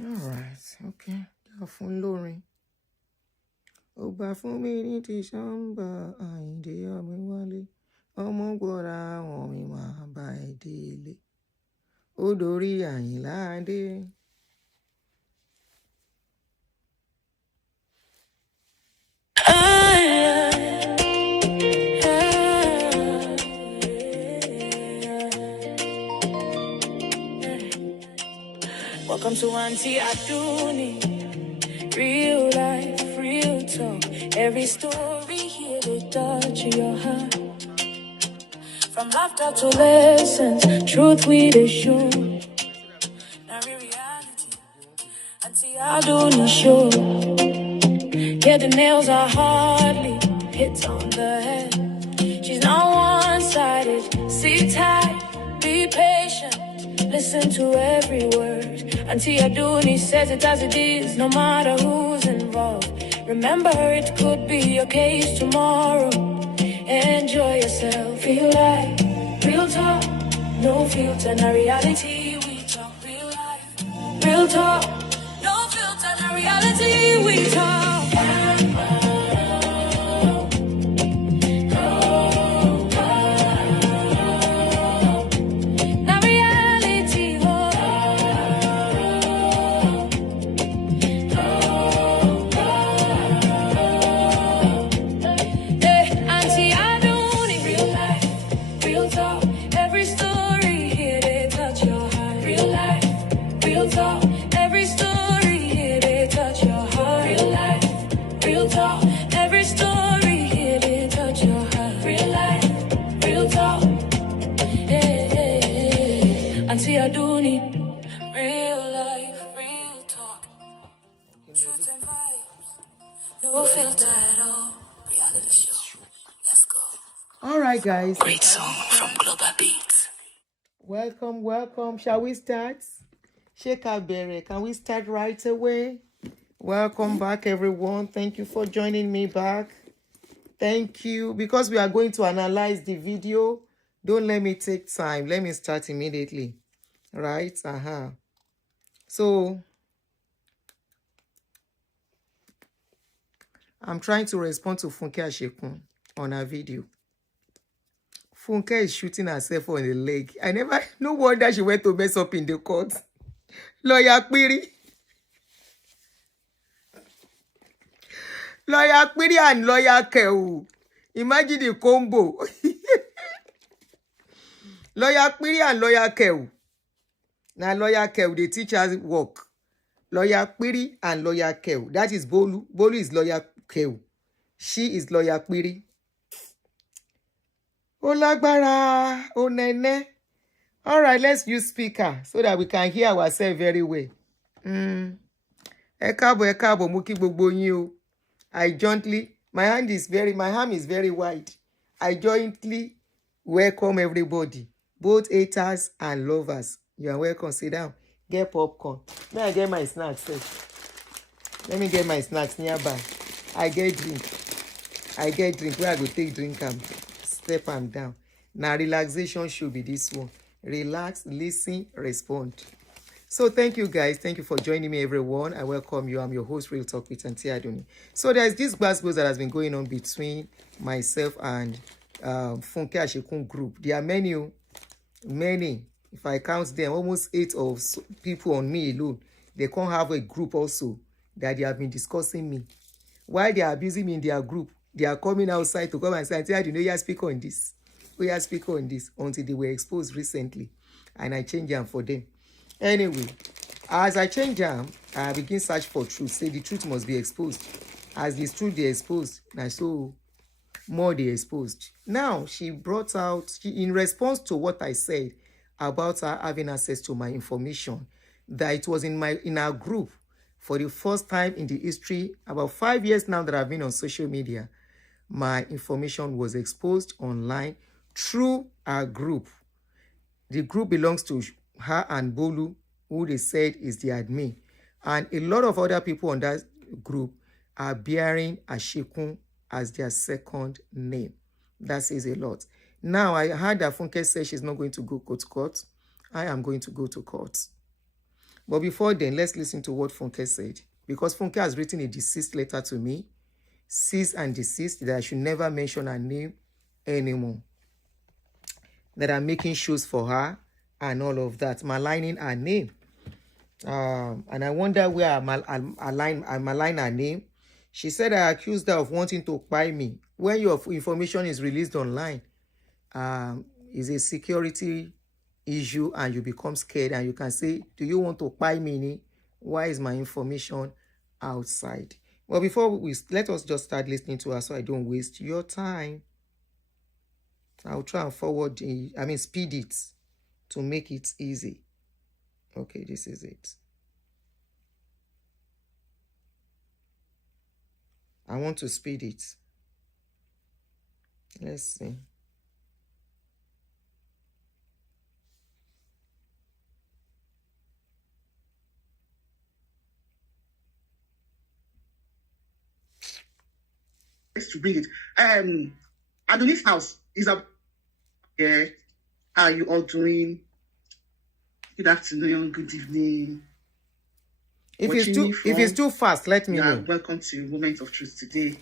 Alright, okay. Fún lórin. Ó gbà fún mi ní ti Ṣàmbá Àyìndé Ọmíwálé. Ọmọ gbọ́ra wọn mi máa bá ẹ délé. Ó dorí Àyìnlá Adé. Welcome to Aunty Aduni. Real life, real talk. Every story here they touch your heart. From laughter to lessons, truth we the show. Now reality, Aunty Aduni show. Yeah, the nails are hardly hits on the head. She's not one-sided. Sit tight, be patient. Listen to every word. Aunty Aduni says it as it is, no matter who's involved. Remember, it could be your case tomorrow. Enjoy yourself, feel like real talk, no filter, na reality. We talk real life, real talk, no filter, na reality. We talk. Aduni, real life, real talk. Truth and vibes, no filter at all. Reality show. Let's go. Alright, guys. Great song from Global Beats. Welcome. Shall we start? Sheikh Abere, can we start right away? Welcome back, everyone. Thank you for joining me back. Thank you. Because we are going to analyze the video, don't let me take time. Let me start immediately. Right? So, I'm trying to respond to Funke Ashekun on her video. Funke is shooting herself on the leg. No wonder she went to mess up in the court. Lawyer Piri. Lawyer Piri and Lawyer Kewu. Imagine the combo. Lawyer Piri and Lawyer Kewu. Now Lawyer Kewu, the teachers work. Lawyer Piri and Lawyer Kewu. That is Bolu. Bolu is Lawyer Kewu. She is Lawyer Piri. Oh lágbára, oh nene. All right, let's use speaker so that we can hear ourselves very well. Ẹ káàbọ̀, mo kí gbogbo yín o. My hand is very wide. I jointly welcome everybody, both haters and lovers. You are welcome. Sit down. Get popcorn. May I get my snacks first? Let me get my snacks nearby. I get drink. Where I go take drink am. Step am down. Now relaxation should be this one. Relax, listen, respond. So thank you guys. Thank you for joining me, everyone. I welcome you. I'm your host, Real Talk with Aunty Aduni. So there's this gbasgbos that has been going on between myself and Funke Ashekun group. There are many. If I count them, almost 8 of people on me alone. They can't have a group also that they have been discussing me. While they are abusing me in their group, they are coming outside to come and say, Aunty Aduni, you speak on this. We are speaking on this until they were exposed recently. And I changed them for them. Anyway, as I change them, I begin search for truth. Say the truth must be exposed. As the truth they exposed, and so more they exposed. Now she brought out, in response to what I said about her having access to my information, that it was in our group for the first time in the history, about 5 years now that I've been on social media, my information was exposed online through our group. The group belongs to her and Bolu, who they said is the admin. And a lot of other people on that group are bearing Ashekun as their second name. That says a lot. Now, I heard that Funke said she's not going to go to court. I am going to go to court. But before then, let's listen to what Funke said. Because Funke has written a deceased letter to me, ceased and deceased, that I should never mention her name anymore. That I'm making shows for her and all of that, maligning her name. And I wonder where I'm align her name. She said I accused her of wanting to buy me. When your information is released online, is a security issue and you become scared and you can say, do you want to buy me? Why is my information outside? Well, before let us just start listening to her so I don't waste your time. I'll try and speed it to make it easy. Okay, this is it. I want to speed it. Let's see. To bring it. Aduni's house is up here. How are you all doing? Good afternoon, good evening. If it's too fast, let me know. Welcome to Moment of Truth today.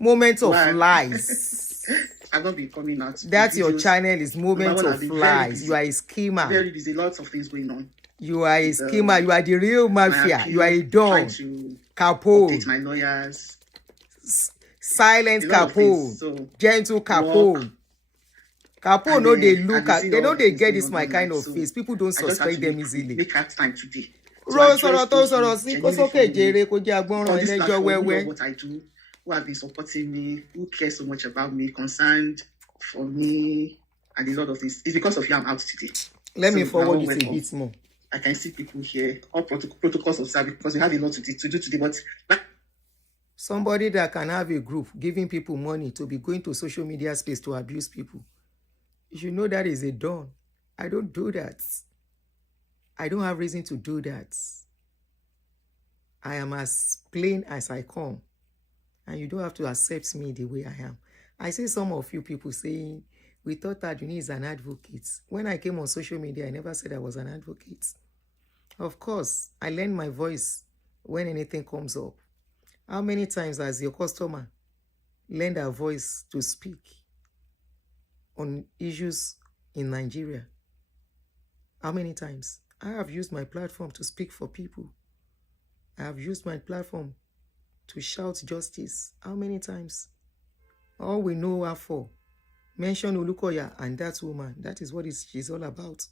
Moment of Lies. I'm gonna be coming out. That's your channel, is Moment of Lies. You are a schemer. Very busy, lots of things going on. You are a schemer. You are the real mafia. You are a don. Capo. Update my lawyers. Silent Capo. Gentle Capo. Capo know they look at. They know they get this my kind of face. People don't suspect them easily. Make out time today. What I do, who have been supporting me, who cares so much about me, concerned for me, and a lot of things. It's because of you I'm out today. Let me forward it a bit more. I can see people here, all protocols of service, because we have a lot to do today. But somebody that can have a group giving people money to be going to social media space to abuse people, you should know that is a don. I don't do that. I don't have reason to do that. I am as plain as I come. And you don't have to accept me the way I am. I see some of you people saying, we thought Aduni is an advocate. When I came on social media, I never said I was an advocate. Of course, I lend my voice when anything comes up. How many times has your customer lend a voice to speak on issues in Nigeria? How many times? I have used my platform to speak for people. I have used my platform to shout justice. How many times? All we know her for. Mention Olukoya and that woman. That is what she's all about.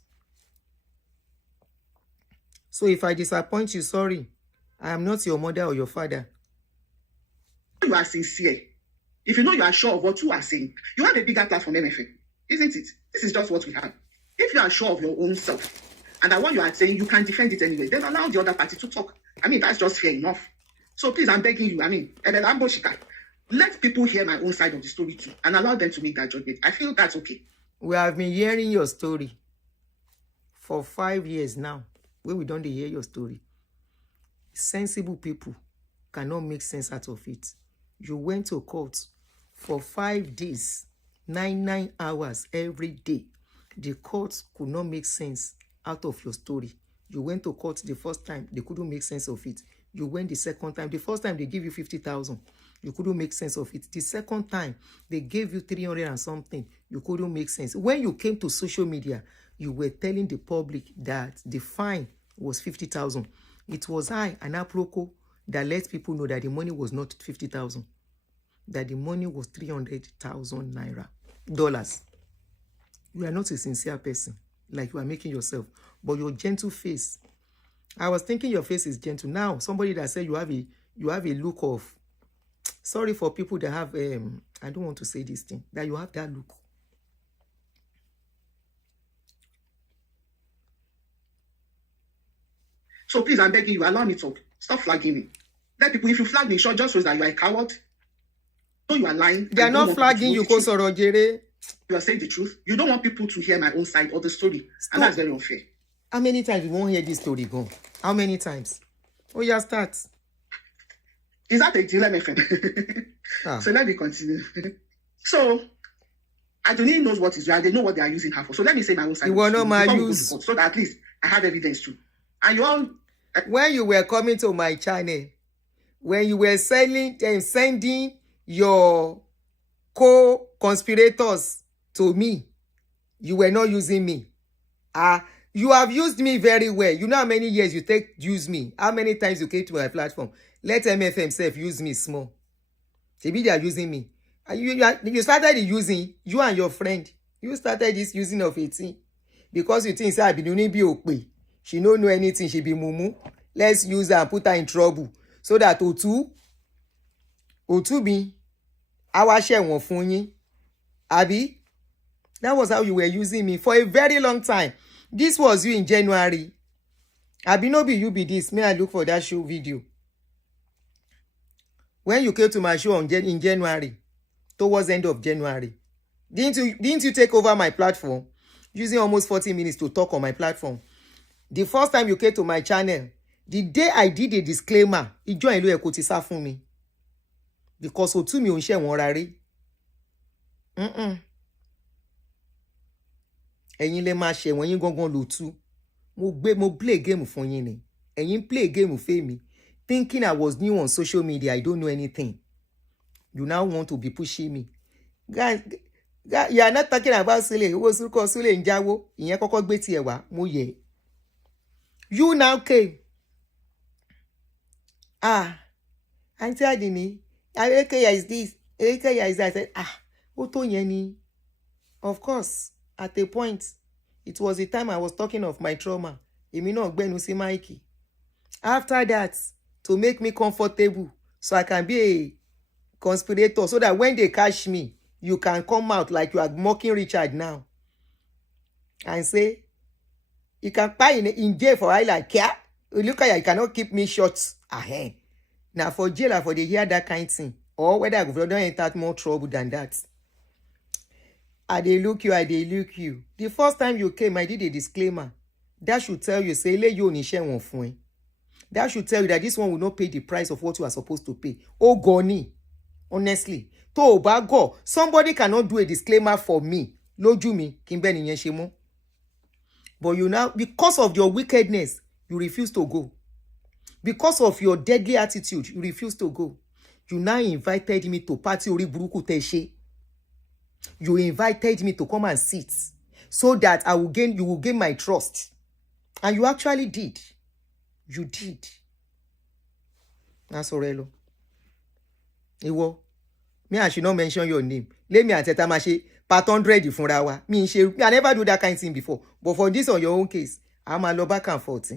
So if I disappoint you, sorry. I am not your mother or your father. You are sincere. If you know you are sure of what you are saying, you have a bigger platform, MFA, isn't it? This is just what we have. If you are sure of your own self, and that what you are saying, you can defend it anyway, then allow the other party to talk. I mean, that's just fair enough. So please, I'm begging you, let people hear my own side of the story too, and allow them to make that judgment. I feel that's okay. We have been hearing your story for 5 years now. Where we don't hear your story. Sensible people cannot make sense out of it. You went to court for 5 days, 9 hours every day. The court could not make sense out of your story. You went to court the first time, they couldn't make sense of it. You went the second time. The first time they give you 50,000, you couldn't make sense of it. The second time they gave you 300 and something, you couldn't make sense. When you came to social media, you were telling the public that the fine was 50,000. It was I, an Aproko, that let people know that the money was not 50,000, that the money was 300,000 naira dollars. You are not a sincere person, like you are making yourself, but your gentle face. I was thinking your face is gentle. Now, somebody that said you have a look of, sorry for people that have, I don't want to say this thing, that you have that look. So please, I'm begging you, allow me to talk. Stop flagging me. Let people, if you flag me, sure, just shows that you are a coward. So you are lying. They are not flagging you, Kosorojere. You are saying the truth. You don't want people to hear my own side of the story. And that's very unfair. How many times you won't hear this story go? How many times? Oh, yeah, start. Is that a deal, my friend? So let me continue. So, Aduni knows what is right. They know what they are using her for. So let me say my own side. You will not use. So that at least I have evidence too. And you all... When you were coming to my channel, when you were sending your co-conspirators to me, you were not using me. You have used me very well. You know how many years you use me. How many times you came to my platform. Let MFM self use me small. Maybe they are using me. You started using, you and your friend. You started this using of 18. Because you think, say, Aduni be okay. She don't know anything. She be mumu. Let's use her and put her in trouble. So that Otu be our share one fun yin. Abi? That was how you were using me for a very long time. This was you in January. Abi no be you be this. May I look for that show video. When you came to my show in January, towards the end of January, didn't you take over my platform? Using almost 40 minutes to talk on my platform. The first time you came to my channel, the day I did a disclaimer, ijo elo e ko ti sá fún mi. Because Otu mi ò ń ṣe wọ́n rárẹ̀. Ẹ̀yin lẹ máa ṣe wọ́n yín gangan lótú. Mo play game fún yín ni. Ẹ̀yin play game fún mi. Thinking I was new on social media, I don't know anything. You now want to be pushing me. Guys, you are not talking about Sule. Owó Surko Sule ń jáwó. Ìyẹn kọ́kọ́ gbé tiẹ̀ wá. Mo yẹ. You now came. Aunty Aduni, Ekeya is this, Ekeya is that. I said, ó tó yẹn ni. Of course, at a point, it was the time I was talking of my trauma. Èmi náà gbẹ́nu sí Mikey. After that, to make me comfortable, so I can be a conspirator, so that when they catch me, you can come out like you are mocking Richard now. And say, you can buy in jail for I like care. Look at you cannot keep me short ahead. Now for jail, or for they hear that kind of thing. Or whether I don't enter more trouble than that. I dey look you. The first time you came, I did a disclaimer. That should tell you, say, le you ni share one fun. That should tell you that this one will not pay the price of what you are supposed to pay. Oh, Goni. Honestly. To ba go. Somebody cannot do a disclaimer for me. Loju mi. Kimbe ni yen shemo. But you now, because of your wickedness, you refuse to go. Because of your deadly attitude, you refuse to go. You now invited me to party ori buruku teshe. You invited me to come and sit so that you will gain my trust. And you actually did. You did. That's Orelo. Iwo. Me, I should not mention your name. Let me ateta mache part 100 funra wa. I never do that kind of thing before. But for this on your own case, I'm a back and forth.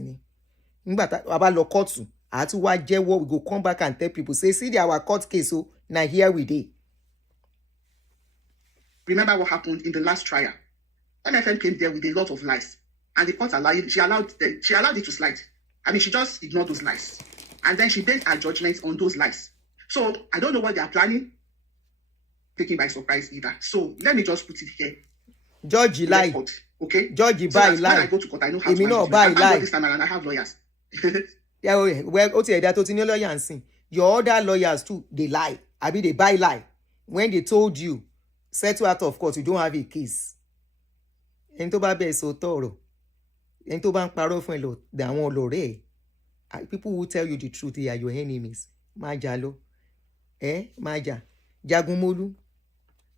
But about lo court, I had to watch what we go come back and tell people. Say, see our court case, so now here we dey. Remember what happened in the last trial. MFM came there with a lot of lies. And the court allowed it to slide. I mean, she just ignored those lies. And then she based her judgment on those lies. So, I don't know what they are planning. Taken by surprise either. So, let me just put it here. Judge lie. Okay? Judge so buy lie. When I go to court, I know how to manage it. Buy lie. This time around, I have lawyers. Yeah, well, okay, that was lawyer and sing. Your other lawyers too, they lie. I mean, they buy lie. When they told you, settle out of court, you don't have a case. Ento ba be so toro. Ento ba paro fun lo da won lore. People who tell you the truth, they are your enemies. Majalo. Maja. Jagunmolu.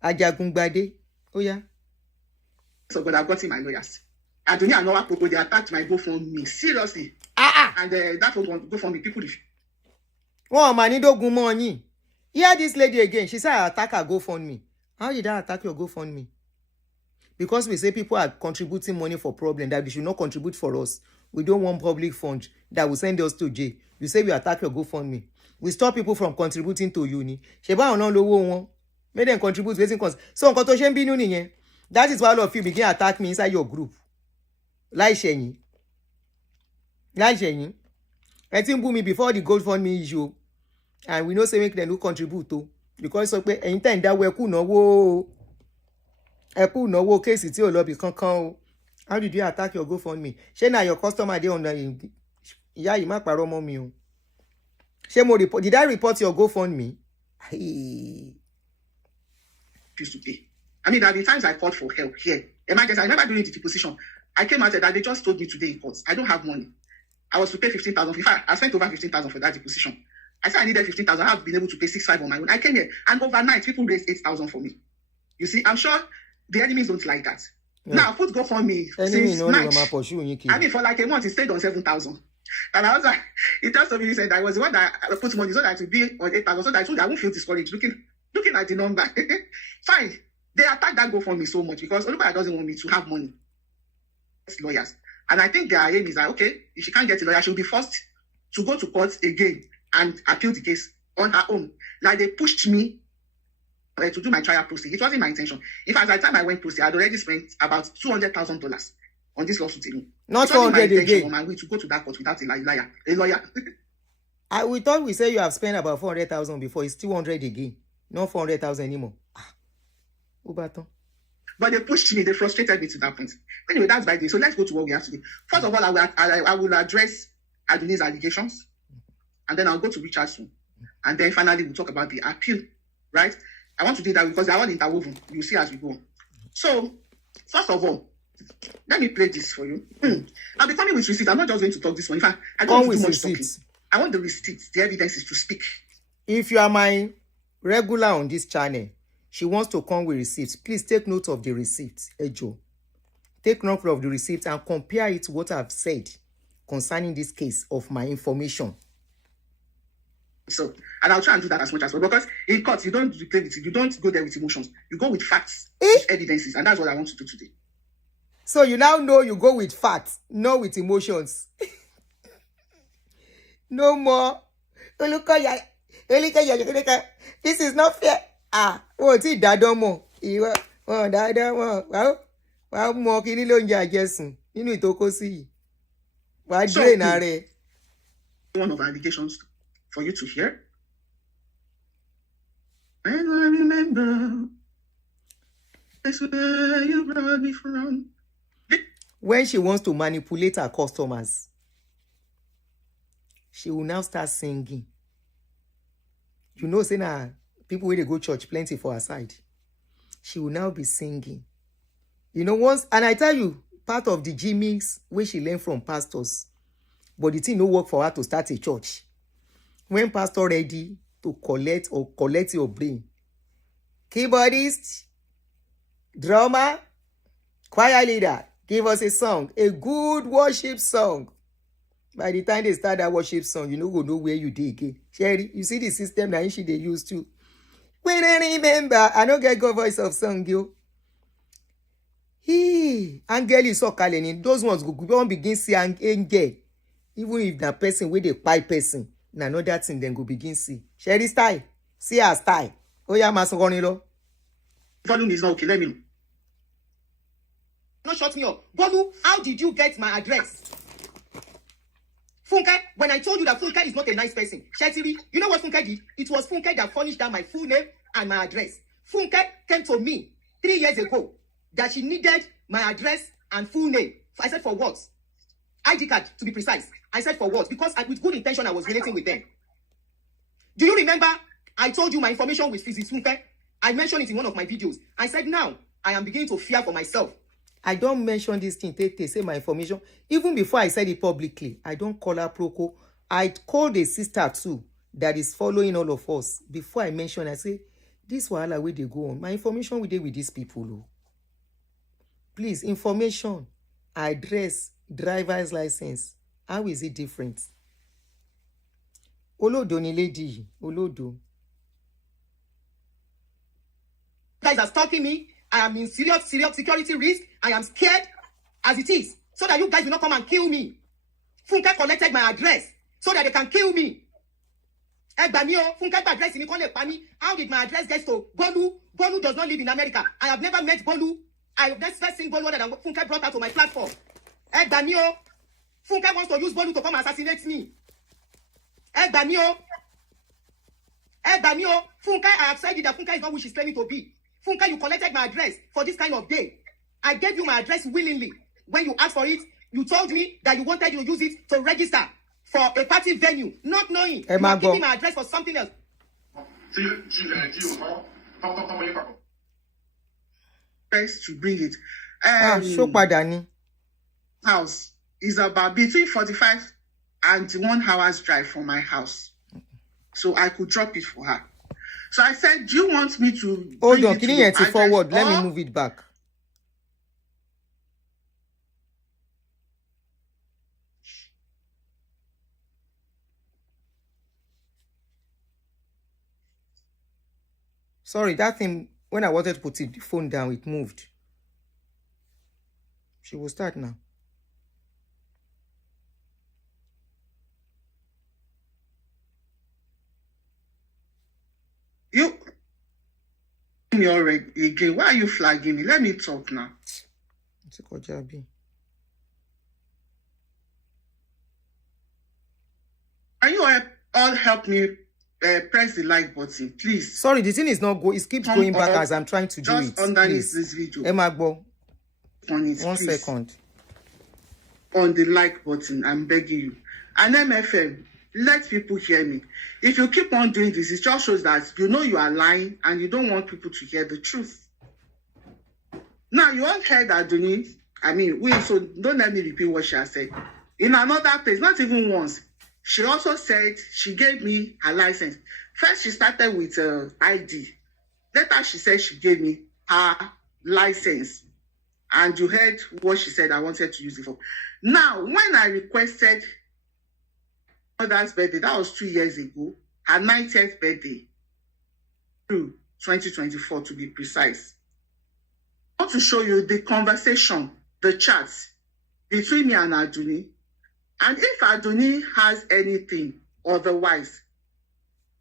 Ajagungbade. Oh yeah. So but I've got my lawyers. Aduni and Noah Popo, they attacked my GoFundMe. Seriously. And that was one GoFundMe. People oh man, dogun money. Hear this lady again. She said I attack her GoFundMe. How did I attack your GoFundMe? Because we say people are contributing money for problem that they should not contribute for us. We don't want public funds that will send us to jail. You say we attack your GoFundMe. We stop people from contributing to uni. Sheba onon lowo won. Make them contribute. So nkan to se nbinu niyen. That is why all of you begin attack me inside your group. Lie sheyin. I think boo me before the GoFundMe issue. And we know say make them do contribute to. Because so pe anytime that we ku náwó case tí ó lọ bí kankan o. How did you attack your GoFundMe? Ṣé na your customer dey on the ìyá yìí má parọ́ mọ́ mi o. Ṣé mo report? Did I report your GoFundMe? used to pay. I mean, there are the times I called for help here. Emergency. I remember during the deposition, I came out that they just told me today in court, I don't have money. I was to pay 15,000. In fact, I spent over 15,000 for that deposition. I said I needed 15,000. I have been able to pay 6,500 on my own. I came here and overnight people raised 8,000 for me. You see, I'm sure the enemies don't like that. Yeah. Now, put go for me since March. I mean, for like a month, it stayed on 7,000. And I was like, it just told me, he said, I was the one that put money so that to be on 8,000. So that I told you I won't feel discouraged looking at the number. Fine. They attacked that GoFundMe so much because everybody doesn't want me to have money. It's lawyers. And I think their aim is that, okay, if she can't get a lawyer, she'll be forced to go to court again and appeal the case on her own. Like they pushed me to do my trial process. It wasn't my intention. In fact, by the time I went process, I had already spent about $200,000 on this lawsuit alone. Not 400 again. On my way to go to that court without a lawyer. We thought we said you have spent about 400,000 before. It's 200 again. Not 400,000 anymore. But they pushed me. They frustrated me to that point. Anyway, that's by the way. So let's go to what we have to do. First of all, I will address Aduni's allegations. And then I'll go to Richard soon. And then finally, we'll talk about the appeal. Right? I want to do that because they're all interwoven. You'll see as we go. So, first of all, let me play this for you. I'll be coming with receipts. I'm not just going to talk this one. In fact, I don't want to do much talking. I want the receipts, the evidences to speak. If you are my regular on this channel, she wants to come with receipts. Please take note of the receipts, Ejo. Take note of the receipts and compare it to what I've said concerning this case of my information. So, and I'll try and do that as much as possible because in court, you don't play with it. You don't go there with emotions. You go with facts, with evidences, and that's what I want to do today. So you now know you go with facts, not with emotions. No more. This is not fair. What's it, Dadomo? Dadomo. Wow, more kini lo nja jesun. Ninu itoko si. Wa drain are. One of our allegations for you to hear. And I remember that's where you brought me from. When she wants to manipulate her customers, she will now start singing. You know, say now people when they go church, plenty for her side. She will now be singing. You know, once, and I tell you, part of the gimmicks where she learned from pastors, but the thing no work for her to start a church. When pastor ready to collect your brain, keyboardist, drummer, choir leader, give us a song, a good worship song. By the time they start that worship song, you know where you did again. Sherry, you see the system that she they use too. When I remember, I don't get good voice of song, yo. Angel is so calling. Those ones go begin see angel. Even if that person with the pie person, na another thing then go begin see. Sherry style, see her style. Oh yeah, Masogonilo. Volume is not okay. Let me know. No, shut me up. Bolu, how did you get my address? Funke, when I told you that Funke is not a nice person, Shetiri, you know what Funke did? It was Funke that furnished down my full name and my address. Funke came to me 3 years ago that she needed my address and full name. I said, for what? ID card, to be precise. I said, for what? Because with good intention, I was relating with them. Do you remember I told you my information with Physics Funke? I mentioned it in one of my videos. I said, now, I am beginning to fear for myself. I don't mention this thing, they say my information. Even before I said it publicly, I don't call her Proco. I called a sister too that is following all of us. Before I mention, I say, this wahala where they go on. My information will be with these people. Oh. Please, information, address, driver's license. How is it different? Olodo ni lady. Olodo. You guys are stalking me. I am in serious security risk. I am scared as it is. So that you guys will not come and kill me. Funke collected my address so that they can kill me. Funke address me. How did my address get to Bolu? Bolu does not live in America. I have never met Bolu. I have never seen Bolu that Funke brought out to my platform. Funke wants to use Bolu to come and assassinate me. Funke, I have said it that Funke is not who she's claiming to be. Funke, you collected my address for this kind of day. I gave you my address willingly. When you asked for it, you told me that you wanted to use it to register for a party venue, not knowing you are giving my address for something else. Best to bring it. So Padani. House is about between 45 and 1 hour's drive from my house. So I could drop it for her. So I said, do you want me to hold on, can you forward? Let me move it back. Sorry, that thing, when I wanted to put the phone down, it moved. She will start now. You me already again. Why are you flagging me? Let me talk now. It's a Kojabi. Can you all help me press the like button, please? Sorry, the thing is not going. It keeps going back as I'm trying to do it. Just underneath this video. Emagbo. On it, 1 please. second. On the like button, I'm begging you. And MFM, let people hear me. If you keep on doing this, it just shows that you know you are lying and you don't want people to hear the truth. Now, you all heard Aduni. I mean, so don't let me repeat what she has said. In another place, not even once, she also said she gave me her license. First, she started with ID. Later, she said she gave me her license. And you heard what she said I wanted to use it for. Now, when I requested mother's birthday, that was 2 years ago, her 90th birthday, 2024 to be precise. I want to show you the conversation, the chats between me and Aduni. And if Aduni has anything otherwise,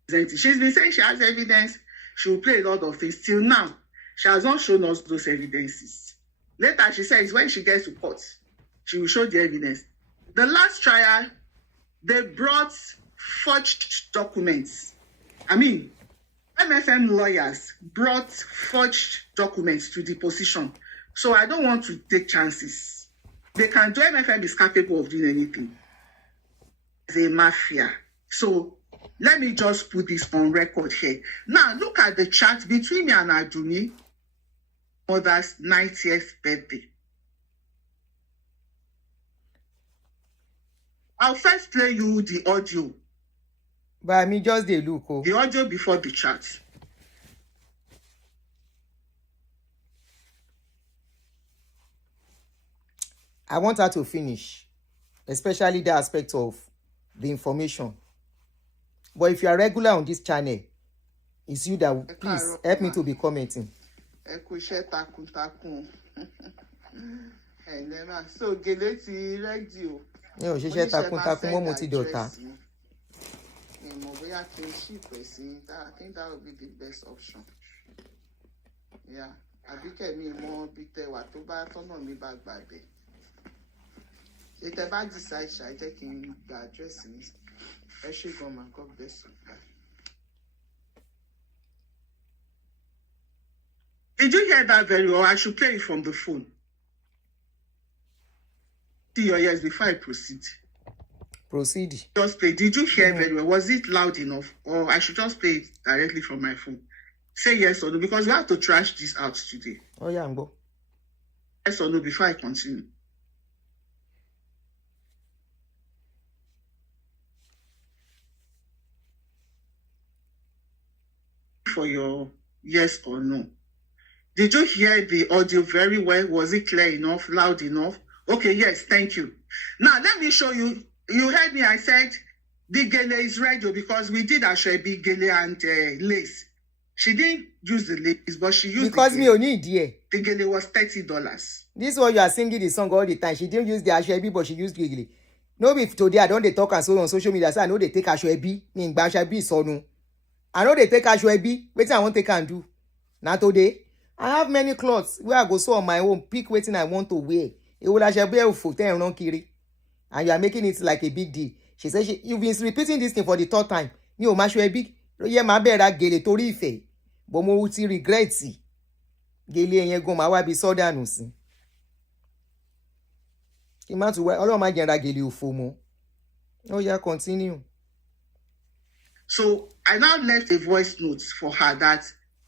she's been saying she has evidence, she will play a lot of things. Till now, she has not shown us those evidences. Later, she says when she gets to court, she will show the evidence. The last trial, they brought forged documents. I mean, MFM lawyers brought forged documents to the position. So I don't want to take chances. They can do. MFM is capable of doing anything. It's a mafia. So let me just put this on record here. Now, look at the chat between me and Aduni, mother's 90th birthday. I'll first play you the audio. But I mean, just the look. Oh. The audio before the chat. I want her to finish, especially the aspect of the information. But if you are regular on this channel, it's you that please help me to be commenting. So Geleti radio. No, she said takun mo ti dota. I think that would be the best option. Yeah. Abike mi mo bite wa to ba tono mi ba gbagbe. If the bag decide I take in the address in I should go and God bless you. Did you hear that very well? I should play it from the phone. See your ears before I proceed. Proceed. Just play. Did you hear very well? Was it loud enough? Or I should just play it directly from my phone? Say yes or no, because we have to trash this out today. Oh, yeah, go. Yes or no before I continue. For your yes or no. Did you hear the audio very well? Was it clear enough, loud enough? Okay, yes, thank you. Now, let me show you. You heard me, I said, the gele is radio because we did Ashwebi, gele and lace. She didn't use the lace, but she used because the me only dear. The gele was $30. This is why you are singing the song all the time. She didn't use the Ashwebi, but she used the gele. No, if today I don't they talk and so on social media, so I know they take Ashwebi. Me Ashwebi so no. I know they take Ashwebi. Wait, I want they can do. Now today, I have many clothes where I go sew on my own. Pick waiting I want to wear. It will Ashwebi for 10 run kiri. And you are making it like a big deal. She said, you've been repeating this thing for the third time. You know, Ashwebi. Yeah, my better gele tori ife. But mo uti regret si. Gele yen go ma wa bi so danu si. Ki ma tu wa Ọlọ́run ma jẹ́ ra gele òfò mo. Oh yeah, continue. So I now left a voice note for her that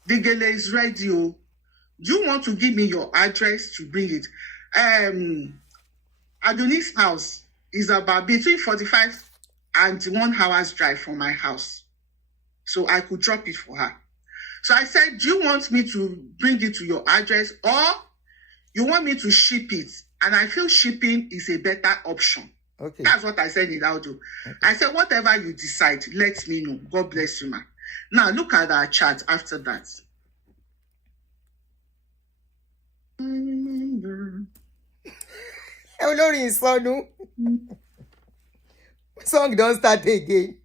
the gele is ready. Do you want to give me your address to bring it? Aduni's house is about between 45 and 1 hour's drive from my house. So I could drop it for her. So I said, do you want me to bring it to your address or you want me to ship it? And I feel shipping is a better option. Okay. That's what I said in audio. Okay. I said, whatever you decide, let me know. God bless you, man. Now, look at our chat after that. Olórin ìsọnù. Song don't start again.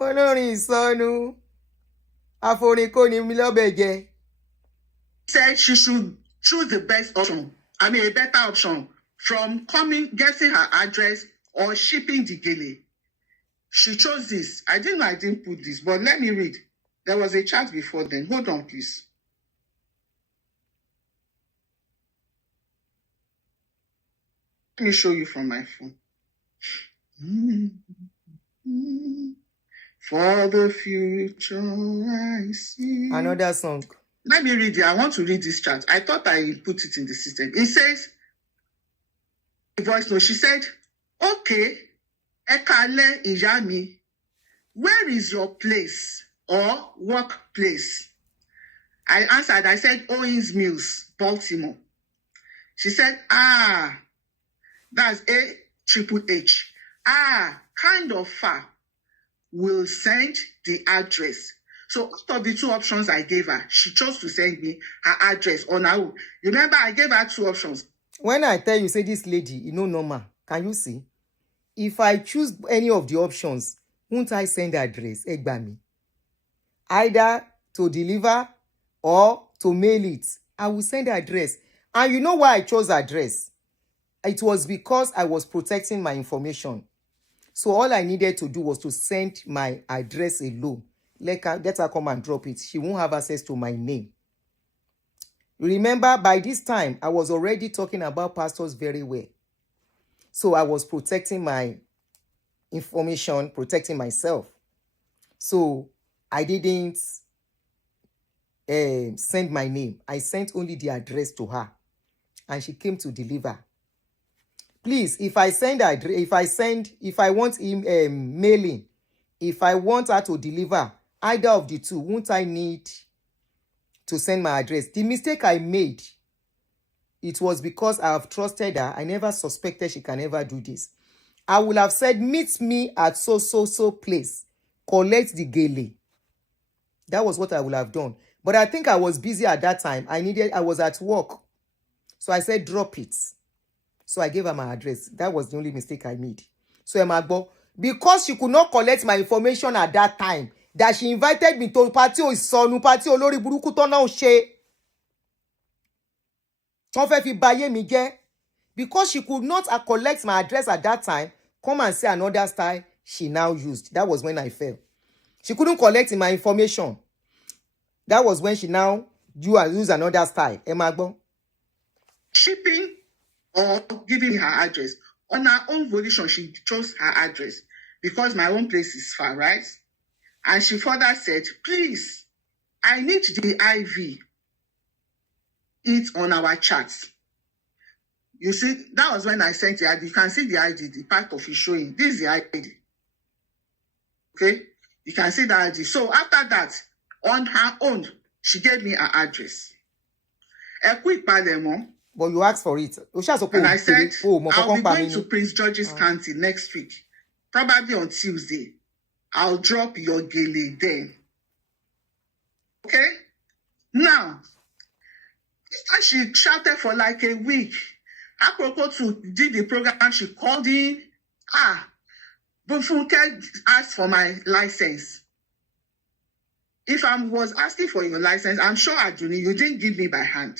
Olórin ìsọnù. Àforíkóni mi lọ́bẹ̀ jẹ. Said she should choose the best option. I mean, a better option from getting her address or shipping the gele. She chose this. I didn't put this, but let me read. There was a chat before then. Hold on, please. Let me show you from my phone. For the future I see. Another song. Let me read it. I want to read this chat. I thought I put it in the system. It says, voice note, she said, okay, Ekale Ijami, where is your place or workplace? I answered, I said, Owens Mills, Baltimore. She said, that's A-H-H. Kind of far. Will send the address. So out of the two options I gave her, she chose to send me her address on her own. You remember, I gave her two options. When I tell you, say this lady, you know, normal. Can you see? If I choose any of the options, won't I send address? Egbami. Either to deliver or to mail it. I will send address. And you know why I chose address? It was because I was protecting my information. So all I needed to do was to send my address alone. Let her come and drop it. She won't have access to my name. Remember, by this time, I was already talking about pastors very well. So I was protecting my information, protecting myself. So I didn't send my name. I sent only the address to her. And she came to deliver. Please, if I want mailing, if I want her to deliver, either of the two, won't I need to send my address? The mistake I made, it was because I have trusted her. I never suspected she can ever do this. I would have said, meet me at so place. Collect the gele. That was what I would have done. But I think I was busy at that time. I was at work. So I said, drop it. So I gave her my address. That was the only mistake I made. So Emagbo, because she could not collect my information at that time, that she invited me to party Isonu, party Olori Buruku to now she. Because she could not collect my address at that time, come and say another style she now used. That was when I fell. She couldn't collect my information. That was when she now use another style. Emagbo. Shipping or giving me her address. On her own volition, she chose her address because my own place is far, right? And she further said, please, I need the IV. It's on our chat. You see, that was when I sent the ID. You can see the ID, the part of it showing. This is the ID. Okay? You can see the ID. So after that, on her own, she gave me her address. A quick parlement. But you asked for it. And I said, I'll be going to Prince George's County next week, probably on Tuesday. I'll drop your gele then. Okay? Now, she shouted for like a week. Apropos to do the program, she called in. But Funke asked for my license. If I was asking for your license, I'm sure, Aduni, you didn't give me by hand.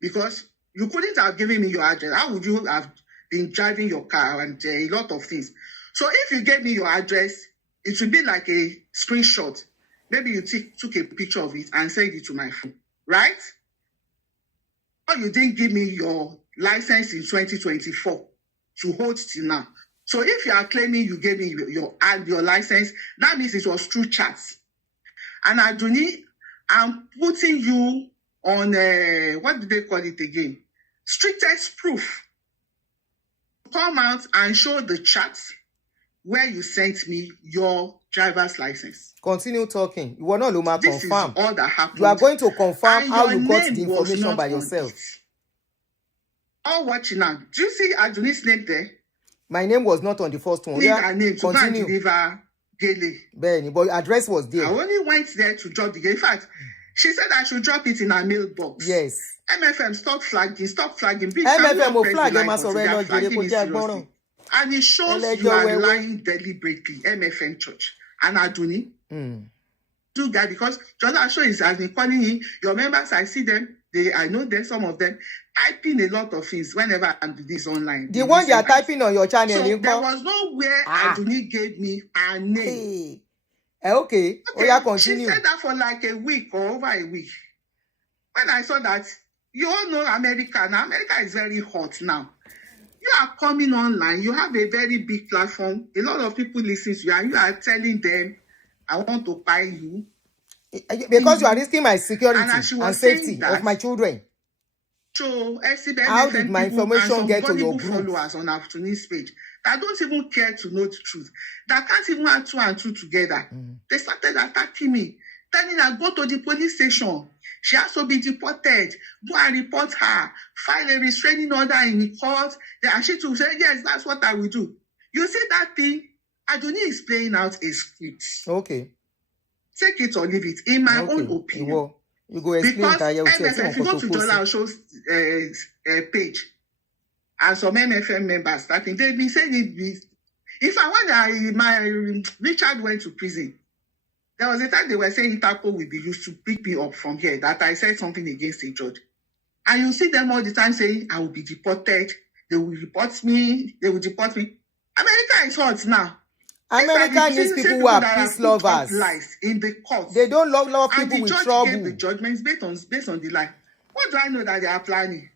Because you couldn't have given me your address. How would you have been driving your car and a lot of things? So if you gave me your address, it would be like a screenshot. Maybe you took a picture of it and sent it to my phone, right? Or you didn't give me your license in 2024 to hold till now. So if you are claiming you gave me your license, that means it was through chats. And Aduni, I'm putting you on what do they call it again? strictest proof. Come out and show the chat where you sent me your driver's license. Continue talking. You will not confirm. This is all that happened. You are going to confirm and how you got name the was information not by on yourself. it. All watching now. Do you see Aduni's name there? My name was not on the first one. Need her name to go and continue. deliver Gele. Benny, but address was there. I only went there to drop the Gele. In fact, she said I should drop it in her mailbox. Yes. MFM, stop flagging. MFM will flag them as already. And it shows you are lying deliberately. MFM church. And Aduni. Two guys, because Jonathan Show has been calling in. Your members, I see them. I know them, some of them, typing a lot of things whenever I'm doing this online. The one they are typing on your channel. So there was nowhere Aduni gave me her name. Okay. Oh, yeah, continue. She said that for like a week or over a week. When I saw that, you all know America. Now, America is very hot now. You are coming online. You have a very big platform. A lot of people listen to you, and you are telling them, I want to buy you. Because you are risking my security and safety of my children. So, how did my information get to your group? Followers on Aduni's page that don't even care to know the truth, that can't even add 2 and 2 together. They started attacking me, telling her, go to the police station. She has to be deported. Go and report her. File a restraining order in the court. And she to say, yes, that's what I will do. You see that thing? Aduni is playing out a script. Okay. Take it or leave it, in my own opinion. You go explain because MFM, if you go to Dollar Show's page, and some MFM members, I think they've been saying it. If Richard went to prison, there was a time they were saying Interpol will be used to pick me up from here, that I said something against a judge. And you see them all the time saying, I will be deported. They will report me. They will deport me. America is hot now. America needs people who are peace lovers. In the court. They don't love people with trouble. And the judge gave the judgments based on the lie. What do I know that they are planning?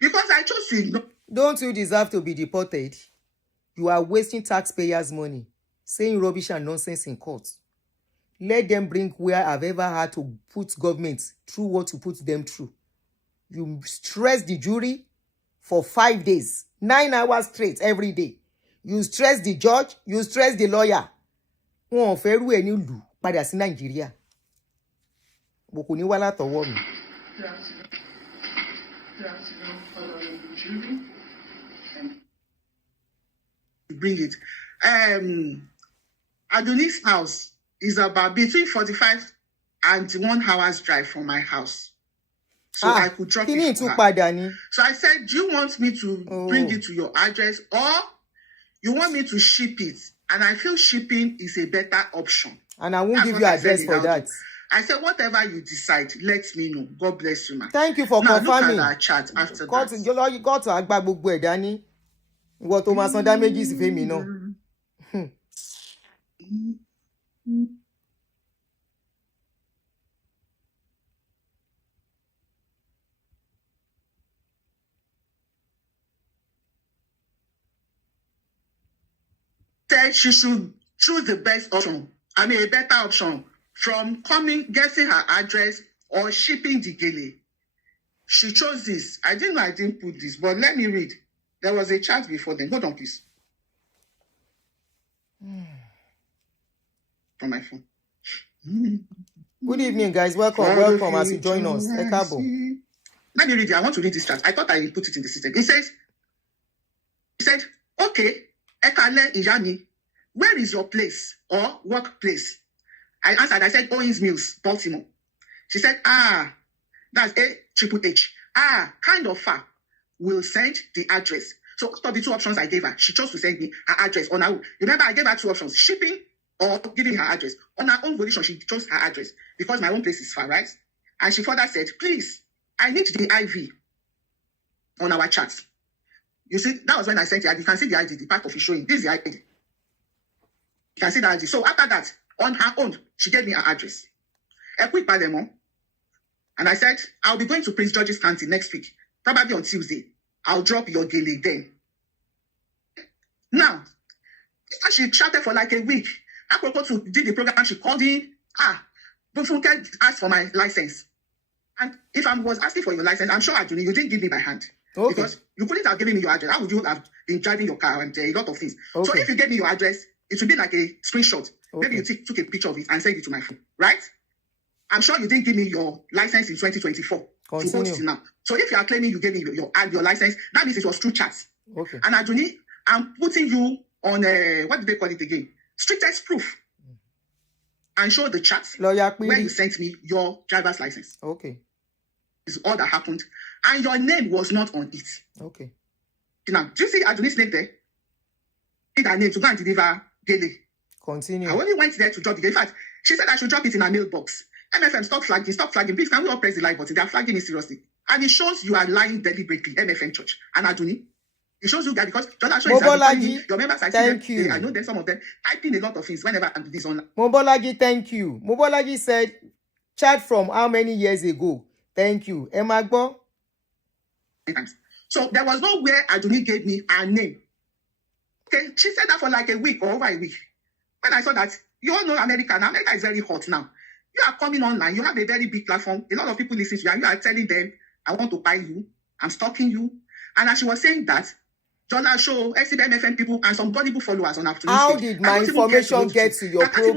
Because I chose to ignore. Don't you deserve to be deported? You are wasting taxpayers' money, saying rubbish and nonsense in court. Let them bring where I've ever had to put government through what to put them through. You stress the jury for 5 days, 9 hours straight every day. You stress the judge, you stress the lawyer. Wọ́n fẹ́ rú ẹni lù padà sí Nàìjíríà. Boko ni wá látọwọ́ mi. Bring it. Aduni's house is about between 45 and 1 hour's drive from my house. So I could drop it to her. So I said, do you want me to bring it to your address, or you want me to ship it? And I feel shipping is a better option. And I won't give you address for that. I said, whatever you decide, let me know. God bless you, man. Thank you for confirming. Look at our chat after that. You got to agba gbogbo ẹ̀ dání. Ìwọ tó máa san damages fẹ́mi náà. Said she should choose the best option. I mean, a better option from getting her address or shipping the Gele. She chose this. I didn't put this, but let me read. There was a chat before then. Hold on, please. From my phone. Good evening, guys. Welcome as you join us. Let me read it. I want to read this chat. I thought I put it in the system. He said, okay, Ekale Ijani, where is your place or workplace? I answered, I said, Owens Mills, Baltimore. She said, that's H. Kind of far. Will send the address. So out of the 2 options I gave her, she chose to send me her address on her own. Remember, I gave her 2 options, shipping or giving her address. On her own volition, she chose her address because my own place is far, right? And she further said, please, I need the IV on our chat. You see, that was when I sent it. You can see the ID, the part of it showing. This is the ID. You can see the ID. So after that, on her own, she gave me her address. A quick parlement. And I said, I'll be going to Prince George's County next week, probably on Tuesday. I'll drop your Gele then. Now, she chatted for like a week. Apropos to do the program, she called in. But Funke asked for my license. And if I was asking for your license, I'm sure Aduni, you didn't give me my hand. Okay. Because you couldn't have given me your address. How would you have been driving your car and a lot of things? So Okay. if you gave me your address, it would be like a screenshot. Okay. Maybe you took a picture of it and sent it to my phone, right? I'm sure you didn't give me your license in 2024 to hold Continue. it now. So if you are claiming you gave me your license, that means it was through chats. Okay. And Aduni, I'm putting you on what do they call it again? Strictest proof. And show the chats Lawyer where you Query. sent me your driver's license. Okay. Is all that happened. And your name was not on it. Okay. Now, do you see Aduni's name there? Need her name to go and deliver daily. Continue. I only went there to drop it. In fact, she said I should drop it in her mailbox. MFM, stop flagging. Please, can we all press the like button? They are flagging me seriously. And it shows you are lying deliberately, MFM Church. And Aduni, it shows you that because Talkshow is Mobolaji, your members, I see thank them, you. I know them, some of them, typing a lot of things whenever I do this online. Mobolaji, thank you. Mobolaji said, chat from how many years ago? Thank you. Emagbo. So there was nowhere Aduni gave me her name. Okay, she said that for like a week or over a week. When I saw that, you all know America. Now, America is very hot now. You are coming online. You have a very big platform. A lot of people listen to you. And you are telling them, I want to buy you. I'm stalking you. And as she was saying that, Talkshow, SCBMFM people, and some gullible followers on afternoon. How did my information get to your group?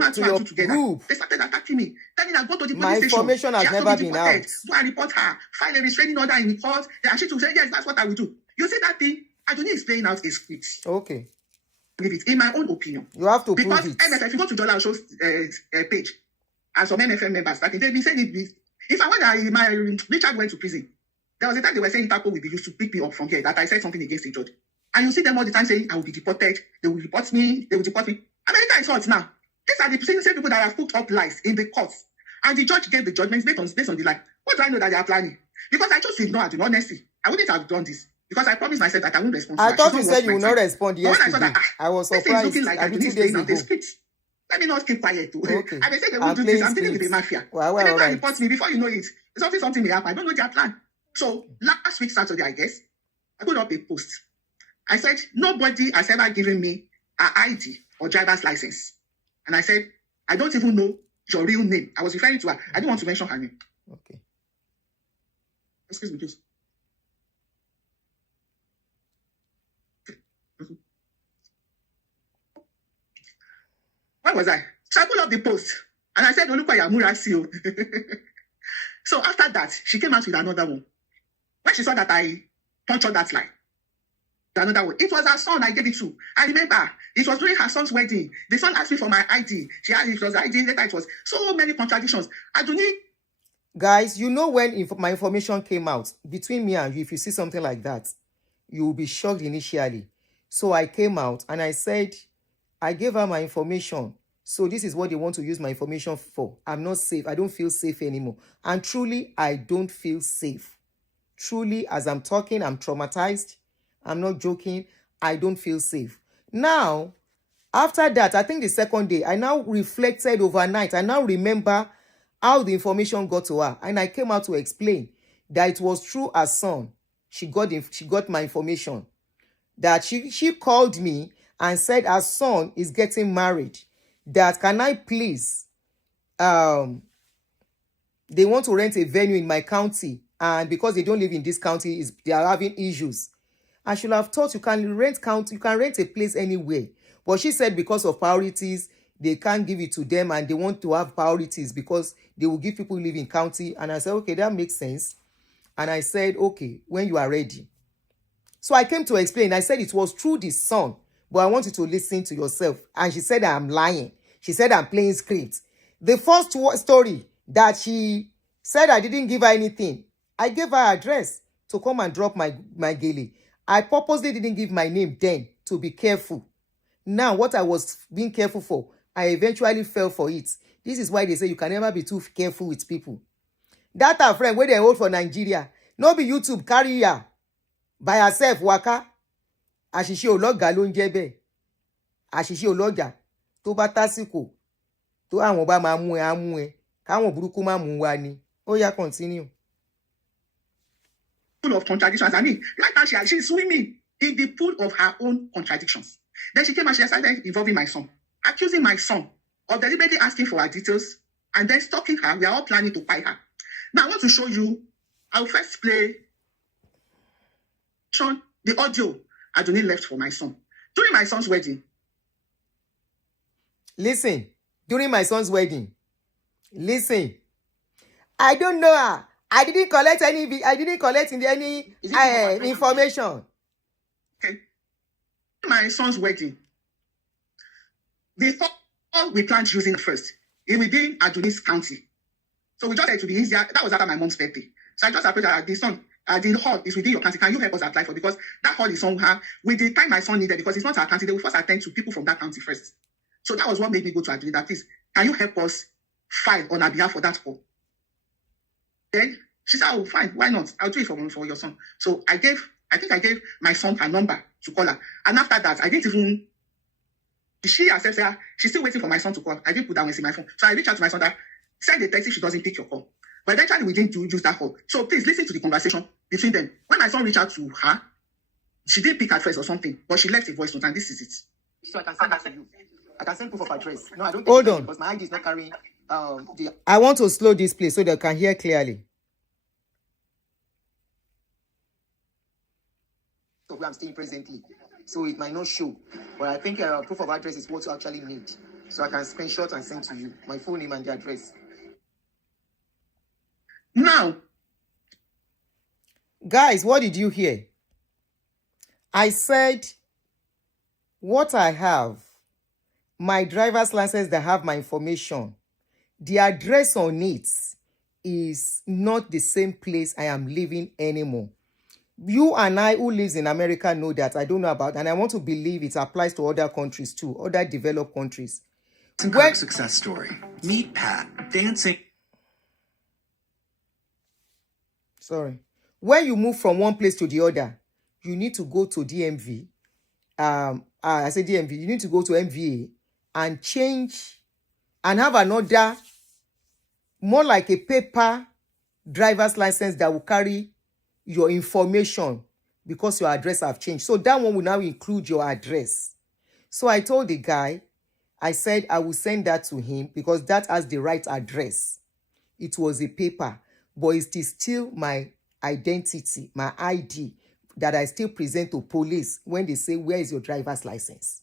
They started attacking me. Telling her, go to the My police station. information has She never to be been deported. out. Go and report her. File a restraining order in court. And she to say, yes, that's what I will do. You see that thing? Aduni is playing out a script. Okay. Leave it. In my own opinion. You have to Because prove it. MFM, if you go to Talkshow's page, and some MFM members, that they've been saying it. If my Richard went to prison, there was a time they were saying Interpol will be used to pick me up from here, that I said something against the judge. And you see them all the time saying, I will be deported, they will report me, America is hot now. These are the same people that have put up lies in the courts. And the judge gave the judgments based on the lie. What do I know that they are planning? Because I chose to ignore Aduni, honestly. I wouldn't have done this. Because I promised myself that I won't respond to her. I thought you said you will not respond But when I saw yesterday. that, I was this is surprised. looking like I did 2 Aduni is days playing out a ago. script. Let me not keep quiet too. Okay. And they say they I'm won't do this. playing I'm dealing with the scripts. mafia. Well, They all never right. report me before you know it. Something may happen. I don't know their plan. So last week, Saturday, I guess, I put up a post. I said, nobody has ever given me an ID or driver's license. And I said, I don't even know your real name. I was referring to her. I didn't want to mention her name. Okay. Excuse me, please. Where was I? So I put up the post. And I said, Olukoya Murasio. So after that, she came out with another one. When she saw that I punctured that line, another one. It was her son I gave it to. I remember it was during her son's wedding. The son asked me for my ID. She asked it was ID. Later it was so many contradictions. Aduni. Guys, you know when my information came out, between me and you, if you see something like that, you will be shocked initially. So I came out and I said, I gave her my information. So this is what they want to use my information for. I'm not safe. I don't feel safe anymore. And truly, I don't feel safe. Truly, as I'm talking, I'm traumatized. I'm not joking. I don't feel safe. Now, after that, I think the second day, I now reflected overnight. I now remember how the information got to her. And I came out to explain that it was through her son. She got my information. That she called me and said her son is getting married. That can I please, they want to rent a venue in my county. And because they don't live in this county, they are having issues. I should have thought you can rent a place anywhere. But she said because of priorities, they can't give it to them and they want to have priorities because they will give people who live in county. And I said, okay, that makes sense. And I said, okay, when you are ready. So I came to explain. I said it was through the son, but I want you to listen to yourself. And she said I'm lying. She said I'm playing script. The first story that she said I didn't give her anything, I gave her address to come and drop my gele. I purposely didn't give my name then to be careful. Now, what I was being careful for, I eventually fell for it. This is why they say you can never be too careful with people. That our friend, where they hold for Nigeria, no be YouTube carry her by herself, waka. Àṣìṣe ọlọ́gàá ló ń jẹ́ bẹ́ẹ̀. Àṣìṣe ọlọ́jà tó bá tásìkò tó àwọn bá máa mú ẹ á mú ẹ káwọn burúkú má mú wa ni. Ó yá, continue. Full of contradictions. I mean, right now she's swimming in the pool of her own contradictions. Then she came and she started involving my son, accusing my son of deliberately asking for her details and then stalking her. We are all planning to buy her. Now I want to show you. I'll first play the audio Aduni left for my son. During my son's wedding. Listen, during my son's wedding. Listen. I don't know her. I didn't collect any information. Okay. My son's wedding. Before we planned using first, it within Aduni's county. So we just said to be easier. That was after my mom's birthday. So I just approached her, the son, the hall is within your county. Can you help us apply for? Because that hall is somewhere with the time my son needed, because it's not our county. They will first attend to people from that county first. So that was what made me go to Aduni. That is, can you help us file on our behalf for that hall? Then she said, oh, fine, why not? I'll do it for your son. So I think I gave my son her number to call her. And after that, I didn't even, she herself said, she's still waiting for my son to call. I didn't put that one in my phone. So I reached out to my son that, send a text if she doesn't pick your call. But eventually we didn't use that call. So please listen to the conversation between them. When my son reached out to her, she didn't pick at first or something, but she left a voice note, and this is it. So I can send that to you. I can send proof of address. No, I don't. Hold on. Because my ID is not carrying the. I want to slow this place so they can hear clearly. So where I'm staying presently, so it might not show, but I think proof of address is what you actually need. So I can screenshot and send to you my full name and the address. Now, guys, what did you hear? I said, what I have, my driver's license that have my information, the address on it is not the same place I am living anymore. You and I who lives in America know that. I don't know about, and I want to believe it applies to other countries too, other developed countries. Success story. Meet Pat dancing. Sorry. When you move from one place to the other, you need to go to DMV. I say DMV. You need to go to MVA and change and have another, more like a paper driver's license that will carry your information because your address have changed. So that one will now include your address. So I told the guy, I said I will send that to him because that has the right address. It was a paper, but it is still my identity, my ID that I still present to police when they say, where is your driver's license?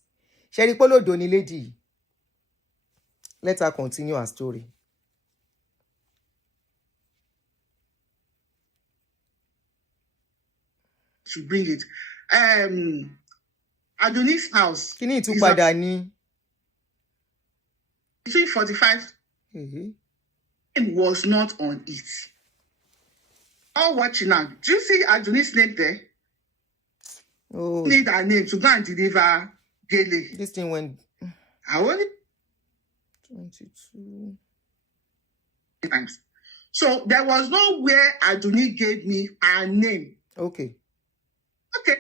Sheripolo Doni lady. Let her continue her story. To bring it. Aduni's house. Kini itu pada ni. Between 45 was not on it. All watching now. Do you see Aduni's name there? Oh. Need her name to go and deliver daily. This thing went. I only 22 times. So there was nowhere Aduni gave me her name. Okay. Okay.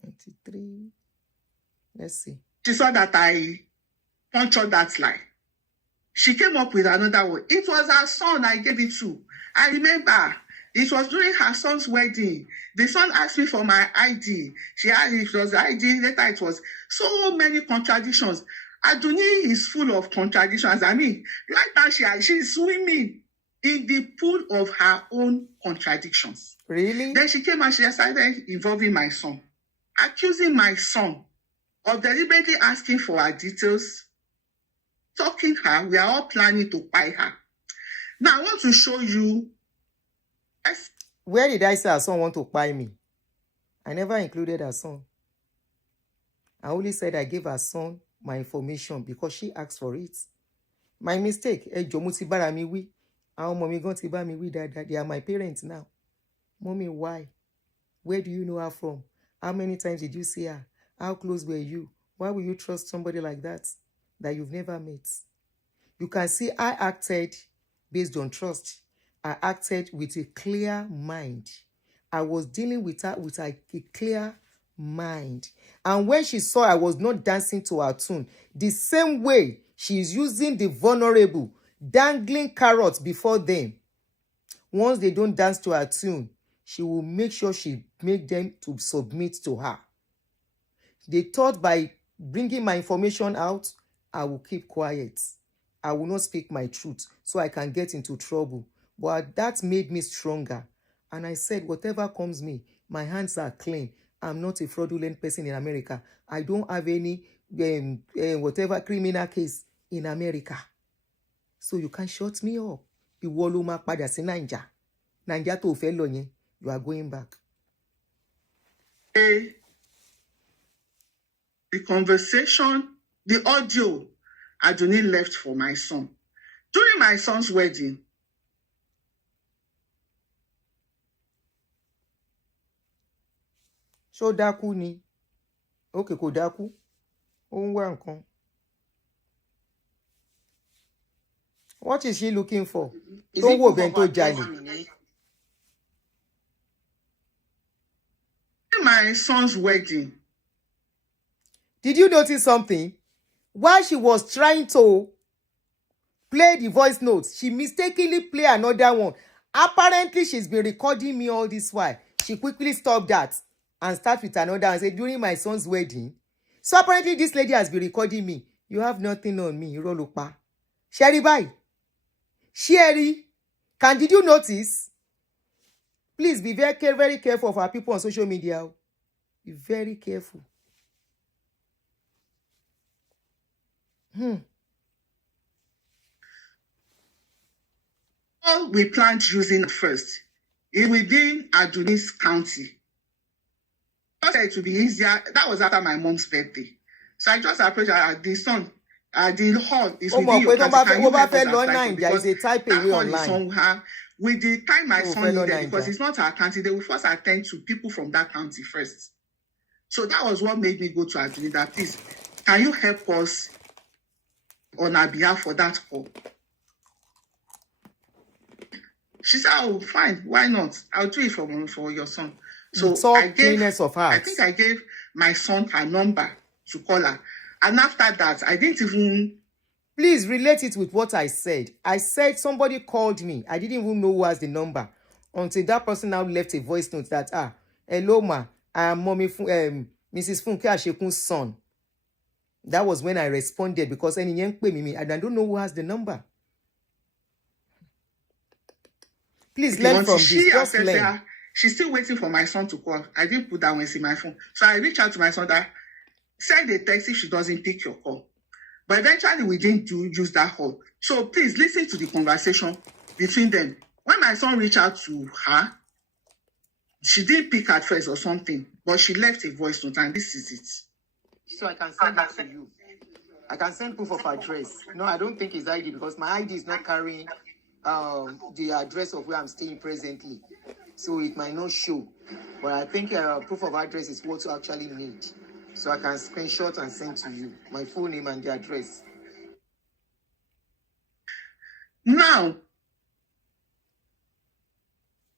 23. Let's see. She saw that I punctured that lie. She came up with another one. It was her son I gave it to. I remember it was during her son's wedding. The son asked me for my ID. She asked if it was the ID. Later it was so many contradictions. Aduni is full of contradictions. I mean, right now she's swimming in the pool of her own contradictions. Really? Then she came and she started involving my son, accusing my son of deliberately asking for her details, talking her. We are all planning to buy her. Now I want to show you. Where did I say her son want to buy me? I never included her son. I only said I gave her son my information because she asked for it. My mistake. Jomo ti bara mi wí. Àwọn ọmọ mi gan ti bá mi wí dáadáa. They are my parents now. Mommy, why? Where do you know her from? How many times did you see her? How close were you? Why will you trust somebody like that you've never met? You can see I acted based on trust. I acted with a clear mind. I was dealing with her with a clear mind. And when she saw I was not dancing to her tune, the same way she is using the vulnerable, dangling carrots before them. Once they don't dance to her tune, she will make sure she make them to submit to her. They thought by bringing my information out, I will keep quiet. I will not speak my truth so I can get into trouble. But that made me stronger. And I said, whatever comes me, my hands are clean. I'm not a fraudulent person in America. I don't have any whatever criminal case in America. So you can shut me up. Ìwọ ló máa padà sí Naija. Naija tó fẹ́ lọ yẹn, you are going back. The conversation, the audio Aduni left for my son. During my son's wedding, Ṣó dákú ni? Okay, kò dákú. Ó ń wá nǹkan. What is she looking for? Tó wò bẹ́ẹ̀ tó jalè. during my son's wedding, Did you notice something? While she was trying to play the voice notes, she mistakenly played another one. Apparently, she's been recording me all this while. She quickly stopped that and started with another and said, during my son's wedding. So apparently, this lady has been recording me. You have nothing on me. Irọ́ ló pa. Sherry, bye. Sherry, did you notice? Please be very careful of our people on social media. Be very careful. all we planned using at first is within Aduni's county. I thought it would be easier. That was after my mom's birthday. So I just approached her, the son, the hall is within your county. Can you help us apply for? Because is a type that away hall is online. somehow, with the time my son fellow needed, because Naija. it's not our county, they will first attend to people from that county first. So that was what made me go to Aduni, that please, can you help us on our behalf for that hall? She said, oh, fine, why not? I'll do it for your son. So It's all I gave, cleanness of heart. I think I gave my son her number to call her. And after that, I didn't even, Please relate it with what I said. I said somebody called me. I didn't even know who has the number until that person now left a voice note that, hello ma, I am Mrs. Funke Ashekun's son. That was when I responded because any young pay me and I don't know who has the number. Please learn from this. Just learn. she's still waiting for my son to call. I didn't put that one in my phone. So I reached out to my son that send a text if she doesn't pick your call. But eventually we didn't use that call. So please listen to the conversation between them. When my son reached out to her, she didn't pick at first or something, but she left a voice note and this is it. So I can send that to you. I can send proof of address. No, I don't think it's ID because my ID is not carrying the address of where I'm staying presently. So it might not show. But I think proof of address is what you actually need. So I can screenshot and send to you my full name and the address. Now,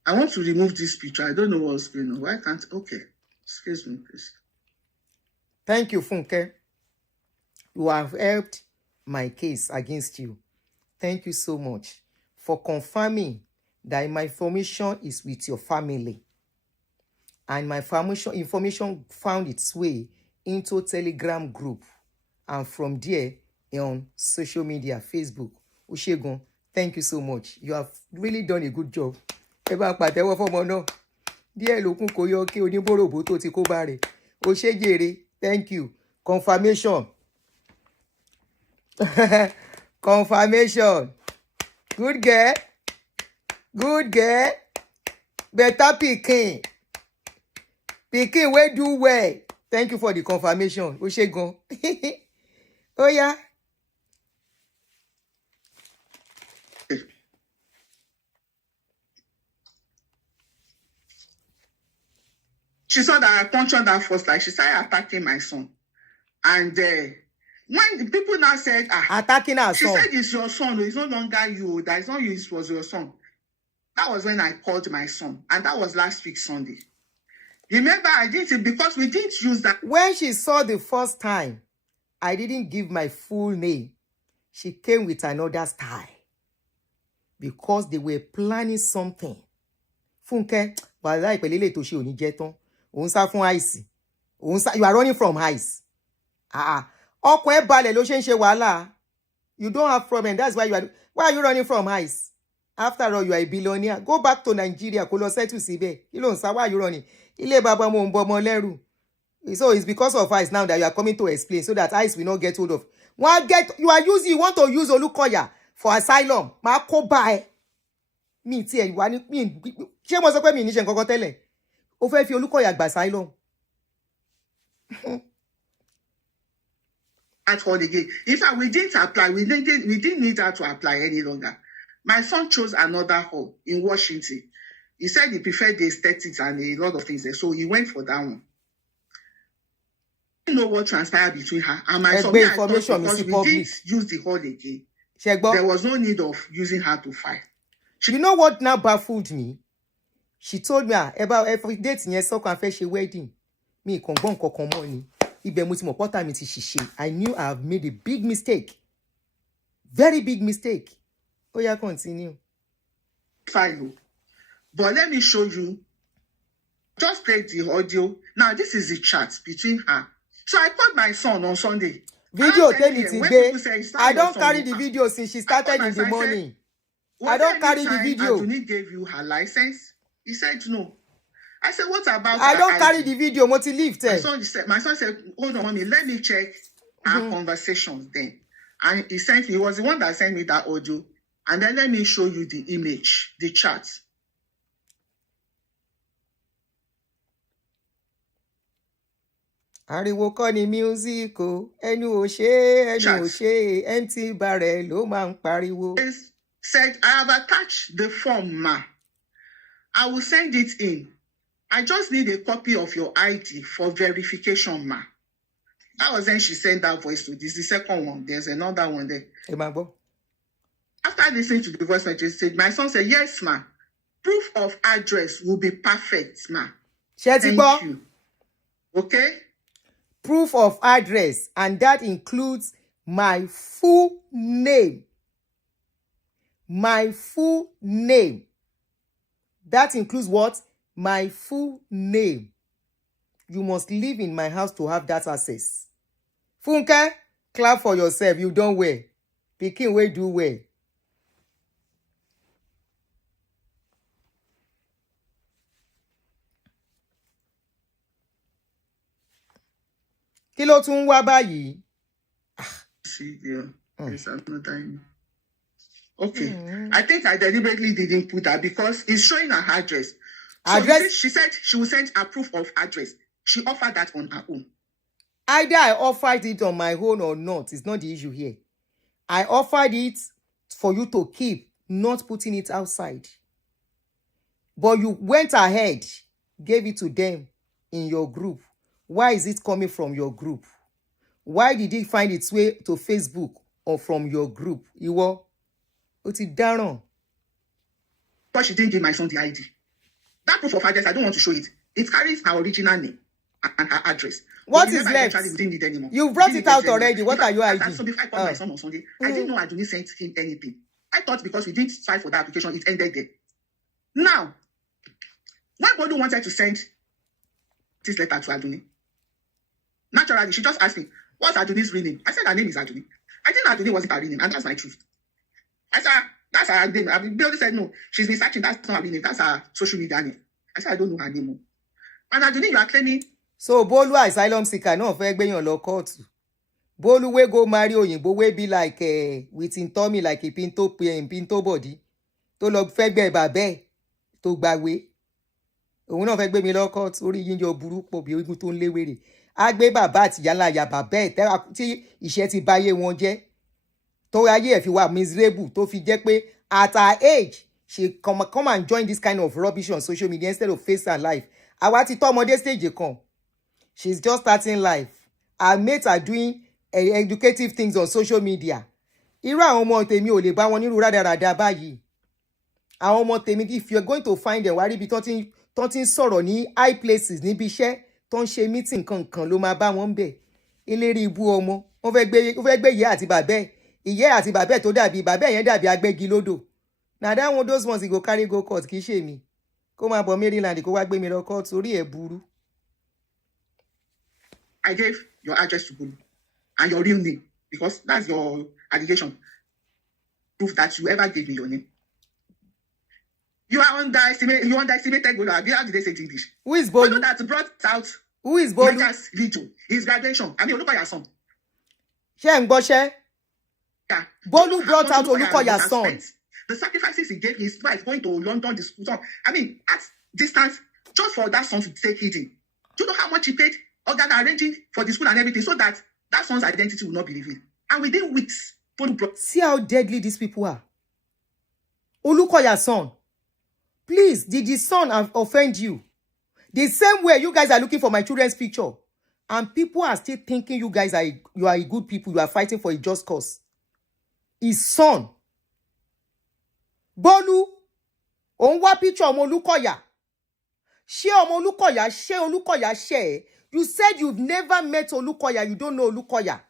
I want to remove this picture. I don't know what's going on. Why can't? Okay. Excuse me, please. Thank you, Funke. You have helped my case against you. Thank you so much for confirming that my information is with your family. And my information found its way into a Telegram group. And from there, on social media, Facebook. Ushegun, thank you so much. You have really done a good job. Eba pàtẹ́wọ́ fọ́mọ náà. Díẹ̀ ló kún kó yọ kí oníbòròbó tó ti kó bá rẹ̀. Ó ṣé jèrè. Thank you. Confirmation. Confirmation. Good girl. Good girl. Better pikin. Pikin wey do well. Thank you for the confirmation. Ushegun. Oh yeah. She saw that I punctured that first, like she started attacking my son. And when the people now said, attacking her she son. said it's your son, it's no longer you, that it's not you, it was your son. That was when I called my son. And that was last week, Sunday. Remember, I didn't, because we didn't use that. When she saw the first time, I didn't give my full name. She came with another style. Because they were planning something. Funke, wàhálà ìpèlélè tó ṣe ò ní jẹ́ tán. Òun sá fún ice. You are running from ice. Ọkàn ẹ balẹ̀ ló ṣe ń ṣe wàhálà. You don't have problem. That's why you are. Why are you running from ice? After all, you are a billionaire. Go back to Nigeria. Kó lọ settle síbẹ̀. Kí ló ń sá, why you running? Ilé baba mo ń bọmọ lẹ́rù. So it's because of ICE now that you are coming to explain so that ICE will not get hold of. You want to use Olukoya for asylum. Ma kó bá ẹ. Mi ti ẹ wá ní ṣé mo sọ pé mi ní ṣe nǹkan kan tẹ́lẹ̀. Ó fẹ́ fi Olukoya gba asylum. At all again. In fact, we didn't apply. We didn't need her to apply any longer. My son chose another hall in Washington. He said he preferred the aesthetics and a lot of things there. So he went for that one. I don't know what transpired between her and my son. Information because we didn't use the hall again. There was no need of using her to fight. You know what now baffled me? She told me about every date in so can fetch a wedding. Me kon gbon nkankan mo ni. Ibẹ̀ mo ti mọ̀ pọ́tà mi ti ṣìṣe. I knew I have made a big mistake. Very big mistake. Oh yeah, continue. Fine. But let me show you. Just play the audio. Now this is the chat between her. So I called my son on Sunday. Video tell me today. I don't carry the video since she started in the morning. I don't carry the video. Aduni gave you her license. He said no. I said, what about I don't carry the video. What you leave there? My son said, hold on, mommy, let me check our conversations then. And he was the one that sent me that audio. And then let me show you the image, the chat. Ariwo kọ́ ni music o, ẹnu ò ṣe, empty barrel ló máa ń pariwo. Said, I have attached the form, ma. I will send it in. I just need a copy of your ID for verification, ma. That was then she sent that voice to this. The second one, there's another one there. Hey, after listening to the voice message, my son said, yes, ma. Proof of address will be perfect, ma. Thank you. Okay? Proof of address, and that includes my full name. My full name. That includes what? My full name. You must live in my house to have that access. Funke, clap for yourself. You don't well. Pikin wey do well. Kí ló tún wá báyìí? See there. There's another time. Okay. I think I deliberately didn't put that because it's showing her address. So she said she will send a proof of address. She offered that on her own. Either I offered it on my own or not. It's not the issue here. I offered it for you to keep, not putting it outside. But you went ahead, gave it to them in your group. Why is it coming from your group? Why did it find its way to Facebook or from your group? Iwo, ó ti dáràn. But she didn't give my son the ID. That proof of address, I don't want to show it. It carries her original name and her address. What is left? We didn't need anymore. You brought it out already. What are you hiding? So before I called my son on Sunday, I didn't know Aduni sent him anything. I thought because we didn't file for the application, it ended there. Now, when Bolu wanted to send this letter to Aduni, naturally, she just asked me, what's Aduni's real name? I said her name is Aduni. I didn't know Aduni wasn't her real name, and that's my truth. I said, that's her name. Bolu said, no, she's been searching, that's not her real name, that's her social media name. I said, I don't know her name. And Aduni, you are claiming. So, Bolu asylum seeker, no, fẹ́ gbéyàn lọ court. Bolu we go marry Oyinbo, we be like, with in tummy like a pinto body. To lọ fẹ́ gbé bàbẹ́, to gbàgbé. Òun náà fẹ́ gbé mi lọ court, orí yín jọ burúkú bí ogun tó ń léwèrè. A gbé bàbá àti ìyá ńlá ya bàbẹ́ tí iṣẹ́ ti báyé wọn jẹ́. Tó ayé ẹ̀ fi wà miserable, tó fi jẹ́ pé at her age, she come and join this kind of rubbish on social media instead of face her life. Àwa ti tọ́ ọmọdé stage kan. She's just starting life. Her mates are doing educative things on social media. Irú àwọn ọmọ tèmi ò lè bá wọn nírú rádaràda báyìí. Àwọn ọmọ tèmi, if you're going to find them, wá rí bí tán ti ń sọ̀rọ̀ ní high places níbi iṣẹ́, tó ń ṣe meeting kankan ló máa bá wọn bẹ̀. Eléri ibú ọmọ. Wọ́n fẹ́ gbé ìyá àti bàbẹ́. Ìyá àti bàbẹ́ tó dàbí bàbẹ́ yẹn dàbí agbẹ́gi lódò. Na that one those ones go carry go court kì í ṣe mi. Kó máa bọ̀ Maryland kó wá gbé mi lọ court orí ẹ̀ burú. I gave your address to Bolu and your real name because that's your allegation. Proof that you ever gave me your name. You are underestimated. You underestimated Bolu. How did they say it in English? Who is Bolu Bolu? that brought out Who is Bolu? Emeka's video, his graduation. I mean, look at your son. Ṣé ń gbọ́ ṣẹ́? Yeah. Bolu brought out Olukoya's son. The sacrifices he gave his wife going to London, the school. I mean, at distance, just for that son to take hidden. Do you know how much he paid? Organ arranging for the school and everything, so that that son's identity will not be revealed. And within weeks, Bolu brought. See how deadly these people are. Olukoya's son. Please, did the son offend you? The same way you guys are looking for my children's picture, and people are still thinking you guys are a good people. You are fighting for a just cause. His son. Bolu. Òun wá picture ọmọ Olukoya. Ṣé ọmọ Olukoya, ṣé Olukoya ṣé? You said you've never met Olukoya. You don't know Olukoya.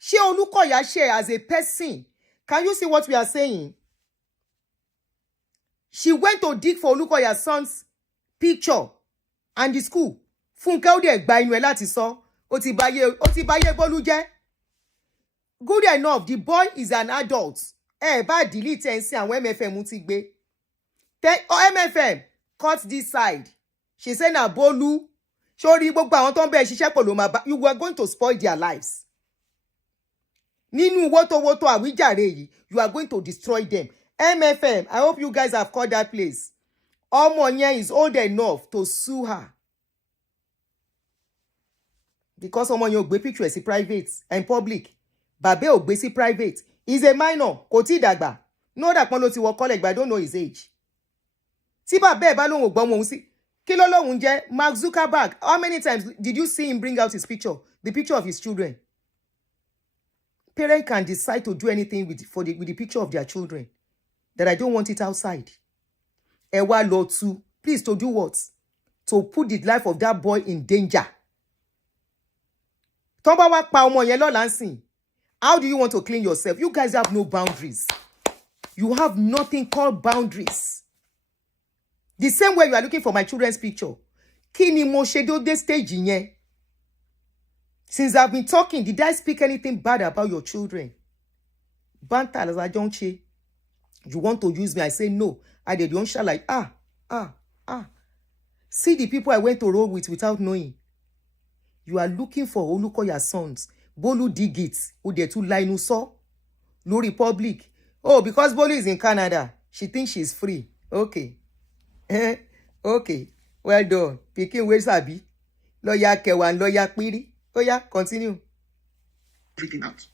Ṣé Olukoya ṣé as a person? Can you see what we are saying? She went to dig for Olukoya's son's picture and the school. Funke ó dẹ̀ gba inú ẹ̀ láti sọ. Ó ti báyé Bolu jẹ́. Good enough, the boy is an adult. Bá delete ẹ̀ ń sin àwọn MFM ti gbé. MFM, cut this side. She said na Bolu. Sori gbogbo àwọn tó ń bẹ̀ ṣiṣẹ́ pọ̀ ló máa bá. You were going to spoil their lives. Nínú woto àwíjàre yìí, you are going to destroy them. MFM, I hope you guys have called that place. Ọmọ yẹn is old enough to sue her. Because ọmọ yẹn ò gbé picture sí private and public. Bàbá ò gbé sí private. He's a minor. Kò tí dàgbà. No that pọ́n ló ti wọ college, but I don't know his age. Tí bàbá ẹ̀ bá lóhùn ògbọ́n òun sí. Kí ló lóhùn jẹ́? Mark Zuckerberg. How many times did you see him bring out his picture? The picture of his children. Parents can decide to do anything with the picture of their children. That I don't want it outside. Ẹ wá lọ tú. Please, to do what? To put the life of that boy in danger. Tọ́n bá wá pa ọmọ yẹn lọ́la ńsìn. How do you want to clean yourself? You guys have no boundaries. You have nothing called boundaries. The same way you are looking for my children's picture. Kí ni mo ṣe dé stage yẹn? Since I've been talking, did I speak anything bad about your children? Banta as I don't ṣe. You want to use me? I say no. I did don't share like See the people I went to roll with without knowing. You are looking for Olukoya's sons. Bolu dig it. Who they two line so? No republic. Oh, because Bolu is in Canada. She thinks she's free. Okay. Okay. Well done. Picking where sabi. Lawyer Kewan, lawyer Piri. Oh yeah, continue. Everything out.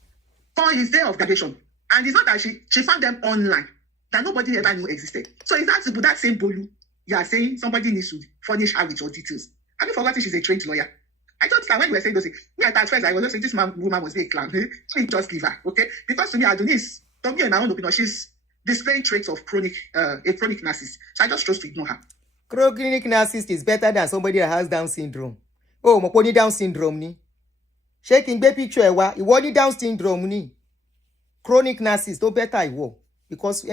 For his day of graduation. And it's not that she found them online. That nobody ever knew existed. So it's that same Bolu. You are saying somebody needs to furnish her with your details. Have you forgotten she's a trained lawyer? I thought that when you were saying those things, me at first I was just saying this woman must be a clown. So you just give her, okay? Because to me, Aduni is, to me in my own opinion, she's displaying traits of a chronic narcissist. So I just chose to ignore her. Chronic narcissist is better than somebody that has Down syndrome. Oh, mo ní Down syndrome ni. Ṣé kí n gbé picture ẹ wá, ìwọ ní Down syndrome ni. Chronic narcissist tó better ìwọ. Because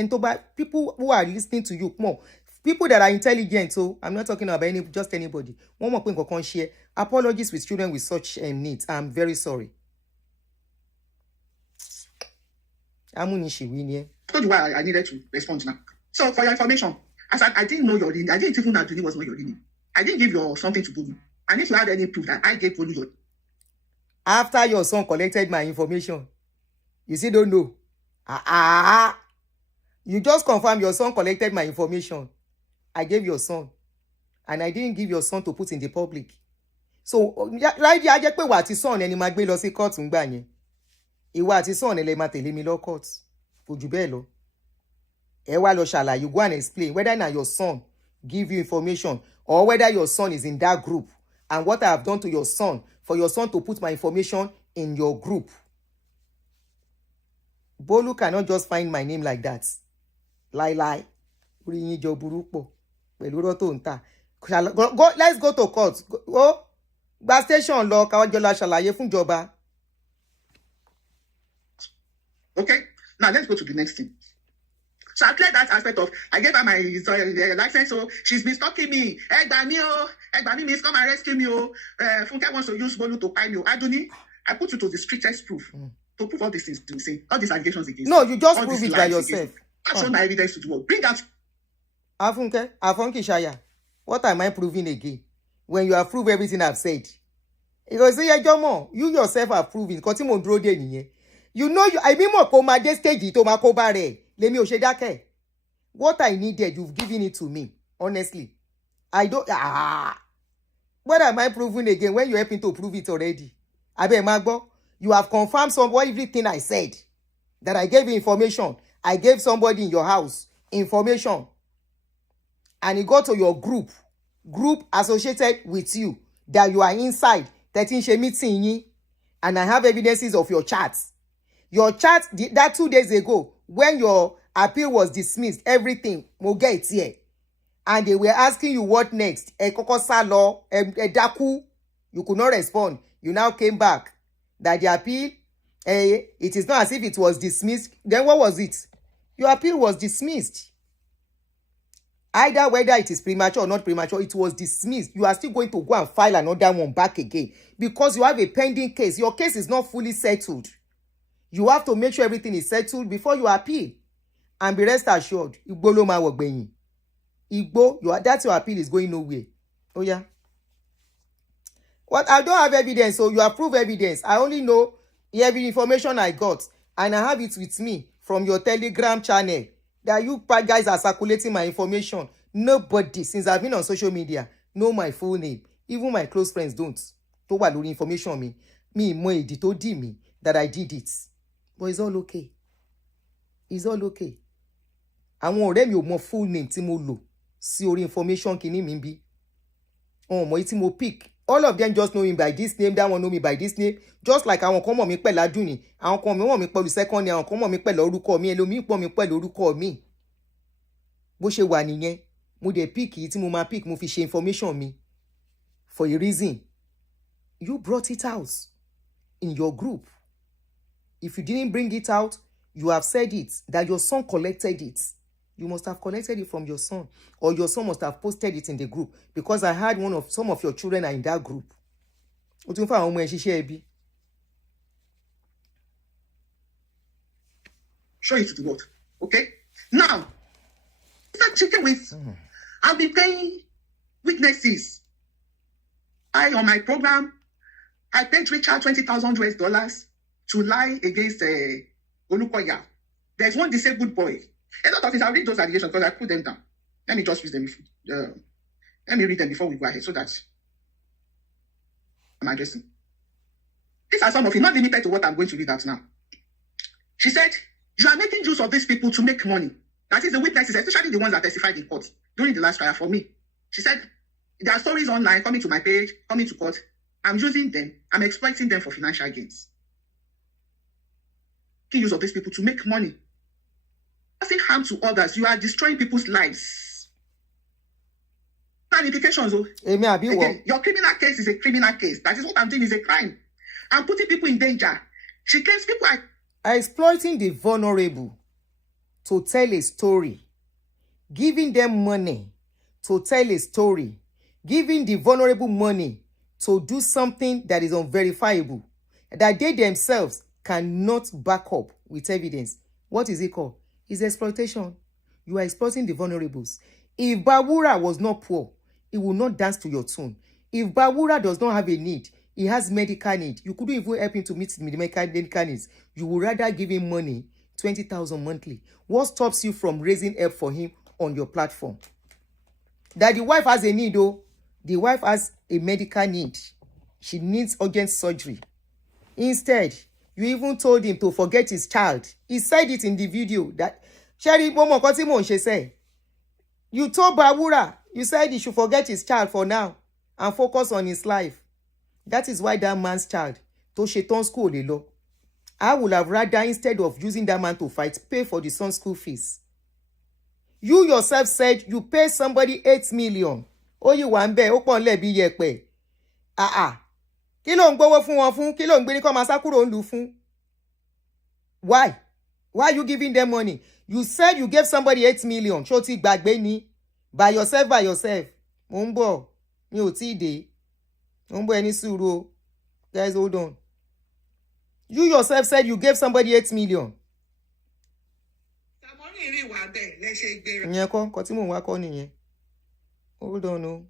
people who are listening to you more, people that are intelligent, so I'm not talking about just anybody. One more thing can share. Apologies with children with such needs. I'm very sorry. I told you why I needed to respond now. So for your information, as I didn't know your name. I didn't even know Aduni was not your name. I didn't give your something to Bolu. And if you had any proof that I gave Bolu your... After your son collected my information, you still don't know. You just confirm your son collected my information. I gave your son. And I didn't give your son to put in the public. So, right here, I just pé wà àti son ẹni máa gbé lọ sí court ńgbà yẹn. Ìwà àti son ẹlẹ́ máa tẹ̀lé mi lọ court. Kò jù bẹ́ẹ̀ lọ. Ẹ wá lọ ṣàlàyé, you go and explain whether na your son give you information or whether your son is in that group and what I have done to your son for your son to put my information in your group. Bolu cannot just find my name like that. Lie. Let's go to court. Go gba station lọ ká jọ la ṣàlàyé fún ìjọba. Okay, now let's go to the next thing. So I cleared that aspect of, I gave her my license, so she's been stalking me. Egbami means come and rescue me. Funke wants to use Bolu to pile me. Aduni, I put you to the strictest proof to prove all these things to say, all these allegations against. No, you just prove it by yourself. I've shown my evidence to the world. Bring out. Funke Shaya, what am I proving again? When you have proved everything I've said. Because you yourself have proven. You know, I mean, more stage to my let me oshedake. What I needed, you've given it to me. Honestly, I don't. What am I proving again when you're helping to prove it already? Abe Magbo, you have confirmed everything I said. That I gave you information. I gave somebody in your house information. And it got to your group associated with you that you are inside 13 meeting, and I have evidences of your chats. Your chat that 2 days ago when your appeal was dismissed, everything will get here, and they were asking you what next. Daku, you could not respond. You now came back that the appeal, it is not as if it was dismissed. Then what was it? Your appeal was dismissed. Either whether it is premature or not premature, it was dismissed. You are still going to go and file another one back again because you have a pending case. Your case is not fully settled. You have to make sure everything is settled before you appeal. And be rest assured, that's your appeal is going nowhere. Oh yeah. What I don't have evidence, so you have proved evidence. I only know every information I got, and I have it with me from your Telegram channel. That you guys are circulating my information. Nobody, since I've been on social media, know my full name. Even my close friends don't. To what information on me. Me, told me that I did it. But it's all okay. It's all okay. I want them your more full name, Timolo. See your information, kini mimbi. Oh, my Timo pick. All of them just know him by this name, that one know me by this name. Just like I won't come on me pẹ̀lú Aduni. I won't come on me pẹ̀lú second name, I won't come on me pẹ̀lú orúkọ mi, ẹlòmíì pọ̀ mi pẹ̀lú orúkọ mi. Bó ṣe wà nìyẹn, mo dé pick yìí tí mo máa pick, mo fi ṣe information mi. For a reason. You brought it out in your group. If you didn't bring it out, you have said it, that your son collected it. You must have collected it from your son, or your son must have posted it in the group, because I had some of your children are in that group. Show it to the world. Okay? Now, start checking with. I'll be paying witnesses. On my program, I paid Richard $20,000 to lie against Olukoya. There's one disabled boy. A lot of things, I'll read those allegations because I put them down. Let me just read them. Let me read them before we go ahead so that I'm addressing. These are some of it, not limited to what I'm going to read out now. She said, you are making use of these people to make money. That is the witnesses, especially the ones that testified in court during the last trial for me. She said, there are stories online coming to my page, coming to court. I'm using them. I'm exploiting them for financial gains. Making use of these people to make money. Causing harm to others. You are destroying people's lives. Implications. Again, your criminal case is a criminal case. That is what I'm doing is a crime. I'm putting people in danger. She claims people are exploiting the vulnerable to tell a story, giving them money to tell a story, giving the vulnerable money to do something that is unverifiable, that they themselves cannot back up with evidence. What is it called? It's exploitation. You are exploiting the vulnerables. If Bawura was not poor, he will not dance to your tune. If Bawura does not have a need, he has medical need, you couldn't even help him to meet the medical needs. You would rather give him money, 20,000 monthly. What stops you from raising help for him on your platform? That the wife has a need, though. The wife has a medical need. She needs urgent surgery. Instead, you even told him to forget his child. He said it in the video that Sherry Momo Kotimo she said. You told Bawura, you said he should forget his child for now and focus on his life. That is why that man's child to Sheton school the law. I would have rather, instead of using that man to fight, pay for the son's school fees. You yourself said you pay somebody 8 million. Oh, you want be opon le bi yepe. Kí ló ń gbowó fún wọn fún? Kí ló ń gbé ní kó máa sá kúrò ńlú fún? Why? Why are you giving them money? You said you gave somebody 8 million. Ṣó ti gbàgbé ni? By yourself. Mo ń bọ̀. Mi ò tí dé. Mo ń bọ̀ ẹni sùúrù o. Guys, hold on. You yourself said you gave somebody 8 million. ìyẹn kọ́ tí mò ń wá kọ́ nìyẹn. Hold on o.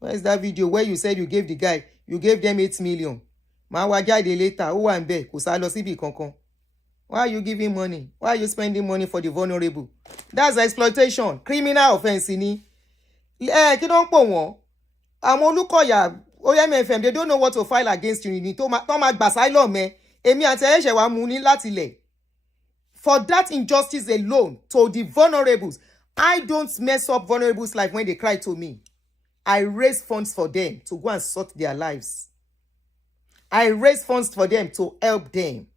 Where's that video where you said you gave the guy, you gave them 8 million? Màá wá jáde later, ó wà ńbẹ̀, kò sá lọ síbi kankan. Why are you giving money? Why are you spending money for the vulnerable? That's exploitation, criminal offense ni. Kí ló ń pò wọ́n? Àwọn Olúkọ̀yà, OMFM, they don't know what to file against you. Ní tó máa gbà asylum ẹ. Èmi àti ẹ̀ṣẹ̀ wa mú ní láti lẹ̀. For that injustice alone to the vulnerables, I don't mess up vulnerables' life when they cry to me. I raise funds for them to go and sort their lives. I raise funds for them to help them.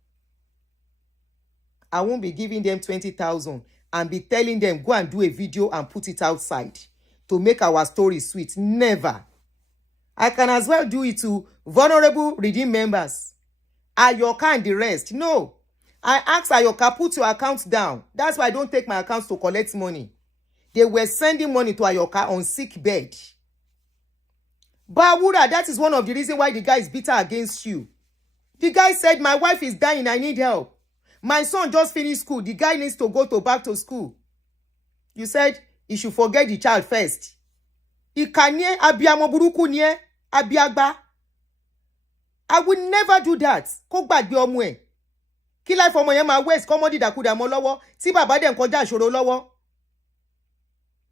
I won't be giving them 20,000 and be telling them, go and do a video and put it outside to make our story sweet. Never. I can as well do it to vulnerable redeemed members. Ayoka and the rest. No. I asked Ayoka, put your account down. That's why I don't take my accounts to collect money. They were sending money to Ayoka on sick bed. Bawura, that is one of the reasons why the guy is bitter against you. The guy said, my wife is dying, I need help. My son just finished school. The guy needs to go back to school. You said he should forget the child first. Ikanye abiyamo buruku nie abiagba. I will never do that. Kó gbàgbé ọmọ ẹ̀. Kí life ọmọ yẹn máa waste kọ́mọ dìdàkudà mọ́ lọ́wọ́ tí bàbá dẹ̀ ń kọjá ìṣòro lọ́wọ́.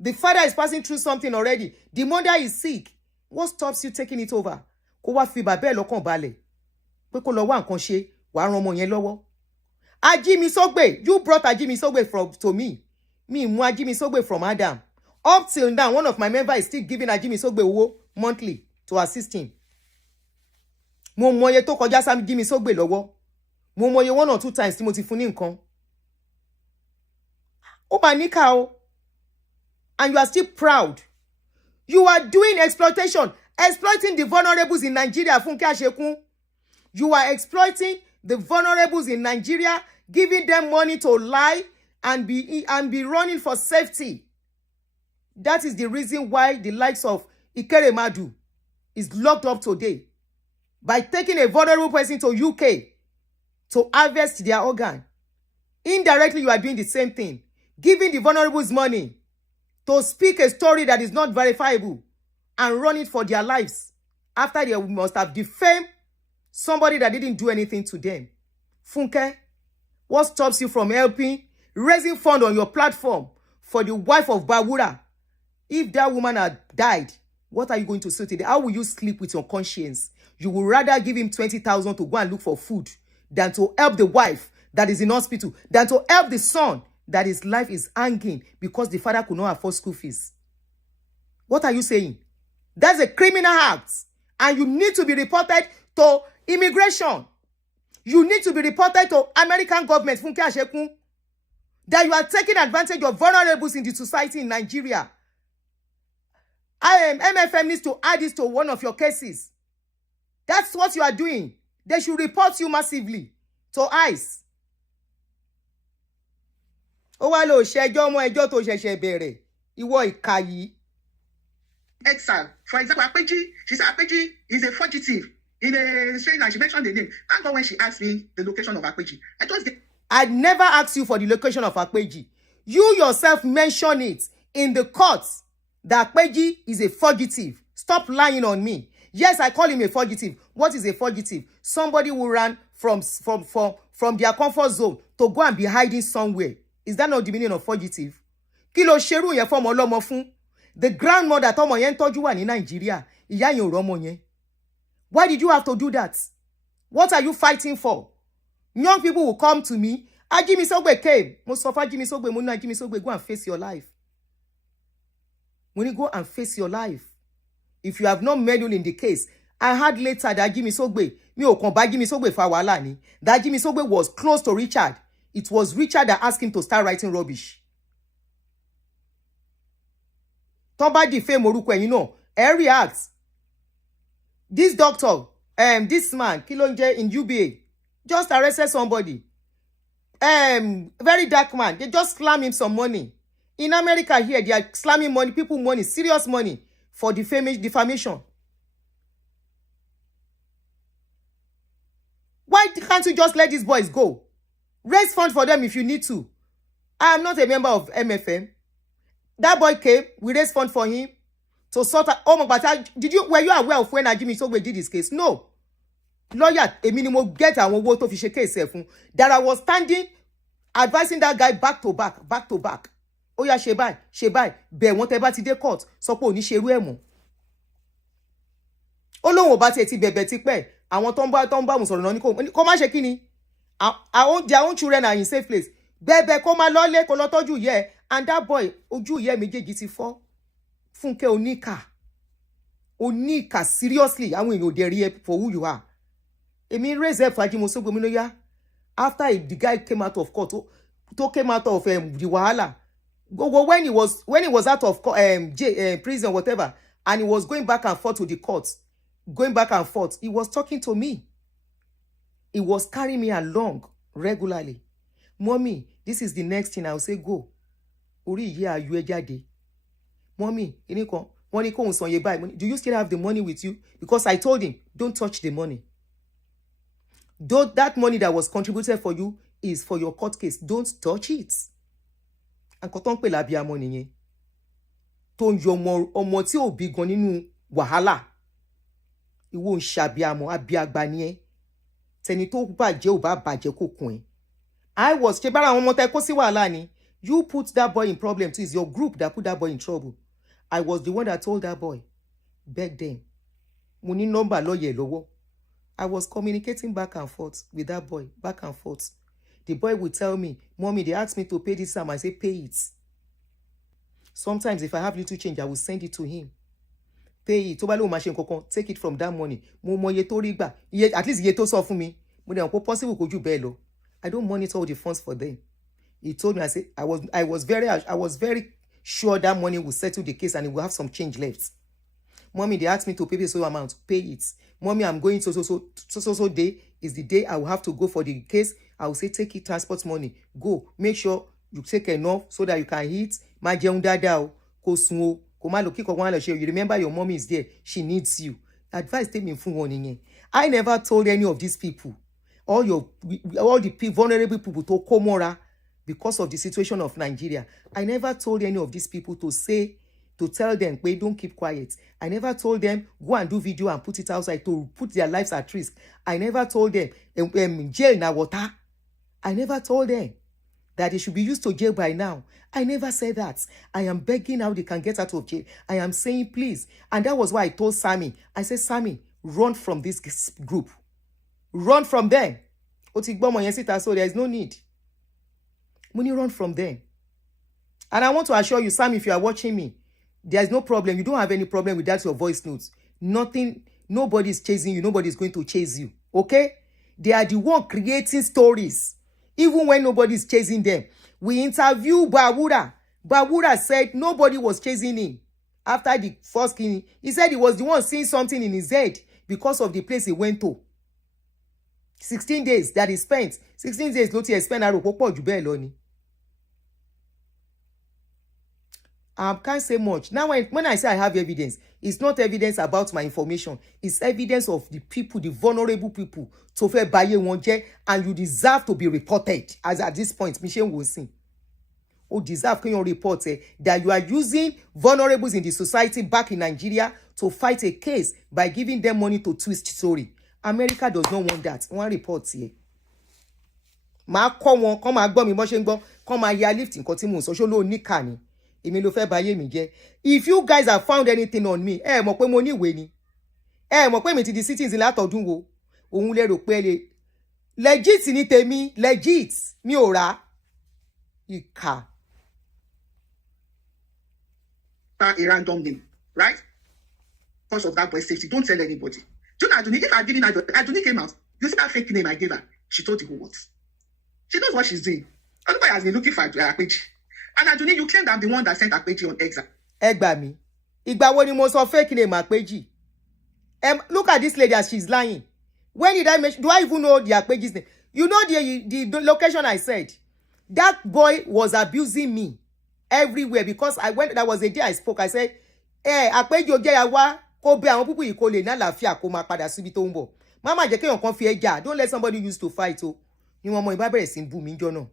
The father is passing through something already. The mother is sick. What stops you taking it over? Kó wá fi bàbá ẹ̀ lọ́kàn balẹ̀. Pé kó lọ wá nǹkan ṣe, wàá ran ọmọ yẹn lọ́wọ́. Ajimisogbe, you brought Ajimisogbe to me. Me mú Ajimisogbe from Adam. Up till now, one of my members is still giving Ajimisogbe owó monthly to assist him. Mo mọye tó kọjá sí Ajimisogbe lọ́wọ́. Mo mọye 1 or 2 times tí mo ti fún ní nǹkan. Ó mà níkà o. And you are still proud. You are doing exploitation, exploiting the vulnerables in Nigeria, Funke Ashekun. You are exploiting the vulnerables in Nigeria, giving them money to lie and be running for safety. That is the reason why the likes of Ikeremadu is locked up today. By taking a vulnerable person to UK to harvest their organ. Indirectly, you are doing the same thing. Giving the vulnerables money to speak a story that is not verifiable and run it for their lives after they must have defamed somebody that didn't do anything to them. Funke, what stops you from helping, raising funds on your platform for the wife of Bawura? If that woman had died, what are you going to say today? How will you sleep with your conscience? You would rather give him 20,000 to go and look for food than to help the wife that is in hospital, than to help the son that his life is hanging because the father could not afford school fees. What are you saying? That's a criminal act. And you need to be reported to immigration. You need to be reported to American government, Funke Ashekun, that you are taking advantage of vulnerables in the society in Nigeria. MFM needs to add this to one of your cases. That's what you are doing. They should report you massively to ICE. Ó wá lọ ṣẹjọ́ mọ́ ẹjọ́ tó ṣẹ̀ṣẹ̀ bẹ̀rẹ̀. Ìwọ ìkà yìí. Exile. For example, Apeji, she said Apeji is a fugitive. In a strange, and she mentioned the name. Thank God when she asked me the location of Apeji. I never asked you for the location of Apeji. You yourself mentioned it in the courts that Apeji is a fugitive. Stop lying on me. Yes, I call him a fugitive. What is a fugitive? Somebody who ran from their comfort zone to go and be hiding somewhere. Is that not the meaning of fugitive? Kí ló ṣerú yẹn fọ́mọ ọlọ́mọ fún? The grandmother tọ́mọ yẹn tọ́jú wà ní Nigeria. Ìyá yẹn ò rọ́mọ yẹn. Why did you have to do that? What are you fighting for? Young people will come to me. Ajimisogbe came. Mo sọ fún Ajimisogbe, mo ní Ajimisogbe, go and face your life. When you go and face your life. If you have not meddled in the case, I heard later that Ajimisogbe, mi ò kàn bá Ajimisogbe fa wàhálà ni. That Ajimisogbe was close to Richard. It was Richard that asked him to start writing rubbish. Tó bá defame orúkọ ẹ̀yin náà, ẹ react. This doctor, this man, kí ló ń jẹ́ in UBA, just arrested somebody. Very dark man. They just slam him some money. In America here, they are slamming money, people money, serious money for defamation. Why can't you just let these boys go? Raise funds for them if you need to. I am not a member of MFM. That boy came, we raised fund for him to sort out. Oh my God, were you aware of when Ajimi Sogbe did this case? No. Lawyer, a minimum get and owó tó fi ṣe case fún. That I was standing, advising that guy back to back. Oh yeah, ṣe báyìí, bẹ́ẹ̀ wọ́n tẹ́ bá ti dé court, sọ pé ò ní ṣerú ẹ̀ mọ́. Ó lóun ò bá tiẹ̀ ti bẹ̀bẹ̀ ti pẹ́, àwọn tó ń bá òun sọ̀rọ̀ náà ní kó má ṣe kí ni. Their own children are in safe place. Bẹ́ẹ̀bẹ́ kó má lọ́lé kó lọ tọ́jú ìyá ẹ̀, and that boy, ojú ìyá méjèèjì ti fọ́. Funke oníkà, seriously, àwọn èèyàn ò dẹ̀ rí ẹ for who you are. Èmi raise up Ajimi Sogbe mi lóyá. After the guy came out of court, to came out of the wahala. When he was out of prison, whatever, and he was going back and forth to the courts, he was talking to me. He was carrying me along regularly. Mommy, this is the next thing. I'll say, go. Ori ye ayu e jade. Mommy, do you still have the money with you? Because I told him, don't touch the money. Though that money that was contributed for you is for your court case, don't touch it. And koton pe labi amo niyen. Ton yo ọmọ tí ò bí gan nínú wàhálà. Ìwọ ń ṣàbíamọ, àbíàgbà ni ẹ́. Tẹni tó bàjẹ́ ò bá bàjẹ́ kò kún ẹ́. I was ṣe bára àwọn ọmọ tẹ́ kó sí wàhálà ni. You put that boy in problem too. It's your group that put that boy in trouble. I was the one that told that boy, beg them. Mo ní number lawyer lọ́wọ́. I was communicating back and forth with that boy, back and forth. The boy would tell me, Mommy, they asked me to pay this sum. I say, pay it. Sometimes if I have little change, I will send it to him. Pay it. Take it from that money. At least ye to sọ fún mi. Possible could you bello? I don't monitor all the funds for them. He told me, I was very sure that money will settle the case and it will have some change left. Mommy, they asked me to pay this amount. Pay it. Mommy, I'm going so day is the day I will have to go for the case. I will say, take it, transport money. Go. Make sure you take enough so that you can eat. My dada you remember your mommy is there. She needs you. Advice take me from one. I never told any of these people, all the vulnerable people to Komora because of the situation of Nigeria. I never told any of these people to tell them, wait, don't keep quiet. I never told them, go and do video and put it outside to put their lives at risk. I never told them, jail na water. I never told them that they should be used to jail by now. I never said that. I am begging how they can get out of jail. I am saying, please. And that was why I told Sammy. I said, Sammy, run from this group. Run from them. So there is no need. Money, run from them. And I want to assure you, Sammy, if you are watching me, there is no problem. You don't have any problem with that, your voice notes. Nothing, nobody is chasing you. Nobody is going to chase you. Okay? They are the one creating stories. Even when nobody is chasing them. We interviewed Bawura. Bawura said nobody was chasing him. After the first killing, he said he was the one seeing something in his head because of the place he went to. 16 days that he spent. 16 days ló ti spend aro púpọ̀ jù bẹ́ẹ̀ lọ ni. I can't say much. Now, when I say I have evidence, it's not evidence about my information. It's evidence of the people, the vulnerable people. To fẹ́ báyé wọn jẹ́, and you deserve to be reported. As at this point, Michelle will sing. Oh, deserve can you report that you are using vulnerables in the society back in Nigeria to fight a case by giving them money to twist story. America does not want that. One report here. Ma come on, come and me motion go, come and ya lifting continue social low nikani. Emi lo fẹ́ báyé mi jẹ́. If you guys have found anything on me, mọ̀ pé mo ní ìwé ni. Mọ̀ pé mi ti di citizen látọdún wo. Òun lè rò pé le legit ni tèmi, legit. Mi ò rà. Ìkà. A random name, right? Because of that boy's safety. Don't tell anybody. Do you know Aduni? If Aduni came out, you see that fake name I gave her. She told the whole world. She knows what she's doing. Everybody has been looking for Akpeji. And Aduni, you claim that I'm the one that sent Akpeji on exam. Egba mi. Ìgbà wo ni mo sọ fake name Akpeji? Look at this lady as she's lying. When did I mention? Do I even know the Akpeji's name? You know the location I said. That boy was abusing me everywhere because that was the day I spoke. I said, Akpeji oje ya wa ko be àwọn people yìí kó lè ní àlàáfíà kó máa padà síbi tó ń bọ̀. Mama jẹ́ kéèyàn kan fi ẹja. Don't let somebody use to fight o. Ni wọ́n mọ ìbá bẹ̀rẹ̀ sí bú mi ńjọ́ náà.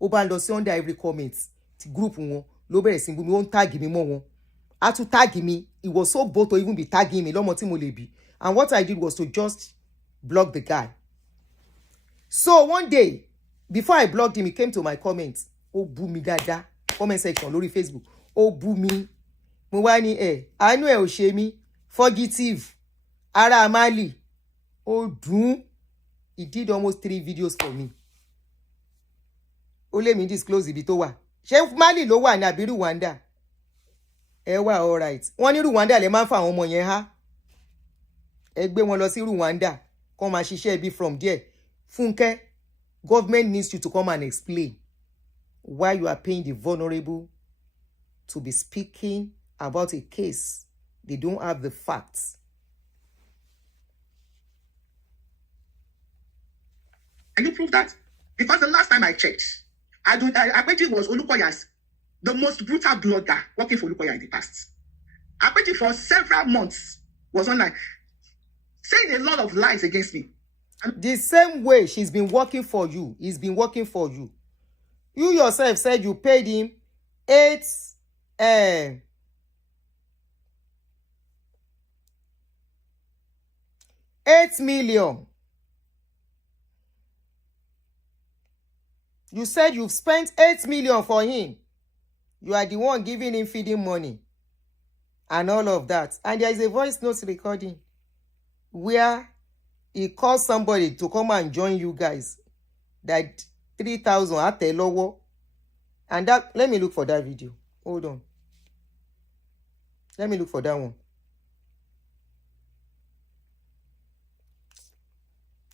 ó bá lọ sí under every comment ti group wọn ló bẹ̀rẹ̀ sí bú mi, ó ń tag mi mọ́ wọn, á tún tag mi. He was so bold to even be tagging me lọ́mọ tí mo lè bí. And what I did was to just block the guy. So one day before I blocked him, he came to my comments. Ó bú mi dáadáa, comment section lórí Facebook. Ó bú mi. Mo wá ní àánú ẹ̀ ò ṣe mí, fugitive, ará Mali. Ó dùn. He did almost 3 videos for me. Ó lé mi disclose ibi tó wà. Ṣé Mali ló wà ní àbí Rwanda? Ẹ wà all right. Wọ́n ní Rwanda lè máa ń fa àwọn ọmọ yẹn há. Ẹ gbé wọn lọ sí Rwanda kó máa ṣiṣẹ́ ibi from there. Funke, government needs you to come and explain why you are paying the vulnerable to be speaking about a case they don't have the facts. Can you prove that? Because the last time I checked, Aunty was Olukoya's the most brutal blogger working for Olukoya in the past. Aunty for several months was online saying a lot of lies against me. The same way she's been working for you, he's been working for you. You yourself said you paid him 8 million. You said you've spent 8 million for him. You are the one giving him feeding money and all of that. And there is a voice note recording where he calls somebody to come and join you guys. That 3,000 at a lower. And that, let me look for that video. Hold on. Let me look for that one.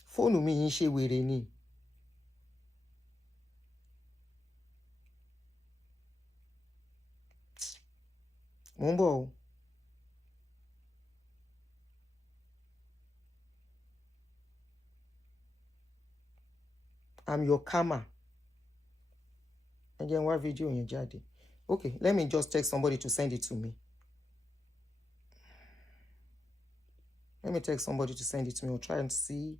Phone me in she wèrè ni. Mumbo. I'm your karma. Again, what video in your jáde? Okay, let me just text somebody to send it to me. Let me text somebody to send it to me. I'll try and see.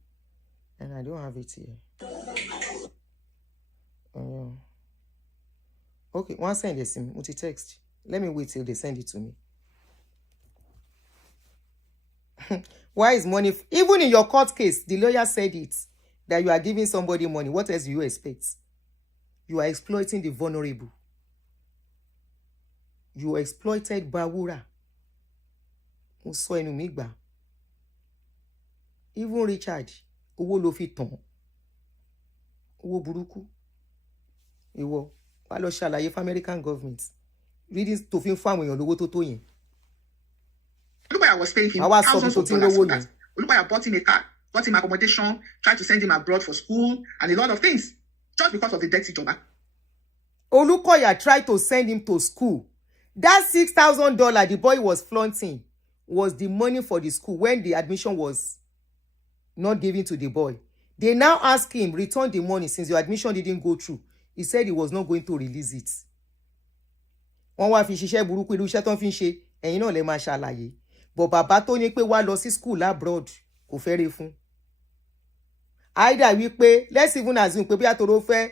And I don't have it here. Okay, one send this in multi-text. Let me wait till they send it to me. Why is money? Even in your court case, the lawyer said it, that you are giving somebody money. What else do you expect? You are exploiting the vulnerable. You exploited Bawura. Even Richard, owó ló fi tàn. Owó burúkú. Ìwọ, wá lọ ṣàlàyé fún American government. Reading to fi fún àwọn èèyàn lówó tó tó yẹn. Olukoya was paying him thousands of dollars for that. Olukoya bought him a car, got him accommodation, tried to send him abroad for school, and a lot of things, just because of the dirty job. Olukoya tried to send him to school. That $6,000 the boy was flaunting was the money for the school when the admission was not given to the boy. They now ask him, return the money since your admission didn't go through. He said he was not going to release it. Wọ́n wá fi ṣiṣẹ́ burúkú irú iṣẹ́ tó ń fi ṣe, ẹ̀yin náà lè máa ṣàlàyé. But bàbá tó ní pé wá lọ sí school abroad kò fẹ́rẹ̀ fún. Either wípé, let's even assume pé bí àtòrò fẹ́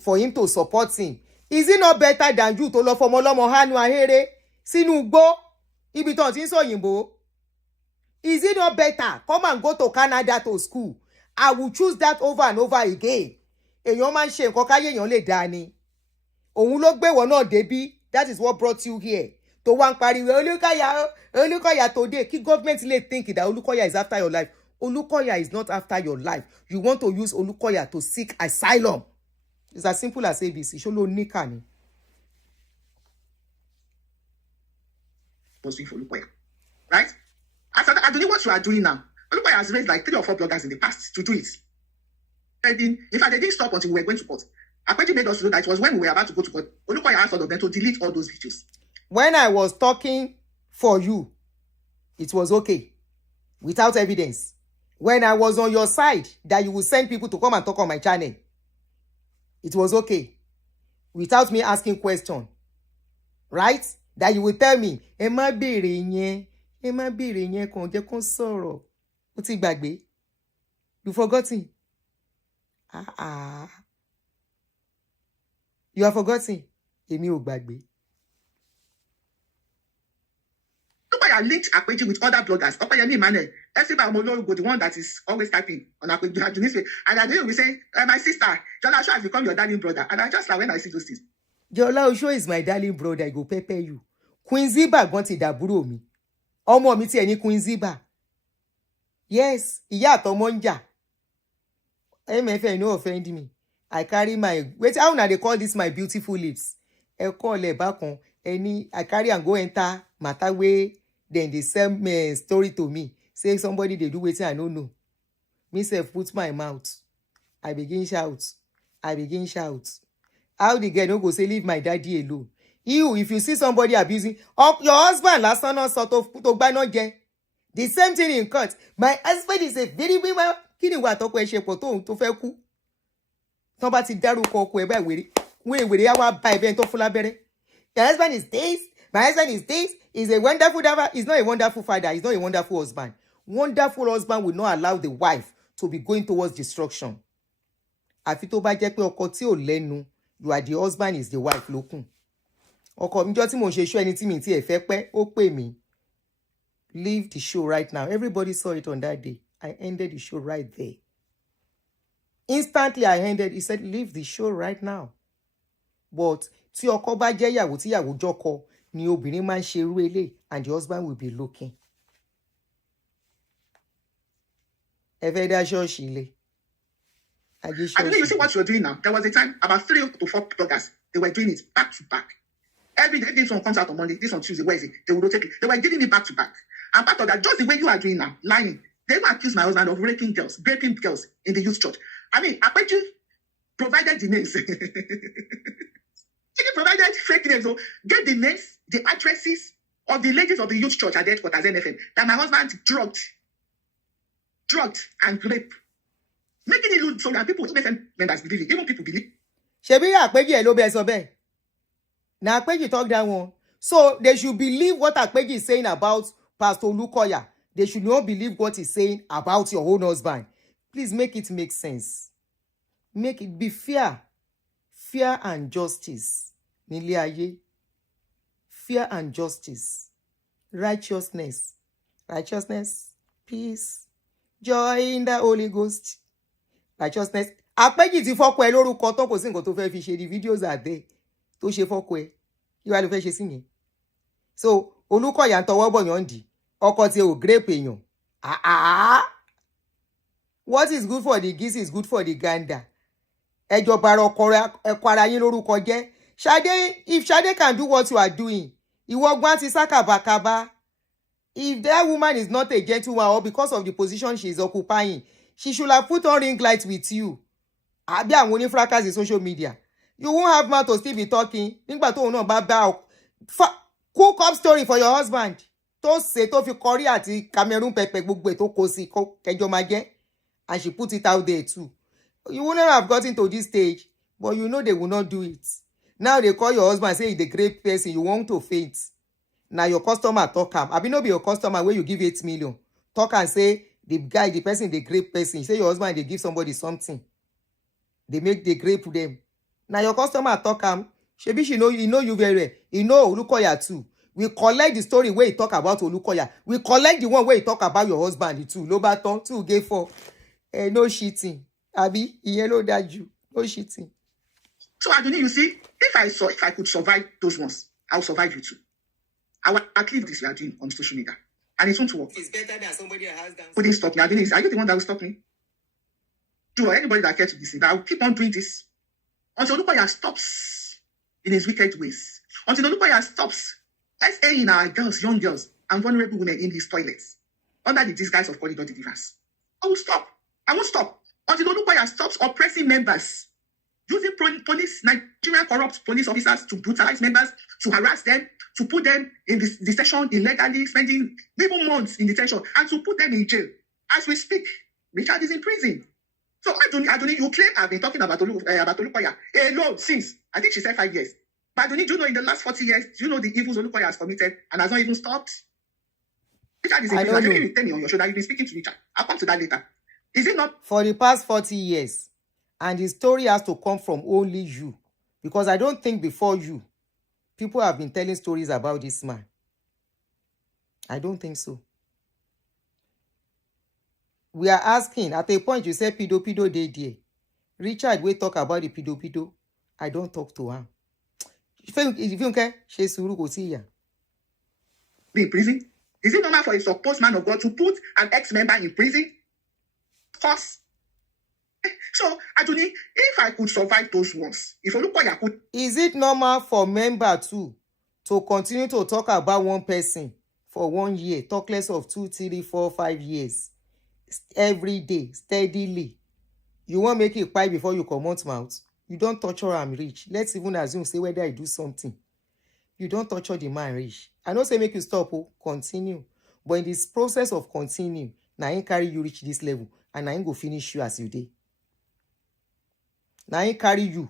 for him to support him. Is it not better than you to lọ fọmọ lọ́mọ hánú ahéré sínú igbó ibi tó ti ń sọ òyìnbó? Is it not better? Come and go to Canada to school. I will choose that over and over again. Èèyàn máa ń ṣe nǹkan káyé èèyàn lè dá ni. Òun ló gbé wọ́n náà débí. That is what brought you here. To wá ń pariwo Olukoya today. Kí government lè think that Olukoya is after your life. Olukoya is not after your life. You want to use Olukoya to seek asylum. It's as simple as ABC. Ṣó ló níkà ni. Was doing for Olukoya, right? After that, Aduni, what you are doing now, Olukoya has raised like 3 or 4 bloggers in the past to do it. And in fact, they didn't stop until we were going to court. Aunty made us know that it was when we were about to go to court. Olukoya asked all of them to delete all those videos. When I was talking for you, it was okay. Without evidence. When I was on your side, that you would send people to come and talk on my channel, it was okay. Without me asking question. Right? That you would tell me, ẹ má béèrè yẹn kàn jẹ́ kàn sọ̀rọ̀. Ó ti gbàgbé. You forgotten? You are forgotten. Èmi ò gbàgbé. Olukoya linked Akpeji with other bloggers. Opeyemi Emmanuel, Esiba Omologo, the one that is always typing on Aduni's face. And Aduni will be saying, my sister, Jola Osho has become your darling brother. And I just like when I see those things. Jola Osho is my darling brother. I go pepper you. Queen Ziba gan ti dàbúrò mi. Ọmọ mi tí ẹ ní Queen Ziba. Yes, ìyá àtọmọ ń jà. MFN, no offend me. I carry my... Wait, how now they call this my beautiful lips? I call it back on any... I carry and go enter matter way. Then they send me story to me. Say somebody they do waiting, I don't know. Me self put my mouth. I begin shout. How the girl no go say leave my daddy alone? You, if you see somebody abusing... your husband last time not sort of put not get. The same thing in court. My husband is a very woman. Kí ni wà tọ́kọ ẹ ṣe pọ̀ tó fẹ́ kú? Tán bá ti dárúkọ ọkọ ẹ báyìí wèrè á wá bá ẹbẹ́ tó fún lábẹ́rẹ́. Your husband is this. My husband is this. He's a wonderful father. He's not a wonderful father. He's not a wonderful husband. Wonderful husband will not allow the wife to be going towards destruction. Àfi tó bá jẹ́ pé ọkọ tí ò lẹ́nu, you are the husband, is the wife lókun. Ọkọ mi jọ́ tí mo ṣe ṣọ́ ẹni tí mi ti ẹ̀ fẹ́ pẹ́, ó pè mí. Leave the show right now. Everybody saw it on that day. I ended the show right there. Instantly I ended. He said, leave the show right now. But tí ọkọ bá jẹ́ ìyàwó tí ìyàwó jọkọ ni obìnrin máa ń ṣe irú eléyìí, and the husband will be looking. Ẹ fẹ́ dá ṣọ́ọ̀ṣì ilé. I mean, you see what you're doing now. There was a time about 3 to 4 bloggers, they were doing it back to back. Every day, this one comes out on Monday, this on Tuesday, Wednesday. They will rotate it. They were giving it back to back. And part of that, just the way you are doing now, lying. They will accuse my husband of raping girls in the youth church. I mean, Akpeji provided the names. He provided fake names. So get the names, the addresses of the ladies of the youth church at the headquarters NFM that my husband drugged and raped. Making it look so that people, NFM members believe it. Even people believe. Shebi Akpeji elo be so be. Now Akpeji talk that one. So they should believe what Akpeji is saying about Pastor Olukoya. They should not believe what he's saying about your own husband. Please make it make sense. Make it be fair. Fear and justice. Nílé ayé. Fear and justice. Righteousness. Peace. Joy in the Holy Ghost. Righteousness. Akpeji ti fọ́kọ ẹ lórúkọ tán kò sí nǹkan tó fẹ́ fi ṣe. The videos are there. Tó ṣe fọ́kọ ẹ. Kí wá ló fẹ́ ṣe sí yẹn? So, Olukoya ń tọwọ́ bọ̀ yàn dì. Ọkọ tí ò grape èèyàn. What is good for the geese is good for the gander. Ẹjọ́ bara ẹkọ ara yín lórúkọ jẹ́. Ṣadé, if Ṣadé can do what you are doing, ìwọ gbọ́n ti sákàbàkàbà. If that woman is not a gentleman or because of the position she is occupying, she should have put on ring light with you. Àbí àwọn onífracas in social media. You won't have mouth to still be talking. Nígbà tó náà bá bá cook up story for your husband. Tó ṣe tó fi Korea àti Cameroon pẹpẹ gbogbo ẹ̀ tó kó sí kẹjọ máa jẹ́. And she put it out there too. You wouldn't have gotten to this stage, but you know they will not do it. Now they call your husband, say he's the great person, you want to faint. Now your customer talk am. Abi no be your customer where you give 8 million. Talk and say the guy, the person, the great person. Say your husband, they give somebody something. They grape them. Now your customer talk am. Shebi he know you very well. He know Olukoya too. We collect the story where he talk about Olukoya. We collect the one where he talk about your husband too. Lobaton too gave for. No cheating. Abi, yellow daju. No cheating. So Aduni, you see, if I could survive those ones, I'll survive you too. I will achieve this you are doing on social media. And it won't work. It's better than somebody that has done. Couldn't stop me. Aduni, are you the one that will stop me? Do anybody that cares to listen, I will keep on doing this until Olukoya stops in his wicked ways. Until Olukoya stops saying our girls, young girls, and vulnerable women in his toilets under the disguise of corridor deliverers. I will stop. I won't stop until Olukoya stops oppressing members, using police, Nigerian corrupt police officers to brutalize members, to harass them, to put them in detention illegally, spending even months in detention, and to put them in jail. As we speak, Richard is in prison. So Aduni, you claim I've been talking about Olukoya alone since, I think she said 5 years. But Aduni, do you know in the last 40 years, do you know the evils Olukoya has committed and has not even stopped? Richard is in prison. I think tell me on your show that you've been speaking to Richard. I'll come to that later. Is it not? For the past 40 years. And the story has to come from only you. Because I don't think before you, people have been telling stories about this man. I don't think so. We are asking, at a point you say pedo dey there. Richard, we talk about the pedo. I don't talk to him. If you okay, she's suru go see ya. Be in prison? Is it normal for a supposed man of God to put an ex-member in prison? Of course. So, Aduni, if I could survive those ones, if Olukoya could... Is it normal for member too to continue to talk about one person for 1 year, talk less of 2, 3, 4, 5 years, every day, steadily? You won't make it pie before you come out mouth. You don't torture am rich. Let's even assume, say whether I do something. You don't torture the man rich. I don't say make you stop, continue. But in this process of continue, now I carry you reach this level, and I ain't go finish you as you did. Now I carry you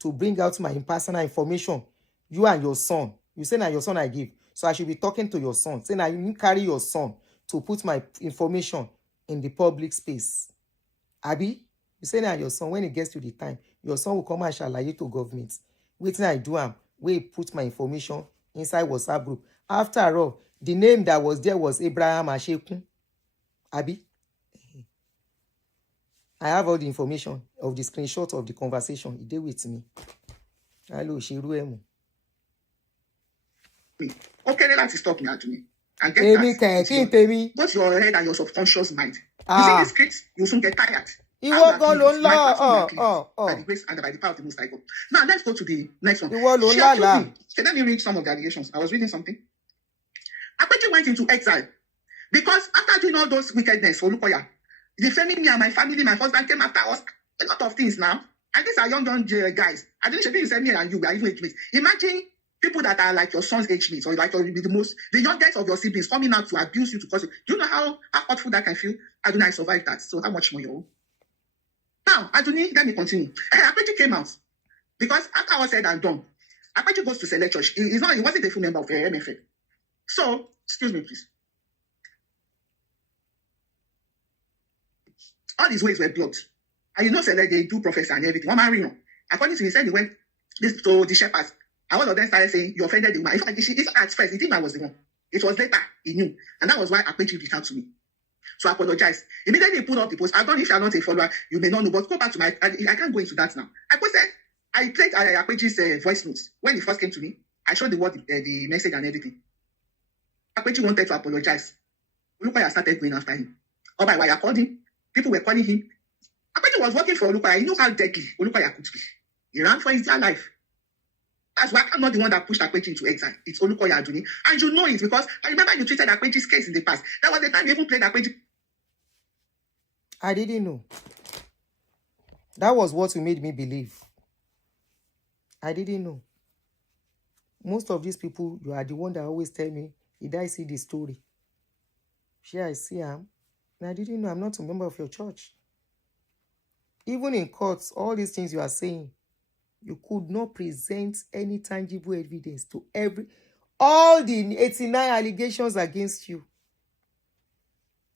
to bring out my personal information. You and your son. You say now your son I give. So I should be talking to your son. Say now you carry your son to put my information in the public space. Abi, you say now your son, when it gets to the time, your son will come and shalaye to government. Waiting I do am, where put my information inside WhatsApp group. After all, the name that was there was Abraham Ashekun. Abi, I have all the information of the screenshot of the conversation. He did with me. Hello, Shiru. Okay, let's stop me, Aduni. And get that. What's your head and your subconscious mind? You see this script, you soon get tired. He was going on by the grace and by the power of the Most High God. Now let's go to the next one. Let me read some of the allegations. I was reading something. Akpeju went into exile because after doing all those wickedness for Olukoya, defaming me and my family, my husband came after us, a lot of things now. And these are young guys. I didn't say you said me and you, we are even age mates. Imagine people that are like your son's age mates, or like the youngest of your siblings coming out to abuse you, to cause you. Do you know how hurtful that can feel? Aduni, I survived that. So how much more you? Now, Aduni, let me continue. Akpeju came out because after all said and done, Akpeju goes to select church. He wasn't a full member of the MFA. So, excuse me, please. All his ways were blocked. And you know, select they do professor and everything. One man ring. According to him, he said he went to the shepherds. And one of them started saying, you offended the woman. In fact, at first, he didn't know I was the one. It was later, he knew. And that was why Akpeju reached out to me. So I apologize. Immediately he put up the post. I don't know if you are not a follower, you may not know, but go back to my... I can't go into that now. I played Akpeju's voice notes. When he first came to me, I showed the message and everything. Akpeju wanted to apologize. Olukoya started going after him. Or by why I called him. People were calling him. Akpeju was working for Olukoya. He knew how deadly Olukoya could be. He ran for his dear life. That's why I'm not the one that pushed Akpeju into exile. It's Olukoya Aduni. And you know it because I remember you treated Akpeju's case in the past. That was the time you even played Akpeju. I didn't know. That was what you made me believe. I didn't know. Most of these people, you are the one that always tell me, did I see the story? Sure, I see him. And I didn't know I'm not a member of your church. Even in courts, all these things you are saying, you could not present any tangible evidence to all the 89 allegations against you.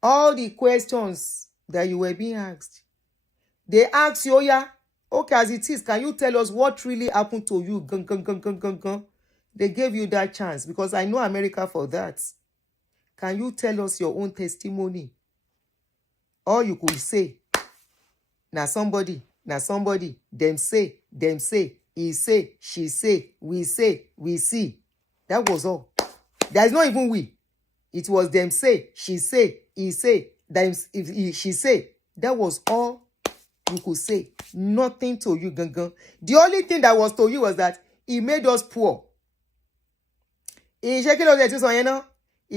All the questions that you were being asked. They asked you, okay, as it is, can you tell us what really happened to you? They gave you that chance because I know America for that. Can you tell us your own testimony? Or you could say, now somebody, them say, he say, she say, we see. That was all. There is not even we. It was them say, she say, he say, she say. That was all you could say. Nothing to you, gangan. The only thing that was to you was that he made us poor. He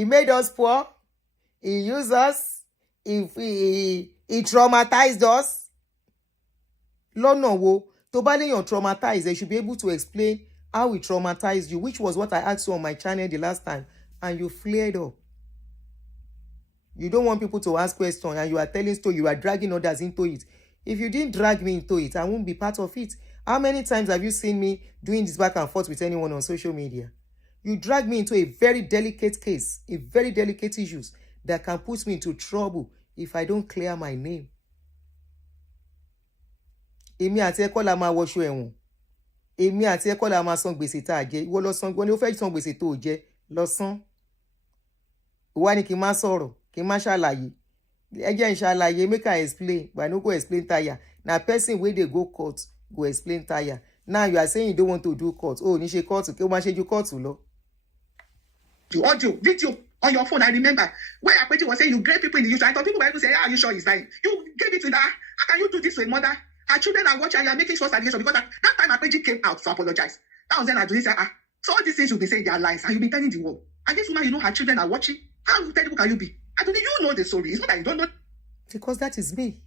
made us poor. He used us. He traumatized us. Lord no wo. To bá léèyàn traumatized, they should be able to explain how he traumatized you, which was what I asked you on my channel the last time, and you flared up. You don't want people to ask questions, and you are telling story, you are dragging others into it. If you didn't drag me into it, I won't be part of it. How many times have you seen me doing this back and forth with anyone on social media? You drag me into a very delicate case, a very delicate issues that can put me into trouble if I don't clear my name. Èmi àti ẹ kọ́ la máa wọṣọ ẹ̀wọ̀n. èmi àti ẹ kọ́ la máa san gbèsè tá a jẹ ìwọ lọ san gbọ́n ni ó fẹ́ san gbèsè tó o jẹ lọ san. Wá ní kí n má sọ̀rọ̀ kí n má ṣàlàyé ẹ jẹ́ n ṣàlàyé make I explain but I no go explain tire na person wey dey go court go explain tire. Now you are saying you don't want to do court ní ṣe court kí o má ṣe ju court lọ. The audio, video on your phone. I remember when Akpeju was saying you grade people in the usual. I thought people were even saying, are you sure he's dying? You gave it to that. How can you do this to a mother? Her children are watching and you are making false allegations because that time Akpeju came out to apologize. That was then Aduni said, so all these things you've been saying they are lies and you've been telling the world. And this woman, you know her children are watching. How terrible can you be? Aduni, you know the story. It's not that you don't know. Because that is me.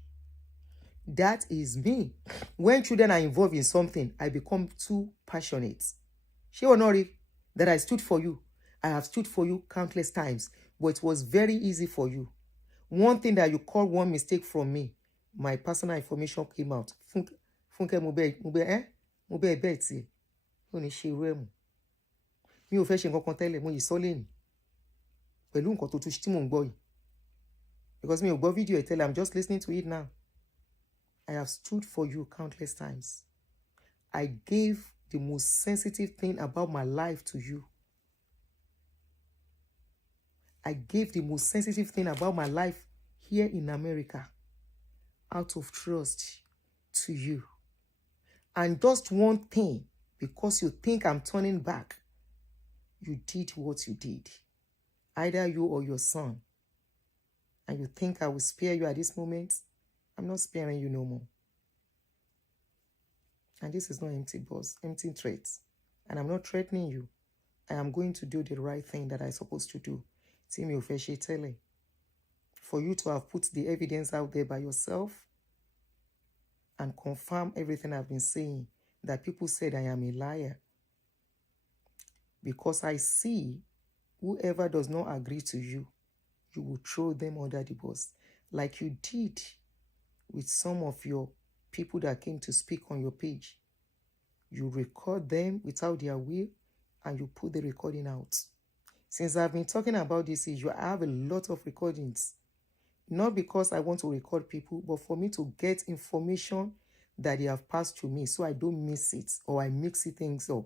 That is me. When children are involved in something, I become too passionate. She Honori, that I stood for you. I have stood for you countless times, but it was very easy for you. One thing that you call one mistake from me, my personal information came out. Funke mo be beti. Ó ní ṣe irú ẹ̀ mọ́. Mi ò fẹ́ ṣe nǹkan kan tẹ́lẹ̀, mo yìí sọ lẹ́nu. Pẹ̀lú nǹkan tó tún tí mò ń gbọ́ yìí. Because mi ò gbọ́ video ẹ̀ tẹ́lẹ̀, I'm just listening to it now. I have stood for you countless times. I gave the most sensitive thing about my life to you. I gave the most sensitive thing about my life here in America out of trust to you. And just one thing, because you think I'm turning back, you did what you did. Either you or your son. And you think I will spare you at this moment? I'm not sparing you no more. And this is not empty threats. And I'm not threatening you. I am going to do the right thing that I'm supposed to do. For you to have put the evidence out there by yourself and confirm everything I've been saying, that people said I am a liar. Because I see whoever does not agree to you, you will throw them under the bus, like you did with some of your people that came to speak on your page. You record them without their will and you put the recording out. Since I've been talking about this issue, I have a lot of recordings. Not because I want to record people, but for me to get information that they have passed to me so I don't miss it or I mix things up.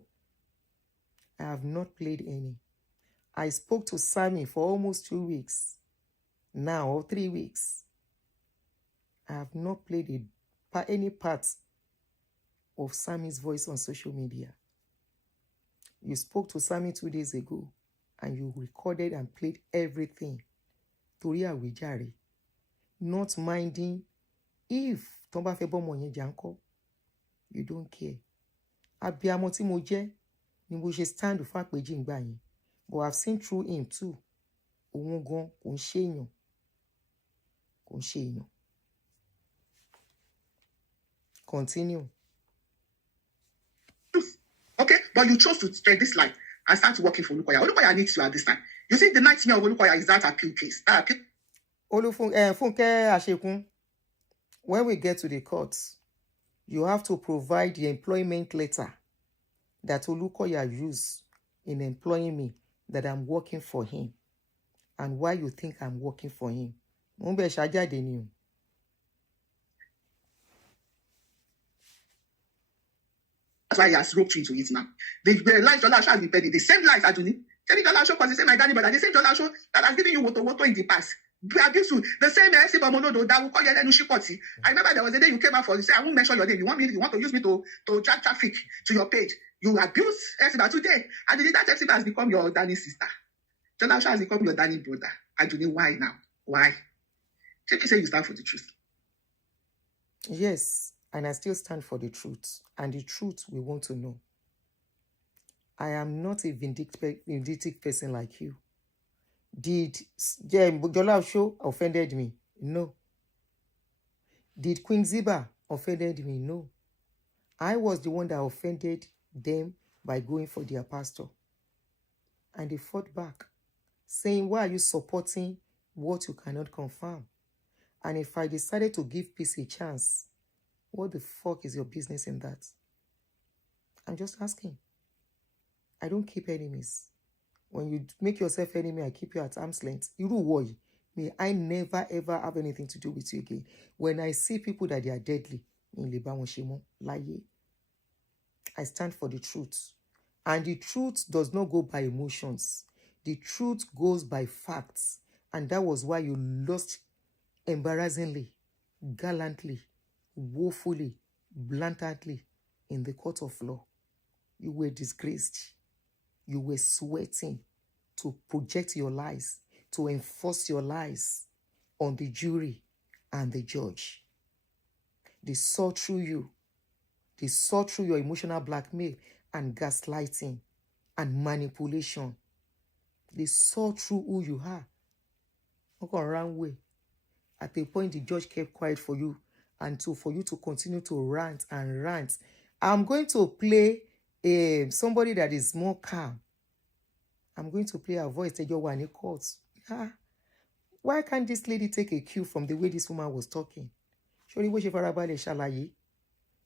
I have not played any. I spoke to Sammy for almost 2 weeks. Now, or 3 weeks. I have not played any part of Sammy's voice on social media. You spoke to Sammy 2 days ago. And you recorded and played everything. Torí àwíjàre. Not minding if tó bá fẹ́ bọ́mọ yẹn jà ńkọ́. You don't care. Abiyamọ tí mo jẹ́ ni mo ṣe stand fún Àpèjì ńgbà yẹn. But I've seen through him too. Òun gan kò ń ṣe èèyàn. Kò ń ṣe èèyàn. Continue. Okay, but you chose to tread this line and start working for Olukoya. Olukoya needs you at this time. You see, the nightmare of Olukoya is that appeal case. That appeal. Funke Ashekun, when we get to the courts, you have to provide the employment letter that Olukoya used in employing me, that I'm working for him, and why you think I'm working for him. That's why he has roped you into it now. The lies Jola shall be petty. The same lies, Aduni. Telling Jola Show because the same my daddy brother. The same Jola Show that has given you woto in the past. Abuse you. The same Esibamonodo that will call you Shikoti. I remember there was a day you came out for you say, I won't mention your name. You want to use me to drag traffic to your page. You abuse Esiba today. And that Esiba has become your Danny sister. Jola Show has become your Danny brother. Aduni, why now? Why? Check you say you stand for the truth. Yes. And I still stand for the truth. And the truth we want to know. I am not a vindictive person like you. Did Jola Show offended me? No. Did Queen Ziba offended me? No. I was the one that offended them by going for their pastor. And they fought back, saying, why are you supporting what you cannot confirm? And if I decided to give peace a chance, what the fuck is your business in that? I'm just asking. I don't keep enemies. When you make yourself enemy, I keep you at arm's length. May I never ever have anything to do with you again. When I see people that they are deadly, I stand for the truth. And the truth does not go by emotions. The truth goes by facts. And that was why you lost embarrassingly, gallantly, woefully, blatantly in the court of law. You were disgraced. You were sweating to project your lies, to enforce your lies on the jury and the judge. They saw through you. They saw through your emotional blackmail and gaslighting and manipulation. They saw through who you are. Not on wrong way. At a point, the judge kept quiet for you and for you to continue to rant and rant. I'm going to play somebody that is more calm. I'm going to play her voice. Tell you one court. Why can't this lady take a cue from the way this woman was talking?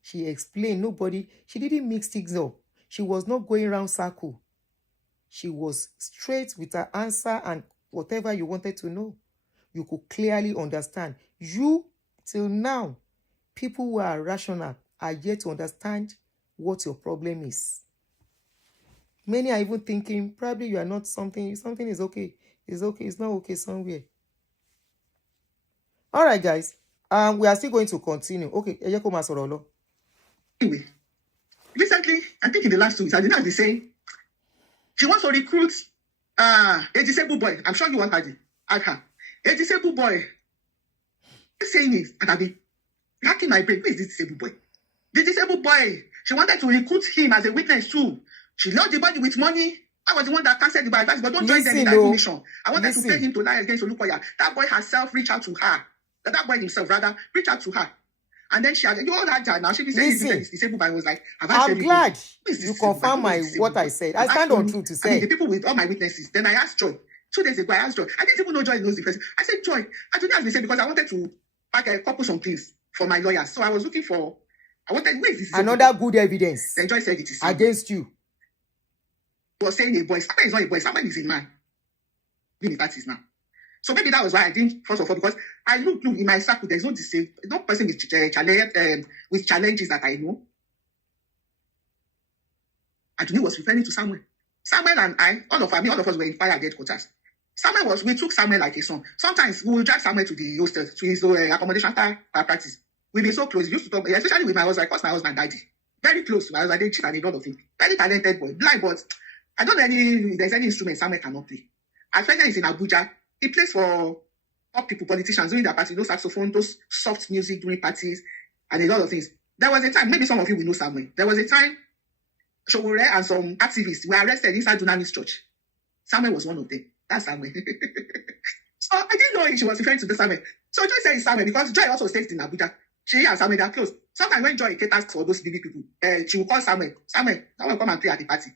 She explained, she didn't mix things up. She was not going around circle. She was straight with her answer and whatever you wanted to know. You could clearly understand. You, till now, people who are rational are yet to understand what your problem is. Many are even thinking, probably you are not something is okay. It's okay, it's not okay somewhere. All right, guys. We are still going to continue. Okay, Anyway, recently, I think in the last 2 weeks, Aduni has been saying she wants to recruit a disabled boy. I'm sure you want her. A disabled boy. Saying it, and I've been racking my brain. Who is this disabled boy? The disabled boy. She wanted to recruit him as a witness too. She loved the body with money. I was the one that canceled the advice, but don't join them in that mission. I wanted to pay him to lie against Olukoya. That boy herself reached out to her. That boy himself, rather, reached out to her. And then she had, you all that time now. She be saying this disabled boy was like, I'm glad you confirm what I said. I stand on truth to say. I mean, the people with all my witnesses. Then I asked Joy. 2 days ago, I asked Joy. I didn't even know Joy knows the person. I said, Joy, I don't know as they say, because I wanted to pack a couple some things for my lawyers. So I was looking for, where is this? Another good evidence. Then Joy said it is against you. He was saying a boy. Somebody is not a boy. Somebody is a man. That is now. So maybe that was why I didn't, first of all, because I look in my circle, there's no person with challenges that I know. Aduni was referring to Samuel. Samuel and I, all of us were in fire headquarters. We took Samuel like a son. Sometimes we will drive Samuel to the hostel, to his accommodation after our practice. We've been so close. We used to talk, especially with my husband, because my husband daddy. Very close to my husband, they cheat and a lot of things. Very talented boy, blind, but I don't know if there's any instrument Samuel cannot play. Our friend is in Abuja. He plays for top people, politicians during their party, those saxophone, those soft music during parties, and a lot of things. There was a time, maybe some of you will know Samuel. There was a time, Showore and some activists were arrested inside Dunamis Church. Samuel was one of them. That's Samuel. So I didn't know she was referring to the Samuel. So Joy said it's Samuel because Joy also stays in Abuja. She and Samuel, they are close. Sometimes when Joy caters for those baby people, she will call Samuel. Samuel come and play at the party.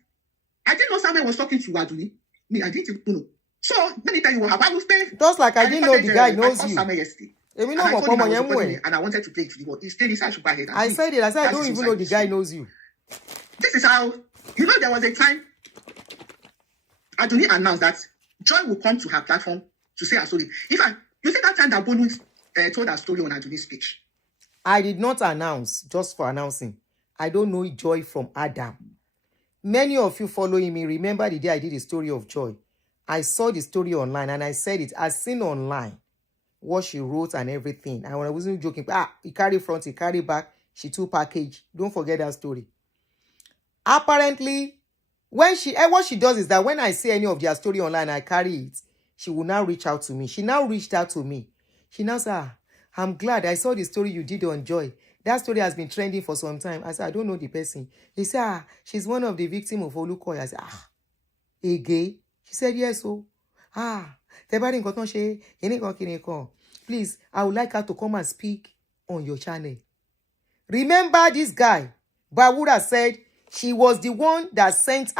I didn't know Samuel was talking to Aduni. Me, I didn't even know. So many times you will have Bible space. Just like I didn't know the guy knows you. Samuel yesterday. And I wanted to play it. He stayed inside Shubahead. I said I don't even know the guy knows you. This is how, there was a time Aduni announced that Joy will come to her platform to say her story. You see that time that Bonu told her story on Aduni's speech? I did not announce just for announcing. I don't know Joy from Adam. Many of you following me remember the day I did the story of Joy. I saw the story online and I said it. I seen online what she wrote and everything. And when I wasn't joking, he carry front, he carry back, she took package. Don't forget that story. Apparently, what she does is that when I see any of their story online, I carry it. She will now reach out to me. She now reached out to me. She now said, I'm glad I saw the story you did on Joy. That story has been trending for some time. I said, I don't know the person. He said, she's one of the victims of Olukoya. I said, a gay? She said, yes, please, I would like her to come and speak on your channel. Remember this guy, Bawura said she was the one that sent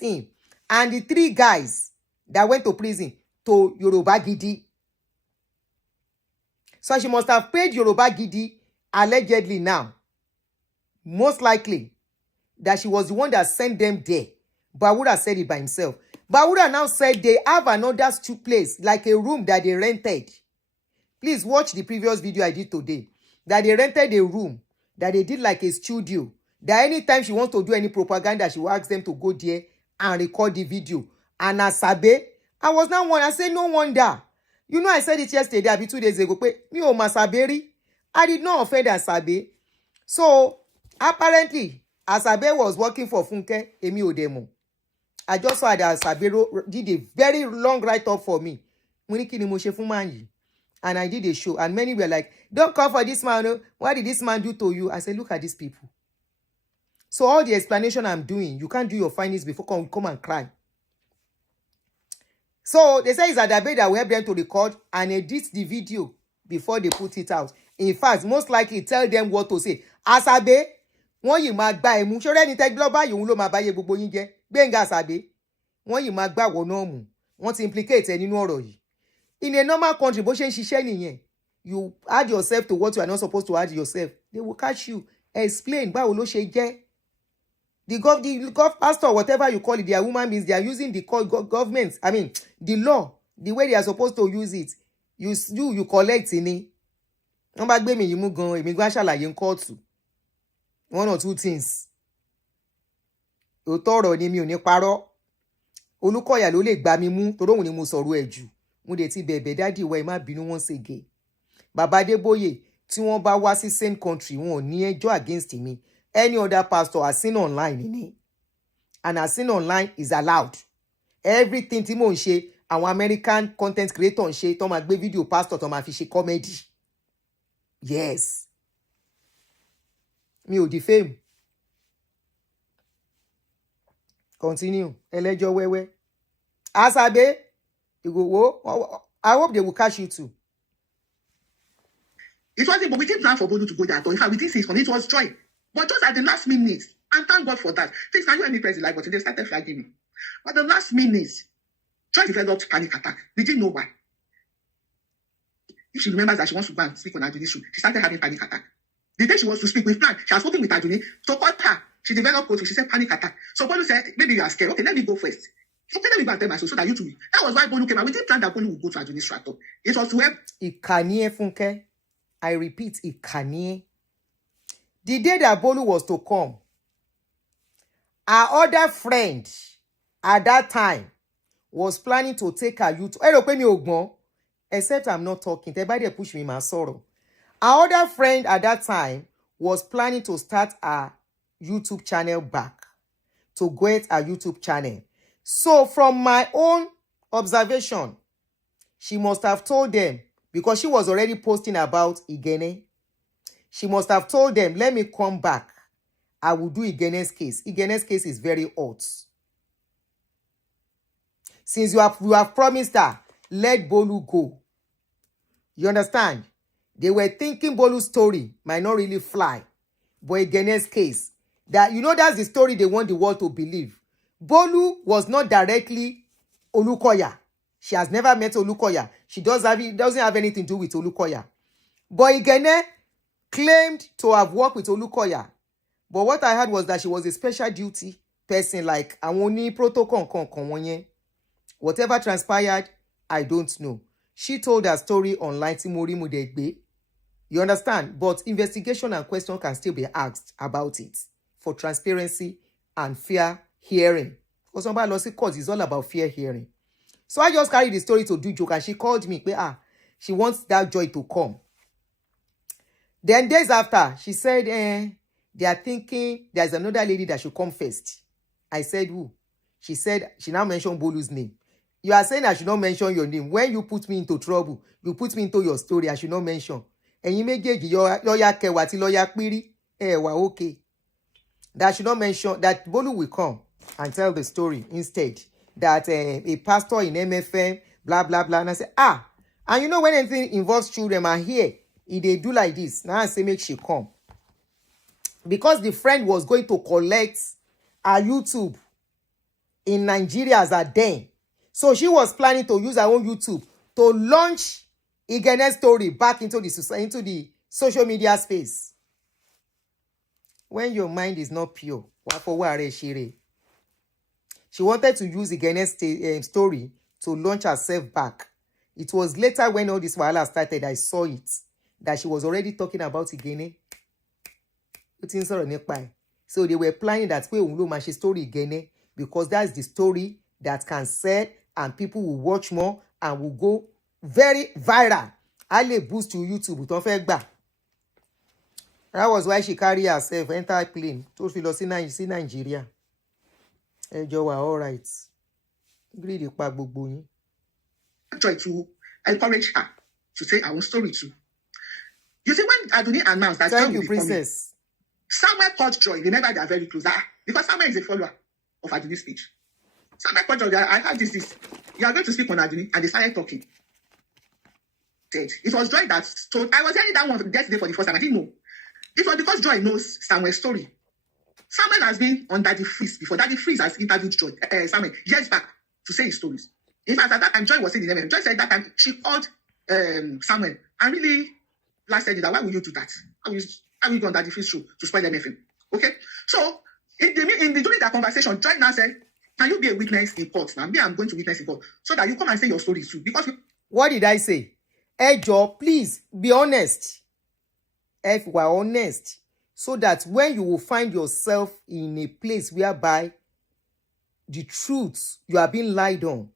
him, and the 3 guys that went to prison to Yoruba Gidi. So she must have paid Yoruba Gidi allegedly now. Most likely that she was the one that sent them there. Bawura said it by himself. Bawura now said they have another place, like a room that they rented. Please watch the previous video I did today. That they rented a room, that they did like a studio. that anytime she wants to do any propaganda, she will ask them to go there and record the video. And Asabe, I was not one. I said, no wonder. You know, I said it yesterday, abi 2 days ago. Me o Masaberi. I did not offend Asabe. So, apparently, Asabe was working for Funke, Emi Odemo. I just saw that Asabe did a very long write-up for me. And I did a show. And many were like, don't come for this man. No. What did this man do to you? I said, look at these people. So all the explanation I'm doing, you can't do your findings before come and cry. So they say it's Adabe that will help them to record and edit the video before they put it out. In fact, most likely tell them what to say. Asabe, wọ́n yìí máa gbá ẹ̀mú. Ṣé ọ̀rẹ́ ní tẹ́ global yòówù ló máa báyé gbogbo yín jẹ́? Gbénga Asabe, wọ́n yìí máa gbá wọ̀ náà mú. Wọ́n ti implicate ẹ nínú ọ̀rọ̀ yìí. In a normal country, bó ṣe ń ṣiṣẹ́ nìyẹn. You add yourself to what you are not supposed to add yourself. They will catch you. Explain báwo ló ṣe jẹ́. The gov pastor, whatever you call it, they are human beings. They are using the government. I mean, the law, the way they are supposed to use it. You collect in it. Wọ́n bá gbé mi yìí mú gan, èmi gbá ṣàlàyé ń kóòtù. One or two things. Òótọ́ ọ̀rọ̀ ni mi ò ní parọ́. Olúkọ̀yà ló lè gbá mi mú torí òun ni mo sọ̀rọ̀ ẹ̀ jù. Mo dẹ̀ ti bẹ̀bẹ̀ dádì wa ẹ má bínú once again. Bàbá Adébóyè tí wọ́n bá wá sí same country wọn ò ní ẹjọ́ against me. Any other pastor has seen online in it. And has seen online is allowed. Everything tí mò ń ṣe, àwọn American content creator ń ṣe, tó máa gbé video pastor tó máa fi ṣe comedy. Yes. Mi ò defame. Continue. Ẹlẹ́jọ́ wẹ́wẹ́. Asabe, you go, whoa. I hope they will catch you too. It wasn't, but we didn't plan for Bolu to go there. In fact, we didn't see it from it was joy. But just at the last minute, and thank God for that. Things can you any president like, but they started flagging me. But the last minute, Joy developed panic attack. We didn't know why. If she remembers that she wants to go and speak on Aduni's show, she started having panic attack. The day she wants to speak with plan, she has spoken with Aduni. So called her. She developed coaching. She said panic attack. So Bolu said, maybe you are scared. Okay, let me go first. Okay, let me go and tell my soul so that you too. That was why Bolu came out. We didn't plan that Bolu would go to Aduni's straight up. It was to help. Ikanie Funke. I repeat, Ikanie. The day that Bolu was to come, our other friend at that time was planning to take her YouTube. Except I'm not talking. Everybody push me my sorrow. Our other friend at that time was planning to start a YouTube channel back. To get a YouTube channel. So from my own observation, she must have told them, because she was already posting about Igene, she must have told them, let me come back. I will do Igene's case. Igene's case is very hot. Since you have promised her, let Bolu go. You understand? They were thinking Bolu's story might not really fly. But Igene's case, that you know that's the story they want the world to believe. Bolu was not directly Olukoya. She has never met Olukoya. She doesn't have anything to do with Olukoya. But Igene claimed to have worked with Olukoya. But what I heard was that she was a special duty person, like Aunty protocol. Whatever transpired, I don't know. She told her story online. You understand? But investigation and question can still be asked about it for transparency and fair hearing. Because somebody lost it because it's all about fair hearing. So I just carried the story to do joke and she called me. She wants that Joy to come. Then days after, she said, they are thinking there's another lady that should come first. I said, who? She said, she now mentioned Bolu's name. You are saying I should not mention your name. When you put me into trouble, you put me into your story, I should not mention. And you may get your lawyer Kewati, lawyer Piri. Okay. That should not mention that Bolu will come and tell the story instead. That a pastor in MFM, blah, blah, blah. And I say, and you know when anything involves children are here, if they do like this, now I say make she come. Because the friend was going to collect her YouTube in Nigeria as a den. So she was planning to use her own YouTube to launch Igene's story back into the social media space. When your mind is not pure, she wanted to use Igene's story to launch herself back. It was later when all this wahala started, I saw it, that she was already talking about Igene. So they were planning that way òun ló máa ṣe story again, because that's the story that can sell and people will watch more and will go very viral. A lè boost to YouTube tó fẹ́ gbà. That was why she carry herself enter plane tó fi lọ sí Nàìjíríà. Ẹjọ́ wa all right. Greedy pa gbogbo yín. Joy to encourage her to say our story too. You see, when Aduni announced that Thank you, Princess. Samuel called Joy. Remember, they are very close. Because Samuel is a follower of Aduni's speech. Samuel called Joy. I heard this. You are going to speak on Aduni, and they started talking. It was Joy that told. I was hearing that one yesterday for the first time. I didn't know. It was because Joy knows Samuel's story. Samuel has been on Daddy Freeze before. Daddy Freeze has interviewed Joy, Samuel years back to say his stories. In fact, at that time, Joy was saying the name. Joy said that time she called Samuel and really lasted that. Why will you do that? How will you go on Daddy Freeze show to spoil everything? Okay? So, during that conversation, Joy now said, can you be a witness in court? Now, me, I'm going to witness in court so that you come and say your story too. Because what did I say? Hey, Joe, please be honest. If we are honest, so that when you will find yourself in a place whereby the truth you are being lied on.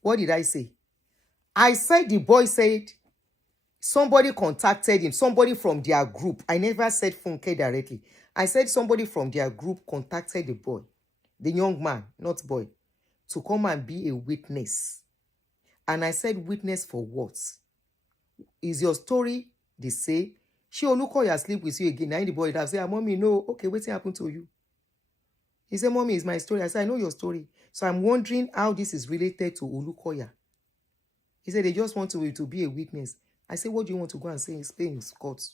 What did I say? I said the boy said somebody contacted him, somebody from their group. I never said Funke directly. I said somebody from their group contacted the boy, the young man, not boy, to come and be a witness. And I said, witness for what? Is your story the same? She Olukoya sleep with you again. And the boy that say, mommy, no, okay, what's happened to you? He said, mommy, it's my story. I said, I know your story. So I'm wondering how this is related to Olukoya. He said, they just want to be a witness. I said, what do you want to go and say in Spain court?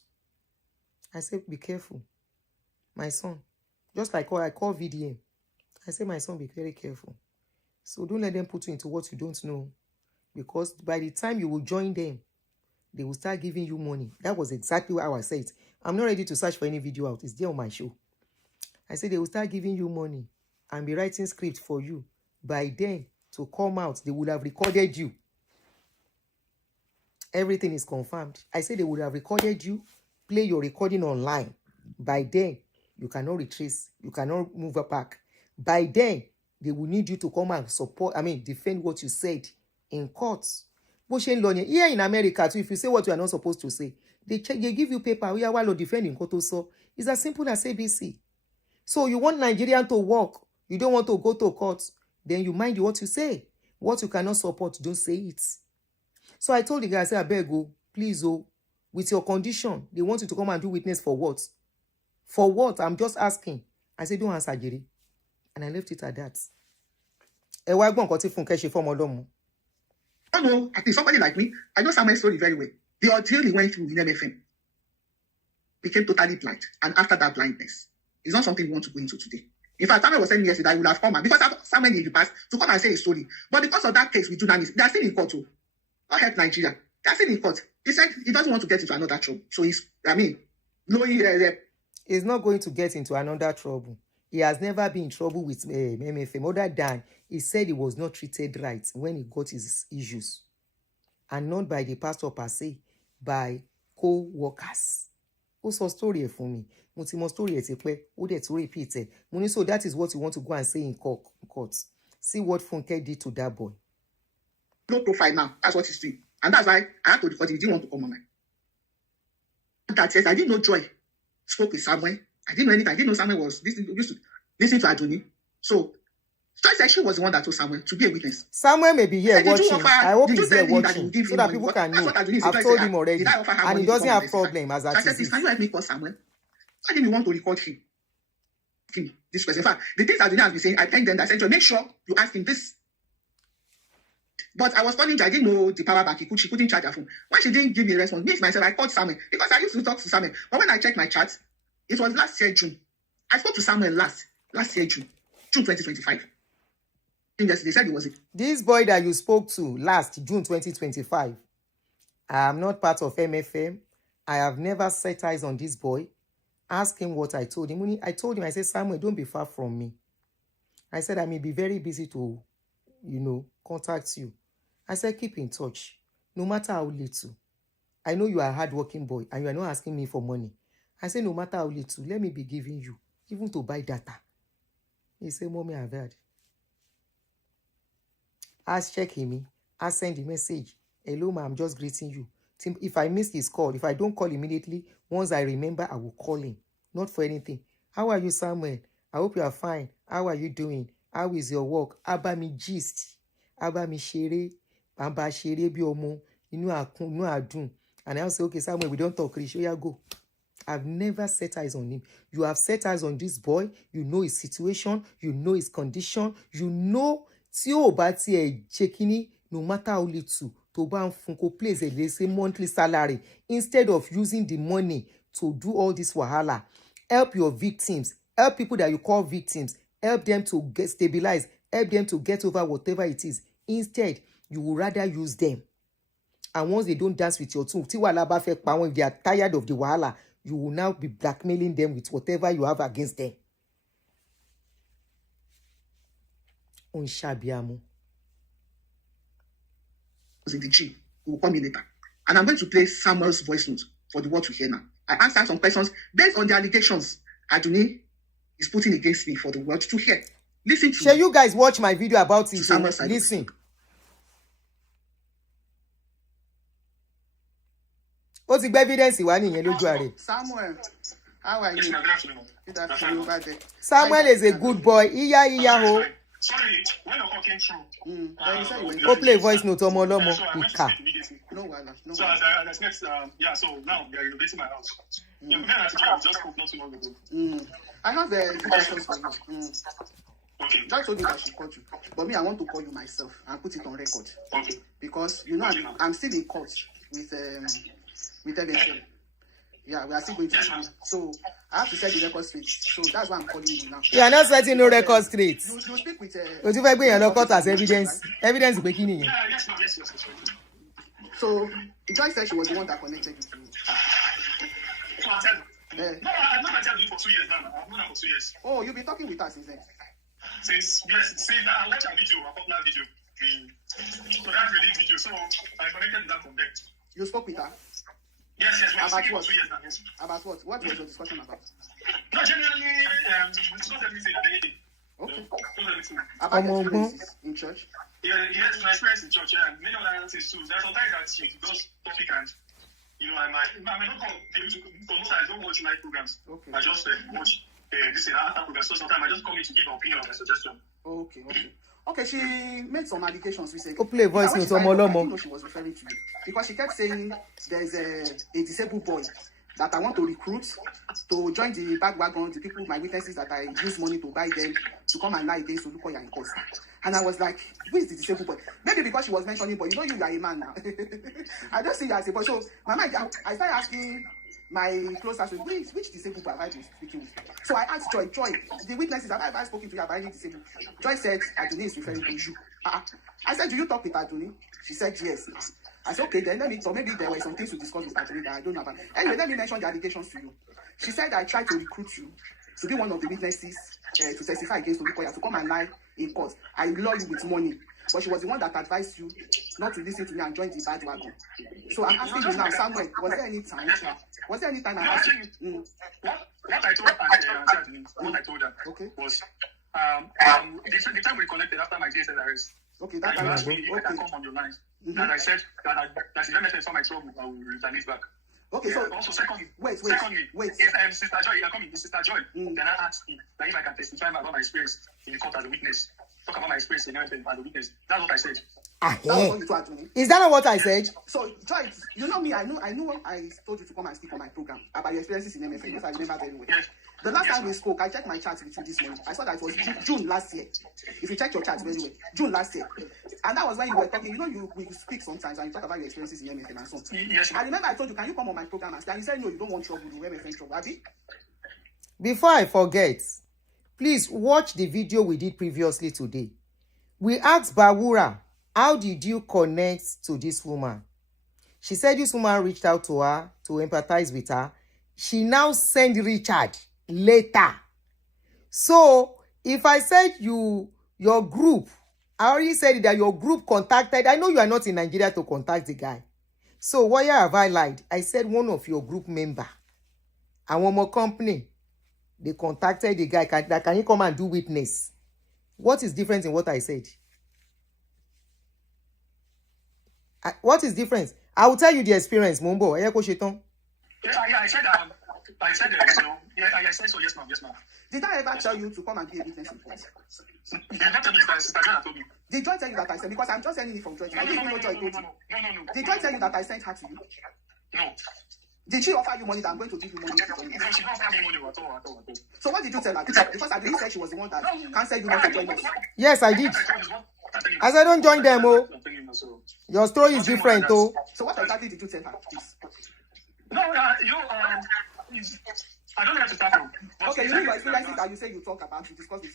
I said, be careful. My son. Just like I call VDM. I said, my son, be very careful. So don't let them put you into what you don't know. Because by the time you will join them, they will start giving you money. That was exactly how I said it. I'm not ready to search for any video out. It's there on my show. I said they will start giving you money and be writing script for you. By then, to come out, they would have recorded you. Everything is confirmed. I said they would have recorded you, play your recording online. By then, you cannot retrace. You cannot move back. By then, they will need you to come and defend what you said in courts. Here in America, too, if you say what you are not supposed to say, they give you paper. We are while defending court. So it's as simple as ABC. So you want Nigerian to work. You don't want to go to court. Then you mind what you say. What you cannot support, don't say it. So I told the guy, I said, I beg you, please, with your condition, they want you to come and do witness for what? For what? I'm just asking. I said, don't answer, Jerry. And I left it at that. I know, I think somebody like me, I know Samuel's story very well. The ordeal he went through in MFM became totally blind. And after that blindness, it's not something we want to go into today. In fact, Samuel was saying yesterday, I would have come and because Samuel in the past to come and say a story. But because of that case with journalists, they are still in court too. Not help Nigeria. They are still in court. He said he doesn't want to get into another trouble. So he's not going to get into another trouble. He has never been in trouble with MFM other than he said he was not treated right when he got his issues. And not by the pastor per se, by co-workers. Also story for me. Story to repeat it. So that is what you want to go and say in court. See what Funke did to that boy. No profile now. That's what he's doing. And that's why I had to record it. He didn't want to come online. That yes, I didn't know Joy spoke with Samuel. I didn't know anything. I didn't know Samuel was used to listen to Aduni. So Joy said she was the one that told Samuel to be a witness. Samuel may be here watching. I hope he's here watching so that people can know. I've told him already. And he doesn't have problem as I said, please, can you help me call Samuel? Why didn't you want to record him? This person. In fact, the things Aduni has been saying, I thank them. I said, Joy, make sure you ask him this. But I was calling Joy. I didn't know the power back. She couldn't charge her phone. When she didn't give me a response, me myself, I called Samuel because I used to talk to Samuel. But when I checked my chat, it was last year, June. I spoke to Samuel last year, June 2025. They said it was it. This boy that you spoke to last June 2025. I am not part of MFM. I have never set eyes on this boy. Ask him what I told him. I told him, I said, Samuel, don't be far from me. I said, I may be very busy to, contact you. I said, keep in touch, no matter how little. I know you are a hardworking boy and you are not asking me for money. I said, no matter how little, let me be giving you. even to buy data. He say, Mommy, I've heard. Ask check me. I send the message. Hello, ma, I'm just greeting you. If I miss his call, if I don't call immediately, once I remember, I will call him. Not for anything. How are you, Samuel? I hope you are fine. How are you doing? How is your work? Aba mi gist. Aba mi shere. Aba shere bi omo. Inu adun. And I'll say, okay, Samuel, we don't talk. Rishoya, go. I've never set eyes on him. You have set eyes on this boy. You know his situation. You know his condition. You know, tí o bá tiẹ̀ ṣe kíní, no matter how little, tó bá ń Funke place a say monthly salary, instead of using the money to do all this wahala, help your victims, help people that you call victims, help them to get stabilized, help them to get over whatever it is. Instead, you would rather use them. And once they don't dance with your tune, tí wàhálà bá fẹ́ pa wọ́n, if they are tired of the wahala, you will now be blackmailing them with whatever you have against them. Unshabiamu. Was in the gym. He will call me later. And I'm going to play Samuel's voice note for the world to hear now. I answered some questions based on the allegations Aduni is putting against me for the world to hear. Listen to. Shall you guys watch my video about it? Listen. What's the evidence? Samuel, how are you? Good afternoon, over there. Samuel is a good boy. Iya. Sorry, when your call came through, Go play voice note. so I went to sleep immediately. No, So as next, so now they are renovating my house. The man I just spoke not too long ago. I have a few questions for you. Okay. Joy told me that she called you, but me, I want to call you myself and put it on record. Okay. Because you know I'm still in court with MSM. Yeah, we are still going to school. So I have to set the record straight. So that's why I'm calling you now. You are not setting no record straight. You speak with But if I bring your court as evidence, evidence is breaking in. Yes. So Joy said she was the one that connected you to me. So I said, no, I've not attended you for 2 years now. I've known her for 2 years. Oh, you've been talking with her since then? Since I watched her video, a popular video. So that really video. So I connected that from there. You spoke with her? Yes, we're About speaking what? for 2 years now. Yes. About what? What was your discussion about? No, generally, we discuss everything. Okay. Discuss everything. About your experiences in church? Yeah, my experience in church, and many other things too. There's sometimes that she does topic and, I might not come able to, for most I don't watch live programs. Okay. I just watch this and other programs. So sometimes I just come in to give an opinion and suggestion. Okay, she made some allegations recently. Go play voice note. I didn't know she was referring to you. Because she kept saying there's a disabled boy that I want to recruit to join the bandwagon, the people, my witnesses that I use money to buy them to come and lie against Olukoya and cause. And I was like, who is the disabled boy? Maybe because she was mentioning boy. You are a man now. I don't see you as a boy. So my mind, I started asking my close associate, which disabled boy have I been speaking with? So I asked Joy, the witnesses, have I spoken to you about any disabled? Joy said, Aduni is referring to you. I said, do you talk with Aduni? She said, yes. I said, okay, then maybe there were some things to discuss with Aduni that I don't know about. Anyway, let me mention the allegations to you. She said, I tried to recruit you to be one of the witnesses to testify against Olukoya, to come and lie in court. I lure you with money. But she was the one that advised you not to listen to me and join the bandwagon. So I'm asking you now, Samuel, was there any time I asked you? What I told her Okay. was the time we connected after my DSS arrest. Okay, That time. you asked me if I can come on your line. And I said that if I mention my trouble, I will return it back. Okay, so also secondly, wait. if Sister Joy, I come in, Sister Joy, then I asked me that if I can testify about my experience in the court as a witness, talk about my experience in everything as a witness. That's what I said. That was what you told me. Is that not what I said? So Joy, you know me, I know I told you to come and speak on my program about your experiences in MFA, because I remember very well. Yes. The last time we spoke, I checked my chat with you this morning. I saw that it was June last year. If you check your chat very well, June last year. And that was when you were talking. We speak sometimes and you talk about your experiences in MFN and so on. Yes. I remember I told you, can you come on my program and you said, no, you don't want trouble, you MFN trouble. Abi? Before I forget, please watch the video we did previously today. We asked Bawura, how did you connect to this woman? She said this woman reached out to her to empathize with her. She now sent Richard later. So if I said your group, I already said that your group contacted. I know you are not in Nigeria to contact the guy. So why have I lied? I said one of your group member and one more company. they contacted the guy that can he come and do witness. What is different in what I said? What is different? I will tell you the experience, Mumbo. Yeah, I said, I said so, yes, ma'am. Did I ever tell you to come and be a witness in court? You did not tell me, Sister Joy told me. Did Joy tell you that I sent? Because I'm just sending it from Joy. I didn't even know Joy told you. No. Did Joy tell you that I sent her to you? No. Did she offer you money that I'm going to give you money to join us? No, she didn't offer me money at all. So what did you tell her? Because Aduni said she was the one that cancelled you not to join us. Yes, I did. As I don't join them, oh. Your story is different, oh. So what exactly did you tell her, please? No, I don't know where to start from. Okay, you know your experiences that you say you talk about, you discuss this.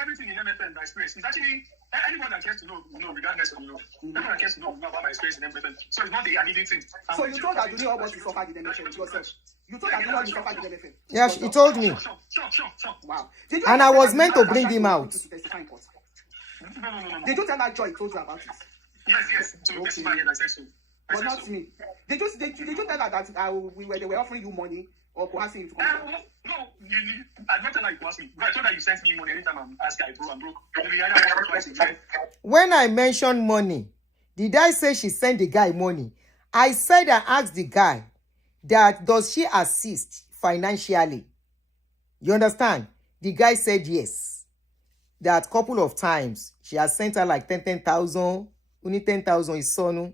Everything in MFN, my experience, is actually, anyone that cares to know, regardless of, anyone that cares to know about my experience in MFN. So it's not the immediate thing. So you told Aduni all what you suffered in MFN yourself? You told Aduni all you suffered in MFN? Yeah, he told me. Sure. Wow. And I was meant to bring him out. No. Did you tell that Joy told you about it? Yes. So testify again, I said so. But not me. Did you tell her that they were offering you money or coercing you to come? No, I don't tell her you coerced me. But I told her you sent me money anytime I'm asking, I'm broke. When I mentioned money, did I say she sent the guy money? I said I asked the guy that does she assist financially? You understand? The guy said yes. That couple of times she has sent her like 10,000. Only 10,000 is sonu.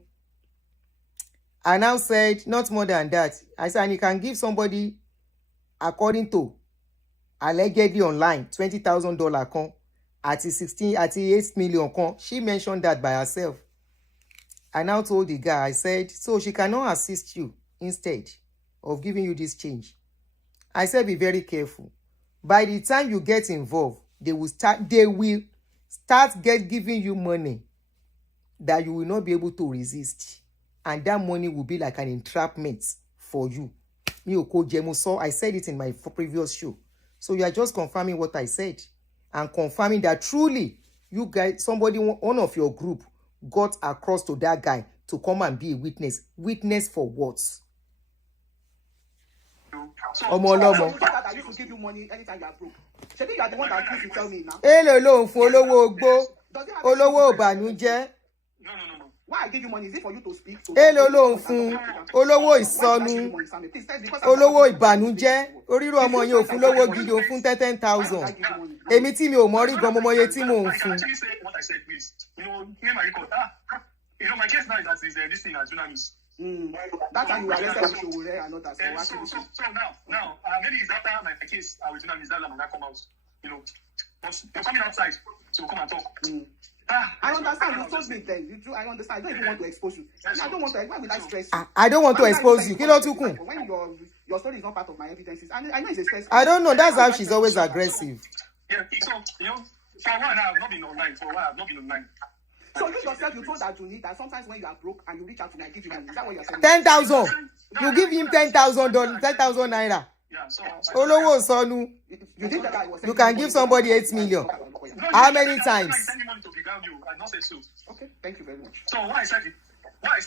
I now said not more than that. I said, and you can give somebody, according to allegedly online, $20,000 con at 8 million con. She mentioned that by herself. I now told the guy, I said, so she cannot assist you instead of giving you this change. I said, be very careful. By the time you get involved, they will start giving you money that you will not be able to resist. And that money will be like an entrapment for you. I said it in my previous show. So you are just confirming what I said. And confirming that truly, you guys, one of your group, got across to that guy to come and be a witness. Witness for what? Omolomo. I used to give you money anytime you are broke. Shebi, you are the one that used to tell me now. Èló ló ń fún olówó ogbó, olówó ìbànújẹ́. No. Why I give you money? Is it for you to speak? Èló ló ń fún olówó ìsọnù, olówó ìbànújẹ́. Orírò ọmọ yẹn ò fún lówó gidi, ò fún 10,000. Èmi tí mi ò mọ̀ rí gan mo mọ̀ iye tí mò ń fún. What I said, please. Hear my record. My case now is that is this thing as dunamis. That time you were arrested for Showore and others. So now, maybe it's after my case with dunamis that I'm gonna come out. But you're coming outside, so come and talk. I understand. You told me then. I understand. I don't even want to expose you. I don't want to. Why would I stress you? I don't want to expose you. Kí ló tún kù? When your story is not part of my evidences, and I know it's a stress. I don't know. That's how she's always aggressive. Yeah. So for a while now, I've not been online. So you yourself, you told Aduni that sometimes when you are broke and you reach out to me, I give you money. Is that what you're saying? 10,000. You give him 10,000 naira. Yeah. So Olówó sọnù. You think that I was You can give somebody 8 million. How many times? Sending money to beground you. I not said so. Okay, thank you very much. So what I said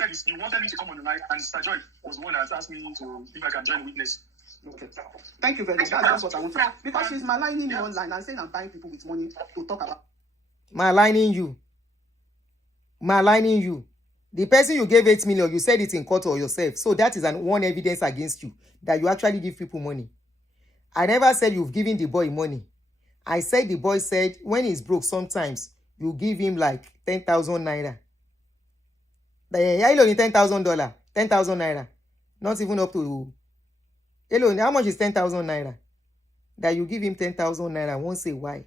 is you wanted me to come on the night, and Sister Joy was the one that asked me if I can join witness. Okay. Thank you very much. That's what I want to. Because she's maligning me online and saying I'm buying people with money to talk about. Maligning you. The person you gave 8 million, you said it in court or yourself. So that is one evidence against you that you actually give people money. I never said you've given the boy money. I said the boy said when he's broke, sometimes you give him like 10,000 naira. Only $10,000. 10,000 naira. Not even up to. Hello, how much is 10,000 naira? That you give him 10,000 naira once a while.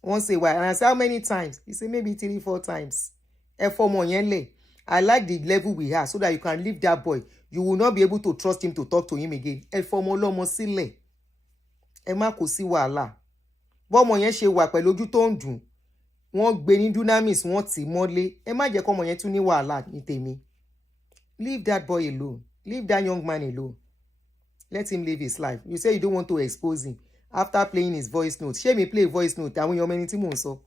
And I said, how many times? He said, maybe 3-4 times. I like the level we have so that you can leave that boy. You will not be able to trust him to talk to him again. Má kò sí wàhálà. Bọ́mọ yẹn ṣe wà pẹ̀lú ojú tó ń dùn. Wọ́n gbé ní dunamis, wọ́n tì mọ́lé. Ẹ má jẹ́ kọ́mọ yẹn tún ní wàhálà ní tèmi. Leave that boy alone. Leave that young man alone. Let him live his life. You say you don't want to expose him. After playing his voice note. Ṣé mi play voice note? Àwọn èèyàn mẹ́ni tí mò ń sọ.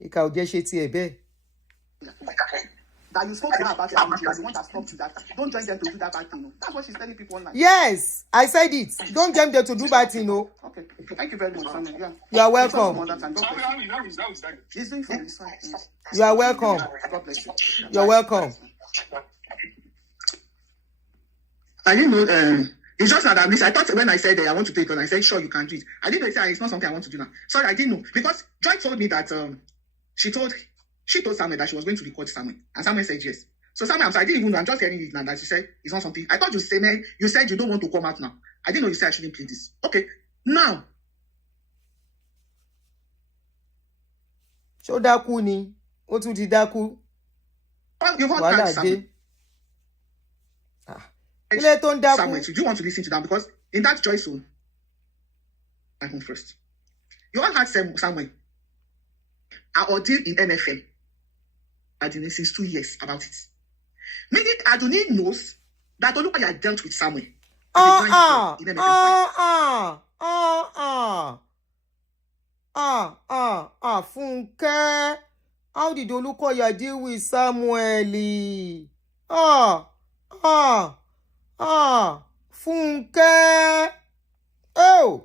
Ìkà ò jẹ́ ṣe tiẹ̀ bẹ́ẹ̀. that you spoke to her about your energy, the one that stopped you, that don't join them to do that bad thing. No? That's what she's telling people online. Yes, I said it. Don't join them to do bad thing, no. Okay. Thank you very much, Samuel. Yeah. You are welcome. He's doing fine. He's fine. You are welcome. God bless you. You're welcome. I didn't know. It's just that I thought when I said I want to do it, and I said, sure, you can do it. I didn't say it's not something I want to do now. Sorry, I didn't know. Because Joy told me that she told Samuel that she was going to record Samuel. And Samuel said yes. So Samuel, I didn't even know. I'm just hearing it now that she said it's not something. I thought you said, man, you said you don't want to come out now. I didn't know you said I shouldn't play this. Okay. Now. Ṣó dákú ni? Ó tún ti dákú. You've heard Wàhálà that, dé. Samuel. Ilé tó ń dákú. Samuel, do you want to listen to that? Because in that Joy zone, I come first. You all had Samuel. I ordeal in NFL. Aduni since 2 years about it. Meaning Aduni knows that Oluwaya dealt with Samuel. Funke. How did Olukoya deal with Samuel? Funke. Oh.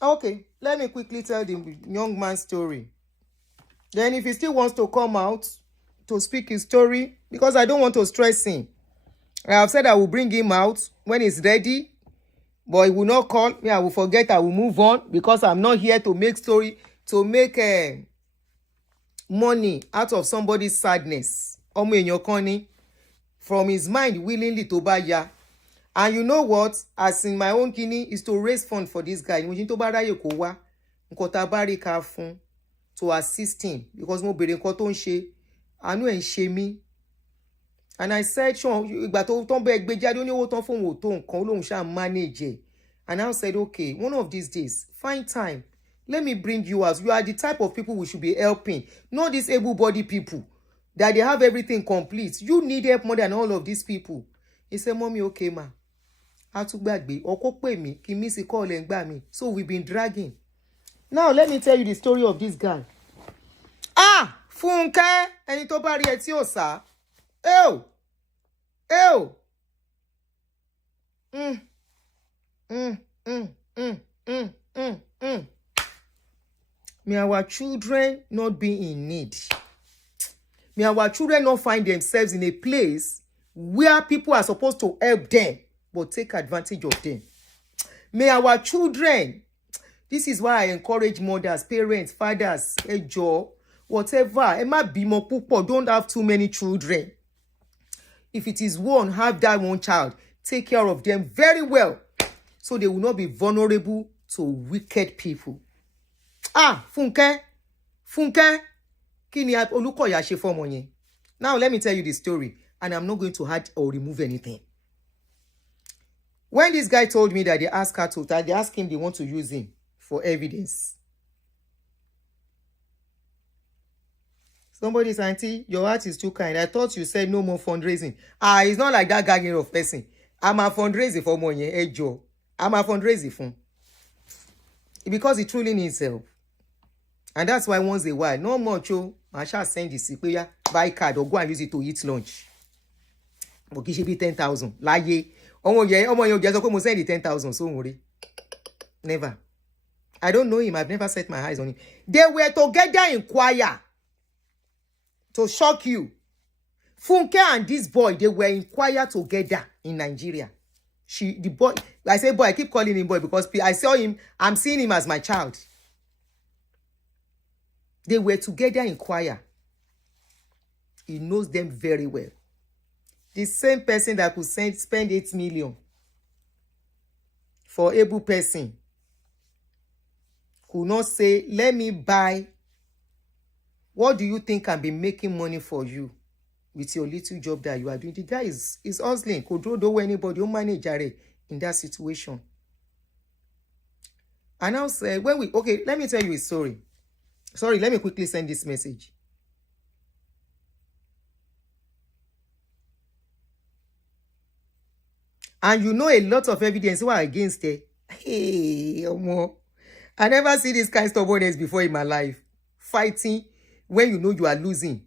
Okay, let me quickly tell the young man's story. Then if he still wants to come out to speak his story, because I don't want to stress him. I have said I will bring him out when he's ready, but he will not call me. I will forget. I will move on because I'm not here to make money out of somebody's sadness. From his mind willingly to buy ya. And you know what? As in my own kidney is to raise fund for this guy. To assist him because mo bere nǹkan tó ń ṣe àánú ẹ̀ ń ṣe mí. And I said, sure, ìgbà tó ń bẹ gbé jáde ó ní owó tán fún òun ò tó nǹkan olóhùn ṣáà manage ẹ̀. And I said, okay, one of these days, find time. Let me bring you out. You are the type of people we should be helping. Not these able-bodied people that they have everything complete. You need help more than all of these people. He said, mommy, okay, ma. A tún gbàgbé ọkọ pè mí kí mi sì call ẹ̀ ń gbà mí. So we've been dragging. Now let me tell you the story of this guy. Funke, ẹni tó bá rí ẹ tí ò sá. May our children not be in need. May our children not find themselves in a place where people are supposed to help them, but take advantage of them. May our children, this is why I encourage mothers, parents, fathers, whatever. Ẹ má bímọ púpọ̀, don't have too many children. If it is one, have that one child. Take care of them very well so they will not be vulnerable to wicked people. Funke, kí ni Olukoya ṣe fọ́mọ yẹn? Now let me tell you the story, and I'm not going to add or remove anything. When this guy told me that they asked him they want to use him for evidence. Somebody's auntie, your heart is too kind. I thought you said no more fundraising. It's not like that gagging of person. I'm a fundraising for money, Joe. I'm a fundraising for. Because he truly needs help. And that's why once a while, no more, I shall send this buy card or go and use it to eat lunch. But it should be 10,000. Láyé. Ọmọ yẹn just go send the 10,000 so worry. Never. I don't know him. I've never set my eyes on him. They were together in choir. To shock you. Funke and this boy, they were in choir together in Nigeria. The boy, I say boy, I keep calling him boy because I saw him, I'm seeing him as my child. They were together in choir. He knows them very well. The same person that could spend 8 million for able person could not say, let me buy. What do you think can be making money for you with your little job that you are doing? The guy is hustling. Could do anybody who manage in that situation. And I'll say, let me tell you a story. Sorry, let me quickly send this message. And you know a lot of evidence who are against it. Hey, I never see this kind of stubbornness before in my life. Fighting when you know you are losing.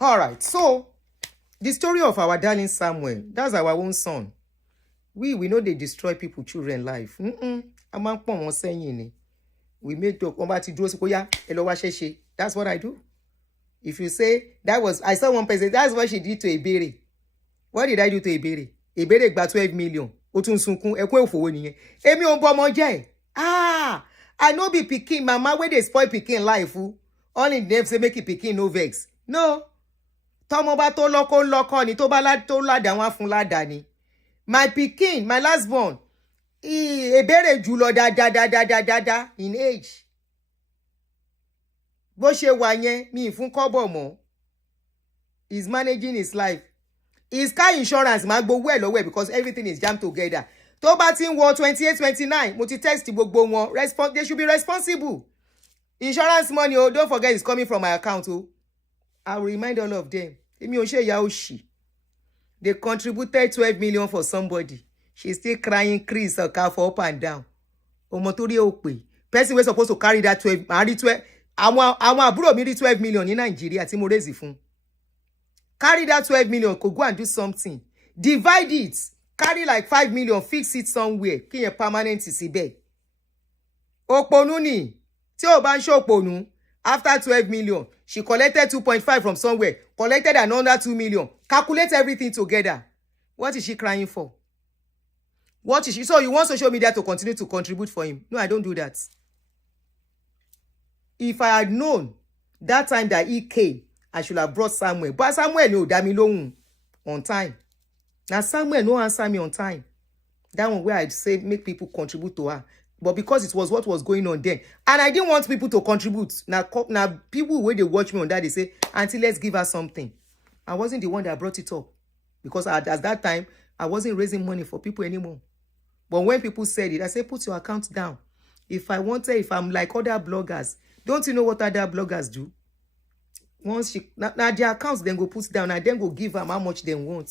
All right, so the story of our darling Samuel, that's our own son. We know they destroy people, children life. A máa ń pọ̀n wọ́n sẹ́yìn ni. We make talk wọ́n bá ti dúró sí kó yá ẹ lọ wá ṣẹ́ṣe. That's what I do. If you say that was, I saw one person, that's what she did to Ebere. What did I do to Ebere? Ebere gba 12 million. Ó tún sunkún, ẹkún òfòwò nìyẹn. Èmi ò ń bọ́ ọmọ jẹ́. I no be pikin, mama wey dey spoil pikin life. All in them say make it pikin no vex. No. Tọ́mọ bá tó lọ́kọ́ lọ́kọ́ ni, tó bá tó ládàá wọn fún ládàá ni. My pikin, my last born, Ebere jùlọ dáadáa in age. Bó ṣe wà yẹn, mi fún kọ́bọ̀ mọ́. He's managing his life. His car insurance máa gbowó ẹ̀ lọ́wọ́ ẹ̀ because everything is jammed together. Tó bá ti ń wọ 28, 29, mo ti text gbogbo wọn. They should be responsible. Insurance money, oh, don't forget it's coming from my account. Oh. I will remind all of them. Èmi ò ṣe ìyá òṣì. They contributed 12 million for somebody. She's still crying, Chris, her car for up and down. Omotori Ope. Person was supposed to carry that 12. I read 12. Àwọn àbúrò mi rí 12 million in Nigeria tí mo raise fún. Carry that 12 million, could go and do something. Divide it. Carry like 5 million, fix it somewhere. Kí yẹn permanent síbẹ̀. Òpònú ni. Tí ó bá ń ṣe òpònú, after 12 million, she collected 2.5 from somewhere, collected another 2 million. Calculate everything together. What is she crying for? What is she? So you want social media to continue to contribute for him? No, I don't do that. If I had known that time that he came, I should have brought Samuel. But Samuel no dá mi lóhùn on time. Now Samuel no answer me on time. That one where I'd say make people contribute to her. But because it was what was going on then. And I didn't want people to contribute. Now people where they watch me on that, they say, Auntie, let's give her something. I wasn't the one that brought it up. Because at that time, I wasn't raising money for people anymore. But when people said it, I said, put your account down. If I'm like other bloggers, don't you know what other bloggers do? Once now their accounts then go put down, and then go give them how much they want.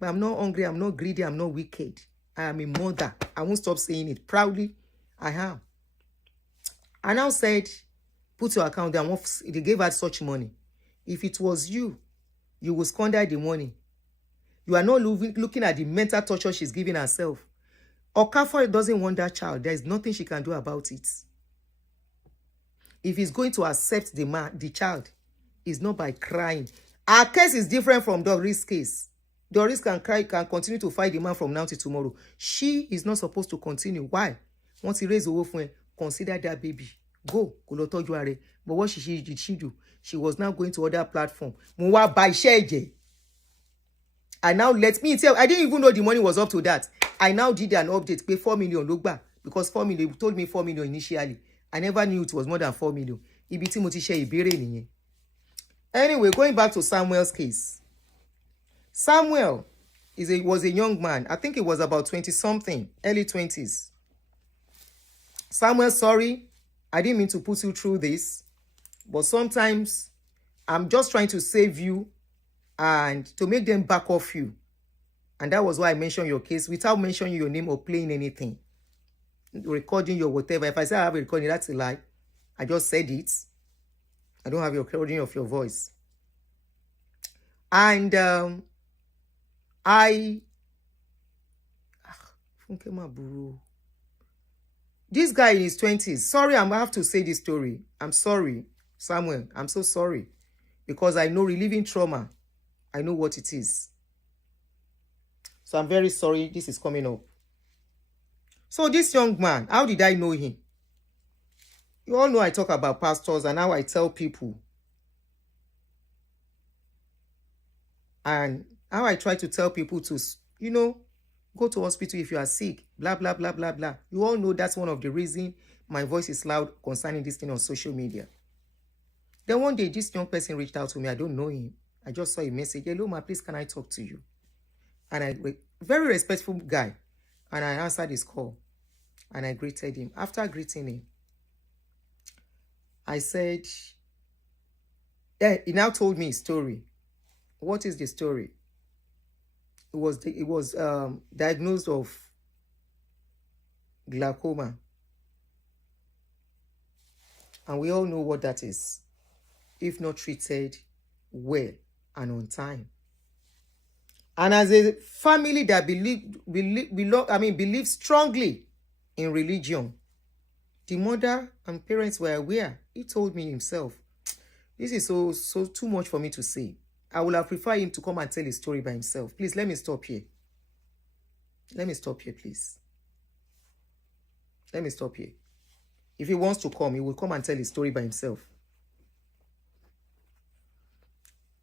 But I'm not hungry, I'm not greedy, I'm not wicked. I am a mother. I won't stop saying it. Proudly, I am. I now said, put your account down. They gave her such money. If it was you, you will squander the money. You are not looking at the mental torture she's giving herself. Okafor doesn't want that child. There is nothing she can do about it. If he's going to accept the child, it's not by crying. Our case is different from Doris' case. Doris can continue to fight the man from now till tomorrow. She is not supposed to continue. Why? Once he raised the wolf, consider that baby. Go. But what did she do? She was now going to other platform. I now let me tell. I didn't even know the money was up to that. I now did an update. Pay 4 million. Look back. Because 4 million, you told me 4 million initially. I never knew it was more than 4 million. Anyway, going back to Samuel's case. Samuel was a young man. I think it was about 20-something, early 20s. Samuel, sorry, I didn't mean to put you through this. But sometimes I'm just trying to save you and to make them back off you. And that was why I mentioned your case without mentioning your name or playing anything. Recording your whatever. If I say I have a recording, that's a lie. I just said it. I don't have your recording of your voice. And Funke Maburu. This guy in his 20s. Sorry, I have to say this story. I'm sorry, Samuel. I'm so sorry. Because I know reliving trauma. I know what it is. So I'm very sorry this is coming up. So this young man, how did I know him? You all know I talk about pastors and how I tell people. And how I try to tell people to, go to hospital if you are sick, blah, blah, blah, blah, blah. You all know that's one of the reasons my voice is loud concerning this thing on social media. Then one day, this young person reached out to me. I don't know him. I just saw a message. Hello, ma, please, can I talk to you? And very respectful guy. And I answered his call. And I greeted him. After greeting him, I said, yeah, he now told me a story. What is the story? It was diagnosed of glaucoma. And we all know what that is, if not treated well and on time. And as a family that believe strongly in religion, the mother and parents were aware. He told me himself, this is so too much for me to say. I would have preferred him to come and tell his story by himself. Please, let me stop here. Let me stop here, please. Let me stop here. If he wants to come, he will come and tell his story by himself.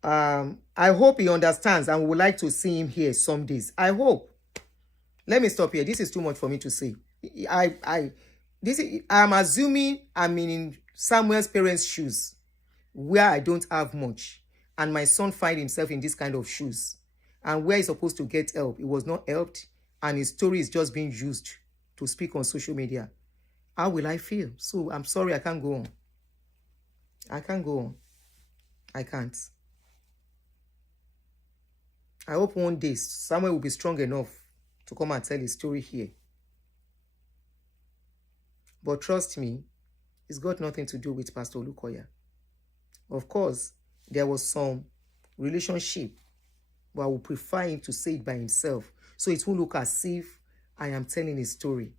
I hope he understands and would like to see him here some days. I hope. Let me stop here. This is too much for me to say. I'm assuming I'm in Samuel's parents' shoes, where I don't have much, and my son finds himself in this kind of shoes, and where he's supposed to get help, he was not helped, and his story is just being used to speak on social media. How will I feel? So I'm sorry, I can't go on. I can't go on. I can't. I hope one day Samuel will be strong enough to come and tell his story here. But trust me, it's got nothing to do with Pastor Olukoya. Of course, there was some relationship, but I would prefer him to say it by himself, so it won't look as if I am telling his story.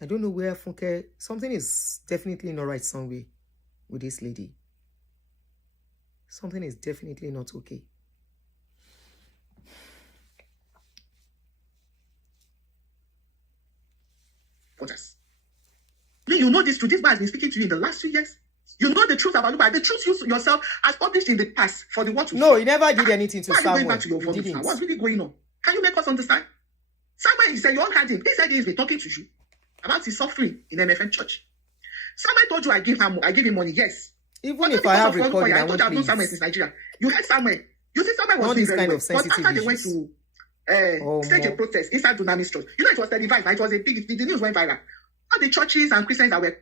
I don't know where Funke, something is definitely not right somewhere with this lady. Something is definitely not okay. You know this truth. This man has been speaking to you in the last 2 years. You know the truth about Luba. The truth you yourself has published in the past for the world to No, see. he never did anything to Samuel. Why are you going Samuel. back to your He voice didn't. now? What's really going on? Can you make us understand? Samuel, he said you all heard him. He said he's been talking to you about his suffering in MFM church. Samuel told you I give him money. Yes. Even if I have recording, I told you I've known Samuel since Nigeria. You heard Samuel. You see Samuel was doing very well. But after they went to stage a protest inside Dunami's church, you know it was televised. It was a big. The news went viral. All the churches and Christians that were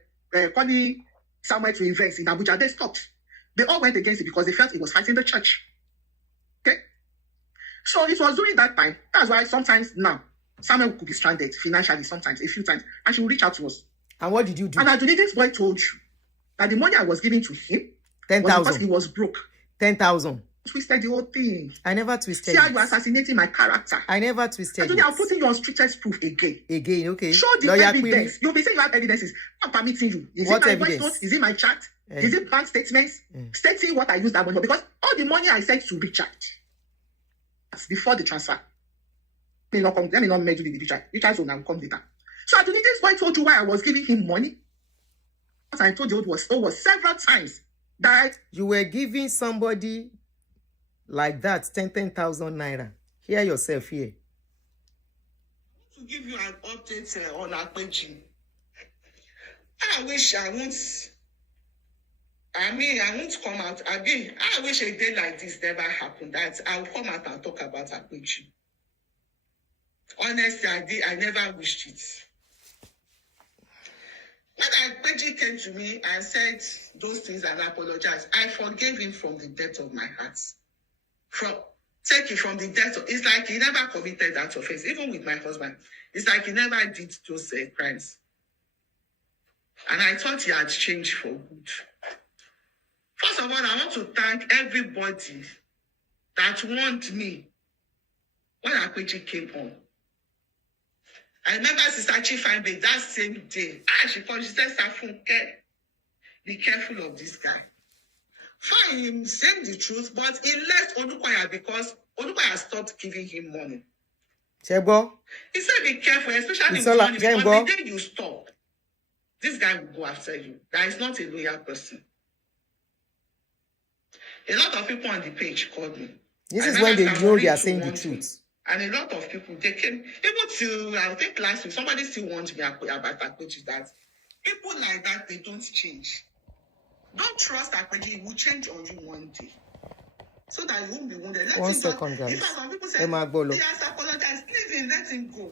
calling Samuel to invest in Abuja, they stopped. They all went against it because they felt it was fighting the church. Okay? So it was during that time. That's why sometimes now, Samuel could be stranded financially sometimes, a few times, and she will reach out to us. And what did you do? And Aduni, this boy told you that the money I was giving to him 10,000. was because he was broke. 10,000. Twisted the whole thing. I never twisted. See how you are assassinating my character. I never twisted. Aduni, I'm putting you on strictest proof again. Again, okay. Show the evidence. You'll be saying you have evidences. I'm permitting you. Is what it my evidence? voice note? Is it my chat? Is it bank statements? Stating what I used that money for. Because all the money I sent to Richard before the transfer. Let me not meddle with Richard. Richard will now come later. So Aduni, this boy told you why I was giving him money. What I told you was several times that you were giving somebody like that 10,000 naira. Hear yourself here. To give you an update on Akpeji. I wish I won't come out again. I wish a day like this never happened. That I'll come out and talk about Akpeji. Honestly, I never wished it. When Akpeji came to me and said those things and apologized, I forgave him from the depth of my heart. Take it from the depth of, it's like he never committed that offense. Even with my husband, it's like he never did those crimes. And I thought he had changed for good. First of all, I want to thank everybody that warned me when Akpeji came on. I remember Sister Chifambe that same day. She said, Sir Funke, be careful of this guy. Fine, him saying the truth, but he left Olukoya because Olukoya stopped giving him money. Chebo. He said, be careful, especially with money, because the day you stop, this guy will go after you. That is not a loyal person. A lot of people on the page called me. This is when they know they are saying the truth. And a lot of people, they came, even to, I think last week, somebody still warned me about Akpeji that people like that, they don't change. Don't trust Akpeji, it will change on you one day. So that you won't be wounded. One second, guys. If some people say, he has apologized, please let him go.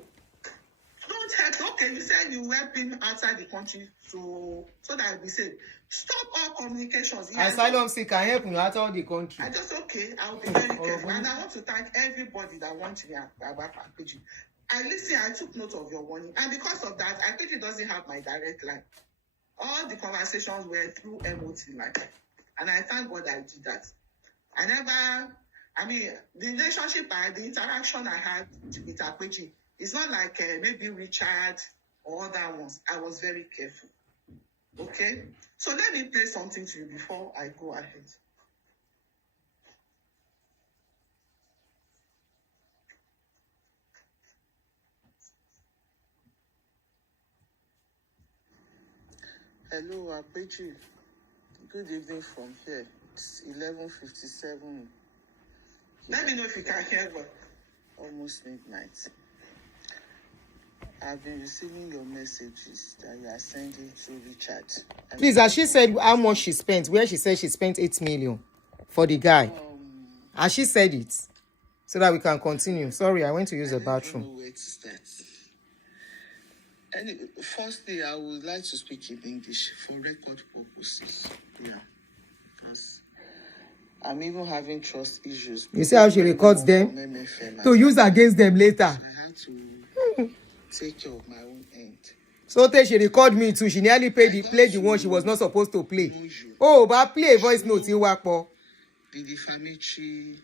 Don't help. Okay, you said when you help him outside the country so that we say stop all communications. Asylum seeker help you outside the country. I just I'll be very careful. And I want to thank everybody that wants me about Akpeji. I took note of your warning. And because of that, Akpeji doesn't have my direct line. All the conversations were through MOT line. And I thank God I did that. The relationship the interaction I had with Akpeji, it's not like maybe Richard or other ones. I was very careful. Okay? So let me play something to you before I go ahead. Hello, Akpeji. Good evening from here. It's 11:57. Let me know if you can hear me. Almost midnight. I've been receiving your messages that you are sending to Richard. Please, as she said how much she spent, where she said she spent 8 million for the guy. As she said it, so that we can continue. Sorry, I went to use the bathroom. I don't know where to start. Firstly, I would like to speak in English for record purposes. Yeah. I'm even having trust issues. You see how she records them? To use against them later. I had to take care of my own end. So she record me too. She nearly played the one she was not supposed to play. Oh, but play a voice note. You work for the defamatory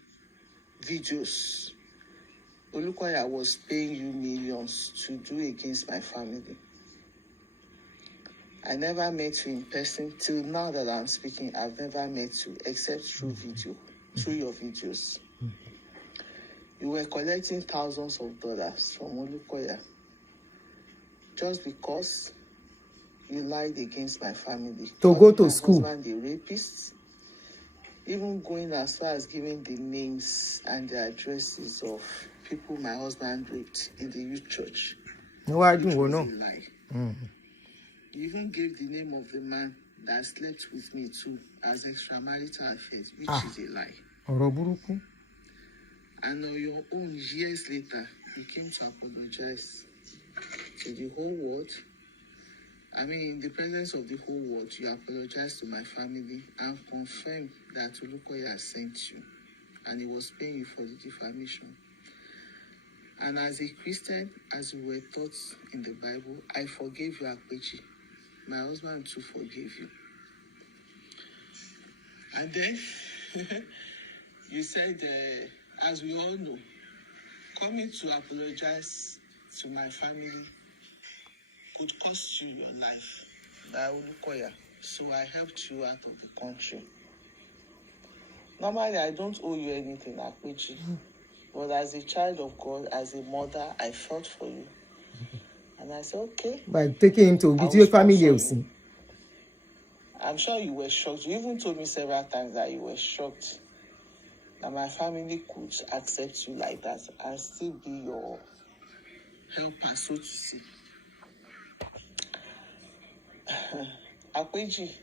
videos. Olukoya was paying you millions to do against my family. I never met you in person. Till now that I'm speaking, I've never met you except through your videos. You were collecting thousands of dollars from Olukoya just because you lied against my family. To go to school. Husband, the rapist, even going as far as giving the names and the addresses of people my husband raped in the youth church. No, I don't know. You even gave the name of the man that slept with me too as extramarital affairs, which is a lie. And on your own, years later, you came to apologize to the whole world. In the presence of the whole world, you apologized to my family and confirmed that Olukoya sent you and he was paying you for the defamation. And as a Christian, as we were taught in the Bible, I forgave you, Akpeji. My husband too forgave you. And then you said, as we all know, coming to apologize to my family could cost you your life. So I helped you out of the country. Normally, I don't owe you anything, Akpeji. But as a child of God, as a mother, I felt for you. And I said, okay. By taking him to with your family, I'm sure you were shocked. You even told me several times that you were shocked that my family could accept you like that and still be your helper, so to say. Akpeji,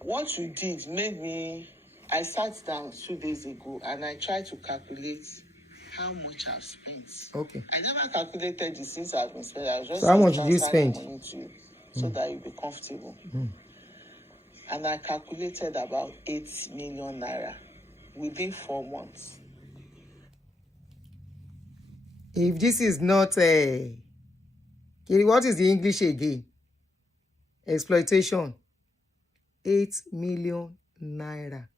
what you did made me... I sat down 2 days ago and I tried to calculate how much I've spent. Okay. I never calculated the things I've been spending. I was just so how much did you spend? Money to you so that you'll be comfortable. And I calculated about 8 million naira within 4 months. If this is not what is the English again? Exploitation. 8 million naira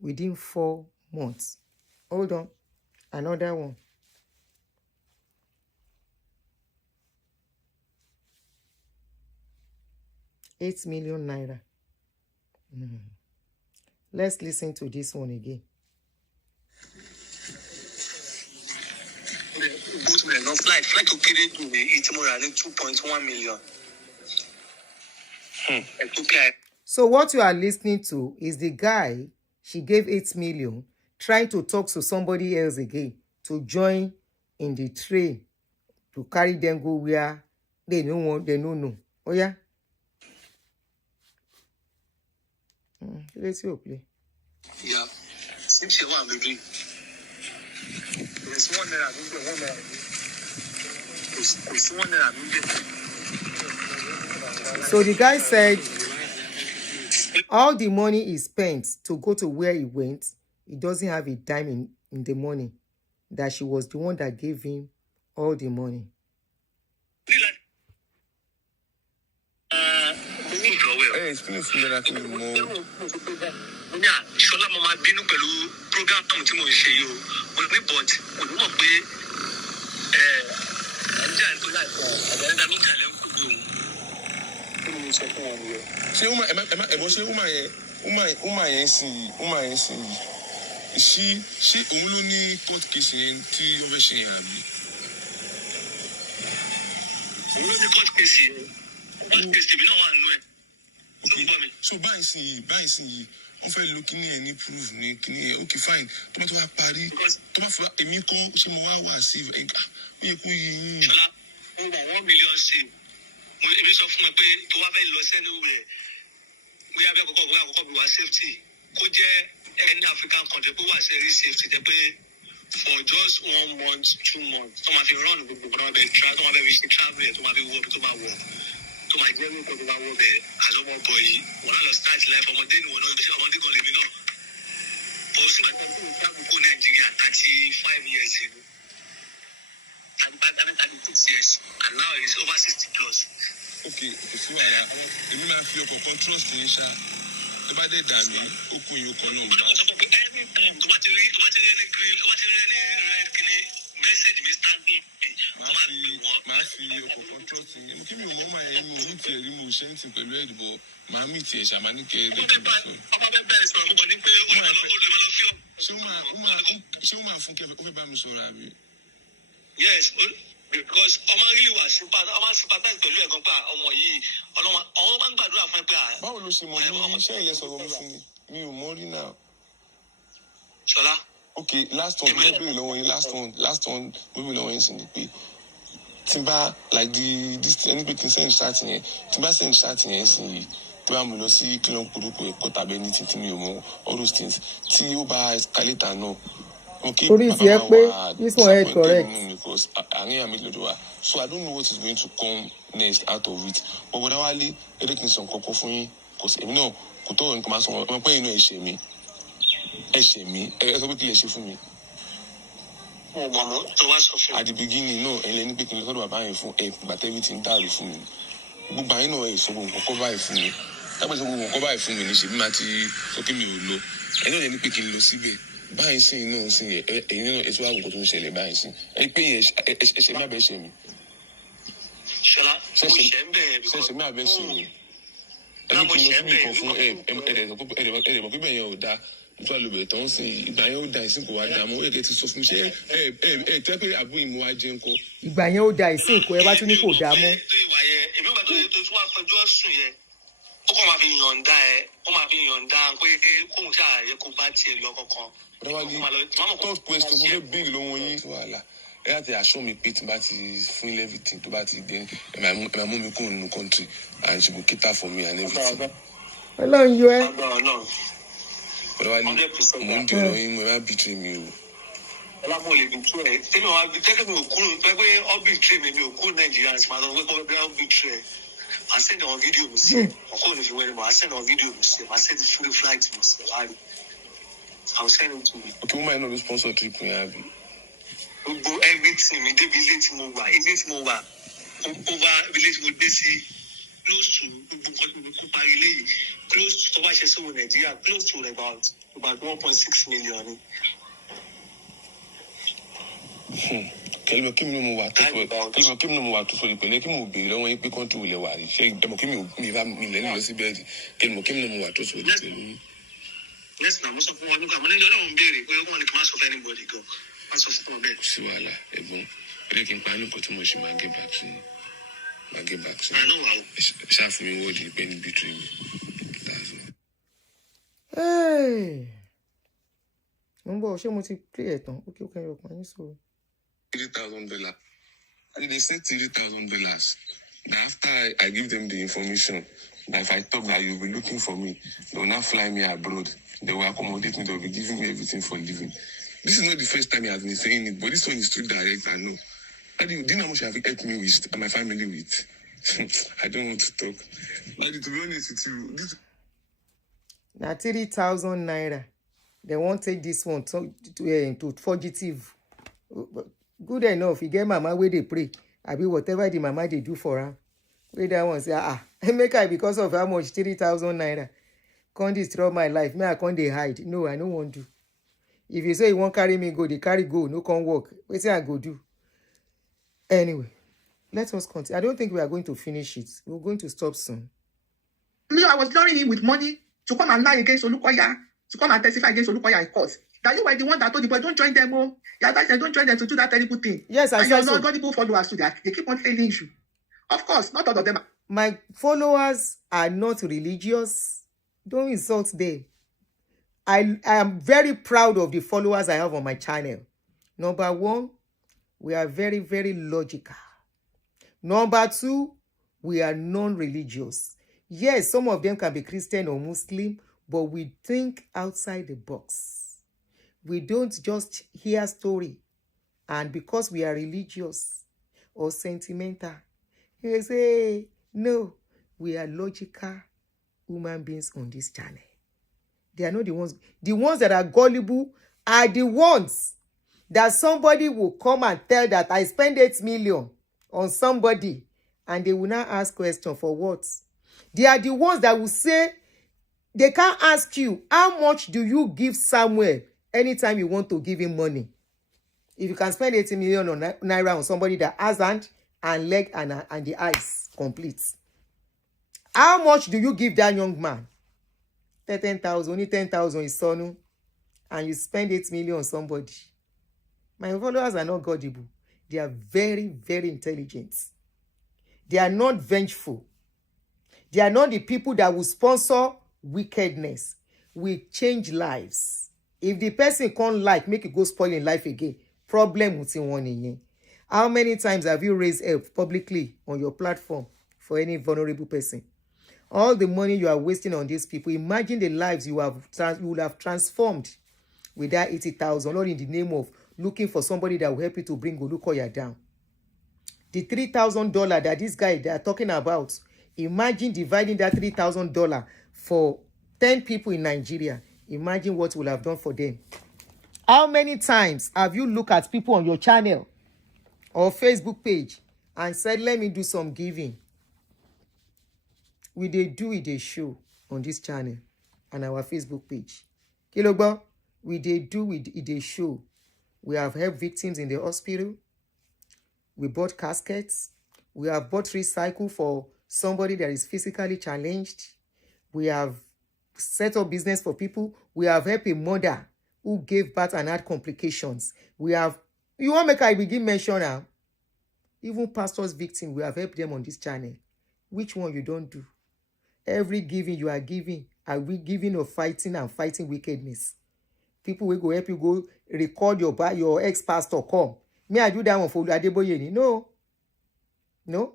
within 4 months. Hold on. Another one. $8 million naira. Let's listen to this one again. Flight to Kiri to the 2.1 million. So what you are listening to is the guy, she gave 8 million, trying to talk to somebody else again to join in the train to carry them go where they don't want, they don't know. Oh yeah? Let's go play. Yeah. Since you want, baby. There's one there, I don't know, one there. So the guy said all the money he spent to go to where he went, he doesn't have a dime in the money. That she was the one that gave him all the money. Explain fún mi láti mọ. Ṣọlá mo máa bínú pẹ̀lú program tí mo ń ṣe yìí o. Mo ní but kò ní mọ̀ pé Nàìjíríà tó láìpẹ́ àgbẹ̀rẹ̀dá mi kàlẹ́ ń kú bí òun. Kí ni mo sọ fún wọn nìyẹn? Ṣé Uma yẹn sì ṣé òun ló ní court case yẹn tí ó fẹ́ ṣe yẹn àbí? Òun ló ní court case yẹn. Court case tèmi náà wà nínú ẹ̀. So báyìí sí yìí wọ́n fẹ́ lo kíní ẹ̀ ní proof ní kíní ẹ̀ okay fine tó bá tó wá parí tó bá fọ èmi kọ́ ṣé mo wá wà sí ó yẹ kó yé yín. Ṣọlá ó wà 1 million sí èmi sọ fún ẹ pé tó wá fẹ́ lọ sẹ́nu rẹ̀ bóyá bẹ́ẹ̀ àkọ́kọ́ bí wà safety kó jẹ́ any African country kó wà sẹ́rí safety tẹ́ pé for just 1 month 2 months tó máa fi run gbogbo tó máa bẹ fi ṣe travel ẹ̀ tó máa fi wọ́ tó máa wọ̀ tó máa jẹ́ lóko tó máa wọ́ bẹ̀ àzọ́mọ́ bọ̀ yìí wọ́n á lọ start life ọmọdé ni wọ́n náà ọmọdé kan lèmi náà ó sì máa tẹ́lẹ̀ tó travel kó Nàìjíríà 35 years ago and back then 36 years and now it's over 60 plus. Okay, sí wàhálà èmi máa fi ọkọ̀ kan trust yín ṣá tó bá dé dà mí ó kún yín ọkọ̀ náà. Ọ̀dọ́ sọ pé anytime tó bá ti rí ẹni green tó bá ti rí ẹni red kìíní message mi standing máa fi ọkọ̀ kan trust yín mo kí mi ò mọ̀ máa yẹn mo ní tiẹ̀ rí mo ṣe ń tì pẹ̀lú ẹ̀dùbọ̀ máa mí tiẹ̀ ṣàmà ní kẹ́ ẹ̀ẹ́dẹ́gbẹ̀rún bá sọ. ọba bẹ́ẹ̀ bẹ́ẹ̀ sọ àmúkọ ní pé ó lè máa fi ọ́. ṣé ó máa fún kẹfẹ́ ó fẹ́ bá mi sọ̀rọ̀ àbí. Yes, because ọmọ rí wà sympathize pẹ̀lú ẹ̀gbọ́n pé ọmọ yìí ọmọ máa ń gbàdúrà fún ẹ pé. Báwo ló ṣe mọ̀ ní iṣẹ́ ilẹ̀ sọ̀rọ̀ mi fún mi ò mọ̀ rí náà. Ṣọlá. Okay, last one mo bèrè lọ́wọ́ yín last one mo bèrè lọ́wọ́ yín sì ni pé tí n bá like this ẹni pé kí n send chat yẹn tí n bá send chat yẹn sí yìí tí wàá mú lọ sí kí ló ń polówó ẹ̀kọ́ tàbí ẹni tí mi ò mọ̀ all those things tí ó bá escalator náà. Okay, this one is correct. Because so I don't know what is going to come next out of it. But what I want to some cocoa for you, because you know, Kuto and Kamaso, I'm paying no eshemi. Eshemi, as a weekly issue for me. At the beginning, no, and then picking the buying for but everything died for me. But by no way, so we'll buy for me. That was a woman go buy for me, she matty, so give me low. I know any picking Lucy. Báyìí sí inú sí ẹ̀yin náà ètò àwòkọ́ tó ń ṣẹlẹ̀ báyìí sí ẹ pé yẹn ẹsẹ̀ má bẹ́ẹ̀ ṣe mi. Ṣọlá mo ṣe ń bẹ̀rẹ̀ bí kò ṣẹ̀ṣẹ̀ má bẹ́ẹ̀ ṣe mi. ẹni kí n lọ síbi kan fún ẹ̀ẹ́dẹ̀mọ̀ pípẹ́ yẹn ò dáa nípa lóbẹ̀ tó ń sìn ìgbà yẹn ó da ìsìn kò wá dáa mọ́ ó yẹ kẹ́ ti sọ fún mi ṣé ẹ tẹ́ pé àbúrò ìmú wa jẹ́ ńkọ́. ìgbà yẹn ó da ìsìn kò ẹ bá tún ní kò dáa mọ́. èmi ò bá tó tún wá fẹjọ́ sùn yẹn ó kàn máa fi yọ̀ǹda pé kóun ṣàyẹ kó bá tiẹ̀ lọ kankan. Third question mo fẹ́ big lọ́wọ́ yín wàhálà ẹ láti aṣọ mi pé tí n bá ti fún ilé everything tó bá ti dé ẹ máa mú mi kúrò nínú country and she go cater for me and everything. Ọlọ́run yọ ẹ́. Ọ̀dọ́wálé mo ń dèrò yín mo máa betray mi o. Ọlámọ̀ lè betray ẹ̀ tẹ́lẹ̀ wá tẹ́lẹ̀ mi ò kúrò pé ó betray mi ò kúrò Nàìjíríà àti màá lọ pé kọ́ bẹ́ẹ̀ ó betray ẹ̀ màá send àwọn fídíò mi sí ọkọ̀ òní fi wẹ́rẹ́ màá send àwọn fídíò mi sí màá send free flight mi sí láàrin. I'll send it to you. Okay, woman, no sponsor trip we have. Go everything. Me dey village mo wà. Over village mo dey see close to close to over ṣe so Nigeria close to about 1.6 million. Kẹ́lẹ́ kí mi mo wà tó sọ ìpínlẹ̀ kí mo béèrè lọ́wọ́ yín pé kọ́ńtì wò lẹ̀ wà rí ṣé ẹ̀mọ̀ kí mi lẹ́nu lọ sí bẹ́ẹ̀dì kí mo wà tó sọ ìpínlẹ̀. Yes, na mo sọ fún wọn nígbà mo ní Ọlọ́run béèrè pé wọn ni kí n má sọ fún anybody gan má sọ fún wọn bẹ́ẹ̀. Sí wàhálà ẹ̀gbọ́n ẹ̀rẹ́ kí n pa á nìkan tí mo ṣe máa get back sí i. Àná wà o. Ṣáàfù mi wọ́ọ̀dì pé ní between mi. Mo ń bọ̀ ṣé mo ti pè ẹ̀ tán ó kí ó kẹ́yìn ọkàn yín sọ̀rọ̀. $3,000. And they said $3,000. After I give them the information, that if I talk that you'll be looking for me, they will not fly me abroad. They will accommodate me. They will be giving me everything for living. This is not the first time he has been saying it, but this one is too direct. I know. Daddy, do you know how much you have helped me with and my family with? I don't want to talk. Daddy, to be honest with you, this Now 3,000 naira. They won't take this one to fugitive. Good enough. You get mama where they pray. I be whatever the mama they do for her. Where that one say, make I because of how much 3,000 naira. Can't destroy my life. Me, I can't they hide. No, I don't want to. If you say you won't carry me go, they carry go. No can't walk. What say I go do? Anyway, let us continue. I don't think we are going to finish it. We're going to stop soon. Me, I was luring him with money to come and lie against Olukoya, to come and testify against Olukoya in court. That you were the one that told the boy, don't join them. Oh, yeah, that don't join them to do that terrible thing. Yes, I and said your so. non-gullible followers to that. They keep on failing you. Of course, not all of them. My followers are not religious. Don't insult them. I am very proud of the followers I have on my channel. Number one, we are very, very logical. Number two, we are non-religious. Yes, some of them can be Christian or Muslim, but we think outside the box. We don't just hear story. And because we are religious or sentimental, they say, no, we are logical human beings on this channel. They are not the ones. The ones that are gullible are the ones that somebody will come and tell that I spend 8 million on somebody and they will not ask question for what. They are the ones that will say, they can't ask you, how much do you give Samuel anytime you want to give him money? If you can spend 80 million on naira on somebody that has hand and leg and the eyes complete. How much do you give that young man? 10,000, only 10,000 is sonu, and you spend 8 million on somebody. My followers are not gullible. They are very, very intelligent. They are not vengeful. They are not the people that will sponsor wickedness. We change lives. If the person can't like, make it go spoil in life again. Problem with one in. How many times have you raised help publicly on your platform for any vulnerable person? All the money you are wasting on these people, imagine the lives you would have transformed with that 80,000, all in the name of looking for somebody that will help you to bring Olukoya down. The $3,000 that this guy they are talking about, imagine dividing that $3,000 for 10 people in Nigeria. Imagine what will have done for them. How many times have you looked at people on your channel or Facebook page and said, let me do some giving? We do it a show on this channel and our Facebook page. Kilogbo, we do it a show. We have helped victims in the hospital. We bought caskets. We have bought recycle for somebody that is physically challenged. We have set up business for people. We have helped a mother who gave birth and had complications. We have, you want make I begin mention now? Even pastors' victims, we have helped them on this channel. Which one you don't do? Every giving you are giving, are we giving or fighting and fighting wickedness? People will go help you go record your ex-pastor come. Me, I do that one for Adeboye. No.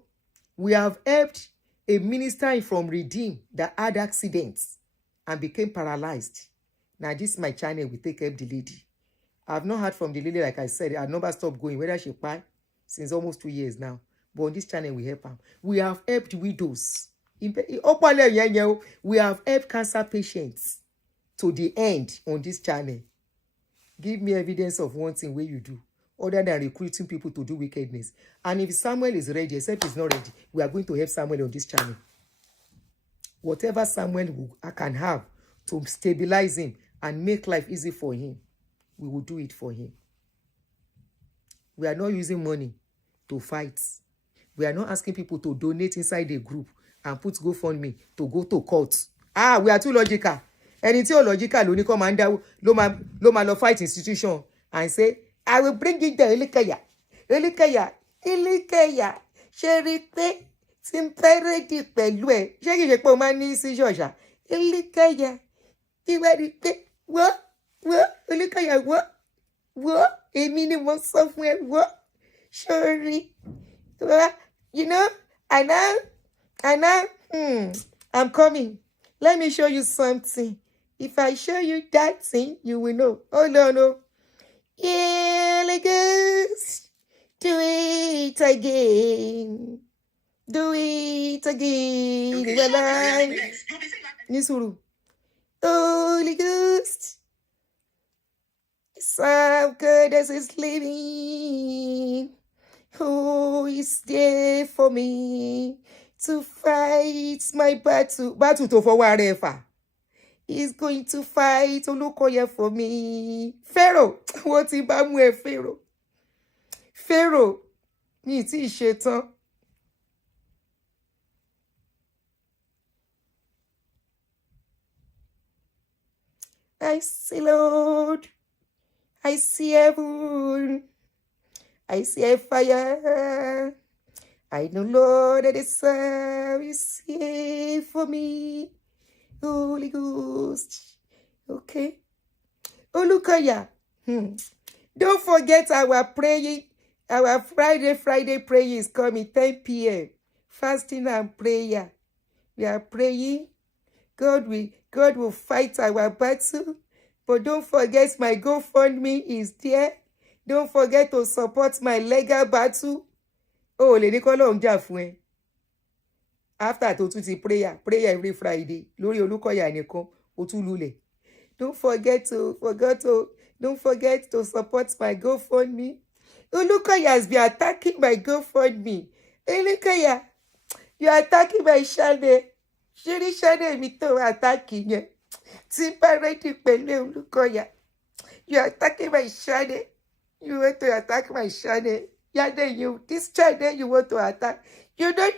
We have helped a minister from Redeem that had accidents and became paralyzed. Now, this is my channel. We take help the lady. I've not heard from the lady, like I said. I've never stopped going, whether she pay since almost 2 years now. But on this channel, we help her. We have helped widows. We have helped cancer patients to the end on this channel. Give me evidence of one thing where you do, other than recruiting people to do wickedness. And if Samuel is ready, except he's not ready, we are going to help Samuel on this channel. Whatever Samuel can have to stabilize him and make life easy for him, we will do it for him. We are not using money to fight. We are not asking people to donate inside the group and put GoFundMe to go to court. We are too logical. Ẹni tí ó logical ló ní commander ló máa lọ fight institution and say, I will bring it there, Elikeya. Ṣé rí pé tí ń fẹ́ rédí pẹ̀lú ẹ̀. Ṣé kìí ṣe pé o máa ní sí ṣọ̀ṣà? Elikeya. Ìwé rí pé Elikeya wọ́. Èmi ni mo sọ fún ẹ wọ́. Sorry. You know, I know. I'm coming. Let me show you something. If I show you that thing, you will know. Oh, no. Yeah, like this. Do it again. Do it again. Okay, Well, yes. You'll be saying that. Nisuru. Holy Ghost. So good as is living. Who is there for me to fight my battle? Battle to for whatever. He's going to fight Olukoya for me. Pharaoh. What about me, Pharaoh? Pharaoh. Mi ti ṣetán. I see, Lord. I see heaven. I see a fire. I know, Lord, that the sun is here for me. Holy Ghost. Okay. Olukoya. Don't forget our praying. Our Friday prayer is coming 10 p.m. Fasting and prayer. We are praying. God will fight our battle. But don't forget my GoFundMe is there. Don't forget to support my legal battle. Oh, lè ní kọ́ lóun jà fún ẹ. After tó tún ti prayer every Friday. Lórí Olúkọ̀yà nìkan, ó tún lulẹ̀. Don't forget to support my GoFundMe. Olukoya has been attacking my GoFundMe. Olukoya, you are attacking my channel. Ṣé channel mi tó attacking yẹn? Tí bá ready pẹ̀lú Olukoya. You are attacking my channel. You want to attack my channel. Yeah, then this channel you want to attack. You know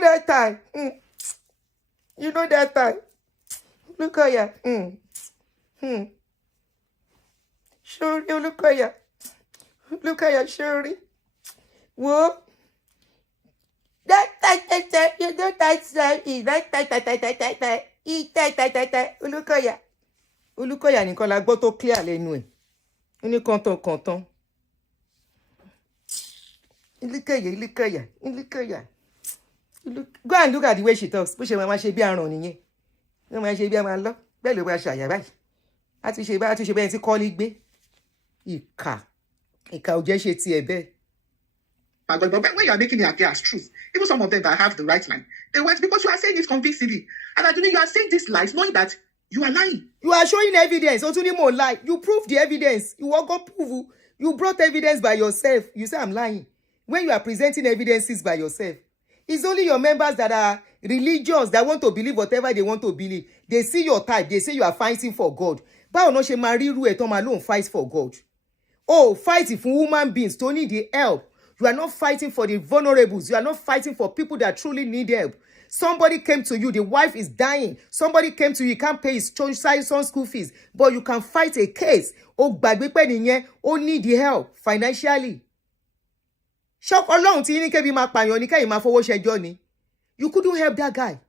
that time. You know that time. Olukoya. Sorry, Olukoya. Olukoya, sorry. Whoa. You don't Olukoya. Olukoya nìkan la gbọ́ tó clear lẹ́nu ẹ̀. Ó ní kọ̀ntàn. Olukoya. Go and look at the way she talks. Bó ṣe máa ṣe bí aràn nìyẹn. Ó máa ṣe bí a máa lọ. Bẹ́ẹ̀ ló máa ṣàyà báyìí. A ti ṣe bẹ́ẹ̀ tí kọ́lí gbé. Ìkà ò jẹ́ ṣe tiẹ̀ bẹ́ẹ̀. But when you are making it appear as truth, even some of them that have the right line, they went because you are saying it convincingly. And Aduni, you are saying these lies knowing that you are lying. You are showing evidence. Otuni mo lie. You prove the evidence. You won't go prove. You brought evidence by yourself. You say I'm lying. When you are presenting evidences by yourself, it's only your members that are religious that want to believe whatever they want to believe. They see your type. They say you are fighting for God. Báwo no ṣe máa ríru ẹ̀ tán máa lóun fight for God. Oh, fighting for human beings to need the help. You are not fighting for the vulnerables. You are not fighting for people that truly need help. Somebody came to you, the wife is dying. Somebody came to you, can't pay his son's school fees, but you can fight a case. Oh, gbàgbé pé nìyẹn, ó need the help financially. Ṣé Ọlọ́run tí yín ní kẹ́bi máa pààyàn ní kẹ́yìn máa fowó ṣẹjọ́ ni. You couldn't help that guy.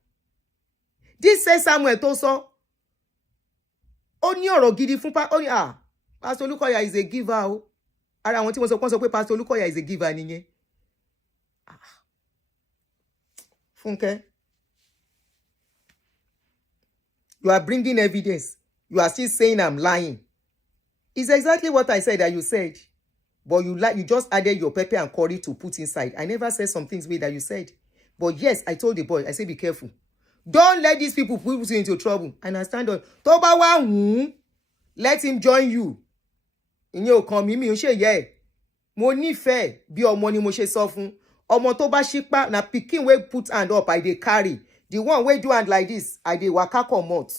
This says Samuel tó sọ. Ó ní ọ̀rọ̀ gidi fún Pastor Olukoya is a giver o. Ara àwọn tí wọ́n sọ pé Pastor Olukoya is a giver nìyẹn. Funke, you are bringing evidence. You are still saying I'm lying. It's exactly what I said that you said. But you just added your pepper and curry to put inside. I never said some things that you said. But yes, I told the boy, I said, be careful. Don't let these people put you into trouble. And I stand on. Toba wa let him join you. Ìyẹn ò kàn mí mi ò ṣe yẹ ẹ. Mo nífẹ̀ẹ́ bí ọmọ ni mo ṣe sọ fún. Ọmọ tó bá ṣípá na pikin wey put hand up I dey carry. The one wey do hand like this I dey waka comot.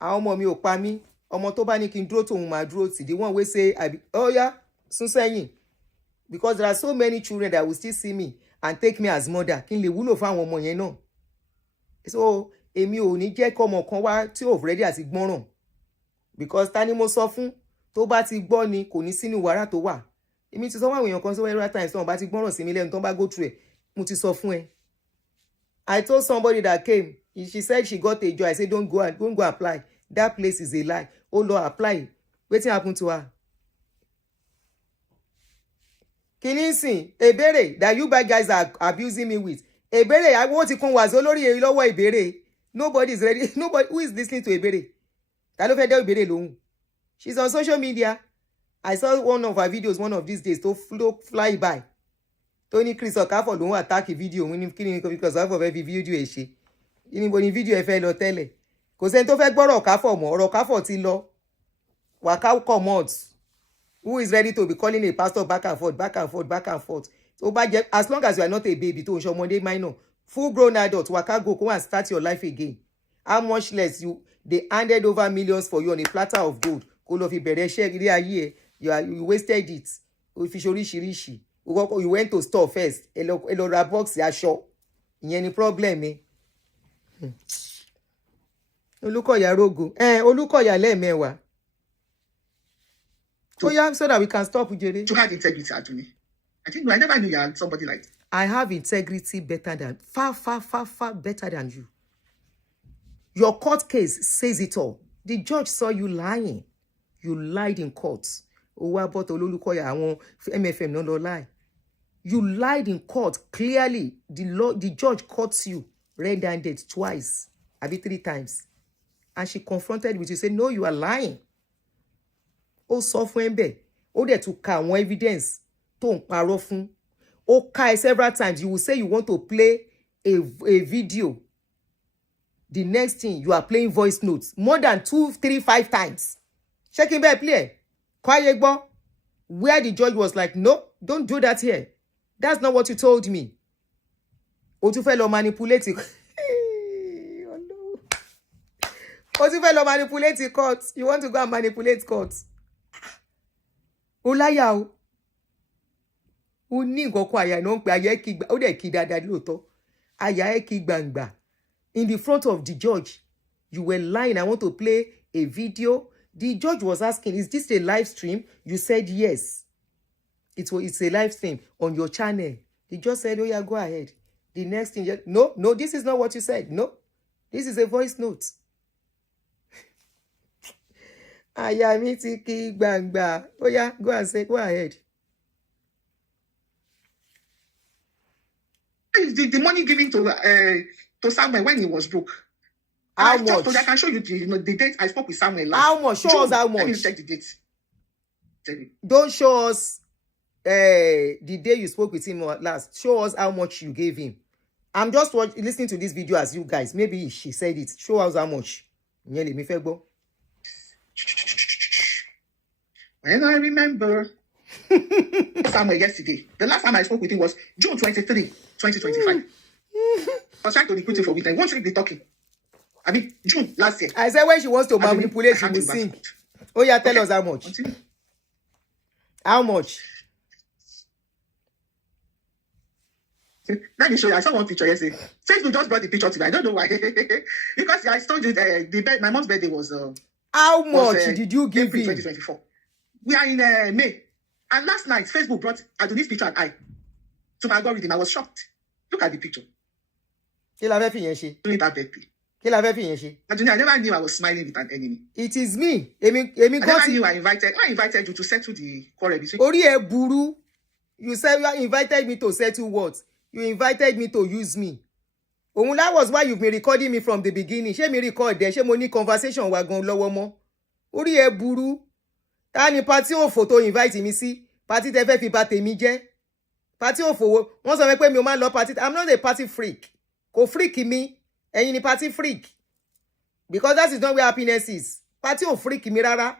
Àwọn ọmọ mi ò pa mí. Ọmọ tó bá ní kí n dúró tòun máa dúró tì. The one wey say oh yeah, sún sẹ́yìn. Because there are so many children that will still see me and take me as mother. Kí n lè wúlò fáwọn ọmọ yẹn náà. So èmi ò ní jẹ́ kọ́mọ kan wá tí ò ready àti gbọ́ràn. Because ta ni mo sọ fún tó bá ti gbọ́ ni kò ní sínú wàrà tó wà. Èmi ti sọ fún àwọn èèyàn kan several times tó bá ti gbọ́ràn sí mi lẹ́nu tó bá go through ẹ̀. Mo ti sọ fún ẹ. I told somebody that came. She said she got a job. I said don't go apply. That place is a lie. Oh Lord, apply. Wetin happen to her? Kìnìsìn Ebere that you bad guys are abusing me with. Ebere àwọn ti kun wàzó lórí èyí lọ́wọ́ Ebere. Nobody is ready. Nobody who is listening to Ebere. Ta ló fẹ́ dá Ebere lóhùn. She's on social media I saw one of her videos one of these days to fly by. Tony Chris Okafor ló ń attack video òun ní kí ni Chris Okafor fẹ́ fi video ẹ̀ ṣe. Níbo ni video ẹ̀ fẹ́ lọ tẹ́lẹ̀. Kò sẹ́ni tó fẹ́ gbọ́rọ̀ Okafor mọ́, ọ̀rọ̀ Okafor ti lọ. Waka come out. Who is ready to be calling a pastor back and forth, back and forth, back and forth? So as long as you are not a baby, tó ń ṣe ọmọdé minor, full grown adult, waka go and start your life again. How much less they handed over millions for you on a platter of gold. Kó lọ fi bẹ̀rẹ̀ iṣẹ́ ilé ayé ẹ̀, you wasted it. O fi ṣoríṣiríṣi. You went to store first. Ẹ lọ ra box aṣọ. Ìyẹn ni problem ẹ. Olúkọ̀yà rogo. Olúkọ̀yà lẹ́ẹ̀mẹ́wàá. So yeah, so that we can stop Ujere. You have integrity, Aduni. I never knew you had somebody like that. I have integrity better than, far better than you. Your court case says it all. The judge saw you lying. You lied in court. But Olúkọ̀yà àwọn MFM no lie. You lied in court clearly. The judge caught you red-handed twice, maybe 3 times. And she confronted with you, said, no, you are lying. Ó sọ fún ẹ ó dẹ̀ tún ka àwọn evidence tó ń parọ́ fún. Ó ka ẹ several times. You will say you want to play a video. The next thing, you are playing voice notes more than 2, 3, 5 times. Check him back, play. Quiet, where the judge was like, no, don't do that here. That's not what you told me. O tún fẹ́ lọ manipulate. Oh no. O tún fẹ́ lọ manipulate court. You want to go and manipulate court. Ó láyà o. Ó ní nǹkan kan àyà náà ń pe àyà ẹ̀ kí gbà. Ó dẹ̀ kí dáadáa lóòótọ́. Àyà ẹ̀ kí gbangba. In the front of the judge, you were lying. I want to play a video. The judge was asking, is this a live stream? You said yes. It's a live stream on your channel. The judge said, oh yeah, go ahead. The next thing, no, this is not what you said. No, this is a voice note. Àyà mi ti kí gbangba. Oh yeah, go ahead. The money given to Samuel when he was broke. How much? I can show you the date I spoke with Samuel last. How much? Show us how much. Let me check the date. Don't show us the day you spoke with him last. Show us how much you gave him. I'm just listening to this video as you guys. Maybe she said it. Show us how much. When I remember Samuel yesterday, the last time I spoke with him was June 23, 2025. I was trying to recruit him for weekend. Won't you be talking? I mean, June last year. I said when she wants to manipulate, she will sing. Oh yeah, tell us how much. Continue. How much? Let me show you. I saw one picture yesterday. Facebook just brought the picture to me. I don't know why. Because I told you my mom's birthday was. How much did you give April him? 2024. We are in May. And last night, Facebook brought Aduni's picture and I to my algorithm. I was shocked. Look at the picture. Kí la fẹ́ fi yẹn ṣe? During that birthday. Kí la fẹ́ fi yẹn ṣe? Aduni, I never knew I was smiling with an enemy. It is me. I never knew I invited you to settle the quarrel between. Orí ẹ burú. You said you invited me to settle what? You invited me to use me. That was why you've been recording me from the beginning. Ṣé mi record there? Ṣé mo ní conversation wa gan lọ́wọ́ mọ́? Orí ẹ burú. Ta ni party òfò tó invite mi sí? Party tẹ́ fẹ́ fi bà tèmi jẹ́. Party òfò wo? Wọ́n sọ pé mi ò máa lọ party. I'm not a party freak. Kò freak mi. Ẹ̀yin ni party freak. Because that is not where happiness is. Party ò freak mi rárá.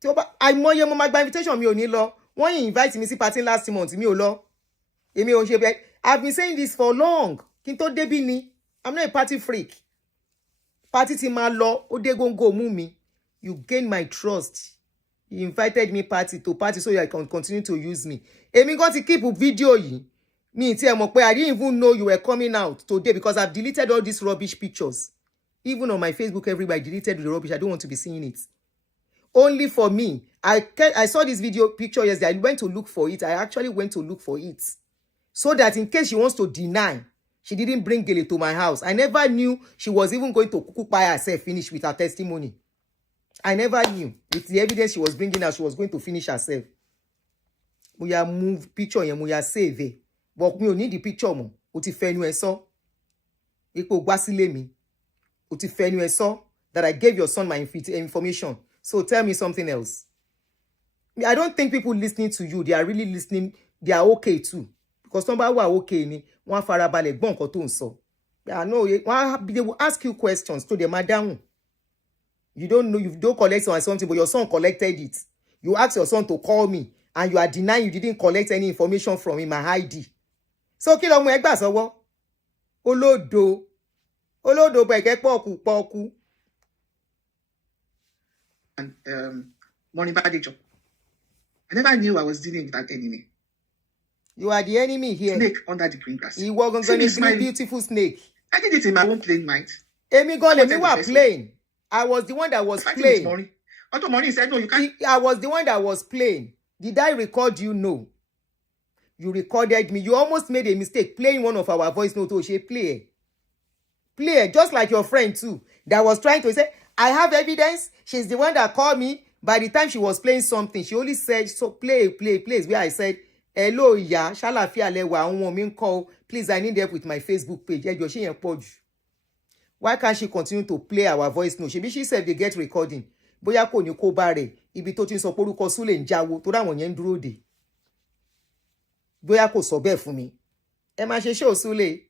Tí ó bá àìmọye mo máa gba invitation mi ò ní lọ. Wọ́n invite mi sí party last month mi ò lọ. Èmi ò ṣe bẹ́ẹ̀. I've been saying this for long. Kí n tó débí ni. I'm not a party freak. Party ti máa lọ, ó dé góńgó mú mi. You gain my trust. You invited me to party so you can continue to use me. Èmi gan ti keep video yìí. Mi tí ẹ mọ̀ pé I didn't even know you were coming out today because I've deleted all these rubbish pictures. Even on my Facebook, everybody deleted the rubbish. I don't want to be seeing it. Only for me. I saw this video picture yesterday. I went to look for it. I actually went to look for it. So that in case she wants to deny, she didn't bring Gele to my house. I never knew she was even going to cook by herself, finish with her testimony. I never knew. With the evidence she was bringing out, she was going to finish herself. We are move picture yẹn, we are save. But we don't need the picture mo. O ti fẹ́ nu ẹ sọ. Ipò gbá sílé mi. O ti fẹ́ nu ẹ sọ that I gave your son my information. So tell me something else. I don't think people listening to you, they are really listening, they are okay too. Because somebody who are okay ni, wọ́n farabalẹ̀ gbọ́ nǹkan tó ń sọ. I know, they will ask you questions to the madam. You don't know, you don't collect something, but your son collected it. You ask your son to call me, and you are denying you didn't collect any information from him, my ID. So kí ló mú ẹ gbà sọ́wọ́? Olódo bẹ̀gẹ́ pọ̀kú. And money bad job. I never knew I was dealing with that enemy. You are the enemy here. Snake under the green grass. You were going to be beautiful snake. I did it in my own plain mind. Emi were playing. I was the one that was playing. Auto money said no, you can't. I was the one that was playing. Did I record you? No. You recorded me. You almost made a mistake playing one of our voice notes. Play. Just like your friend too. That was trying to say, I have evidence. She's the one that called me. By the time she was playing something, she only said, so play. Where I said, hello, yeah, ṣàlàáfíà lẹ́wà àwọn mi call. Please, I need help with my Facebook page. Why can't she continue to play our voice note? She said they get recording. Bóyá kò ní kó bá rẹ̀ ibi tó ti ń sọ porúkọ Súlè ń jáwó tó dáwọn yẹn ń dúró dè. Bóyá kò sọ bẹ́ẹ̀ fún mi. Ẹ máa ṣe show Súlè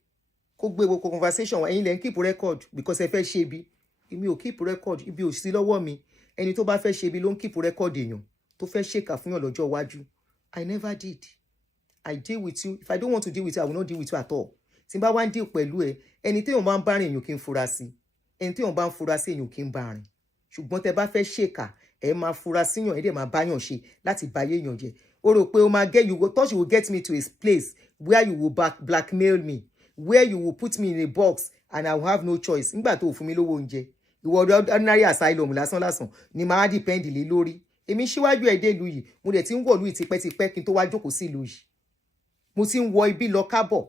kó gbé gbogbo conversation wa ẹ̀yin lẹ ń keep record because ẹ fẹ́ ṣe bí. Èmi ò keep record ibi ò sí lọ́wọ́ mi. Ẹni tó bá fẹ́ ṣe bí ló ń keep record èèyàn tó fẹ́ ṣèkà fún yàn lọ́jọ́ iwájú. I never did. I deal with you. If I don't want to deal with you, I will not deal with you at all. Tí n bá wá ń deal pẹ̀lú ẹ, ẹni tí èèyàn bá ń bá rìn èèyàn kì í fura sí. Ẹni tí èèyàn bá ń fura sí èèyàn kì í bá rìn. Ṣùgbọ́n tẹ́ bá fẹ́ ṣèkà, ẹ máa fura síyàn, ẹ dẹ̀ máa báyàn ṣe láti báyé èèyàn jẹ́. O rò pé o máa get you thought you will get me to a place where you will blackmail me, where you will put me in a box and I will have no choice. Nígbà tó fún mi lówó oúnjẹ. Ìwọ ordinary asylum lásán ni máa depend lé lórí. Èmi síwájú ẹ̀ dé ìlú yìí, mo dẹ̀ ti ń wọ̀ ìlú yìí tipẹ́tipẹ́ kí n tó wá jókòó sí ìlú yìí. Mo ti ń wọ ibi lọ kábọ̀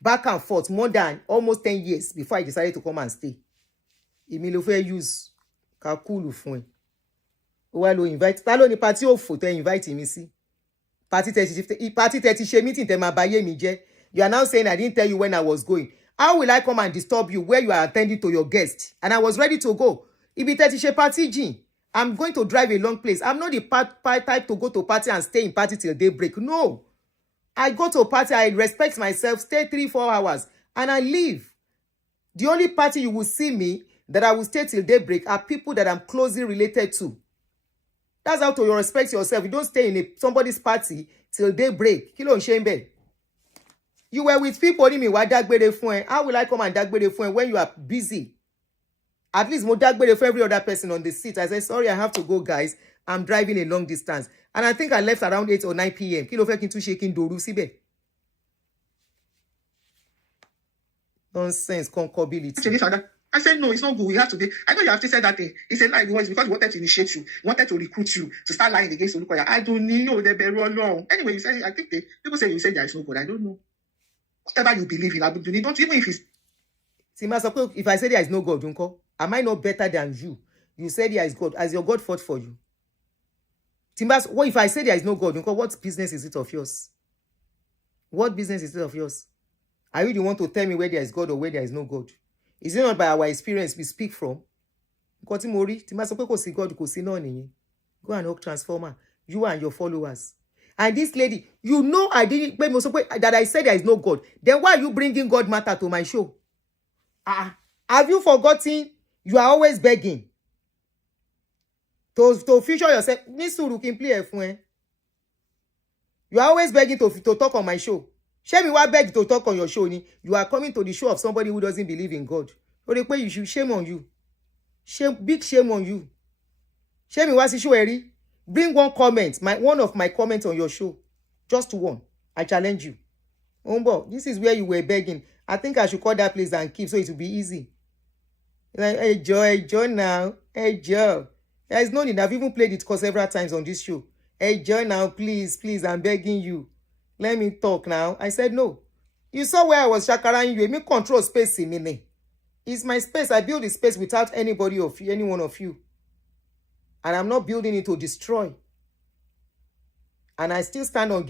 back and forth more than almost 10 years before I decided to come and stay. Èmi ló fẹ́ use kakulu fún ẹ. Ó wá lo invite. Ta ló ní party òfò tẹ invite mi sí? Party tẹ ti ṣe meeting tẹ máa báyé mi jẹ́. You are now saying I didn't tell you when I was going. How will I come and disturb you where you are attending to your guest? And I was ready to go. Ibi tẹ ti ṣe party jìn. I'm going to drive a long place. I'm not the type to go to party and stay in party till daybreak. No. I go to a party, I respect myself, stay 3-4 hours, and I leave. The only party you will see me that I will stay till daybreak are people that I'm closely related to. That's how to respect yourself. You don't stay in somebody's party till daybreak. Kí ló ń ṣe ńbẹ̀? You were with people ní mi wá dágbére fún ẹ. How will I come and dágbére fún ẹ when you are busy? At least mo dágbére for every other person on the seat. I said, sorry, I have to go, guys. I'm driving a long distance. And I think I left around 8 or 9 p.m. Kí ló fẹ́ kí n tún ṣe kí n dòru síbẹ̀? Nonsense, concability. I said, no, it's not good. We have to be. I know you have to say that thing. It's a lie. It was because we wanted to initiate you, wanted to recruit you to start lying against Olukoya. I don't know. They bear long. Anyway, you said, I think people say you said there is no God. I don't know. Whatever you believe in, Aduni, don't even if it's. If I say there is no God, am I not better than you? You said there is God. Has your God fought for you? Timbas, what if I say there is no God? What business is it of yours? What business is it of yours? Are you the one to tell me where there is God or where there is no God? Is it not by our experience we speak from? God, kò sí náà nìyẹn. Go and hook transformer. You and your followers. And this lady, you know I didn't that I said there is no God. Then why are you bringing God matter to my show? Have you forgotten? You are always begging. To feature yourself. You are always begging to talk on my show. Shame me why beg to talk on your show. You are coming to the show of somebody who doesn't believe in God. You should shame on you. Big shame on you. Shame me what's the show, Eri? Bring one comment, one of my comments on your show. Just one. I challenge you. Ombo, this is where you were begging. I think I should call that place and keep so it will be easy. Like, hey Joe now. Hey Joe. There is no need. I've even played it several times on this show. Hey Joe now, please, I'm begging you. Let me talk now. I said no. You saw where I was shakaraing you. Me control space in me. It's my space. I build the space without any one of you. And I'm not building it to destroy. And I still stand on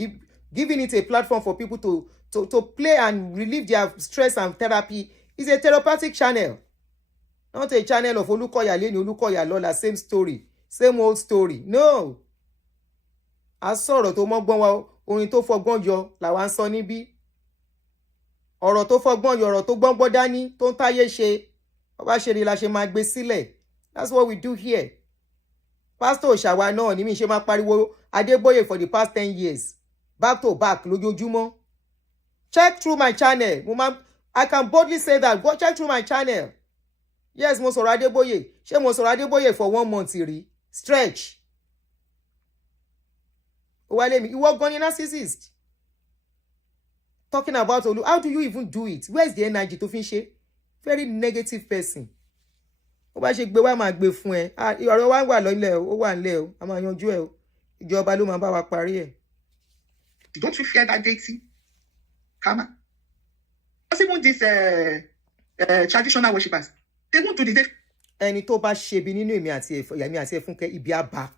giving it a platform for people to play and relieve their stress and therapy. It's a therapeutic channel. Not a channel of Olukoya Leni, Olukoya Lola, same story. Same old story. No. a sọ̀rọ̀ tó mọ́gbọ́n wa orin tó fọgbọ́n yọ làwa ń sọ níbí ọ̀rọ̀ tó fọgbọ́n yọ ọ̀rọ̀ tó gbọ́ngbọ́n dání tó ń táyé ṣe ọba ṣe rí la ṣe máa gbé sílẹ̀. That's what we do here. Pastor Òṣàwà náà ni mi ṣe máa pariwo Adébóyè for the past 10 years back to back lójoojúmọ́. Check through my channel. I can boldly say that. Go check through my channel. Yes, mo sọ̀rọ̀ Adébóyè. Ṣé mo sọ̀rọ̀ Adébóyè for 1 month rí? Stretch. Owalemi, ìwọ gan ni narcissist. Talking about Olu, how do you even do it? Where's the energy tó fi ń ṣe? Very negative person. Ó bá ṣe gbé wá máa gbé fún ẹ. Ọ̀rọ̀ wa wà lọ́lẹ̀ o, ó wà nílẹ̀ o. A máa yanjú ẹ o. Ìjọba ló máa bá wa parí ẹ̀. Don't you fear that deity? Karma. Because even these traditional worshippers, they won't do the day. Ẹni tó bá ṣe bí nínú èmi àti ẹ Fúnkẹ́ ibi á bá.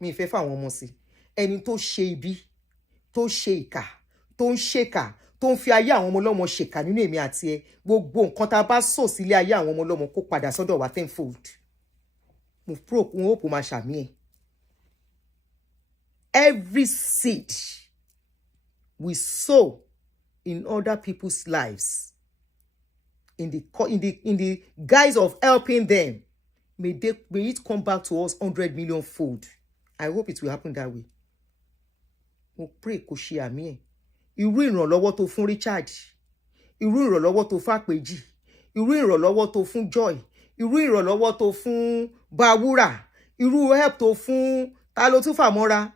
Mi fẹ́ fáwọn ọmọ sí. Ẹni tó ṣe ibi, tó ṣe ìkà, tó ń ṣèkà, tó ń fi ayé àwọn ọmọ ọlọ́mọ ṣèkà nínú èmi àti ẹ, gbogbo nǹkan tá a bá sọ sílé ayé àwọn ọmọ ọlọ́mọ kó padà sọ́dọ̀ wa tenfold. Mo hope máa ṣàmì ẹ̀. Every seed we sow in other people's lives, in the guise of helping them, may it come back to us 100 million fold. I hope it will happen that way. Mo pray kó ṣe àmì ẹ̀. Irú ìrànlọ́wọ́ tó fún Richard, irú ìrànlọ́wọ́ tó fún Àpèjì, irú ìrànlọ́wọ́ tó fún Joy, irú ìrànlọ́wọ́ tó fún Bawura, irú help tó fún ta ló tún fàmọ́ra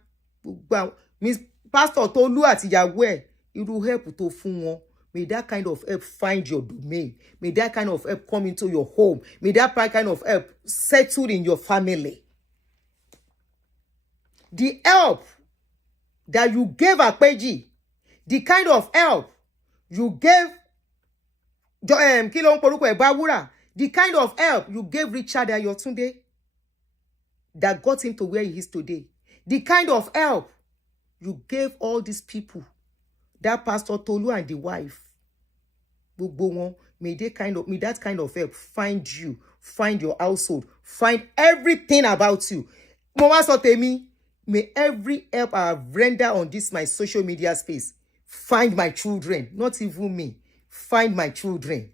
Miss Pastor Tolu àti ìyàwó ẹ̀, irú help tó fún wọn. May that kind of help find your domain. May that kind of help come into your home. May that kind of help settle in your family. The help that you gave Àpèjì, the kind of help you gave kí ló ń porúkọ ẹ̀ Bawura, the kind of help you gave Richard Ayotunde that got him to where he is today, the kind of help you gave all these people, that Pastor Tolu and the wife, gbogbo wọn, may that kind of help find you, find your household, find everything about you. Mo wá sọ tèmi, may every help I have rendered on this my social media space find my children, not even me, find my children.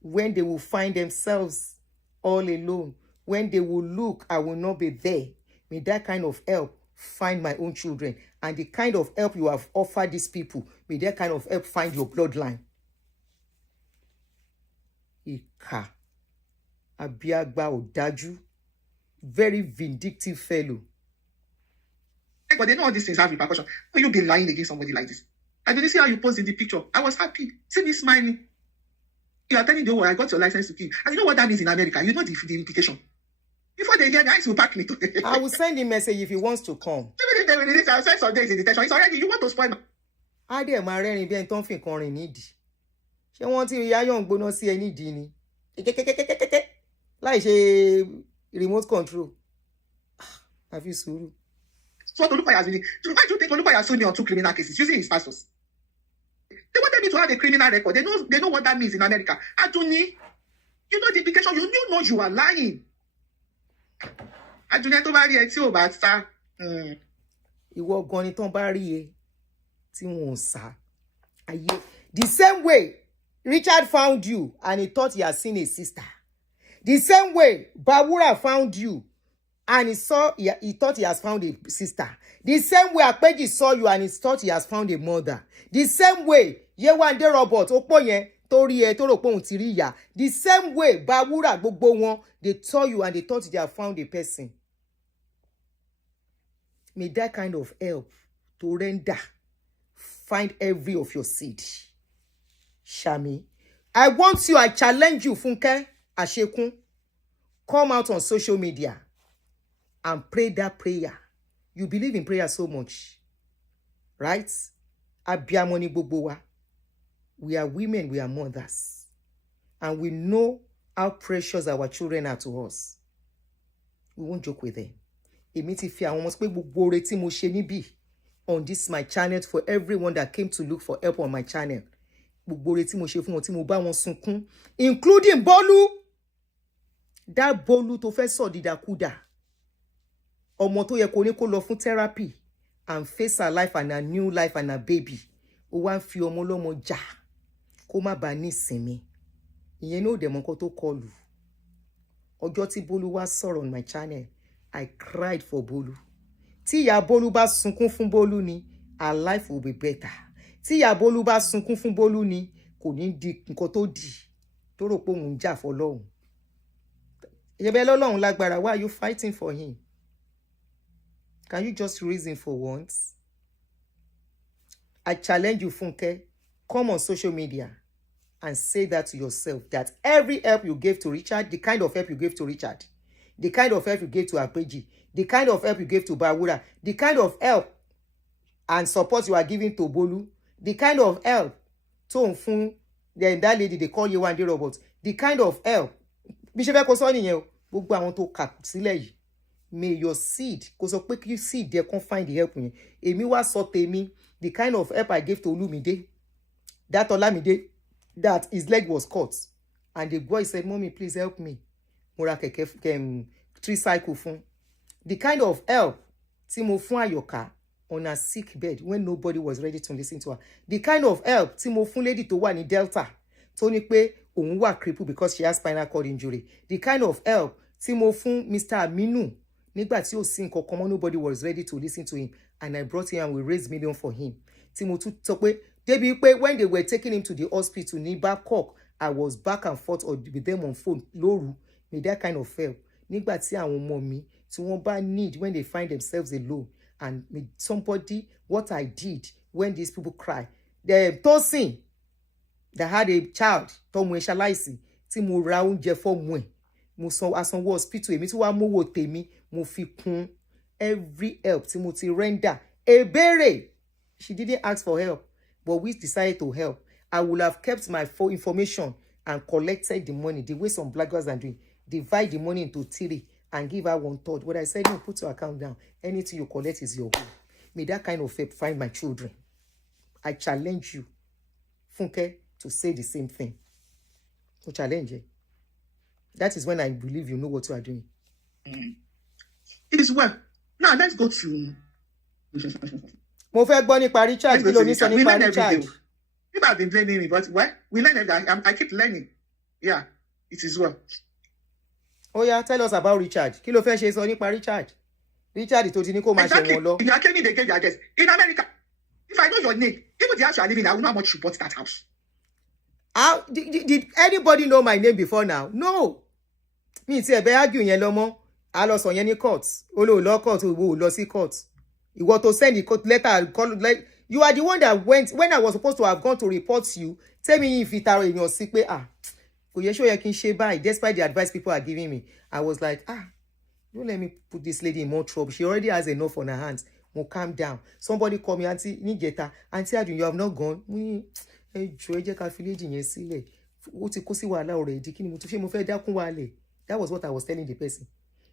When they will find themselves all alone, when they will look, I will not be there. May that kind of help find my own children. And the kind of help you have offered these people, may that kind of help find your bloodline. Ìkà, Abiagba Ọ̀dájú, very vindictive fellow. But they know all these things have repercussions. Will you be lying against somebody like this? I didn't see how you posed in the picture. I was happy. See me smiling. You are telling the world I got your license to kill. And you know what that means in America? You know the implication. Before they get the eyes will pack me. I will send him a message if he wants to come. Even if they will release, I'll spend some days in detention. It's already, you want to spoil my... Adé máa rẹ́rìn bí ẹni tó ń fi nǹkan rìn nídìí. Ṣé wọ́n ti ìyá yọ̀ ń gbóná sí ẹ nídìí ni? Láì ṣe remote control. Àfi sùúrù. So what Olukoya has been... Why do you think Olukoya sued me on 2 criminal cases using his pastors? They wanted me to have a criminal record. They know what that means in America. Aduni, you know the implication. You know you are lying. Aduni, tó bá rí ẹ tí ò bá sá. Ìwọ gan ni tán bá rí ẹ tí wọn ò sá. The same way Richard found you and he thought he had seen a sister. The same way Bawura found you and he thought he has found a sister. The same way Àpèjì saw you and he thought he has found a mother. The same way Yewande Robert Opo yẹn tó rí ẹ tó rò pé òun ti rí ìyá. The same way Bawura gbogbo wọn, they saw you and they thought they have found a person. May that kind of help to render find every of your seed. Shami, I want you, I challenge you, Funke Ashekun, come out on social media and pray that prayer. You believe in prayer so much, right? Abiamo ni gbogbo wa. We are women, we are mothers. And we know how precious our children are to us. We won't joke with them. Èmi ti fi àwọn ọmọ pé gbogbo ore tí mo ṣe níbí on this my channel for everyone that came to look for help on my channel. Gbogbo ore tí mo ṣe fún wọn tí mo bá wọn sunkún, including Bolu. That Bolu tó fẹ́ sọ dìdàkudà. ọmọ tó yẹ kó ní kó lọ fún therapy and face her life and her new life and her baby ó wá ń fi ọmọ lọ́mọ jà kó má bàa ní ìsinmi ìyẹn ní òdẹ̀mọ́ nǹkan tó kọlù ọjọ́ tí Bólú wá sọ̀rọ̀ on my channel I cried for Bólú tí ìyá Bólú bá sunkún fún Bólú ni her life will be better tí ìyá Bólú bá sunkún fún Bólú ni kò ní di nǹkan tó di tó rò pé òun ń jà fọ́lọ́run ìyẹ̀bẹ̀ lọ́lọ́run lágbára why are you fighting for him? Can you just reason for once? I challenge you, Funke, come on social media and say that to yourself, that every help you gave to Richard, the kind of help you gave to Richard, the kind of help you gave to Apeji, the kind of help you gave to Bawura, the kind of help and support you are giving to Bolu, the kind of help to Nfun, then that lady they call you one day robot, the kind of help, Bishop Kosoni yẹn gbogbo àwọn tó kà sílẹ̀ yìí. May your seed, kò sọ pé kí seed there can find the help yẹn. Èmi wá sọ tèmi, the kind of help I gave to Olumide, that Olamide, that his leg was cut. And the boy said, Mommy, please help me. Mo ra kẹ̀kẹ́ tricycle fún. The kind of help tí mo fún Àyọ̀ká on a sick bed when nobody was ready to listen to her. The kind of help tí mo fún lady tó wà ní Delta tó ní pé òun wà crippled because she has spinal cord injury. The kind of help tí mo fún Mr. Aminu nígbà tí ó sì nǹkan kan mọ́, nobody was ready to listen to him, and I brought him and we raised million for him. Tí mo tún sọ pé débi pé when they were taking him to the hospital ní Babcock, I was back and forth with them on phone lóru. May that kind of help nígbà tí àwọn ọmọ mi tí wọ́n bá need when they find themselves alone, and with somebody what I did when these people cry. The Tosin that had a child tọ́mọ ẹ̀ ṣaláìsí tí mo ra oúnjẹ fọ́mọ ẹ̀, mo san asanwó hospital, èmi tí wàá mówó tèmi mo fi kún every help tí mo ti render. Ebere, she didn't ask for help, but we decided to help. I would have kept my full information and collected the money the way some black girls are doing. Divide the money into 3 and give her 1/3. But I said, no, put your account down. Anything you collect is your own. May that kind of help find my children. I challenge you, Funke, to say the same thing. So challenge it. That is when I believe you know what you are doing. It is well. Now let's go to. Mo fẹ́ gbọ́ nípa Richard. We learn every day. People have been blaming me, but well, we learn every day. I keep learning. Yeah, it is well. Oh yeah, tell us about Richard. Kí ló fẹ́ ṣe sọ nípa Richard? Richard tó ti ní kó máa ṣe wọn lọ. If you are claiming they gave your address in America, if I know your name, even the house you are living, I will know how much you bought that house. How did anybody know my name before now? No. Mi ti ebe argue yẹn lọ mọ́. A lọ sọ yẹn ní court. O lo lọ court, o lọ sí court. Ìwọ tó send the court letter, you are the one that went when I was supposed to have gone to report you. Tell me if itaro èèyàn sí pé kò yẹ ṣó yẹ kí n ṣe báyìí despite the advice people are giving me. I was like, don't let me put this lady in more trouble. She already has enough on her hands. Mo calm down. Somebody call me, Aunty Nijeta. Aunty Aduni, you have not gone. Ẹ jẹ́ ká fi lady yẹn sílẹ̀. Ó ti kó sí wàhálà already. Kí ni mo tún ṣe mo fẹ́ dákún wàhálẹ̀. That was what I was telling the person.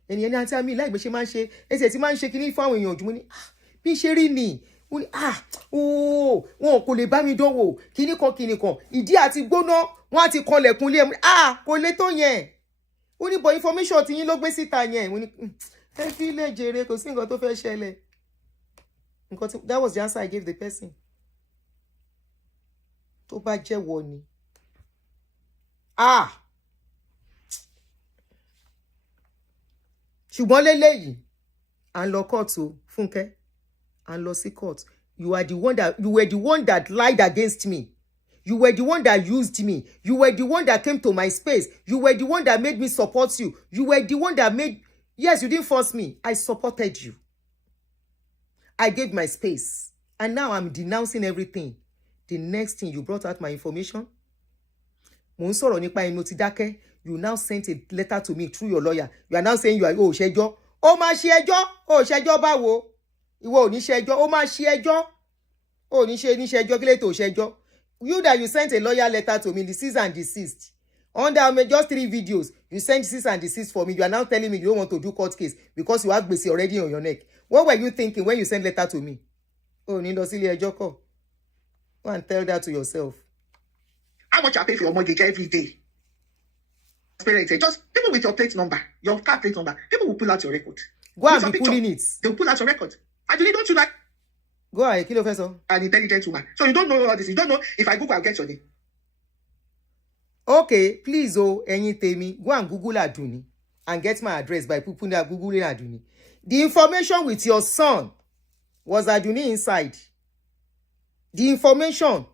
And ẹni àti àmì láì gbé ṣe máa ń ṣe ẹsẹ̀ tí máa ń ṣe kíní fún àwọn èèyàn jù mọ́ ní bí ṣe rí ni ó ní wọn kò lè bá mi dánwò kíní kan ìdí àti gbóná wọn á ti kanlẹ̀kùn lé kò lè tó yẹn ó ní bọ̀ information tí yín ló gbé síta yẹn ó ní ẹ fi lè jèrè kò sí nǹkan tó fẹ́ ṣẹlẹ̀ that was the answer I gave the person. Tó bá jẹ́ wọ ni ṣùgbọ́n lélẹ́yìí à ń lọ court o Funke à ń lọ sí court. You were the one that lied against me. You were the one that used me. You were the one that came to my space. You were the one that made me support you. You were the one that made... Yes, you didn't force me. I supported you. I gave my space. And now I'm denouncing everything. The next thing, you brought out my information. Mo ń sọ̀rọ̀ nípa ẹnu ti dákẹ́. You now sent a letter to me through your lawyer. You are now saying you are ṣẹjọ́. Ó máa ṣe ẹjọ́. Ṣẹjọ́ báwo? Ìwọ ò ní ṣẹjọ́. Ó máa ṣe ẹjọ́. Ó ní ṣẹjọ́ kí lè tó ṣẹjọ́. You that you sent a lawyer letter to me, the cease and desist. Under just 3 videos, you sent cease and desist for me. You are now telling me you don't want to do court case because you have gbèsè already on your neck. What were you thinking when you sent letter to me? Ó ní lọ sílé ẹjọ́ kọ́. Go and tell that to yourself. How much I pay for your mortgage every day? Just people with your plate number, your car plate number, people will pull out your record. Go and With be your pulling picture. it. They'll pull out your record. Aduni, don't you like Go ahead, kí ló fẹ́ sọ? an intelligent woman? So you don't know all this. You don't know if I Google, I'll get your name. Okay, please, ẹ̀yin tèmi, go and Google Aduni and get my address by Googling Aduni. The information with your son was Aduni inside. The information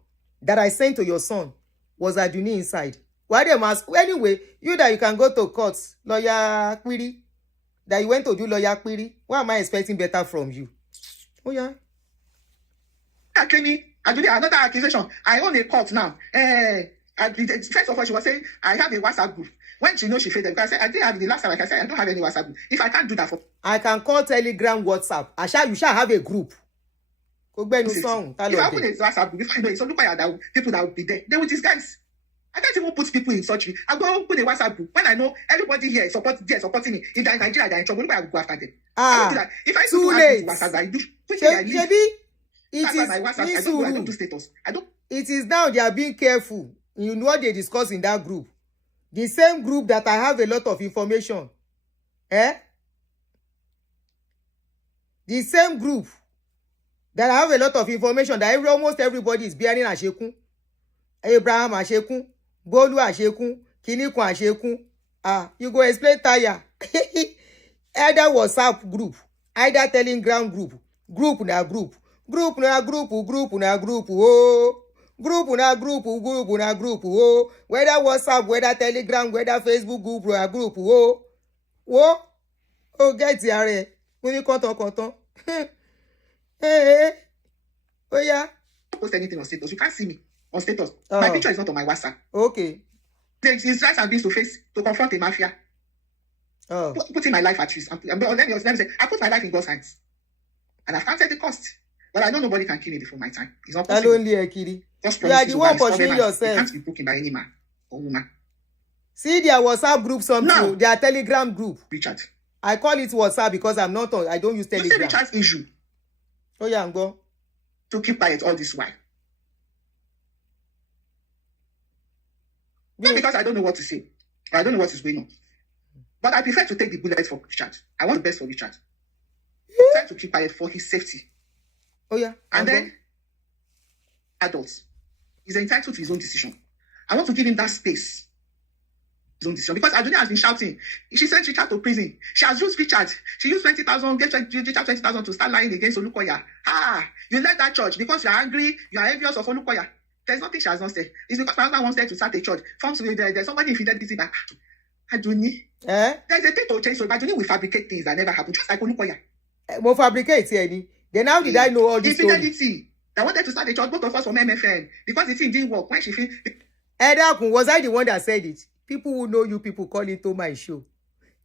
that I sent to your son was Aduni inside. Why them ask? Anyway, you that you can go to court, lawyer query, that you went to do lawyer query. Why am I expecting better from you? Oh yeah. Aduni, another accusation. I own a court now. First of all, she was saying, I have a WhatsApp group. When she knows she failed, because I said, I didn't have the last time, like I said, I don't have any WhatsApp group. If I can't do that for I can call Telegram, WhatsApp. You shall have a group. If I open a WhatsApp group, if I know it's only people that will be there, they will disguise. I can't even put people in such. I go put a WhatsApp group when I know everybody here is supporting me. If they're in Nigeria, they're in trouble. I will go after them. I don't do that. If I too late. WhatsApp, I do. I don't do status. It is now they are being careful. You know what they discuss in that group. The same group that I have a lot of information. The same group that I have a lot of information that almost everybody is bearing Ashekun. Abraham Ashekun, Bolu Ashekun, Kinikun Ashekun. You go explain tire. Either WhatsApp group, either Telegram group. Group na group. Group na group. Oh. Group na group. Oh. Whether WhatsApp, whether Telegram, whether Facebook group na group. Oh. Oh, get here. When you content. Hey. Oh yeah. Post anything on status. You can't see me on status. My picture is not on my WhatsApp. Okay. It's rights and beings to face to confront a mafia. Putting my life at risk. Let me say, I put my life in God's hands. And I've counted the cost. But I know nobody can kill me before my time. It's not possible. Only a kiddie. You are the one pursuing yourself. You can't be broken by any man or woman. See their WhatsApp group something. Their Telegram group. Richard. I call it WhatsApp because I don't use Telegram. You say Richard's issue. Oh yeah, go. To keep quiet all this while. Not because I don't know what to say. Or I don't know what is going on. But I prefer to take the bullet for Richard. I want the best for Richard. Try to keep quiet for his safety. Oh yeah. And then adults. He's entitled to his own decision. I want to give him that space. His own decision. Because Aduni has been shouting. She sent Richard to prison. She has used Richard. She used 20,000, get Richard 20,000 to start lying against Olukoya. You left that church because you are angry, you are envious of Olukoya. There's nothing she has not said. It's because my husband wants her to start a church. There's somebody in fidelity back. Aduni. There's a thing to change. So Aduni will fabricate things that never happen. Just like Olukoya. More fabricate here. Then how did I know all this story? Infidelity. I wanted to start a church, both of us from MFN. Because the thing didn't work. When she finished. Was I the one that said it? People who know you, people call it to my show.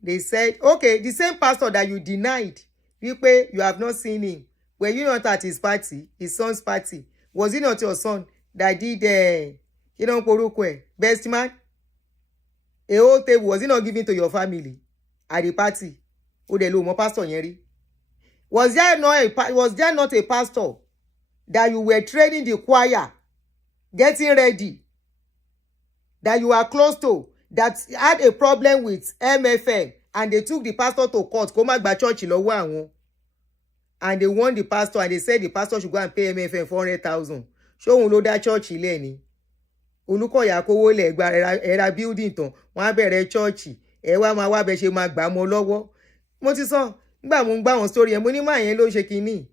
They said, okay, the same pastor that you denied, you have not seen him. Were you not at his party, his son's party? Was it not your son that did, best man? A whole table, was it not given to your family at the party? Pastor Yeri. Was there not a pastor that you were training the choir, getting ready, that you are close to, that had a problem with MFM, and they took the pastor to court, church, and they warned the pastor, and they said the pastor should go and pay MFM 400,000. Show un lo that church ile ni. Olukoya kowo le gba era building ton, wọ́n bẹ̀rẹ̀ church, ẹ wá máa wá bẹ ṣe máa gbà mọ́ lọ́wọ́. Mo ti sọ, ngba mo ngba won story ẹ mo ní ma yẹn ló ṣe kíní.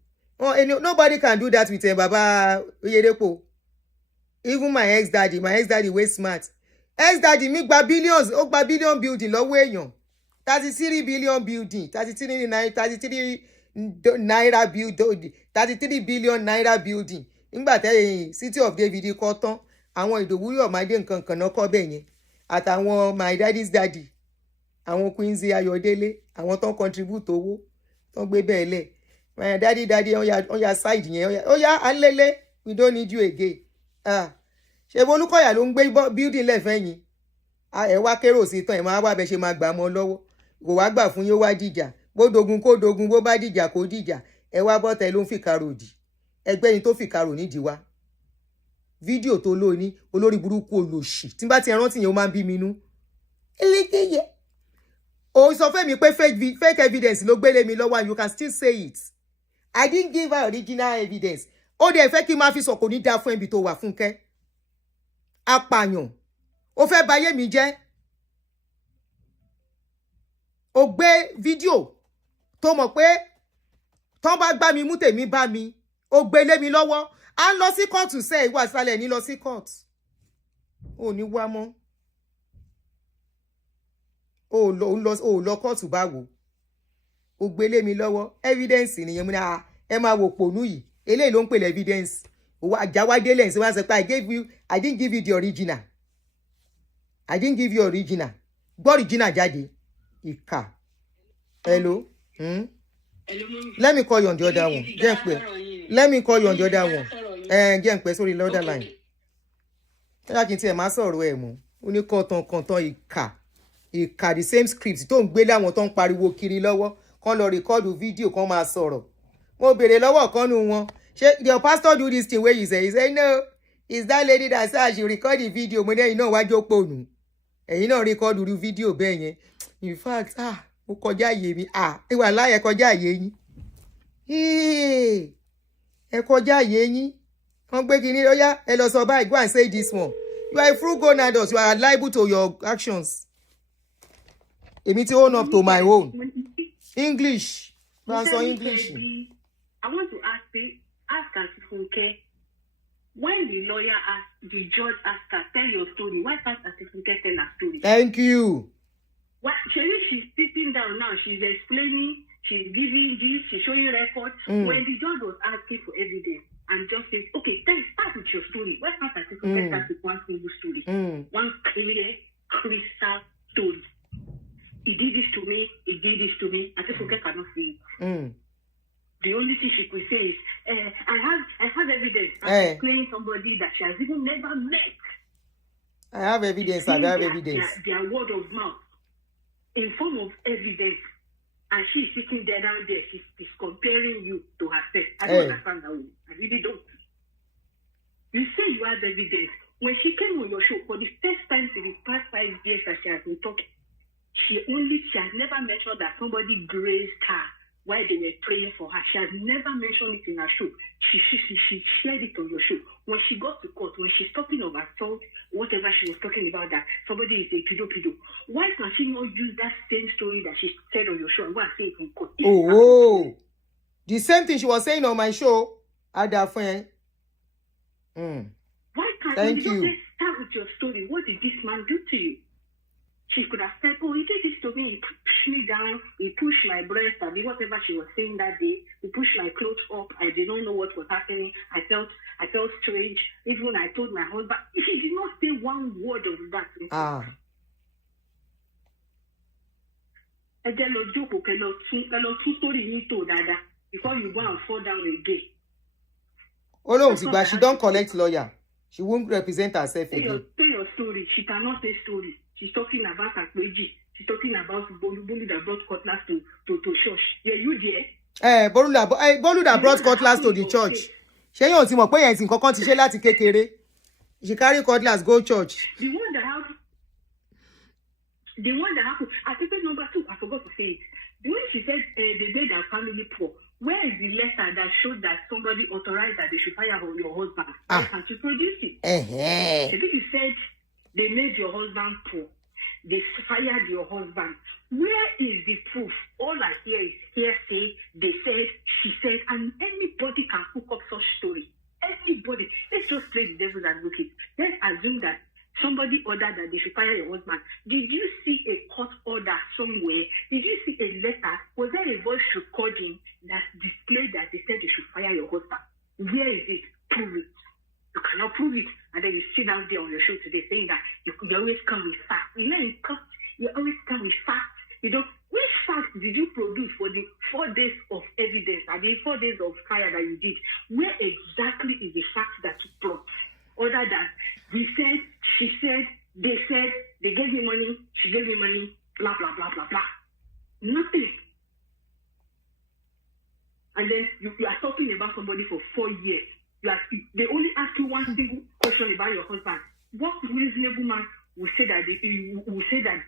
Nobody can do that with Baba Oyedepo. Even my ex-daddy way smart. Ex-daddy mi gba billions, ó gba billion building lọ́wọ́ èèyàn. 33 billion building, 33 naira building, 33 billion naira building. Nígbà tẹ́ City of David kọ́ tán, àwọn Ìdòwú Yọ̀mádé nǹkan kan náà kọ́ bẹ́ẹ̀ yẹn. Àtàwọn my daddy's daddy, àwọn Quincy Ayọ̀délé, àwọn tó ń contribute owó, tó ń gbé bẹ́ẹ̀ lẹ̀. My daddy on your side yẹn, ó yá alele, we don't need you again. Ṣé Olúkọ̀yà ló ń gbé building lẹ́fẹ̀yìn? Ẹ wá kérò sí tán, ẹ máa wá bẹ ṣe máa gbà mọ́ lọ́wọ́. Kò wá gbà fún yín, ó wá dìjà. Bó dogun kó dogun, bó bá dìjà kó dìjà. Ẹ wá bọ́tẹ̀ ló ń fi kàrò dì. Ẹgbẹ́ yín tó fi kàrò nídìí wá. Fídíò tó lò ní olórí burúkú olòṣì. Tí n bá ti rántí yẹn ó máa ń bí mi nú. Elékèyẹ. Oh, so fẹ́ mi pé fake evidence ló gbélé mi lọ́wọ́, and you can still say it. I didn't give her original evidence. Ó dẹ̀ fẹ́ kí n máa fi sọ kò ní dá fún ẹbí tó wà Fúnkẹ́. Apààyàn. Ó fẹ́ bayé mi jẹ́. Ó gbé fídíò tó mọ̀ pé tó bá gbá mi mú tèmi bá mi. Ó gbé lé mi lọ́wọ́. À ń lọ sí court sẹ́ ìwà ìsàlẹ̀ ní lọ sí court. Ó ní wá mọ́. Ó lọ court báwo. Ó gbé lé mi lọ́wọ́. Evidence nìyẹn mo ní ẹ máa wò pònú yìí. Eléyìí ló ń pè evidence. Ó àjáwádé lẹ́yìn sí wá sọ pé I didn't give you the original. I didn't give you original. Gbọ́ original jáde. Ìkà. Hello. Let me call you on the other one. Let me call you on the other one. Jẹ́ ń pẹ́ sórí the other line. Ẹ kí n tiẹ̀ máa sọ̀rọ̀ ẹ̀ mọ́. Ó ní kọ̀tàn ìkà the same script tó ń gbé láwọn tó ń pariwo kiri lọ́wọ́ kán lọ rìkọ́ọ̀dù fídíò kán máa sọ̀rọ̀. Mo béèrè lọ́wọ́ kan nu wọn. Ṣé your pastor do this thing where you say? He say no. It's that lady that said she record the video. Mo ní ẹ̀yin náà wájú òpònú. Ẹ̀yin náà rìkọ́ọ̀dù rí fídíò bẹ́ẹ̀ yẹn. In fact, ó kọjá àyè mi. Ìwà láyé kọjá àyè yín. Ẹ kọjá àyè yín. Wọ́n gbé kinní ó yá ẹ lọ sọ báyìí, go and say this one. You are a frugal, you are liable to your actions. Èmi ti own up to my own. English. Answer English. I want to ask Aunty Funke, when the judge asked her, tell your story, why can't Aunty Funke tell her story? Thank you. What, she's sitting down now, she's explaining, she's giving this, she's showing records. When the judge was asking for evidence, and just says, okay, then start with your story. Why can't Aunty Funke start with one single story? One clear, crystal story. He did this to me, he did this to me. Aunty Funke cannot see it. The only thing she could say is, I have evidence. I'm playing somebody that she has even never met. I have evidence. I have evidence. Their word of mouth in form of evidence. And she's sitting there down there. She's comparing you to herself. I don't understand that one. I really don't. You say you have evidence. When she came on your show, for the first time in the past 5 years that she has been talking, she has never mentioned that somebody grazed her while they were praying for her. She has never mentioned it in her show. She shared it on your show. When she got to court, when she's talking of assault, whatever she was talking about, that somebody is a pedo. Why can she not use that same story that she said on your show and go and say it in court? The same thing she was saying on my show. Ada friend. Why can't you start with your story? What did this man do to you? She could have said, oh, he did this to me. He pushed me down. He pushed my breast. I mean, whatever she was saying that day. He pushed my clothes up. I did not know what was happening. I felt strange. Even when I told my husband, she did not say one word of that. Before you go and fall down again. Oh no, but she don't collect lawyer. She won't represent herself again. Tell your story. She cannot say story. She's talking about Akweji. She's talking about Bolu that brought cutlass to church. Yeah, you there? Bolu that brought cutlass to the church. Ṣé yóò ti mọ̀ pé yẹn ti nǹkan ti ṣe láti kékeré. She carry cutlass go church. The one that happened. I think number 2. I forgot to say it. The way she said they made their family poor. Where is the letter that showed that somebody authorized that they should fire your husband? Can't you produce it? The people said they made your husband poor. They fired your husband. Where is the proof? All I hear is hearsay. They said, she said, and anybody can cook up such story. Anybody. Let's just play the devil's advocate. Let's assume that somebody ordered that they should fire your husband. Did you see a court order somewhere? Did you see a letter? Was there a voice recording that displayed that they said they should fire your husband? Where is it? Prove it. You cannot prove it. And then you sit down there on your show today saying that you always come with facts. You know, in court, you always come with facts. You know, which facts did you produce for the 4 days of evidence and the 4 days of trial that you did? Where exactly is the fact that you brought? Other than he said, she said, they gave me money, she gave me money, blah, blah, blah, blah, blah. Nothing. And then you are talking about somebody for 4 years. They only ask you one single question about your husband. What reasonable man will say that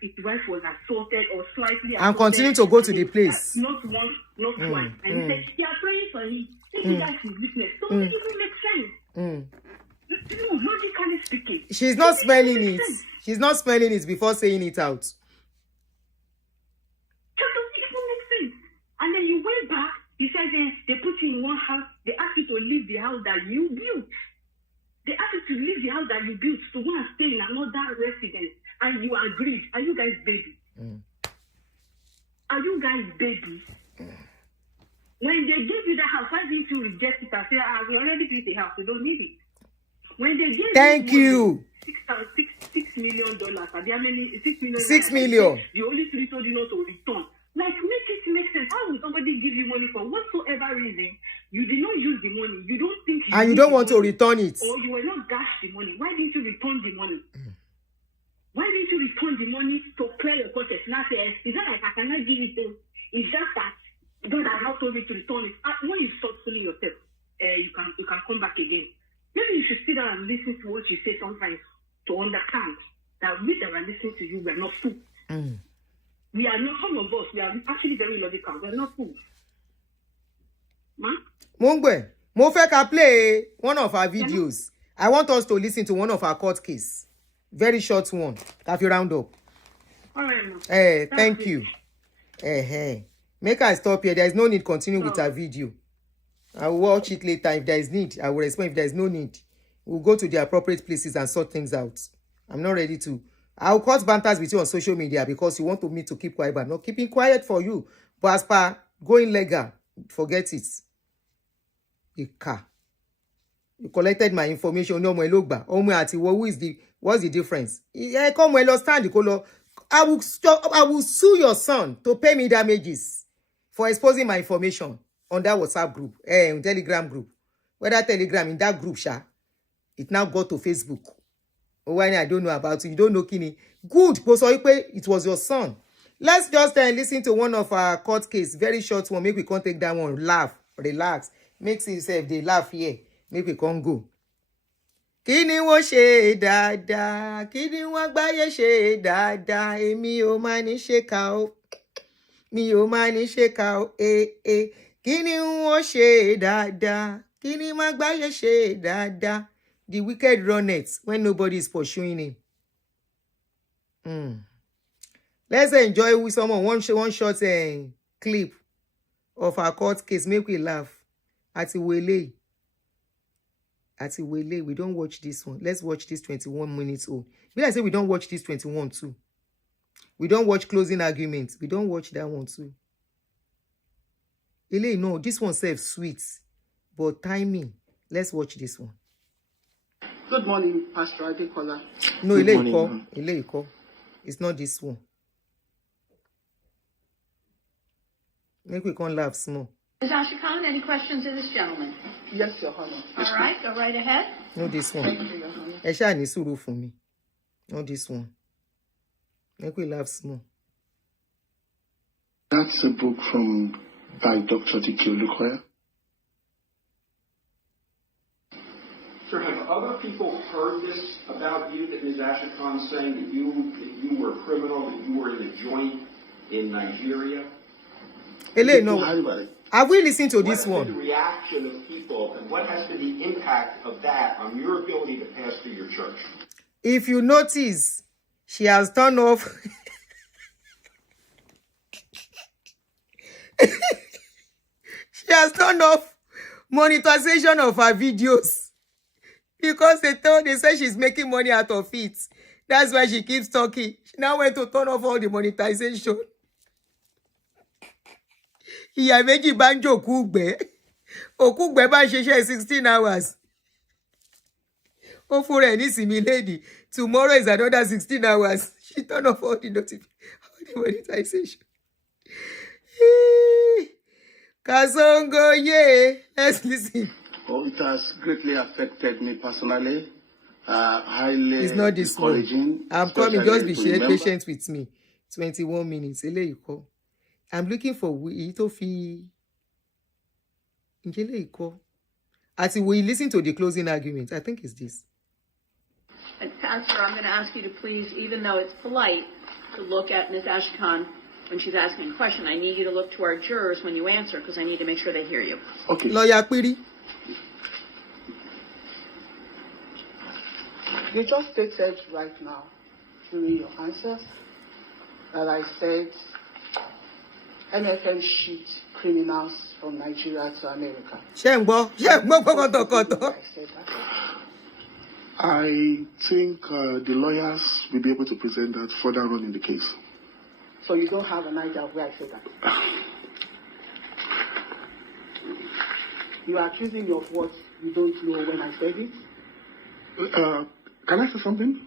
his wife was assaulted or slightly assaulted. And continue to go to the place. Not once, not twice. And he said, they are praying for him. Thinking that's his weakness. Don't it even make sense? No, logically speaking. She's not smelling it. She's not smelling it before saying it out. That doesn't even make sense. And then you went back, you said they put you in one house, they asked you to leave the house that you built. They asked you to leave the house that you built to go and stay in another residence, and you agreed. Are you guys babies? Are you guys babies? When they gave you the house, why didn't you reject it and say, we already built the house, we don't need it? When they gave Thank you. $6 million, how many? 6 million. 6 million. The only three told you not to return. Like, make it make sense. How will somebody give you money for whatsoever reason? You did not use the money. You don't think you and you don't want to return it. Or you were not gashed the money. Why didn't you return the money? Why didn't you return the money to clear your conscience? Now say, is that like I cannot give it to? It's just that God has not told me to return it. When you start fooling yourself, you can come back again. Maybe you should sit down and listen to what you say sometimes to understand that we that are listening to you, we are not fools. We are not, some of us, we are actually very logical. We are not fools. Mungwe, mo fẹ́ ká play one of our videos. I want us to listen to one of our court case. Very short one. Have you round up? All right, thank you. Make us stop here. There is no need to continue with our video. I will watch it later. If there is need, I will respond. If there is no need, we'll go to the appropriate places and sort things out. I'm not ready to. I'll cut banters with you on social media because you want me to keep quiet, but I'm not keeping quiet for you. But as per going legal, forget it. Ika. You collected my information. No more logba. What's the difference? Come well, stand. I will sue your son to pay me damages for exposing my information on that WhatsApp group, Telegram group. Whether Telegram in that group, it now got to Facebook. When I don't know about it, you don't know Kini. Good, it was your son. Let's just listen to one of our court case, very short one. Maybe we can't take that one. Laugh, relax. Makes yourself they laugh here. Maybe we can't go. Kini wọ́n ṣe dáadáa, kini wọ́n gbáyé ṣe dáadáa, èmi ò máa ní ṣèkà o, mi ò máa ní ṣèkà o, kini wọ́n ṣe dáadáa, kini wọ́n gbáyé ṣe dáadáa. The wicked runneth when nobody is pursuing him. Let's enjoy with someone one short clip of our court case. Make we laugh. Atiwele, we don't watch this one. Let's watch this 21 minutes old. But I say we don't watch this 21 too. We don't watch closing arguments. We don't watch that one too. Ele, no, this one serves sweet, but timing. Let's watch this one. Good morning, Pastor Adekola. No, Ele, it's not this one. Make we can't laugh small. Ms. Ashikon, any questions of this gentleman? Yes, Your Honor. All right, go right ahead. No, this one. Thank you, Your Honor. Esha ni suru for me. Not this one. Make we laugh small. That's a book by Dr. D.K. Olukoya. Sir, have other people heard this about you, that Ms. Ashikon saying that you were a criminal, that you were in a joint in Nigeria? Ele, no. Have we listened to this one? What has been the reaction of people, and what has been the impact of that on your ability to pastor your church? If you notice, she has turned off. She has turned off monetization of her videos because they say she's making money out of it. That's why she keeps talking. She now went to turn off all the monetization. Ìyá méjì bá ń jókòó gbẹ́. Òkú gbẹ́ bá ṣiṣẹ́ 16 hours. Ó fún rẹ̀ ní ìsinmi lady. Tomorrow is another 16 hours. She turned off all the monetization. Kasongo, yeah. Let's listen. Oh, it has greatly affected me personally. Highly it's not this one. I'm coming. Just be patient with me. 21 minutes. I'm looking for Itofi. As we listen to the closing argument, I think it's this. And Pastor, I'm going to ask you to please, even though it's polite to look at Ms. Ashkan when she's asking a question, I need you to look to our jurors when you answer because I need to make sure they hear you. Okay. Lawyer Piri. You just stated right now during your answers that I said MFM shipped criminals from Nigeria to America. I said that. I think the lawyers will be able to present that further on in the case. So you don't have an idea of where I said that? You are accusing me of what you don't know when I said it? Can I say something?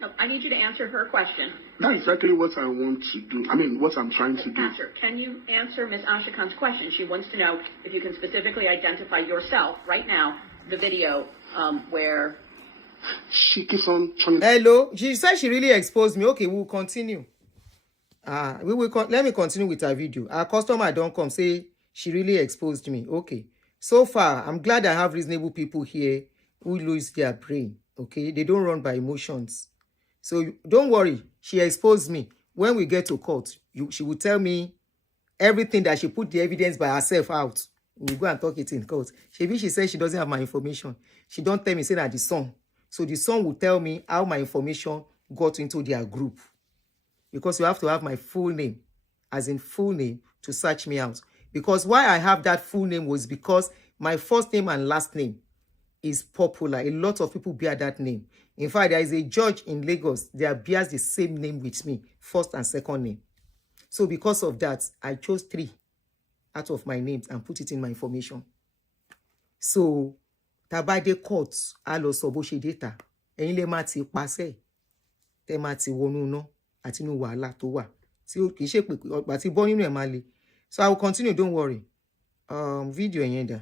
No, I need you to answer her question. That's exactly what I want to do. I mean, what I'm trying to do. Pastor, can you answer Ms. Ashakan's question? She wants to know if you can specifically identify yourself right now, the video where... She keeps on trying. Hello, she said she really exposed me. Okay, we'll continue. Let me continue with her video. Our customer don't come say she really exposed me. Okay, so far I'm glad I have reasonable people here who lose their brain. Okay, they don't run by emotions. So don't worry, she exposed me. When we get to court, she will tell me everything that she put the evidence by herself out. We'll go and talk it in court. She says she doesn't have my information. She don't tell me, say that the son. So the son will tell me how my information got into their group. Because you have to have my full name, as in full name, to search me out. Because why I have that full name was because my first name and last name is popular. A lot of people bear that name. In fact, there is a judge in Lagos that bears the same name with me, first and second name. So because of that, I chose 3 out of my names and put it in my information. So, tabade courts, alo sobo she data. Ẹ̀yin lè máa ti pàṣẹ. Tẹ́ máa ti wọnú ná àti inú wàhálà tó wà. Tí ó kìí ṣe pé ọgbà tí bọ́ nínú ẹ̀ máa le. So I will continue, don't worry. Video yẹn dà.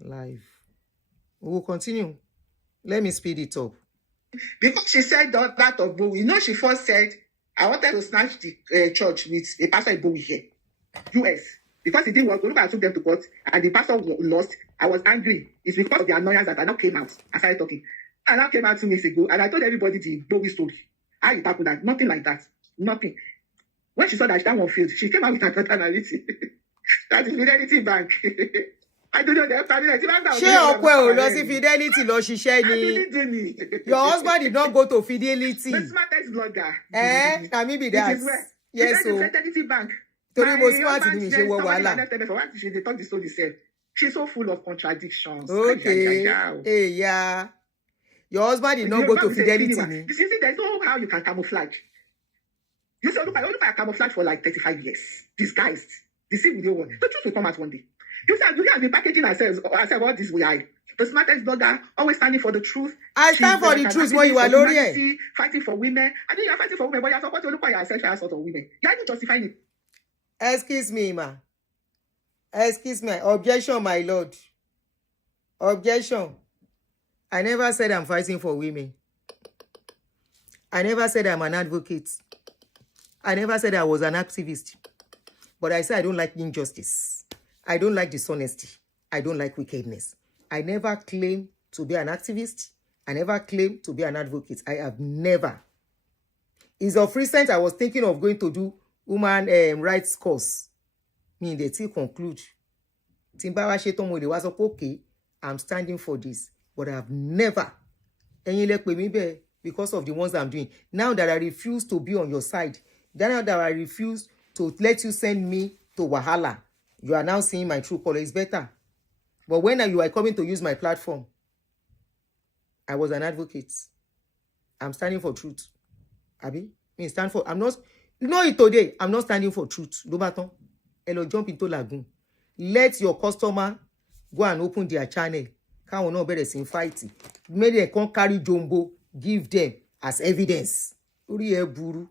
Live. We will continue. Let me speed it up. Because she said that of Bowie. You know, she first said, I wanted to snatch the church with a pastor in Bowie here, US. Because it didn't work. Look, I took them to court and the pastor lost. I was angry. It's because of the annoyance that I now came out. I started talking. I now came out 2 weeks ago and I told everybody the Bowie story. How it happened that? Nothing like that. Nothing. When she saw that one failed, she came out with another narrative. That is Fidelity Bank. I don't know the Fidelity Bank. Fidelity lo ṣiṣẹ́ ni. Your husband did not go to Fidelity. The smartest blogger. Can maybe that. Yes, so. Fidelity Bank. Torí mo smart ni mi ṣe wọ wàhálà. They talk the story self. She's so full of contradictions. Okay. Hey, yeah. Your husband did not go to Fidelity. You see, there's no how you can camouflage. You say, look, I camouflage for like 35 years. Disguised. The same video one. The truth will come out one day. You have been packaging ourselves all this way. The smartest blogger, always standing for the truth. I stand for the truth when you are Lori. Fighting for women. I think you're fighting for women, but you're supposed to look at your sexual assault of women. You're even justifying it. Excuse me, ma. Excuse me. Objection, my lord. Objection. I never said I'm fighting for women. I never said I'm an advocate. I never said I was an activist. But I said I don't like injustice. I don't like dishonesty. I don't like wickedness. I never claimed to be an activist. I never claimed to be an advocate. I have never. It's of recent I was thinking of going to do woman rights course. Me they still conclude. Timbawa Sheton they was okay. I'm standing for this. But I have never. And you like me because of the ones I'm doing. Now that I refuse to be on your side. Now that I refuse to let you send me to Wahala. You are now seeing my true color. It's better. But when you are coming to use my platform, I was an advocate. I'm standing for truth. Abi? Me stand for... I'm not... You know it today. I'm not standing for truth. Lobaton. Hello, jump into lagoon. Let your customer go and open their channel. Can't no better in fighting. Maybe they can't carry jumbo. Give them as evidence. Uri e buru.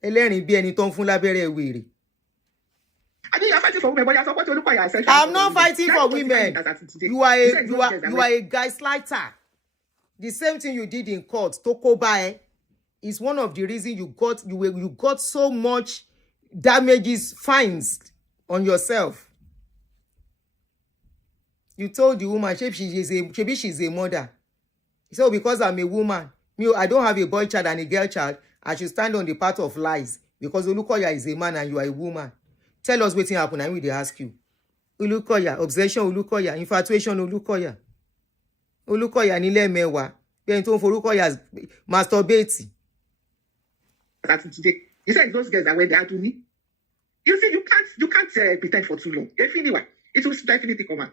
Ẹlẹ́rìn bí ẹni tó ń fún lábẹ́rẹ́ wèrè. I mean, you're fighting for women, but you're supposed to look at yourself. I'm not fighting for women. You are a gaslighter. The same thing you did in court, Tokobae, is one of the reasons you got so much damages, fines on yourself. You told the woman, maybe she's a mother. So because I'm a woman, I don't have a boy child and a girl child, I should stand on the path of lies because Olukoya is a man and you are a woman. Tell us what happened and we dey ask you. Olukoya, obsession Olukoya, infatuation Olukoya. Olukoya nílé mẹ́wàá. Then to for Olukoya masturbate. You said those girls that were there to me. You see, you can't pretend for too long. It will definitely come out.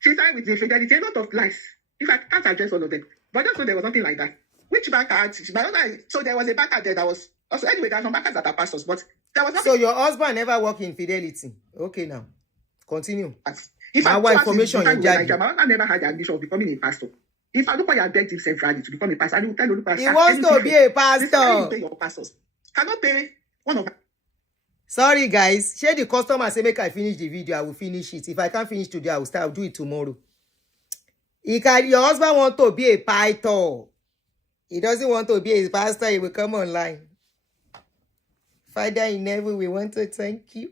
She started with the fidelity, a lot of lies. In fact, I can't address all of them. But just so there was something like that. Which bank had? So there was a banker there that was also anyway. There are some bankers that are pastors, but there was nothing. So your husband never worked in fidelity. Okay, now continue. In fact, my information my husband never had the ambition of becoming a pastor. If Olukoya begged himself ready to become a pastor, I will tell Olukoya he wants to be a pastor. Pay your pastors. Cannot pay one of them. Sorry guys, share the customer say make I finish the video. I will finish it. If I can't finish today, I'll do it tomorrow. Your husband want to be a pastor. He doesn't want to be a pastor. He will come online. Father in heaven, we want to thank you.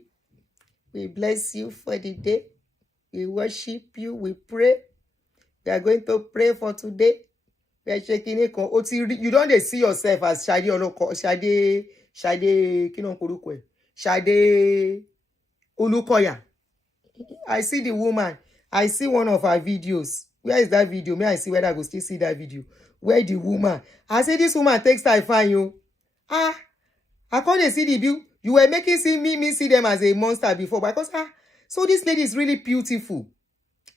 We bless you for the day. We worship you. We pray. We are going to pray for today. We are shaking it. You don't see yourself as Shade Olukoya. I see the woman. I see one of her videos. Where is that video? May I see whether I go still see that video? Where the woman? I say this woman takes time fine you. I can't see the view. You were making me see them as a monster before, because so this lady is really beautiful.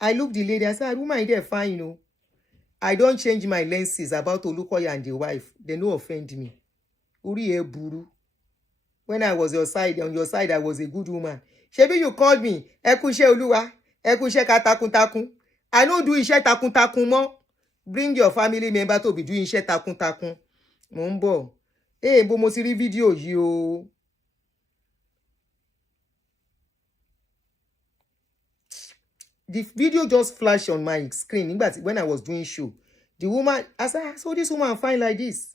I look the lady. I said, woman, is there fine, you know. I don't change my lenses about Olukoya and the wife. They no offend me. Uriye buru. When I was on your side, I was a good woman. Shebi, you called me. Ekushe Oluwa. Ekushe katakuntakun. I don't do ishe takuntakun mo. Bring your family member to be doing ishe takuntakun. Mombo. Bo mo ti rí video yìí o. The video just flashed on my screen when I was doing show. The woman, I said, so this woman fine like this.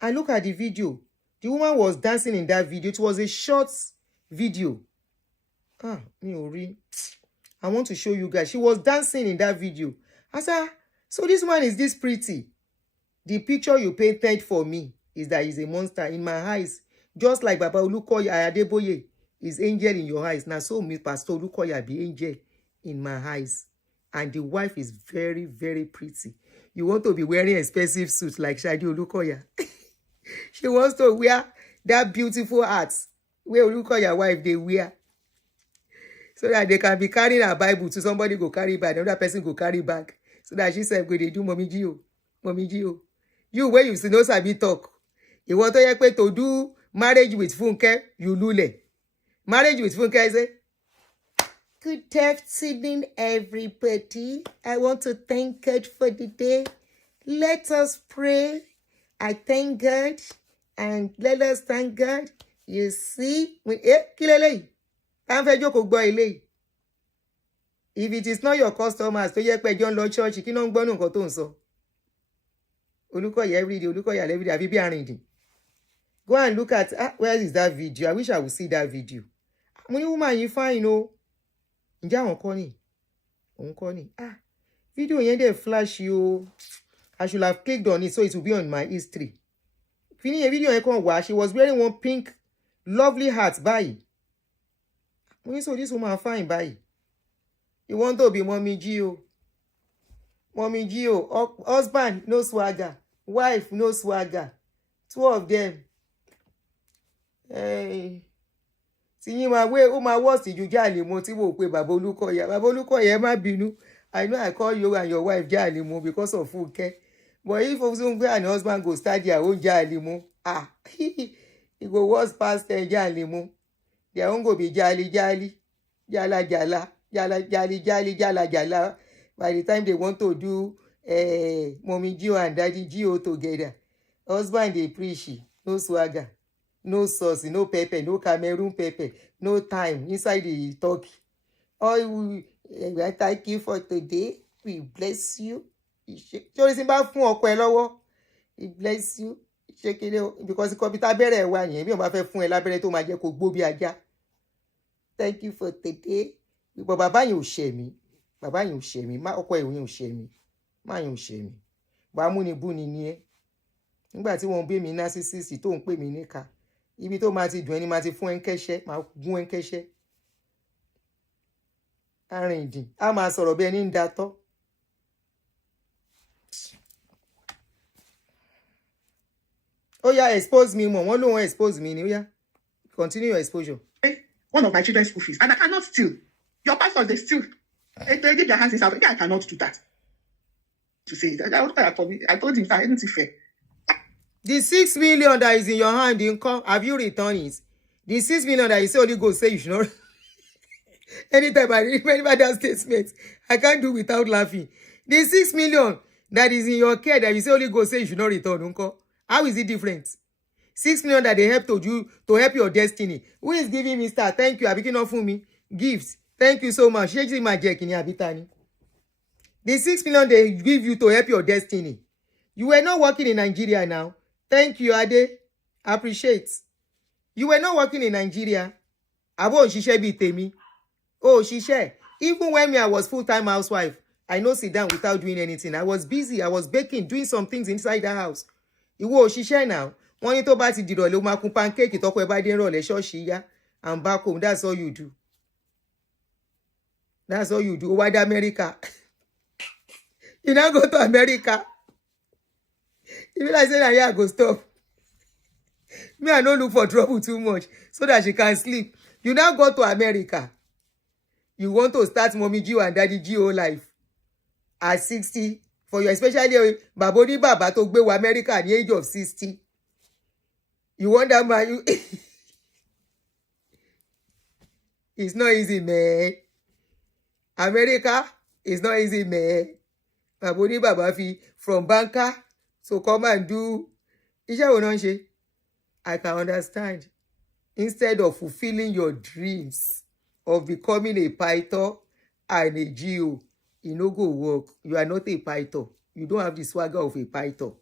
I look at the video. The woman was dancing in that video. It was a short video. I want to show you guys. She was dancing in that video. I said, so this woman is this pretty. The picture you painted for me is that he's a monster in my eyes. Just like Baba Olukoya Adeboye is angel in your eyes. Now so me Pastor Olukoya be angel in my eyes. And the wife is very, very pretty. You want to be wearing expensive suits like Shade Olukoya. She wants to wear that beautiful hats where Olukoya wife they wear. So that they can be carrying a Bible to somebody go carry bag, another person go carry bag. So that she said, go they do Mommy Gio. Mommy Gio. You where you see no sabi talk. You want to do marriage with Funke, you lule. Marriage with Funke, I say, good afternoon, everybody. I want to thank God for the day. Let us pray. I thank God and let us thank God. You see, if it is not your customers, to ye pe John Lord Church, ki no gbonu nkan to nso. Olukoya every day, Olukoya every day, abi bi arindin. Go and look at where is that video? I wish I would see that video. Money woman, you fine, you know. Nja won ko ni. Video yen dey flash you. I should have clicked on it so it will be on my history. Finish a video yen kon wa. She was wearing one pink, lovely hat. Bye. When you saw this woman fine, bye. You want to be Mommy Gio. Mommy Gio. Husband, no swagger. Wife, no swagger. Two of them. Hey. See my way, my worst you jolly mo ti wo pe Baba Olukoya. Baba Olukoya má bínú. I know I call you and your wife jolly mo because of Funke. But if Funke and husband go start their own jolly mo, it go worse past jolly mo. Their own go be jolly. Jala. By the time they want to do Mommy Gio and Daddy Gio together, husband they preach, no swagger. No sauce, no pepper, no Cameroon pepper, no time inside the turkey. Oh, I thank you for today. We bless you. We bless you. ṣé kí ni because kọ́bítà bẹ̀rẹ̀ wà yẹn bí wọ́n bá fẹ́ fún ẹ lábẹ́rẹ́ tó máa jẹ́ kó gbó bí ajá. Thank you for today. But bàbá yẹn ò ṣẹ̀ mí. Bàbá yẹn ò ṣẹ̀ mí. Ọkọ ẹ̀ yẹn ò ṣẹ̀ mí. Má yẹn ò ṣẹ̀ mí. Bá múnibúni ni ẹ́. Nígbà tí wọ́n bí mi narcissist tó ń pè mí níkà. Ibi tó máa ti dùn ẹni máa ti fún ẹ ń kẹ́ṣẹ́. Máa gún ẹ ń kẹ́ṣẹ́. Arìndìn. A máa sọ̀rọ̀ bí ẹni ń datọ́. Oh yeah, expose me more. Wọ́n ló wọ́n expose me ni. Oh yeah. Continue your exposure. One of my children's school fees, and I cannot steal. Your pastors, they steal. They dip their hands inside. I cannot do that. To say that, I told him, I didn't fair. The 6 million that is in your hand, have you returned it? The 6 million that you say Holy Ghost say you should not. Anytime I remember that statement, I can't do without laughing. The 6 million that is in your care that you say Holy Ghost say you should not return, how is it different? 6 million that they help to you to help your destiny. Who is giving me star? Thank you. Abiki not for me. Gifts. Thank you so much. The 6 million they give you to help your destiny. You were not working in Nigeria now. Thank you, Ade. Appreciate. You were not working in Nigeria. Abo Shishe be temi. Oh, Shishe. Even when I was full-time housewife, I no sit down without doing anything. I was busy. I was baking, doing some things inside the house. Iwo Shishe now. Wọ́n ní tó bá ti dìrọ̀lẹ́ ó máa kún pancake tọ́kọ ẹ bá dé rọ̀lẹ́ ṣọ́ọ̀ṣì yá and back home. That's all you do. That's all you do. Ó wá dé America. You now go to America. If I say that, yeah, I go stop. Me, I don't look for trouble too much so that she can sleep. You now go to America. You want to start Mommy Gio and Daddy Gio life at 60. For you, especially Baboni Baba to go to America at the age of 60. You want that man? It's not easy, man. America is not easy, man. Baboni Baba from banker, so come and do. I can understand. Instead of fulfilling your dreams of becoming a python and a geo, you no go work. You are not a python. You don't have the swagger of a python.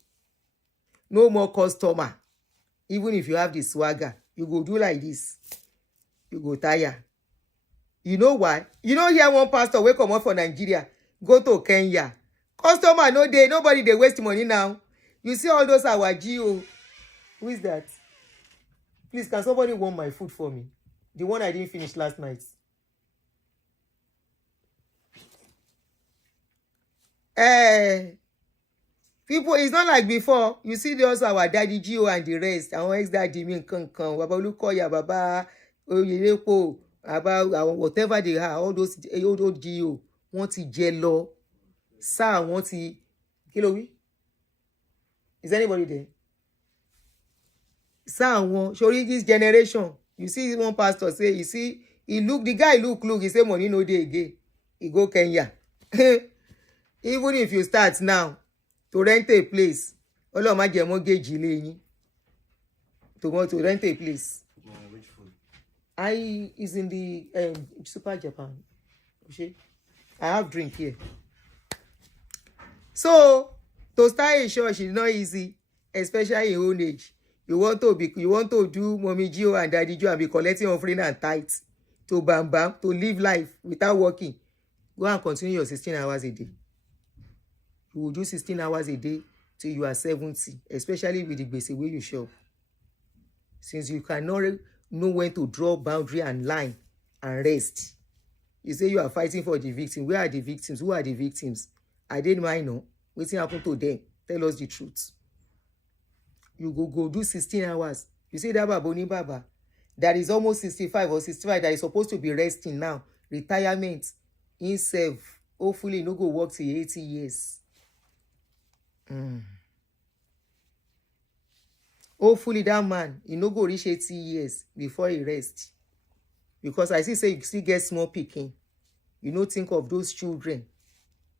No more customer. Even if you have the swagger, you go do like this. You go tire. You know why? You know here one pastor will come out from Nigeria, go to Kenya. Customer, no day, nobody they waste money now. You see all those our geo. Who is that? Please, can somebody warm my food for me? The one I didn't finish last night. People, it's not like before. You see those our daddy Gio and the rest. Our ex-daddy me kankan, Baba Lukoya, Baba Oyelepo, about whatever they have, all those Gio want to jello. Sir, want to kilo we? Is anybody there? Sir, want show this generation. You see one pastor say, you see, the guy look, he say money no day again. He go Kenya. Even if you start now to rent a place, Ọlọ́run má jẹ́ mortgage ilé yín. To rent a place. Which food? Is in the Super Japan. Okay? I have drink here. So to start a church is not easy, especially in old age. You want to do Mommy Gio and Daddy Gio and be collecting offering and tithes to bam, to live life without working. Go and continue your 16 hours a day. You will do 16 hours a day till you are 70, especially with the gbese wey you shop. Since you cannot know when to draw boundary and line and rest. You say you are fighting for the victim. Where are the victims? Who are the victims? I didn't mind know. Wetin happen to them? Tell us the truth. You go do 16 hours. You see that Baboni Baba that is almost 65 or 65 that is supposed to be resting now. Retirement. Himself. Hopefully no go work till 80 years. Hopefully that man, he no go reach 80 years before he rest. Because I say you still get small picking. You no think of those children.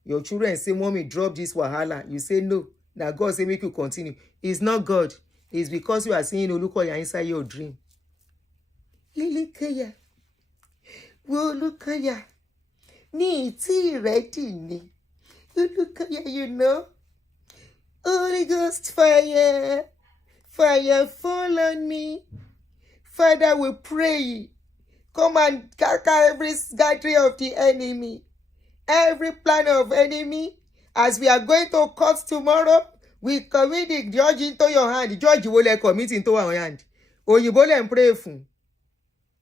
Your children say, Mommy, drop this wahala. You say no. Now God say make you continue. It's not God. It's because you are seeing Olukoya inside your dream. Lilikaya. Olukaya. Ni iti ready ni. Olukaya, you know. Holy Ghost fire. Fire fall on me. Father, we pray. Come and conquer every gathering of the enemy. Every plan of enemy. As we are going to court tomorrow, we commit the judge into your hand. The judge will commit into our hand. Oyinbo le pray fun.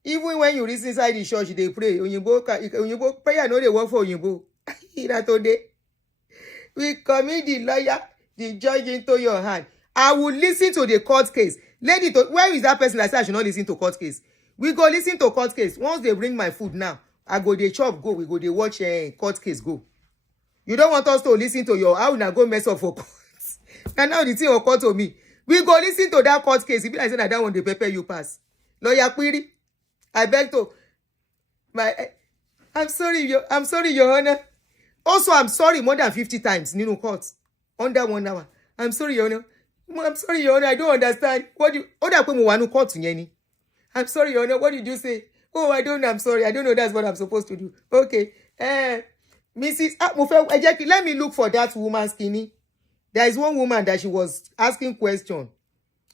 Even when you reach inside the church, they pray. Oyinbo prayer no dey work for Oyinbo. That today. We commit the lawyer, the judge into your hand. I will listen to the court case. Lady, where is that person that said I should not listen to court case? We go listen to court case. Once they bring my food now, I go dey chop go. We go dey watch court case go. You don't want us to listen to your how una go mess up for court. And now the thing occur to me. We go listen to that court case. If I say that one dey pepper you pass. Lawyer Query, I beg to I'm sorry, Your Honor. Also, I'm sorry more than 50 times. Nino court. Under 1 hour. I'm sorry, Your Honor. I'm sorry, Your Honor. I don't understand. What do you court? I'm sorry, Your Honor. What did you say? Oh, I don't know. I'm sorry. I don't know. That's what I'm supposed to do. Okay. Mrs. Let me look for that woman skinny. There is one woman that she was asking question.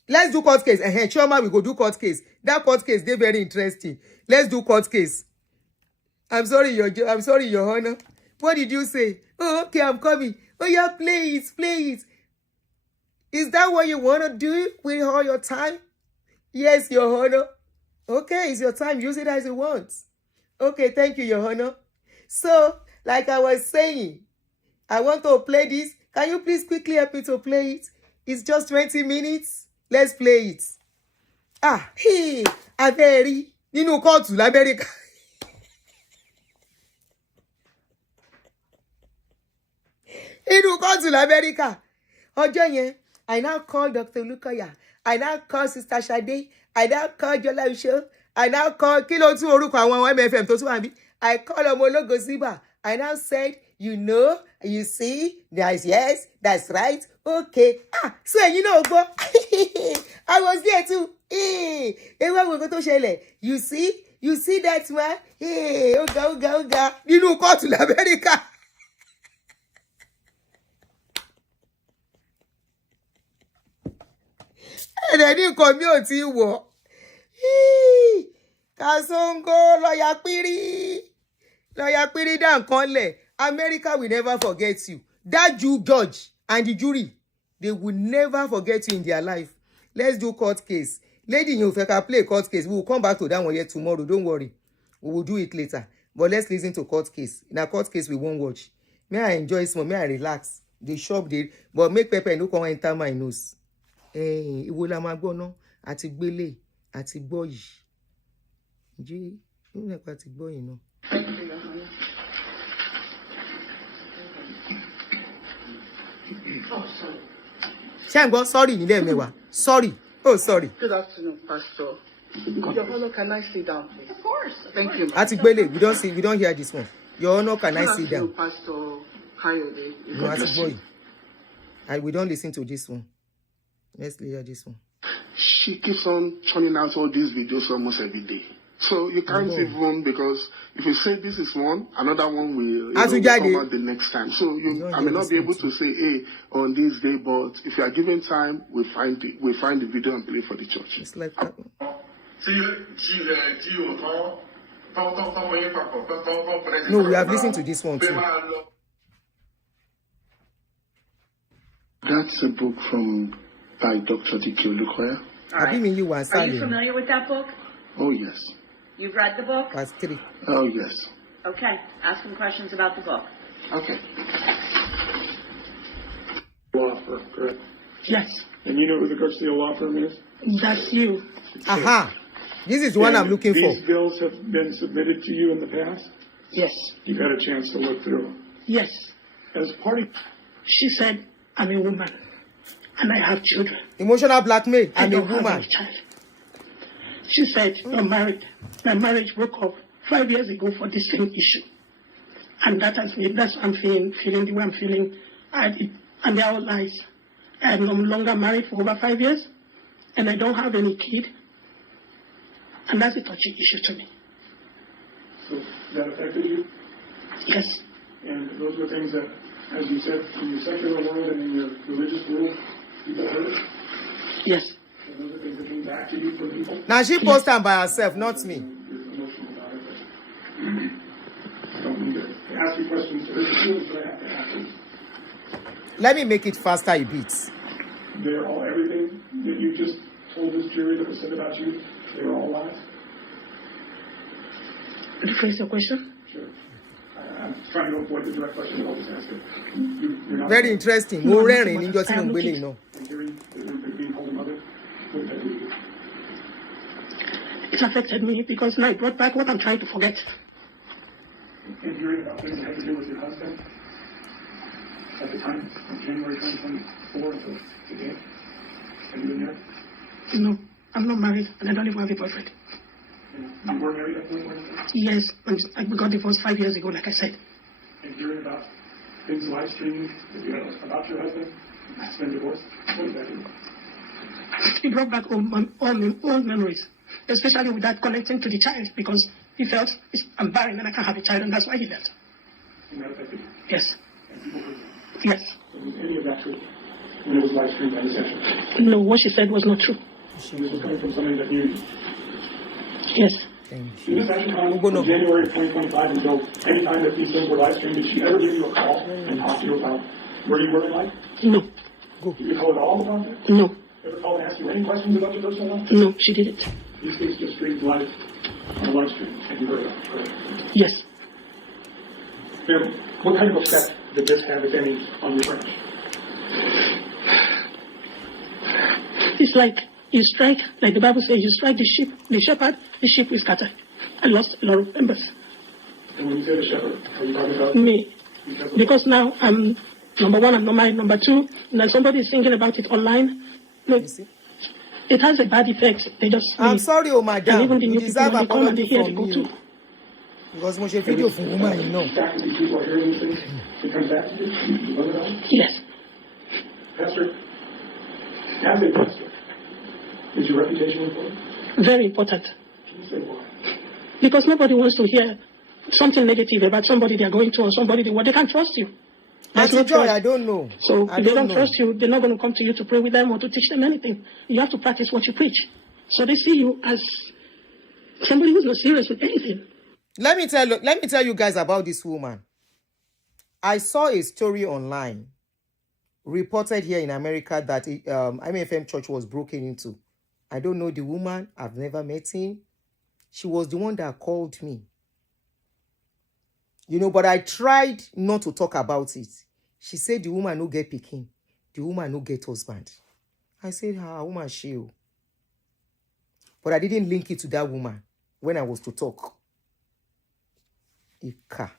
Let's do court case. Choma, we go do court case. That court case, they're very interesting. Let's do court case. I'm sorry, Your Honor. What did you say? Oh, okay, I'm coming. Oh, yeah, play it. Is that what you want to do with all your time? Yes, Your Honor. Okay, it's your time. Use it as you want. Okay, thank you, Your Honor. So, like I was saying, I want to play this. Can you please quickly help me to play it? It's just 20 minutes. Let's play it. Abẹ́rí nínú kóòtù l'Amẹ́ríkà. Nínú kóòtù l'Amẹ́ríkà. Ọjọ́ yẹn, I now call Dr. Lukoya. I now call Sister Shade. I now call Jola Usho. I now call kí ló tún orúkọ àwọn MFM tó tún wà bí. I call ọmọ ológo Ziba. I now said, you know, you see, yes, that's right. Okay. So you know, go. I was there too. You see that one? Oga. Nínú kóòtù l'Amẹ́ríkà. And then you come here to war. Kasongo, lawyer Piri down Conle. America will never forget you. That judge and the jury, they will never forget you in their life. Let's do court case. Lady, you can play court case. We will come back to that one here tomorrow. Don't worry. We will do it later. But let's listen to court case. In a court case, we won't watch. May I enjoy small? May I relax? The shop did. But make pepper no come enter my nose. Ìwọ la máa gbọ́ ná àti gbélé àti gbọ́ yìí. Jí nípa àti gbọ́ yìí náà. Ṣé ń gbọ́ sorry nílẹ̀ mẹ́wàá? Sorry. Oh, sorry. Good afternoon, Pastor. Your Honor, can I sit down, please? Of course. Thank you. Àti gbélé, we don't hear this one. Your Honor, can I sit down? Pastor Kayode. No, àti gbọ́ yìí. We don't listen to this one. Let's hear this one. She keeps on churning out all these videos almost every day. So you can't even, because if you say this is one, another one will come out the next time. So I may not be able to say, hey, on this day, but if you are given time, we find the video and play for the church. It's like that. No, we have listened to this one too. That's a book by Dr. D.K. Lukoya. Are you familiar with that book? Oh, yes. You've read the book? Class 3. Oh, yes. Okay. Ask him questions about the book. Okay. Law firm, correct? Yes. And you know who the Garcia law firm is? That's you. Aha. This is the one I'm looking for. These bills have been submitted to you in the past? Yes. You've had a chance to look through them? Yes. As part of... She said, I'm a woman. And I have children. Emotional blackmail. I'm a woman. She said, you're married. My marriage broke up 5 years ago for the same issue. And that's what I'm feeling the way I'm feeling. And they're all lies. I'm no longer married for over 5 years. And I don't have any kid. And that's a touchy issue to me. So that affected you? Yes. And those were things that, as you said, in your secular world and in your religious world, you got hurt? Yes. people. Now she posted them by herself, not me. Is emotional about it, but I don't mean to ask you questions. There's feelings that I have to ask you. Let me make it faster a bit. They're all, everything that you just told this jury that was said about you, they were all lies? Rephrase your question? Sure. I'm trying to avoid the direct question, but I'll just ask it. You're not Very interesting. Mo rẹ́rìn níjọ́ tí mo gbélé náà. It affected me because now it brought back what I'm trying to forget. And hearing about things that had to do with your husband at the time of January 2024 until today, have you been married? No, I'm not married and I don't even have a boyfriend. You were married at one point? Yes, we got divorced 5 years ago, like I said. And hearing about things live streaming about your husband, that's been divorced, what does that do? It brought back old memories, especially with that connecting to the child, because he felt I'm barren and I can't have a child, and that's why he left. And that affected you? Yes. And people heard that? Yes. So was any of that true when it was live streamed by the session? No, what she said was not true. So this was coming from somebody that knew you? Yes. In this session time, from January of 2025 until any time that these things were live streamed, did she ever give you a call and talk to you about where you were in life? No. Did you call at all about that? No. Ever call and ask you any questions about your personal life? No, she didn't. These things just streamed live on a live stream, and you heard about it, correct? Yes. Now, what kind of effect did this have, if any, on your branch? It's like you strike, like the Bible says, you strike the sheep, the shepherd, the sheep will scatter. I lost a lot of members. And when you say the shepherd, are you talking about me? Because now I'm, number one, I'm not married. Number two, now somebody is thinking about it online. No, it has a bad effect. They just. I'm sorry, oh madam. Even the You new deserve people, apology they from me. Because mo ṣe video fún woman, you know. back to these people are hearing these things? It comes back to you? You know that? Yes. Pastor, as a pastor, is your reputation important? Very important. Can you say why? Because nobody wants to hear something negative about somebody they're going to or somebody they can't trust you. There's no Joy, trust. I don't know. So if they don't trust you, they're not going to come to you to pray with them or to teach them anything. You have to practice what you preach. So they see you as somebody who's not serious with anything. Let me tell you guys about this woman. I saw a story online reported here in America that IMFM church was broken into. I don't know the woman. I've never met him. She was the one that called me. You know, but I tried not to talk about it. She said the woman no get pikin. The woman no get husband. I said, woman she. But I didn't link it to that woman when I was to talk. Ika.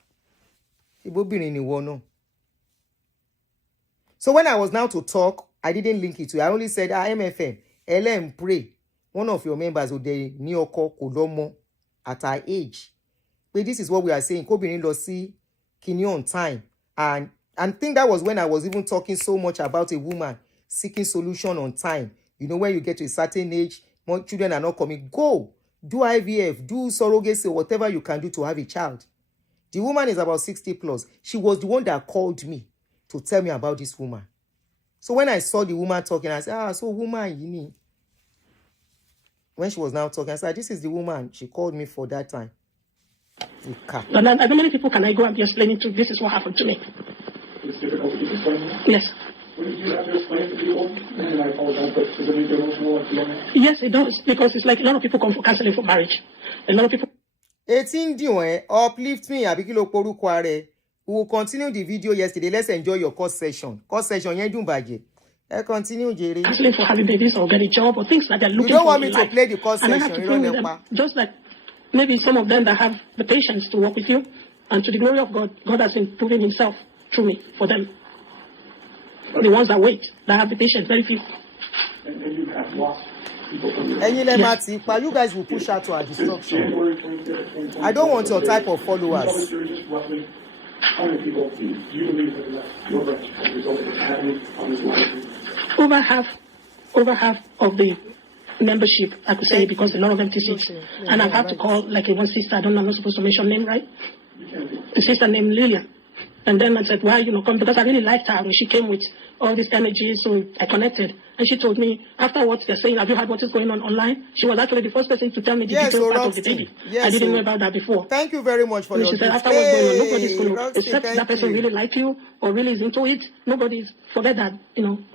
So when I was now to talk, I didn't link it to. I only said, MFM, LM pray. One of your members would they Nyoko Kodomo at her age. But this is what we are saying. Kobirin Losi Kini on time. And think that was when I was even talking so much about a woman seeking solution on time. You know, when you get to a certain age, more children are not coming. Go. Do IVF, do surrogacy, whatever you can do to have a child. The woman is about 60 plus. She was the one that called me to tell me about this woman. So when I saw the woman talking, I said, so woman, you need. When she was now talking, I said, this is the woman. She called me for that time. But how many people can I go and be explaining to? This is what happened to me. It's difficult to explain that? Yes. What did you have to explain to people? And I apologize, but does it make you emotional like you don't? Yes, it does. Because it's like a lot of people come for counseling for marriage. A lot of people. 18 dion, uplift me, abikilo poruko are. We will continue the video yesterday. Let's enjoy your course session. Course session, yen dun baje. Continue, Jerry. Counseling for having babies or get a job or things that they're looking for. You don't want me to play the course and session. I have to pray with them, just like maybe some of them that have the patience to work with you, and to the glory of God, God has been proving himself through me for them. The ones that wait, that have the patience, very few. And you have lost people from your yes. You guys will push out to our destruction. I don't want your type of followers. How many people do you believe have left your branch as a result of what's happening on this live? Over half of the membership, I could say, because a lot of them teach. And I've had to call like a one sister, I don't know, I'm not supposed to mention name, right? The sister named Lillian. And then I said, why you not come? Because I really liked her when she came with all this energy. So I connected. And she told me, after what they're saying, have you heard what is going on online? She was actually the first person to tell me the detailed part of the baby. Yes, I didn't know about that before. Thank you very much for your She said, after what's going on, nobody's going to, except that person really like you or really is into it, forget that,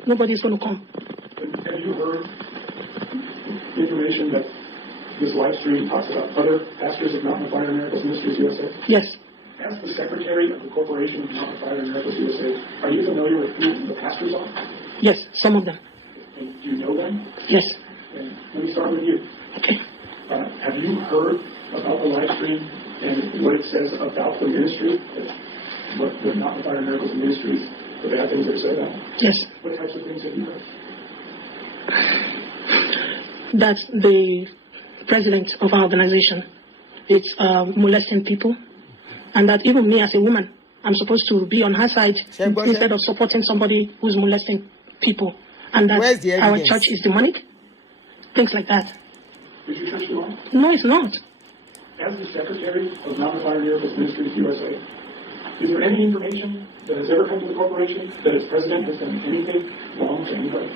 nobody's going to come. Have you heard information that this live stream talks about other pastors of Mountain of Fire and Miracles Ministries USA? Yes. As the secretary of the corporation of Mountain of Fire and Miracles USA, are you familiar with who the pastors are? Yes, some of them. And do you know them? Yes. And let me start with you. Okay. Have you heard about the live stream and what it says about the ministry? What the Mountain of Fire and Miracles Ministries, the bad things they say about? Yes. What types of things have you heard? That the president of our organization is molesting people, and that even me as a woman, I'm supposed to be on her side instead of supporting somebody who's molesting people, and that our church is demonic, things like that. Is your church demonic? No, it's not. As the secretary of Mountain of Fire and Miracles Ministries USA, is there any information that has ever come to the corporation that its president has done anything wrong to anybody?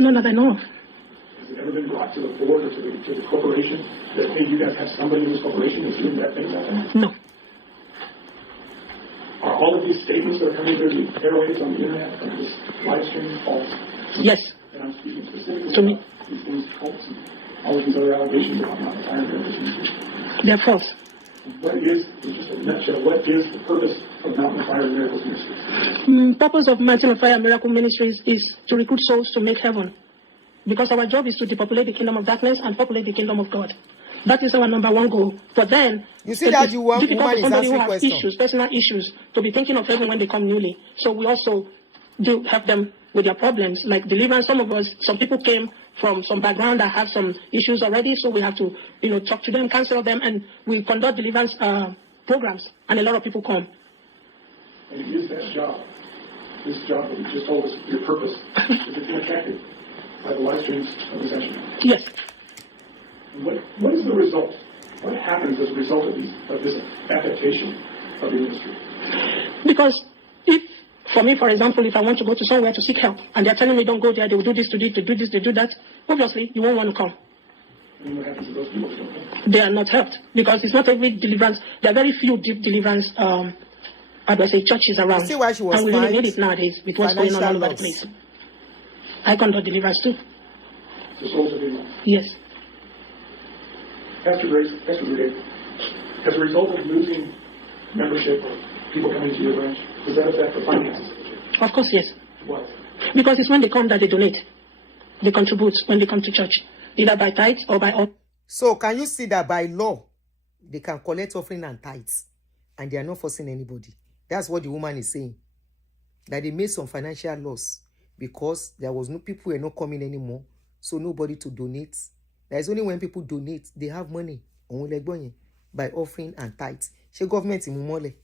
None that I know of. Has it ever been brought to the board or to the corporation that, hey, you guys have somebody in this corporation that's doing bad things out there? No. Are all of these statements that are coming through the airwaves on the internet and this live stream false? Yes. And I'm speaking specifically to me. About these things false and all of these other allegations about Mountain of Fire and Miracles Ministries. They're false. What is, just in a nutshell, what is the purpose of Mountain of Fire and Miracles Ministries? Purpose of Mountain of Fire and Miracle Ministries is to recruit souls to make heaven. Because our job is to depopulate the kingdom of darkness and populate the kingdom of God. That is our number one goal. But then, you see that you want difficult for somebody who has question. personal issues, to be thinking of heaven when they come newly. So we also do help them with their problems, like deliverance. Some people came from some background that have some issues already, so we have to, talk to them, counsel them, and we conduct deliverance programs, and a lot of people come. And is that job, this job that you just told us, your purpose, is it being affected by the live streams of this session? Yes. And what is the result? What happens as a result of this adaptation of your ministry? Because for me, for example, if I want to go to somewhere to seek help, and they're telling me don't go there, they will do this, they do this, they do that, obviously, you won't want to come. And what happens to those people who don't come? They are not helped, because it's not every deliverance. There are very few deep deliverance, churches around. You see why she was and we really need it nowadays, with what's going on all over the place. I conduct deliverance too. The souls of people? Yes. Pastor Grace, Pastor Rude, as a result of losing membership or people coming to your branch, does that affect the finances? Of course, yes. What? Because it's when they come that they donate. They contribute when they come to church, either by tithes or by all. So can you see that by law, they can collect offering and tithes, and they are not forcing anybody? That's what the woman is saying. That they made some financial loss because there was no people were not coming anymore, so nobody to donate. There's only when people donate, they have money by offering and tithes. She government in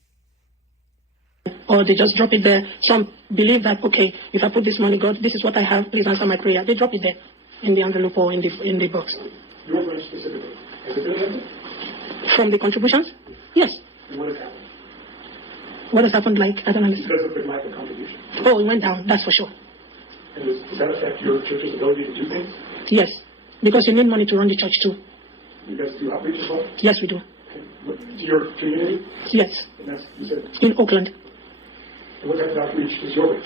or they just drop it there. Some believe that, okay, if I put this money, God, this is what I have, please answer my prayer. They drop it there in the envelope or in the box. Your branch specifically, has it been affected? From the contributions? Yes. And what has happened? What has happened, like, I don't understand. Because of the lack of contribution. Oh, it went down, that's for sure. And does that affect your church's ability to do things? Yes, because you need money to run the church too. You guys do outreach as well? Yes, we do. Okay. To your community? Yes. And that's, you said? In Oakland. And what type of outreach is your reach?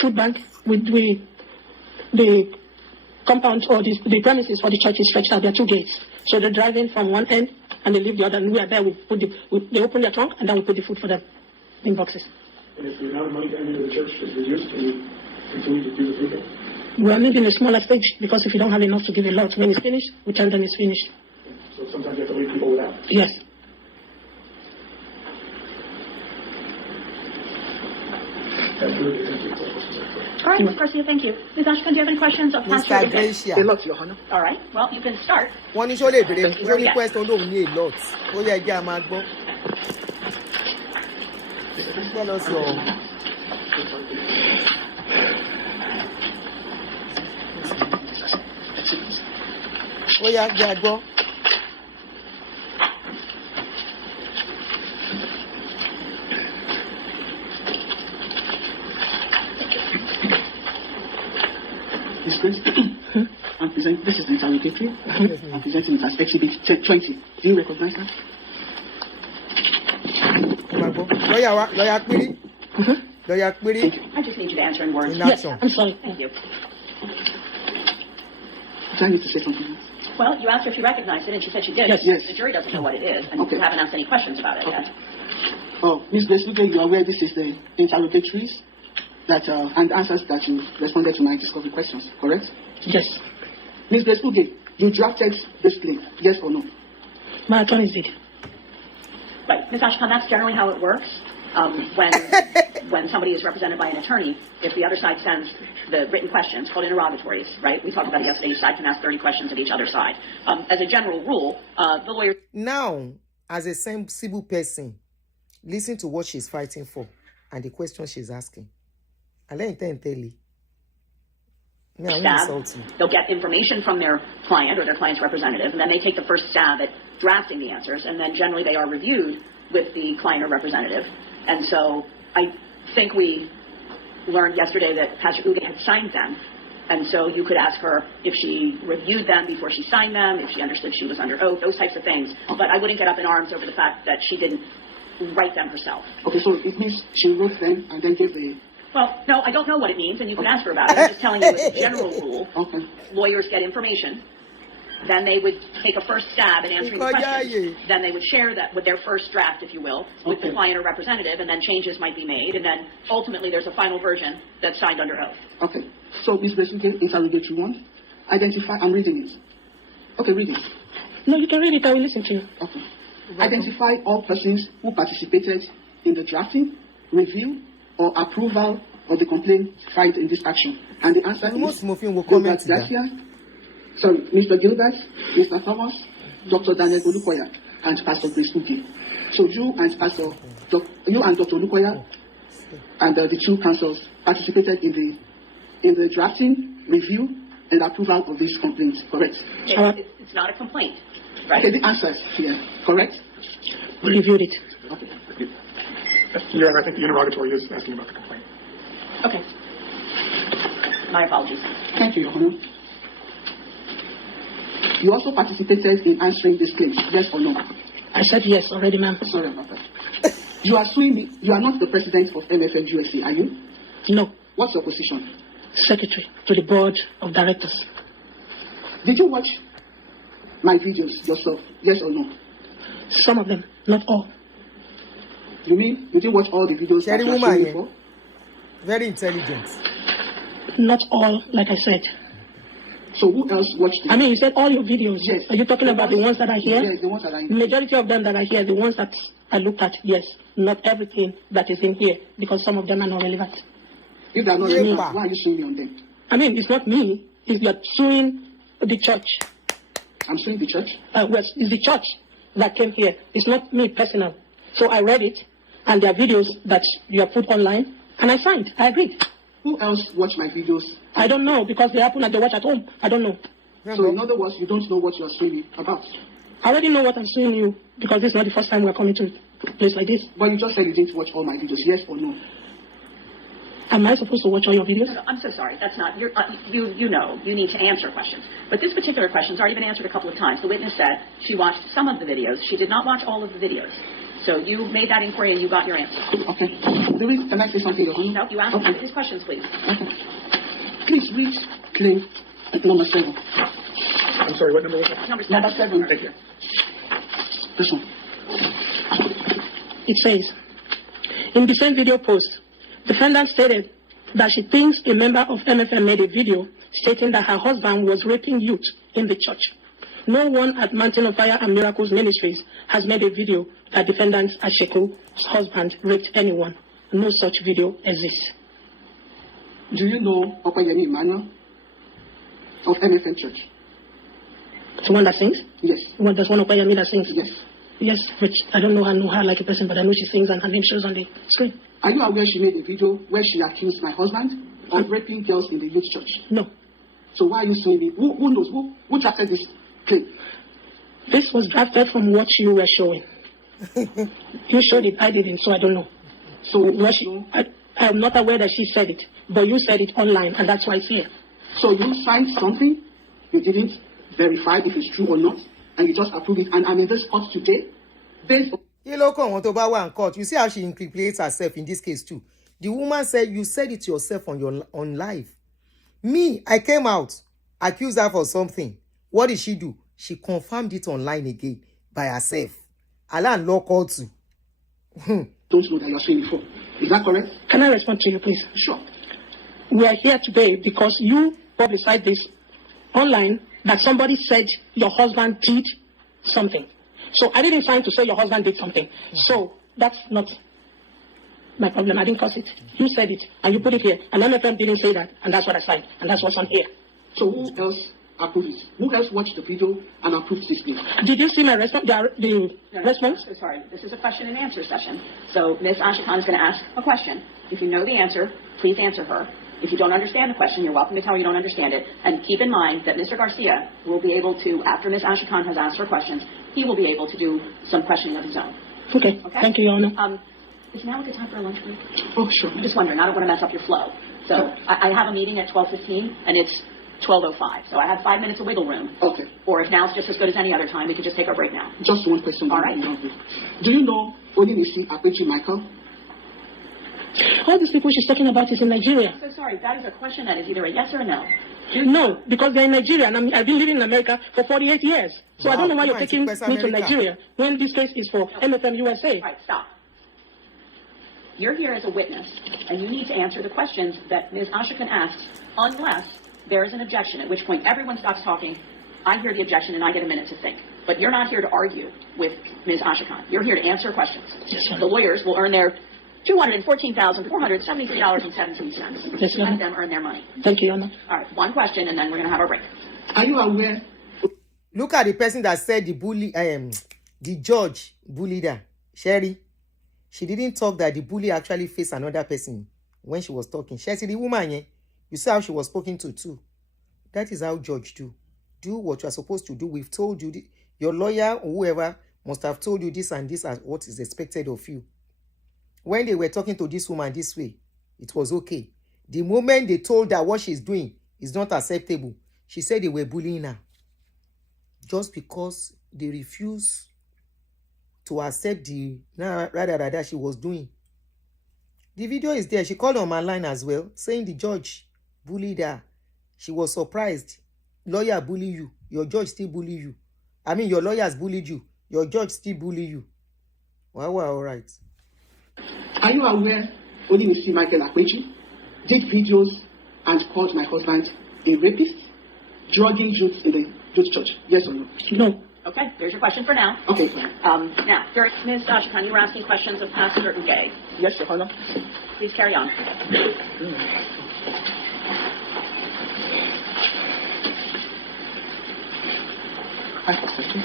Food bank. The compound or the premises for the church is stretched out. There are two gates. So they drive in from one end and they leave the other. And we are there. They open their trunk and then we put the food for them in boxes. And if the amount of money coming into the church is reduced, can you continue to do the food bank? We are maybe in a smaller stage because if you don't have enough to give a lot, when it's finished, we tell them it's finished. So sometimes you have to leave people without. Yes. All right, Ms. Garcia, thank you. Ms. Ashkan, do you have any questions of Pastor? Mr. Gracia. A lot, Your Honor. All right, well, you can start. One is only question don't need a lot. Oh yeah, Magbo. Tell us your. Oh yeah, go. Miss Grace, this is the interrogatory. I'm presenting it as Exhibit 20. Do you recognize that? Lawyer Query. Lawyer Query. I just need you to answer in words. Yes, I'm sorry. Thank you. Do I need to say something? Well, you asked her if she recognized it, and she said she did. Yes. The jury doesn't know what it is, and you haven't asked any questions about it yet. Oh, Miss Grace, you are aware this is the interrogatories that and answers that you responded to my discovery questions, correct? Yes. Ms. Grace, you drafted this claim, yes or no? My attorneys did. Right, Ms. Ashkan, that's generally how it works. When somebody is represented by an attorney, if the other side sends the written questions called interrogatories, right? We talked about it yesterday. Each side can ask 30 questions of each other side. As a general rule, the lawyer. Now, as a sensible person, listen to what she's fighting for and the question she's asking. And let me tell you. They'll get information from their client or their client's representative, and then they take the first stab at drafting the answers, and then generally they are reviewed with the client or representative. And so I think we learned yesterday that Pastor Uge had signed them, and so you could ask her if she reviewed them before she signed them, if she understood she was under oath, those types of things. But I wouldn't get up in arms over the fact that she didn't write them herself. Okay, so it means she wrote them and then gave the... Well, no, I don't know what it means, and you can ask her about it. I'm just telling you as a general rule, lawyers get information, then they would take a first stab at answering the questions, then they would share that with their first draft, if you will, with the client or representative, and then changes might be made, and then ultimately there's a final version that's signed under oath. Okay, so Ms. Breslin, interrogatory 1, identify, I'm reading it. Okay, read it. No, you can read it, I will listen to you. Okay. Identify all persons who participated in the drafting, review, or approval of the complaint filed in this action. And the answer is Gilbert Garcia, Mr. Gilbert, Mr. Thomas, Dr. Daniel Olukoya, and Pastor Grace Funke. So you and Dr. Olukoya and the two counsels participated in the drafting, review, and approval of this complaint, correct? It's not a complaint, right? Okay, the answers here, correct? We reviewed it. Okay. Your Honor, I think the interrogatory is asking about the complaint. Okay. My apologies. Thank you, Your Honor. You also participated in answering these claims, yes or no? I said yes already, ma'am. Sorry about that. You are suing me. You are not the president of MFM USA, are you? No. What's your position? Secretary to the board of directors. Did you watch my videos yourself, yes or no? Some of them, not all. You mean you didn't watch all the videos that you are showing for? Very intelligent. Not all, like I said. So who else watched it? I mean, you said all your videos. Yes. Are you talking about the ones that are here? Yes, the ones that are here. Majority of them that are here, the ones that I looked at, yes. Not everything that is in here, because some of them are not relevant. If they are not relevant, why are you suing me on them? I mean, it's not me. You're suing the church. I'm suing the church? Well, it's the church that came here. It's not me personal. So I read it, and there are videos that you have put online, and I signed. I agreed. Who else watched my videos? I don't know, because they happen and they watch at home. I don't know. So in other words, you don't know what you are suing me about? I already know what I'm suing you, because this is not the first time we're coming to a place like this. But you just said you didn't watch all my videos, yes or no? Am I supposed to watch all your videos? No, I'm so sorry. That's not, you know, you need to answer questions. But this particular question's already been answered a couple of times. The witness said she watched some of the videos. She did not watch all of the videos. So you made that inquiry and you got your answer. Okay. Can I say something, Your Honor? No, you asked his questions, please. Okay. Please read claim number 7. I'm sorry, what number was it? Number 7. Thank you. This one. It says, in the same video post, defendant stated that she thinks a member of MFM made a video stating that her husband was raping youth in the church. No one at Mountain of Fire and Miracles Ministries has made a video that defendant Asheku's husband raped anyone. No such video exists. Do you know Opayemi Emmanuel of MFM Church? The one that sings? Yes. There's one Opayemi that sings? Yes. Yes, which I don't know her like a person, but I know she sings and her name shows on the screen. Are you aware she made a video where she accused my husband of raping girls in the youth church? No. So why are you suing me? Who knows? Who drafted this claim? This was drafted from what you were showing. You showed it, I didn't, so I don't know. So I'm not aware that she said it, but you said it online, and that's why it's here. So you signed something, you didn't verify if it's true or not, and you just approve it. And I'm in this court today based on... court. You see how she incriminates herself in this case too. The woman said, you said it yourself on live. Me, I came out, accused her for something. What did she do? She confirmed it online again by herself. Alan law called too. Don't know that you're saying before. Is that correct? Can I respond to you, please? Sure. We are here today because you publicized this online that somebody said your husband did something. So I didn't sign to say your husband did something. So that's not my problem. I didn't cause it. You said it and you put it here. And MFM didn't say that. And that's what I signed. And that's what's on here. So who else approved it? Who else watched the video and approved this thing? Did you see my response? Response? So sorry. This is a question and answer session. So Ms. Asha Khan is going to ask a question. If you know the answer, please answer her. If you don't understand the question, you're welcome to tell her you don't understand it. And keep in mind that Mr. Garcia will be able to, after Ms. Asha Khan has asked her questions, he will be able to do some questioning of his own. Okay. Thank you, Your Honor. Is now a good time for a lunch break? Oh, sure. I'm just wondering. I don't want to mess up your flow. So I have a meeting at 12:15, and it's 12:05. So I have 5 minutes of wiggle room. Okay. Or if now's just as good as any other time, we could just take our break now. Just one question. All right. Do you know Onimisi Apechi Michael? All these people she's talking about is in Nigeria. I'm so sorry. That is a question that is either a yes or a no. No, because they're in Nigeria, and I've been living in America for 48 years. So I don't know why you're taking me to Nigeria when this case is for MFM USA. All right, stop. You're here as a witness, and you need to answer the questions that Ms. Ashakan asks, unless there is an objection, at which point everyone stops talking, I hear the objection, and I get a minute to think. But you're not here to argue with Ms. Ashakan. You're here to answer questions. Yes, the lawyers will earn their $214,473.17. Yes, let them earn their money. Thank you, Your Honor. All right, one question, and then we're going to have our break. Are you aware? Look at the person that said the judge bullied her. Sherry. She didn't talk that the bully actually faced another person when she was talking. She said, the woman, you see how she was spoken to too. That is how judge do. Do what you are supposed to do. We've told you, your lawyer or whoever must have told you this and this as what is expected of you. When they were talking to this woman this way, it was okay. The moment they told her what she's doing is not acceptable, she said they were bullying her. Just because they refused to accept the rather she was doing. The video is there. She called on my line as well, saying the judge bullied her. She was surprised. Lawyer bully you. Your judge still bully you. I mean, your lawyers bullied you. Your judge still bully you. Well, all right. Are you aware Onimisi Michael Akweji did videos and called my husband a rapist, drugging youth in the youth church? Yes or no? No. Okay, there's your question for now. Okay. Now, Ms. Ashakan, you were asking questions of Pastor Funke. Yes, Your Honor. Please carry on. I have a question.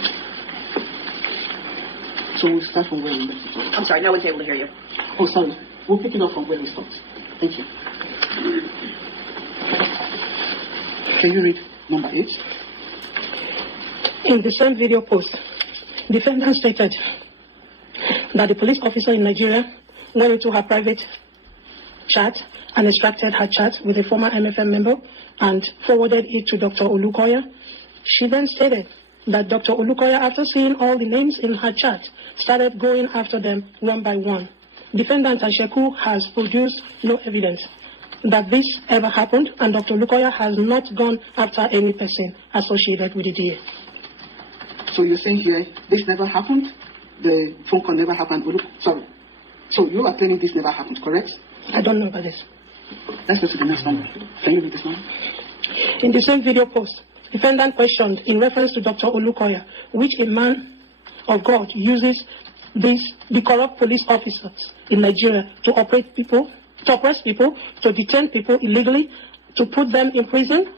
So we'll start from where we left it off. I'm sorry, no one's able to hear you. Oh, sorry. We'll pick it up from where we stopped. Thank you. Can you read number 8? In the same video post, defendant stated that the police officer in Nigeria went into her private chat and extracted her chat with a former MFM member and forwarded it to Dr. Olukoya. She then stated that Dr. Olukoya, after seeing all the names in her chat, started going after them one by one. Defendant Asheku has produced no evidence that this ever happened, and Dr. Olukoya has not gone after any person associated with the DA. So you're saying here, this never happened? The phone call never happened? Sorry. So you are claiming this never happened, correct? I don't know about this. Let's go to the next one. Can you read this one? In the same video post, defendant questioned in reference to Dr. Olukoya, which a man of God uses the corrupt police officers in Nigeria to oppress people, to detain people illegally, to put them in prison.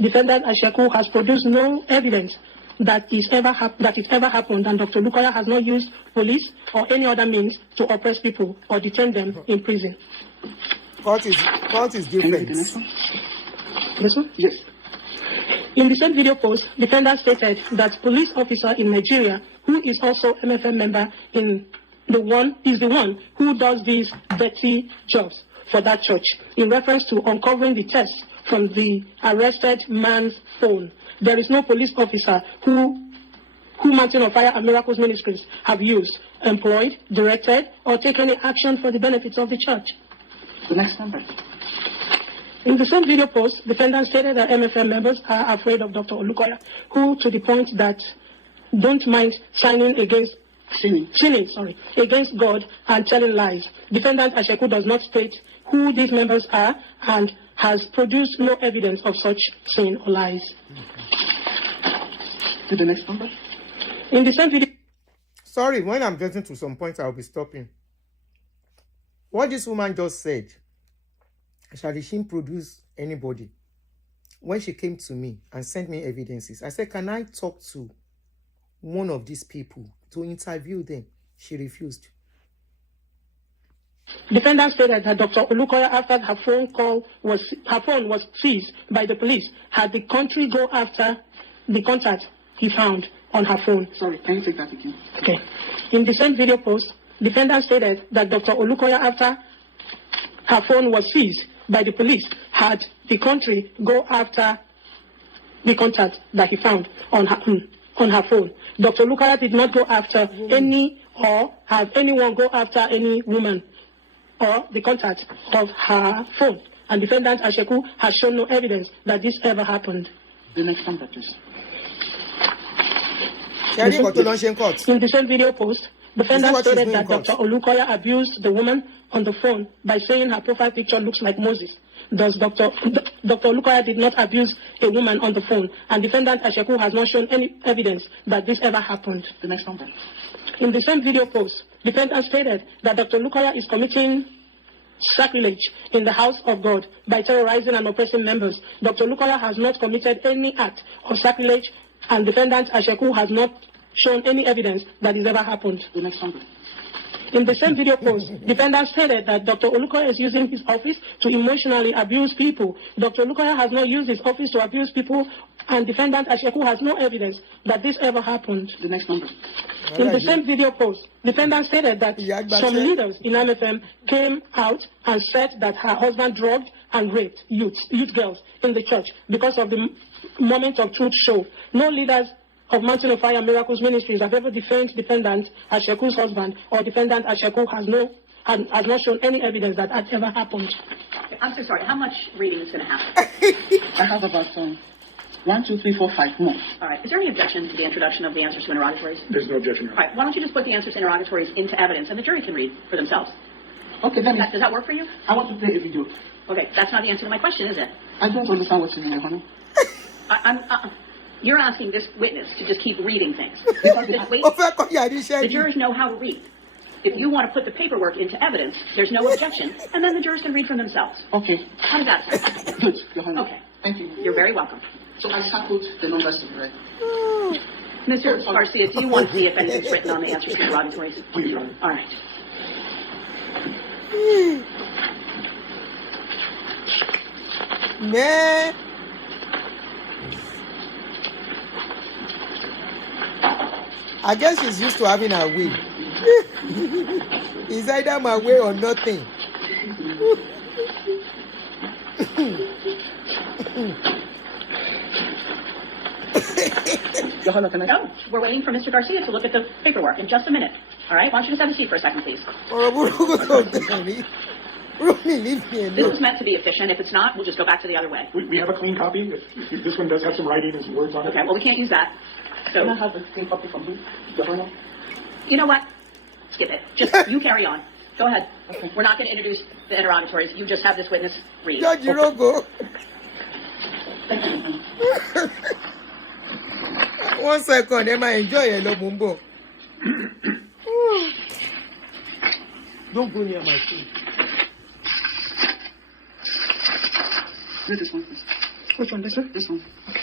Defendant Asheku has produced no evidence that it ever happened, and Dr. Olukoya has not used police or any other means to oppress people or detain them in prison. Court is different. This one? Yes. In the same video post, defendant stated that police officer in Nigeria, who is also MFM member is the one who does these dirty jobs for that church, in reference to uncovering the tests from the arrested man's phone. There is no police officer who Mountain of Fire and Miracles Ministries have used, employed, directed, or taken any action for the benefits of the church. The next number. In the same video post, defendants stated that MFM members are afraid of Dr. Olukoya, who to the point that don't mind sinning against God and telling lies. Defendant Asheku does not state who these members are and has produced no evidence of such sin or lies. To the next number. In the same video... Sorry, when I'm getting to some point, I'll be stopping. What this woman just said, shall she produce anybody? When she came to me and sent me evidences, I said, can I talk to one of these people to interview them? She refused. Defendant stated that Dr. Olukoya, after her phone was seized by the police, had the country go after the contact he found on her phone. Sorry, can you take that again? Okay. In the same video post, defendant stated that Dr. Olukoya, after her phone was seized by the police, had the country go after the contact that he found on her phone. Dr. Olukoya did not go after any or have anyone go after any woman or the contact of her phone. And defendant Asheku has shown no evidence that this ever happened. The next number, please. In the same video post, defendant stated that Dr. Olukoya abused the woman on the phone by saying her profile picture looks like Moses. Thus, Dr. Olukoya did not abuse a woman on the phone, and defendant Asheku has not shown any evidence that this ever happened. The next number. In the same video post, defendant stated that Dr. Olukoya is committing sacrilege in the house of God by terrorizing and oppressing members. Dr. Olukoya has not committed any act of sacrilege, and defendant Asheku has not shown any evidence that this ever happened. The next number. In the same video post, defendant stated that Dr. Olukoya is using his office to emotionally abuse people. Dr. Olukoya has not used his office to abuse people, and defendant Asheku has no evidence that this ever happened. The next number. In the same video post, defendant stated that some leaders in MFM came out and said that her husband drugged and raped youth girls in the church because of the Moment of Truth show. No leaders of Mountain of Fire Miracles Ministries have ever defamed defendant Asheku's husband, or defendant Asheku has not shown any evidence that that ever happened. I'm so sorry. How much reading is going to happen? I have about 1, 2, 3, 4, 5 more. All right. Is there any objection to the introduction of the answers to interrogatories? There's no objection. All right. Why don't you just put the answers to interrogatories into evidence, and the jury can read for themselves? Okay, then. Does that work for you? I want to play a video. Okay, that's not the answer to my question, is it? I don't understand what you mean, honey. You're asking this witness to just keep reading things. The jurors know how to read. If you want to put the paperwork into evidence, there's no objection, and then the jurors can read for themselves. Okay. How does that sound? Good, Your Honor. Okay. Thank you. You're very welcome. So I circled the numbers to be read. Mr. Garcia, do you want to see if anything's written on the answers to interrogatories? Please, Your Honor. All right. Nah. I guess she's used to having her way. It's either my way or nothing. No, we're waiting for Mr. Garcia to look at the paperwork in just a minute. All right, why don't you just have a seat for a second, please? This was meant to be efficient. If it's not, we'll just go back to the other way. We have a clean copy. If this one does have some writing and some words on it. Okay, well, we can't use that. So, can I have a clean copy from him? You know what? Skip it. Just, you carry on. Go ahead. Okay. We're not going to introduce the interrogatories. You just have this witness read. Judge Irogo. One second, Emma, enjoy your love, Mumbo. Don't go near my food. Read this one, please. Which one, this one? This one. Okay.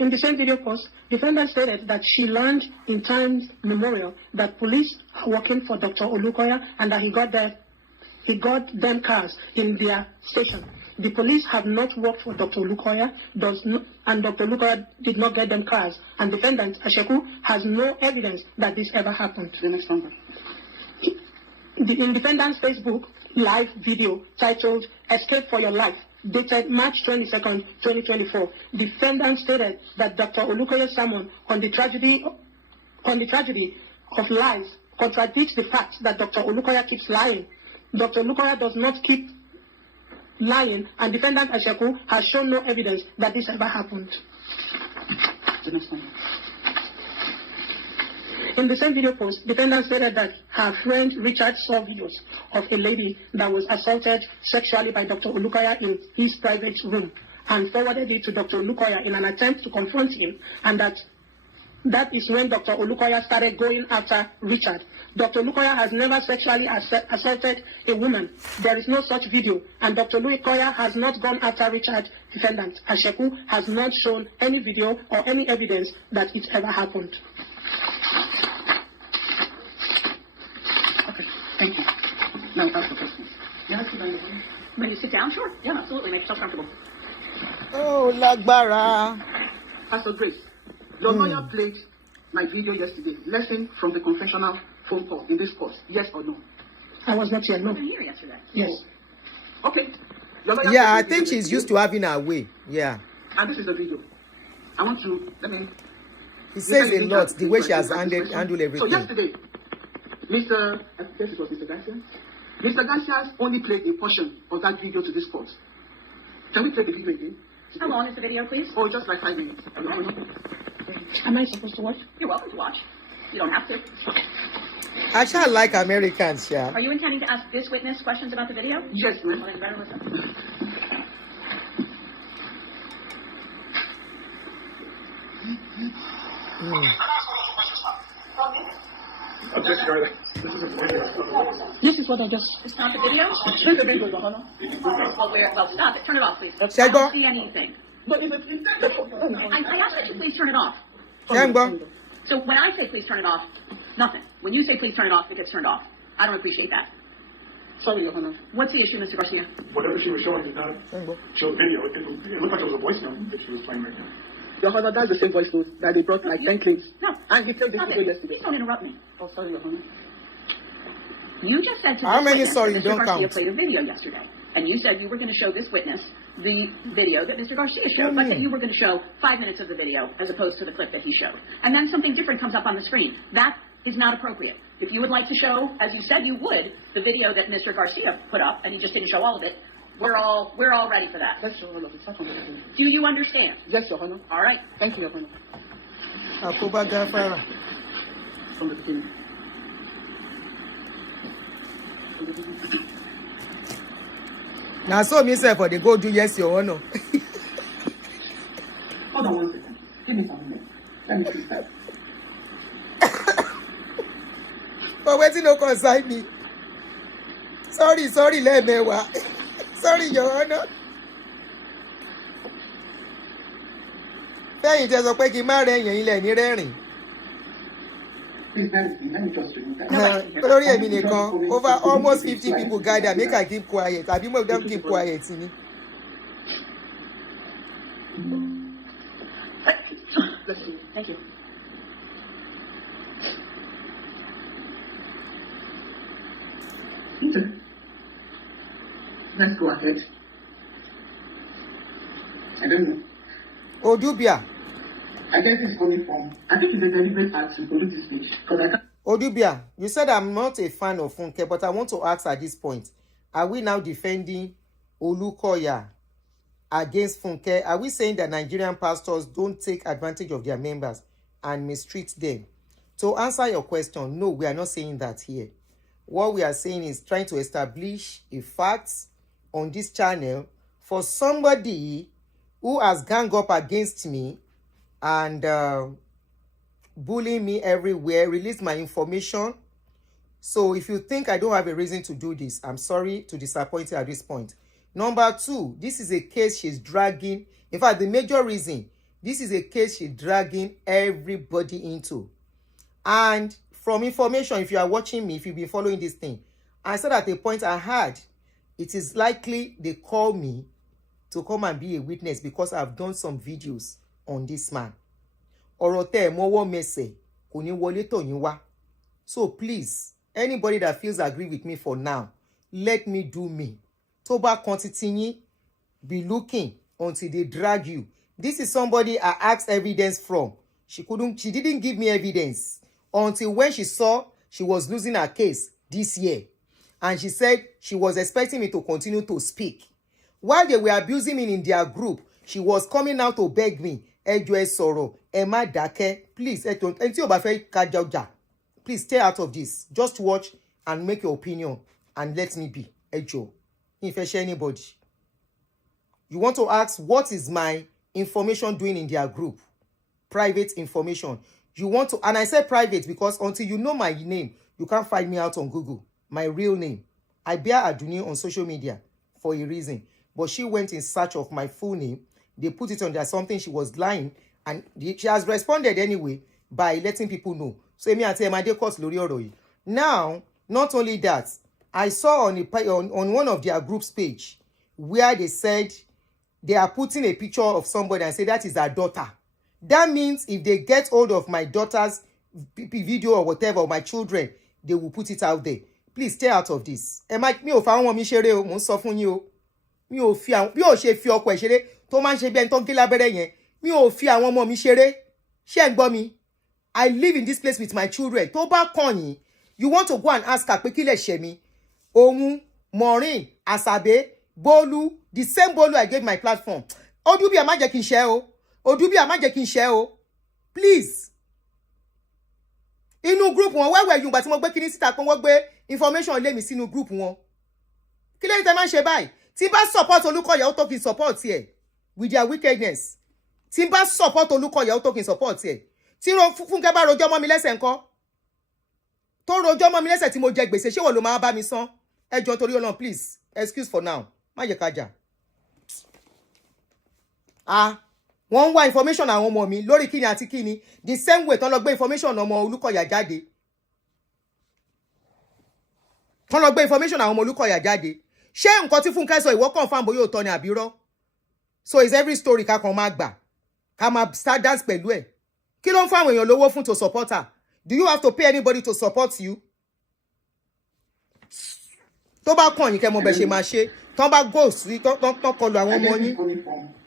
In the same video post, defendant stated that she learned in times memorial that police are working for Dr. Olukoya and that he got them cars in their station. The police have not worked for Dr. Olukoya, and Dr. Olukoya did not get them cars. And defendant Asheku has no evidence that this ever happened. The next number. In defendant's Facebook live video titled "Escape for Your Life," dated March 22nd, 2024, defendant stated that Dr. Olukoya's sermon on the tragedy of lies contradicts the fact that Dr. Olukoya keeps lying. Dr. Olukoya does not keep lying, and defendant Asheku has shown no evidence that this ever happened. In the same video post, defendant stated that her friend Richard saw videos of a lady that was assaulted sexually by Dr. Olukoya in his private room and forwarded it to Dr. Olukoya in an attempt to confront him, and that is when Dr. Olukoya started going after Richard. Dr. Olukoya has never sexually assaulted a woman. There is no such video, and Dr. Olukoya has not gone after Richard. Defendant Asheku has not shown any video or any evidence that it ever happened. Okay, thank you. No, that's the question. Yeah, when you sit down, sure. Yeah, absolutely. Make yourself comfortable. Oh, Lagbara. Pastor Grace, your lawyer played my video yesterday. Lesson from the confessional phone call in this course. Yes or no? I was not here, no. You were here yesterday. Yes. Okay. Your lawyer Yeah, I think she's used to having her way. Yeah. And this is the video. I want to, It says a lot, the way she has handled everything. So yesterday, I guess it was Mr. Garcia. Mr. Garcia only played a portion of that video to this court. Can we play the video again? How long is the video, please? Oh, just like 5 minutes. Am I supposed to watch? You're welcome to watch. You don't have to. I shall like Americans, yeah. Are you intending to ask this witness questions about the video? Yes, ma'am. Well, then you better listen. This is what I just... It's not the video? Play the video, Your Honor. Well, stop it. Turn it off, please. I Shego. don't see anything. But is it... I asked that you please turn it off. Shego. So when I say please turn it off, nothing. When you say please turn it off, it gets turned off. I don't appreciate that. Sorry, Your Honor. What's the issue, Mr. Garcia? Whatever she was showing did not show the video. It looked like it was a voice note that she was playing right now. Your Honor, that's the same voice note that they brought like 10 clips. No. And he played this Stop video it. yesterday. Please don't interrupt me. Oh, sorry, Your Honor. You just said to How this many witness sorry that you Mr. don't Garcia count? played a video yesterday. And you said you were going to show this witness the video that Mr. Garcia showed, but that you were going to show 5 minutes of the video as opposed to the clip that he showed. And then something different comes up on the screen. That is not appropriate. If you would like to show, as you said you would, the video that Mr. Garcia put up, and he just didn't show all of it, we're all ready for that. Yes, Your Honor. Do you understand? Yes, Your Honor. All right. Thank you, Your Honor. Akuba Gafara. From the beginning. Now, so me say for the go do yes, Your Honor. Hold on 1 second. Give me some minutes. Let me fix that. But waiting no concern me. Sorry, let me wa. Sorry, Your Honor. Fẹ́yìn tẹ́ sọ pé kí n má rẹ̀ yẹn ilẹ̀ ní rẹ́rìn. Please, let me just remove that. Olórí èmi nìkan, over almost 50 people gather, make I keep quiet. Àbí mo dem keep quiet ni. Thank you. Okay. Let's go ahead. I don't know. Odubia. I guess it's coming from. I think it's a deliberate act to produce this page because I can't. Odubia, you said I'm not a fan of Funke, but I want to ask at this point, are we now defending Olukoya against Funke? Are we saying that Nigerian pastors don't take advantage of their members and mistreat them? To answer your question, no, we are not saying that here. What we are saying is trying to establish a fact on this channel for somebody who has ganged up against me and bullying me everywhere, release my information. So if you think I don't have a reason to do this, I'm sorry to disappoint you at this point. Number 2, this is a case she's dragging. In fact, the major reason, this is a case she's dragging everybody into. And from information, if you are watching me, if you've been following this thing, I said at a point I had, it is likely they call me to come and be a witness because I've done some videos on this man. So please, anybody that feels agree with me for now, let me do me. Toba continue, be looking until they drag you. This is somebody I asked evidence from. She didn't give me evidence until when she saw she was losing her case this year. And she said she was expecting me to continue to speak. While they were abusing me in their group, she was coming out to beg me, ẹ jọ̀ọ́ ẹ sọ̀rọ̀, ẹ má dákẹ́, please, ẹ tí ò bá fẹ́ kájà ọjà, please stay out of this. Just watch and make your opinion and let me be. Ẹ jọ̀ọ́, mi fẹ́ share anybody. You want to ask what is my information doing in their group? Private information. You want to, and I say private because until you know my name, you can't find me out on Google. My real name. I bear Aduni on social media for a reason. But she went in search of my full name. They put it on there something she was lying. And she has responded anyway by letting people know. So me ati Emade court lórí ọ̀rọ̀ yìí. Now, not only that, I saw on one of their group's page where they said they are putting a picture of somebody and say that is her daughter. That means if they get hold of my daughter's video or whatever, or my children, they will put it out there. Please stay out of this. Mi ò fa àwọn ọmọ mi ṣeré o, mo ń sọ fún yín o. Mi ò fi àwọn bí ò ṣe fi ọkọ ẹ̀ ṣeré tó máa ń ṣe bí ẹni tó ń gé lábẹ́rẹ́ yẹn. Mi ò fi àwọn ọmọ mi ṣeré. Ṣé ń gbọ́ mi? I live in this place with my children. Tó bá kàn yín, you want to go and ask her pé kí lè ṣe mi. Ohun, Maureen, Asabe, Bolu, the same Bolu I gave my platform. Odubi má jẹ́ kí n ṣe o. Odubi má jẹ́ kí n ṣe o. Please. Inú group wọn wẹ́wẹ́ yùn gbà tí mo gbé kíní síta pé wọ́n gbé information lé mi sínú group wọn. Kí lẹ́yìn tẹ́ máa ń ṣe báyìí? Tí bá support Olúkọ̀yà ó tó kí n support ẹ̀ with their wickedness. Tí bá support Olúkọ̀yà ó tó kí n support ẹ̀. Tí Funke bá rojọ́ mọ́ mi lẹ́sẹ̀ ńkọ́? Tó rojọ́ mọ́ mi lẹ́sẹ̀ tí mo jẹ gbèsè ṣé wọ́n ló máa bá mi san? Ẹ jọ̀ọ́ torí Ọlọ́run please excuse for now. Má jẹ́ ká jà. Wọ́n ń wá information àwọn ọmọ mi lórí kíni àti kíni the same way tán lọ gbé information ọmọ Olúkọ̀yà jáde. Tán lọ gbé information àwọn ọmọ Olúkọ̀yà jáde. Ṣé nǹkan tí Funke sọ ìwọ confirm bóyá òótọ́ ni àbí irọ́? So is every story ká kan máa gbà ká máa start dance pẹ̀lú ẹ̀? Kí ló ń fún àwọn èèyàn lówó fún to support her? Do you have to pay anybody to support you? Tó bá kàn yín kẹ́ mọ̀ bẹ́ ṣe máa ṣe. Tán bá go sí tán kọlu àwọn ọmọ yín.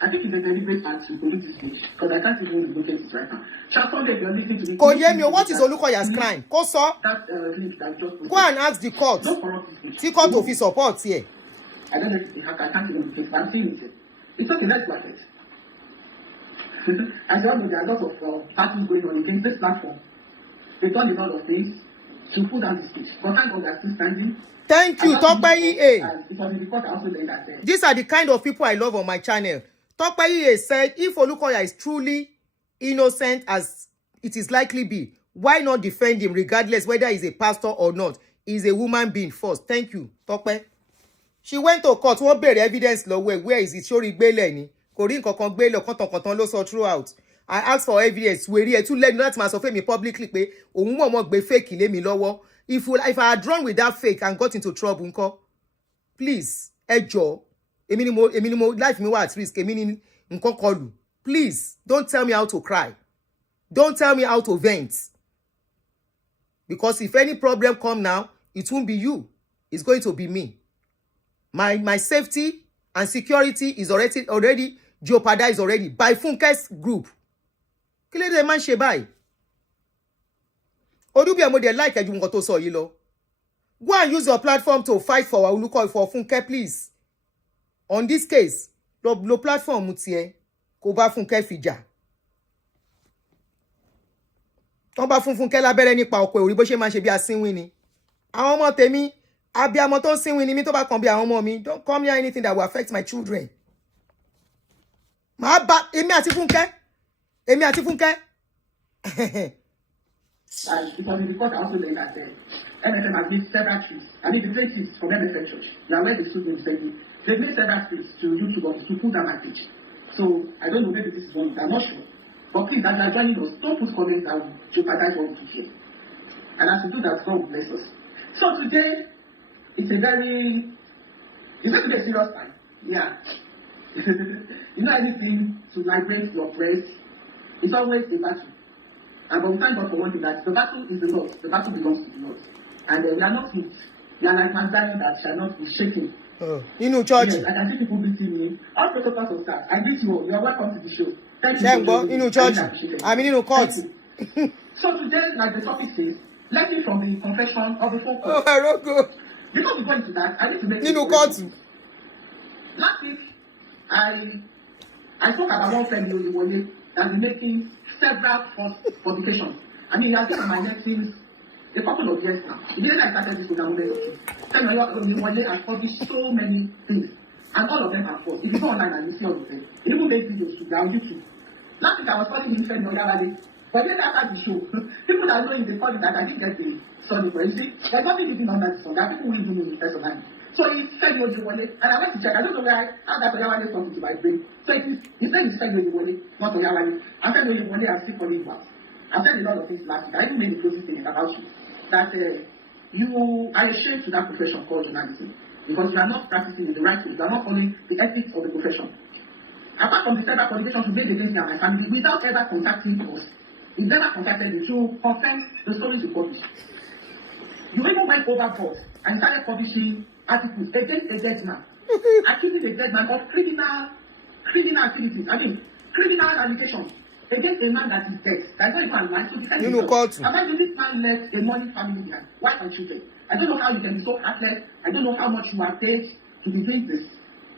I think it's a deliberate act to pollute this page because I can't even locate it right now. Sunday, if you're listening to me. Kò yé mi o, what is Olúkọ̀yà's crime? Kó sọ. That link that just posted. Go and ask the court. Don't corrupt this page. Tí court ò fi support here. I don't know if it's a hacker. I can't even locate it, but I'm seeing it. It's okay, let's go ahead. As you all know, there are lots of battles going on against this platform. They've done a lot of things to put down this case. But thank God we are still standing. Thank you, Tope EA. It was in the court I also learned that. These are the kind of people I love on my channel. Tope EA said, if Olúkọ̀yà is truly innocent as it is likely be, why not defend him regardless whether he's a pastor or not? He's a woman being first. Thank you, Tope. She went to court. Wọ́n béèrè evidence lọ́wọ́ ẹ̀. Where is it? Sórí gbélé ni. Kò rí nǹkan kan gbélé kọ́tànkọ́tàn ló sọ throughout. I asked for evidence. Wèrè ẹ̀ tún lẹ́nu láti máa sọ fún mi publicly pé òun mọ̀ọ́mọ̀ gbé fake lé mi lọ́wọ́. If I had run with that fake and got into trouble, ńkọ́? Please, ẹ jọ̀ọ́. Èmi ni mo life mi wà at risk. Èmi ni nǹkan kọlù. Please, don't tell me how to cry. Don't tell me how to vent. Because if any problem come now, it won't be you. It's going to be me. My safety and security is already jeopardized already by Funke's group. Kí ló dé máa ń ṣe báyìí? Odubi amode like ẹjú nǹkan tó sọ yìí lọ. Go and use your platform to fight for Olúkọ̀yà for Funke, please. On this case, lo platform tiẹ̀ kó bá Funke fìjà. Tọ́n bá fún Funke lábẹ́rẹ́ nípa ọkọ ẹ̀ orí bó ṣe máa ṣe bí asínwín ni. Àwọn ọmọ tèmi, abiyamọ tó ń sínwín ni mí tó bá kàn bí àwọn ọmọ mi. Don't come near anything that will affect my children. Màá bá èmi àti Funke. It was in the court I also learned that MFM has made several trips. I mean, the plaintiffs from MFM Church, now where they sued me recently, they've made several trips to YouTube to pull down my page. So, I don't know, maybe this is one, I'm not sure. But please, as you are joining us, don't put comments that will jeopardize what we do here. And as we do that, God will bless us. So today, it's going to be a serious time. Yeah. You know, anything to liberate your press, it's always a battle. And but we thank God for one thing, that the battle is the Lord. The battle belongs to the Lord. And we are not moved. We are like Mount Zion that shall not be shaken church. Yes, I can see people greeting me. All protocols of that. I greet you all. You are welcome to the show. Thank you. Church. I mean, court. So today, like the topic says, learning from the confession of the Funke. Oh, I don't go. Before we go into that, I need to make court. Last week, I spoke about one friend that has been making several false publications. I mean, he has been on my neck since a couple of years now. Immediately I started this program, Funke has published so many things, and all of them are false. If you go online and you see all of them, he even made videos to on YouTube. Last week I was calling him friend Oyawale, but then after the show, people that know him, they call him that I didn't get the sorry for. You see, there's nothing written under the song. There are people who even know him personally. So he said Oyawale, and I went to check. I don't know how that Oyawale is talking to my brain. So he said he said Oyawale, not Oyawale. I said Oyawale, I'm still calling back. I said a lot of things last week. I even made a closing statement about you. That you are ashamed to that profession called journalism because you are not practicing in the right way. You are not following the ethics of the profession. Apart from the several publications you made against me and my family without ever contacting us, you never contacted me to confirm the stories you published. You even went overboard and started publishing articles against a dead man, accusing a dead man of criminal activities. I mean, criminal allegations against a man that is dead. That's not even alive. So defend himself. Imagine this man left a money family behind, wife and children. I don't know how you can be so heartless. I don't know how much you are paid to be doing this.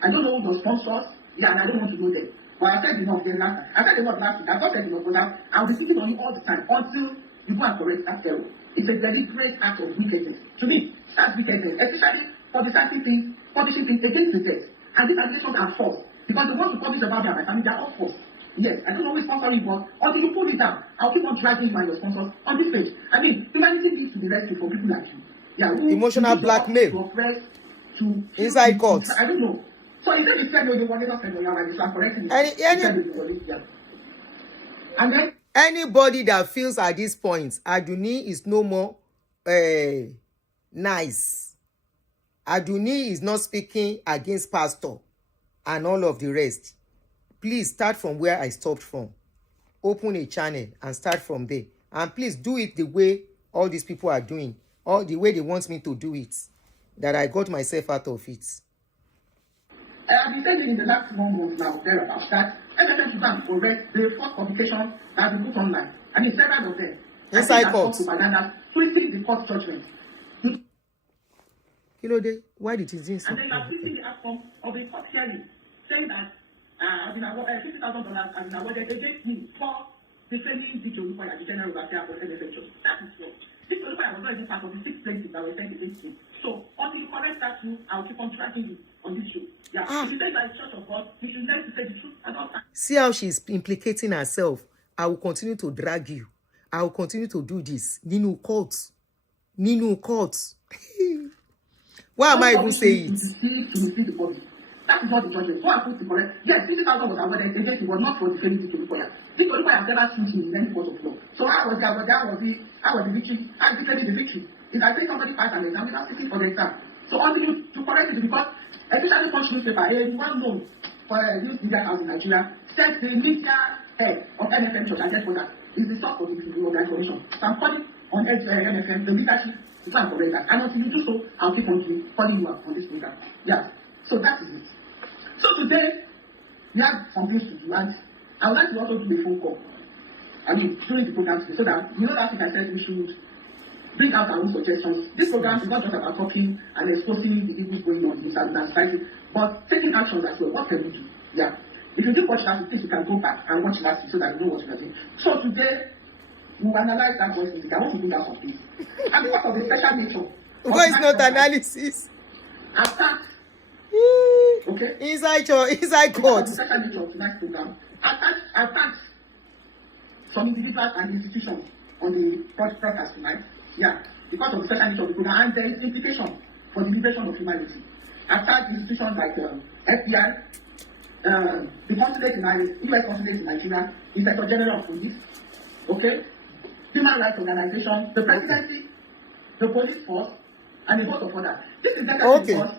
I don't know the sponsors. Yeah, and I don't want to know them. But I said enough then last time. I said enough last week. I thought said enough because I'll be speaking on you all the time until you go and correct that error. It's a deliberate act of wickedness. To me, that's wickedness, especially for publishing things against the dead. And these allegations are false. Because the ones who publish about me and my family, they are all false. Yes, I don't always sponsor you, but until you pull it down, I'll keep on dragging you and your sponsors on this page. I mean, humanity needs to be rescued from people like you. Yeah, emotional blackmail. Inside courts. I don't know. So he said he said no, you want to send you, so I'm correcting you. And then anybody that feels at this point, Aduni is no more nice. Aduni is not speaking against pastor and all of the rest. Please start from where I stopped from. Open a channel and start from there. And please do it the way all these people are doing, or the way they want me to do it, that I got myself out of it. I've been saying in the last 1 month now, thereabouts, that MFM should go and correct the first publication that has been put online. I mean, several of them. Inside court. Propaganda, twisting the court judgment. Why did he do so? And then you are twisting the outcome of the court hearing, saying that I've been awarded $50,000 has been awarded against me for defending the Jolupa as the general overseer of MFM Church. That is wrong. This Jolupa was not even part of the 6 plaintiffs that were sent against me. So, until you correct that truth, I'll keep on tracking you on this show. Yeah. If you say that it's Church of God, you should learn to say the truth and not. See how she's implicating herself. I will continue to drag you. I will continue to do this. Ninu court. Why am I even saying it? That is not the judgment. So I put the correct. Yes, 50,000 was awarded against it was not for defending the Jolupa. This Jolupa has never sued me in any court of law. So I was the victory. I defended the victory. If I say somebody passed an exam, without sitting for the exam. So until you to correct it, because especially Punch newspaper, one known for news media house in Nigeria, said the media head of MFM Church, I guess for that, is the source of the information. So I'm calling on MFM, the leadership, to try and correct that. And until you do so, I'll keep on calling you up on this program. Yeah. So that is it. So today, we have some things to do, and I would like to also do a phone call. I mean, during the program today, so that, last week I said we should bring out our own suggestions. This program is not just about talking and exposing the evils going on in society, but taking actions as well. What can we do? Yeah. If you did watch last week, please you can go back and watch last week so that you know what you are doing. So today, we will analyze that voice music. I want to bring out some things. And because of the special nature. Voice not analysis. Attack. Okay? Inside court. The special nature of tonight's program. Attack some individuals and institutions on the broadcast tonight. Yeah, because of the special nature of the program, and there is implication for the liberation of humanity. Attack institutions like FBI, the consulate in U.S. consulate in Nigeria, Inspector General of Police, okay, human rights organization, the presidency, the police force, and a host of others. This is necessary because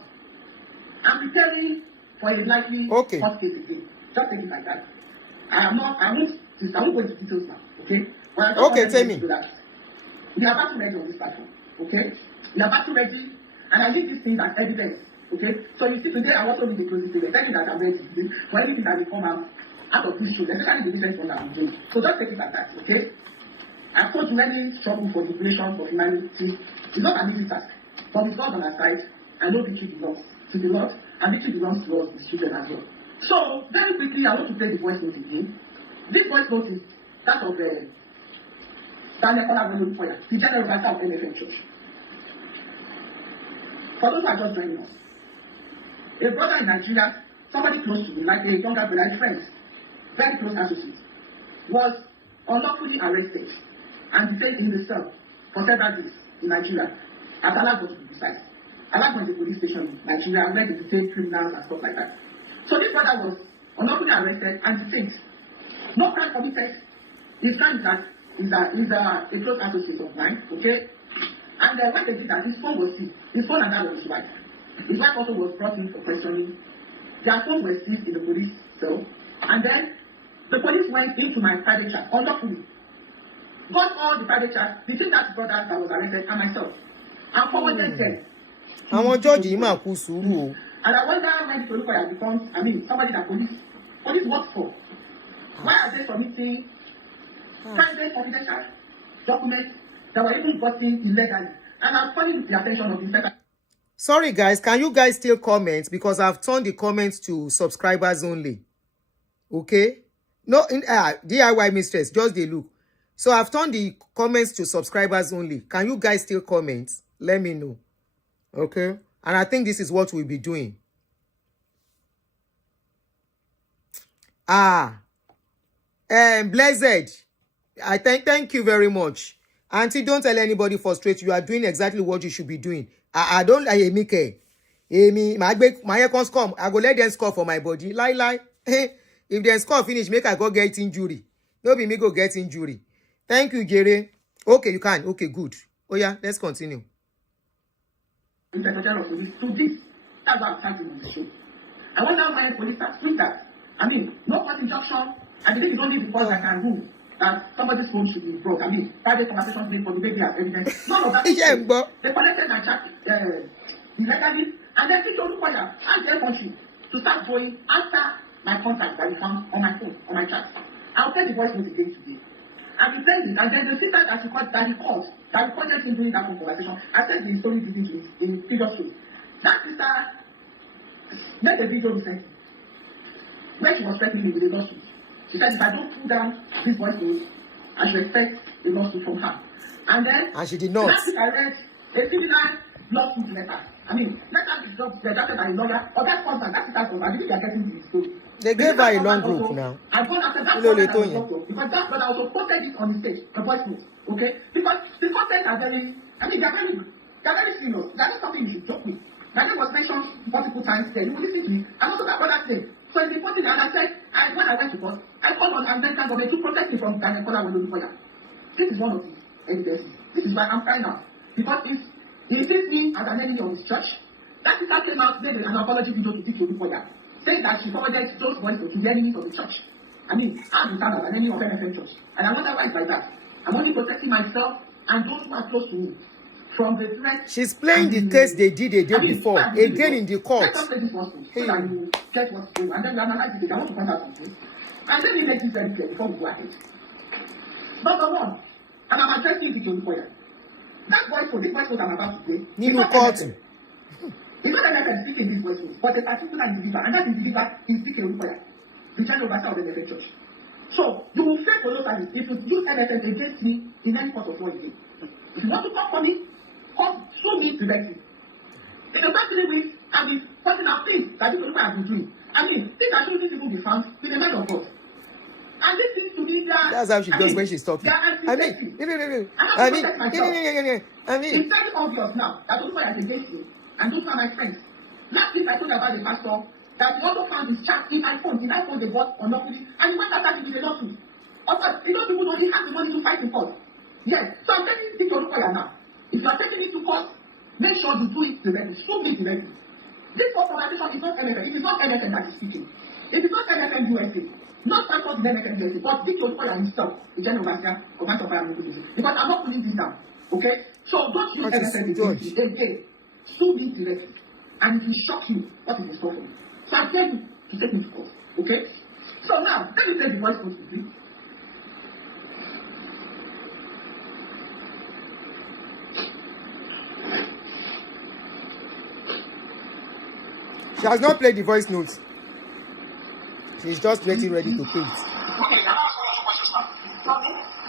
I'm preparing for a likely court case again. Just take it like that. I won't go into details now, okay? But tell me. We are battle ready on this platform, okay? We are battle ready, and I need these things as evidence, Okay? So you see, today I also need the closing statement. Thank you that I'm ready to for anything that will come out of this show, especially the recent one that I'm doing. So just take it like that, okay? I've told you many struggle for the creation of humanity. It's not an easy task. But with God on our side, I know victory belongs to the Lord, and victory belongs to us, the children as well. So, very quickly, I want to play the voice note again. This voice note is that of Daniel Kola, the general pastor of MFM Church. For those who are just joining us, a brother in Nigeria, somebody close to me, like a younger brother, a friend, very close associate, was unlawfully arrested and detained in the cell for several days in Nigeria, at Alago to be precise. Alago is a police station in Nigeria where they detain criminals and stuff like that. So this brother was unlawfully arrested and detained. No crime committed. His crime is that he's a close associate of mine, okay? And when they did that, his phone was seized. His phone and that of his wife. His wife also was brought in for questioning. Their phones were seized in the police cell. And then the police went into my private chat, unlawfully. Got all the private chats between that brother that was arrested and myself. And forwarded them. Àwọn judge yìí máa kú sùúrù o. And I wonder when the Olukoya becomes, somebody that police works for. Why are they submitting private confidential documents that were even gotten illegally? And I'm calling the attention of the inspector. Sorry guys, can you guys still comment? Because I've turned the comments to subscribers only. Okay? No, DIY mistress, just the look. So I've turned the comments to subscribers only. Can you guys still comment? Let me know. Okay? And I think this is what we'll be doing. Blessed. I thank you very much. Auntie, don't tell anybody frustrate. You are doing exactly what you should be doing. I don't like Emike. My icons come. I go let them score for my body. Lie. If they score finish, make I go get injury. No be me go get injury. Thank you, Jerry. Okay, you can. Okay, good. Oh yeah, let's continue. To this, that's what I'm starting on the show. I wonder why police start doing that. No court injunction. I believe it's only because I can rule that somebody's phone should be broke. Private conversations made for the baby as evidence. None of that. They collected my chat illegally, and then people Olukoya asked their country to start going after my contact that we found on my phone, on my chat. I'll play the voice note again today. And we played it, and then the sister that recorded him during that conversation, I said the story in previous show. That sister made a video recently where she was threatening me with a lawsuit. She said if I don't pull down this voice note, I should expect a lawsuit from her. And she did not. Last week I read a similar lawsuit letter. Letter is just drafted by a lawyer, or that husband, that sister's husband. I think they are getting the story. They gave her a long group now. I've gone after that brother that was doctor, because that brother also posted it on the stage, the voice note, okay? Because the content are very, they are very serious. They are not something you should joke with. My name was mentioned multiple times there. You will listen to me. And also that brother's name. So it's important, and I said, when I went to court, I called on American government to protect me from Daniel Kola Olukoya. This is one of the evidences. This is why I'm crying out. Because if he sees me as an enemy of his church, that sister came out, made an apology video to Daniel Olukoya, saying that she forwarded those voices to the enemies of the church. I have become an enemy of MFM Church. And I wonder why it's like that. I'm only protecting myself and those who are close to me from the threat. She's playing the case they did a day before, again in the court. Let us play this one so that you get what's going on. And then we analyze it. I want to point out something. And let me make this very clear before we go ahead. Number one, and I'm addressing it to Olukoya. That voice note, this voice note I'm about to play, it's not MFM speaking this voice note, but a particular individual, and that individual is Dike Olukoya, the general pastor of the MFM Church. So you will face follow service if you use MFM against me in any court of law again. If you want to come for me, sue me directly. If you can't deal with and be pointing out things that Dike Olukoya has been doing, things that shouldn't even be found in the mind of God. And this seems to be that's how she does when she's talking. It's very obvious now that Olukoya is against me, and those are my friends. Last week I told about the pastor that he also found his chat in my phone. In my phone they bought unlawfully, and he went after him with a lawsuit. Of course, people don't have the money to fight in court. Yes, so I'm taking this to Olukoya now. If you are taking it to court, make sure you do it directly. Sue me directly. This whole conversation is not MFM. It is not MFM that is speaking. It is not MFM USA. Not Santos in MFM USA, but Dike Olukoya himself, the general manager of Bank of Fire. Because I'm not putting this down. Okay? So don't use MFM again. Sue me directly. and it will shock you what is in store for you. So I beg you to take me to court, okay? So now, let me play the voice note quickly. She has not played the voice notes. She's just getting ready to play it.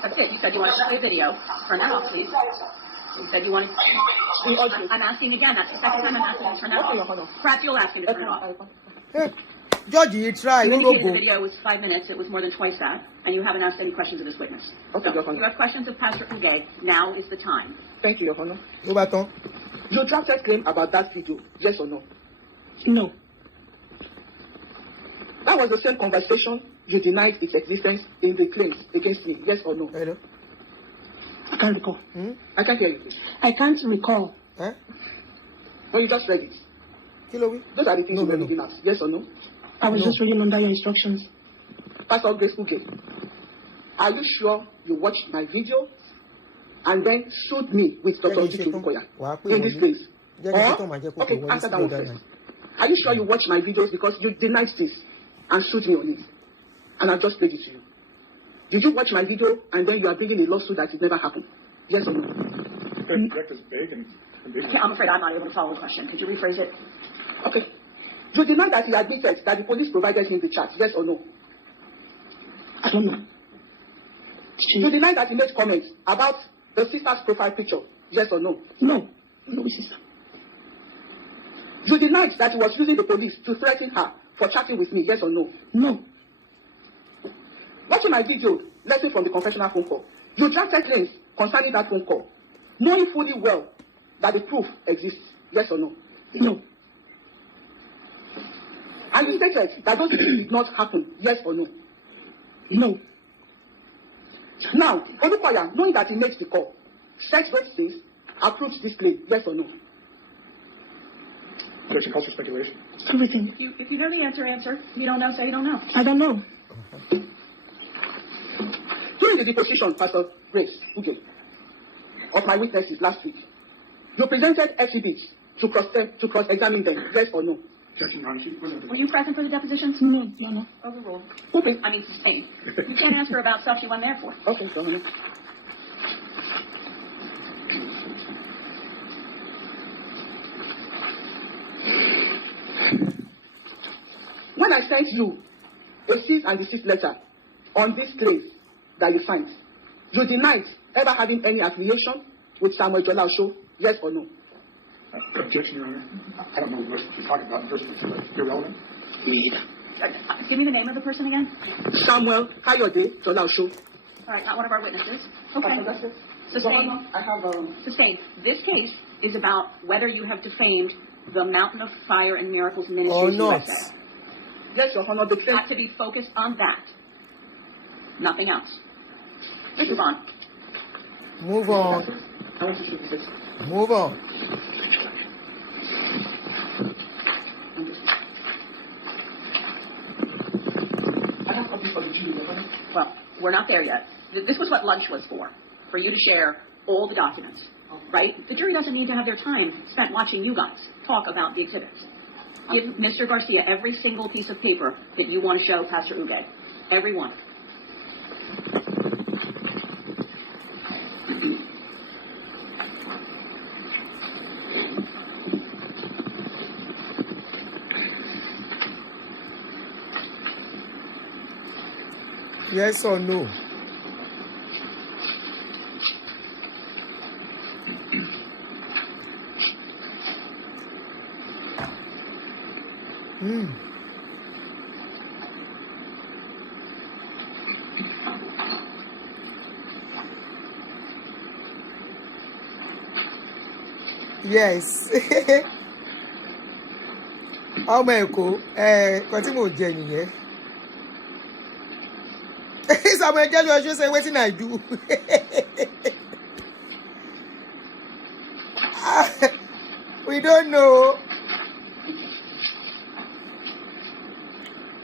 That's it. You said you wanted to play a video. Turn that off, please. You said you wanted to. I'm asking again. That's the second time I'm asking you to turn that off. Perhaps you'll ask me to turn it off. Hey, Georgie, you try. You indicated the video was 5 minutes. It was more than twice that. And you haven't asked any questions of this witness. Okay, so, you have questions of Pastor Funke. Now is the time. Thank you, Your Honor. No baton. You drafted claim about that video, yes or no? No. That was the same conversation you denied its existence in the claims against me, yes or no? Hello? I can't recall. I can't hear you, please. I can't recall. Eh? No, you just read it. Kilowi? Those are the things you were looking at, yes or no? I was just reading under your instructions. Pastor Grace Funke, are you sure you watched my video and then sued me with Dr. Ojutukoya in this case? Okay, answer that one first. Are you sure you watched my videos because you denied this and sued me on it? And I just played it to you. Did you watch my video and then you are bringing a lawsuit that it never happened? Yes or no? Okay, I'm afraid I'm not able to follow the question. Could you rephrase it? Okay. You deny that he admitted that the police provided him the chat, yes or no? I don't know. You deny that he made comments about the sister's profile picture, yes or no? No. No, sister. You denied that he was using the police to threaten her for chatting with me, yes or no? No. Watching my video, lesson from the confessional phone call, you drafted claims concerning that phone call, knowing fully well that the proof exists, yes or no? No. And you stated that those things did not happen, yes or no? No. Now, Olukoya, knowing that he made the call, search those things, approves this claim, yes or no? There's a cause for speculation. Everything. If you know the answer, answer. If you don't know, say you don't know. I don't know. During the deposition, Pastor Grace Funke, of my witnesses last week, you presented exhibits to cross-examine them, yes or no? Were you present for the depositions? No, Your Honor. Overruled. Okay. I mean, sustained. You can't ask her about stuff she wasn't there for. Okay, Your Honor. When I sent you a cease and desist letter on this case that you signed, you denied ever having any affiliation with Samuel Talkshow, yes or no? Objection, Your Honor. I don't know what you're talking about in person. It's irrelevant. Me either. Give me the name of the person again. Samuel Talkshow. All right, not one of our witnesses. Okay. Sustained. I have Sustained. This case is about whether you have defamed the Mountain of Fire and Miracles Ministries USA. Yes, Your Honor. The claim Got to be focused on that. Nothing else. Move on. Move on. I want to show this. Move on. Well, we're not there yet. This was what lunch was for you to share all the documents, right? The jury doesn't need to have their time spent watching you guys talk about the exhibits. Give Mr. Garcia every single piece of paper that you want to show Pastor Uge. Every one. Yes or no? Yes. Ọmọ Èkó kan tí mò ń jẹ nìyẹn. Samuel Joshua say wetin I do. We don't know.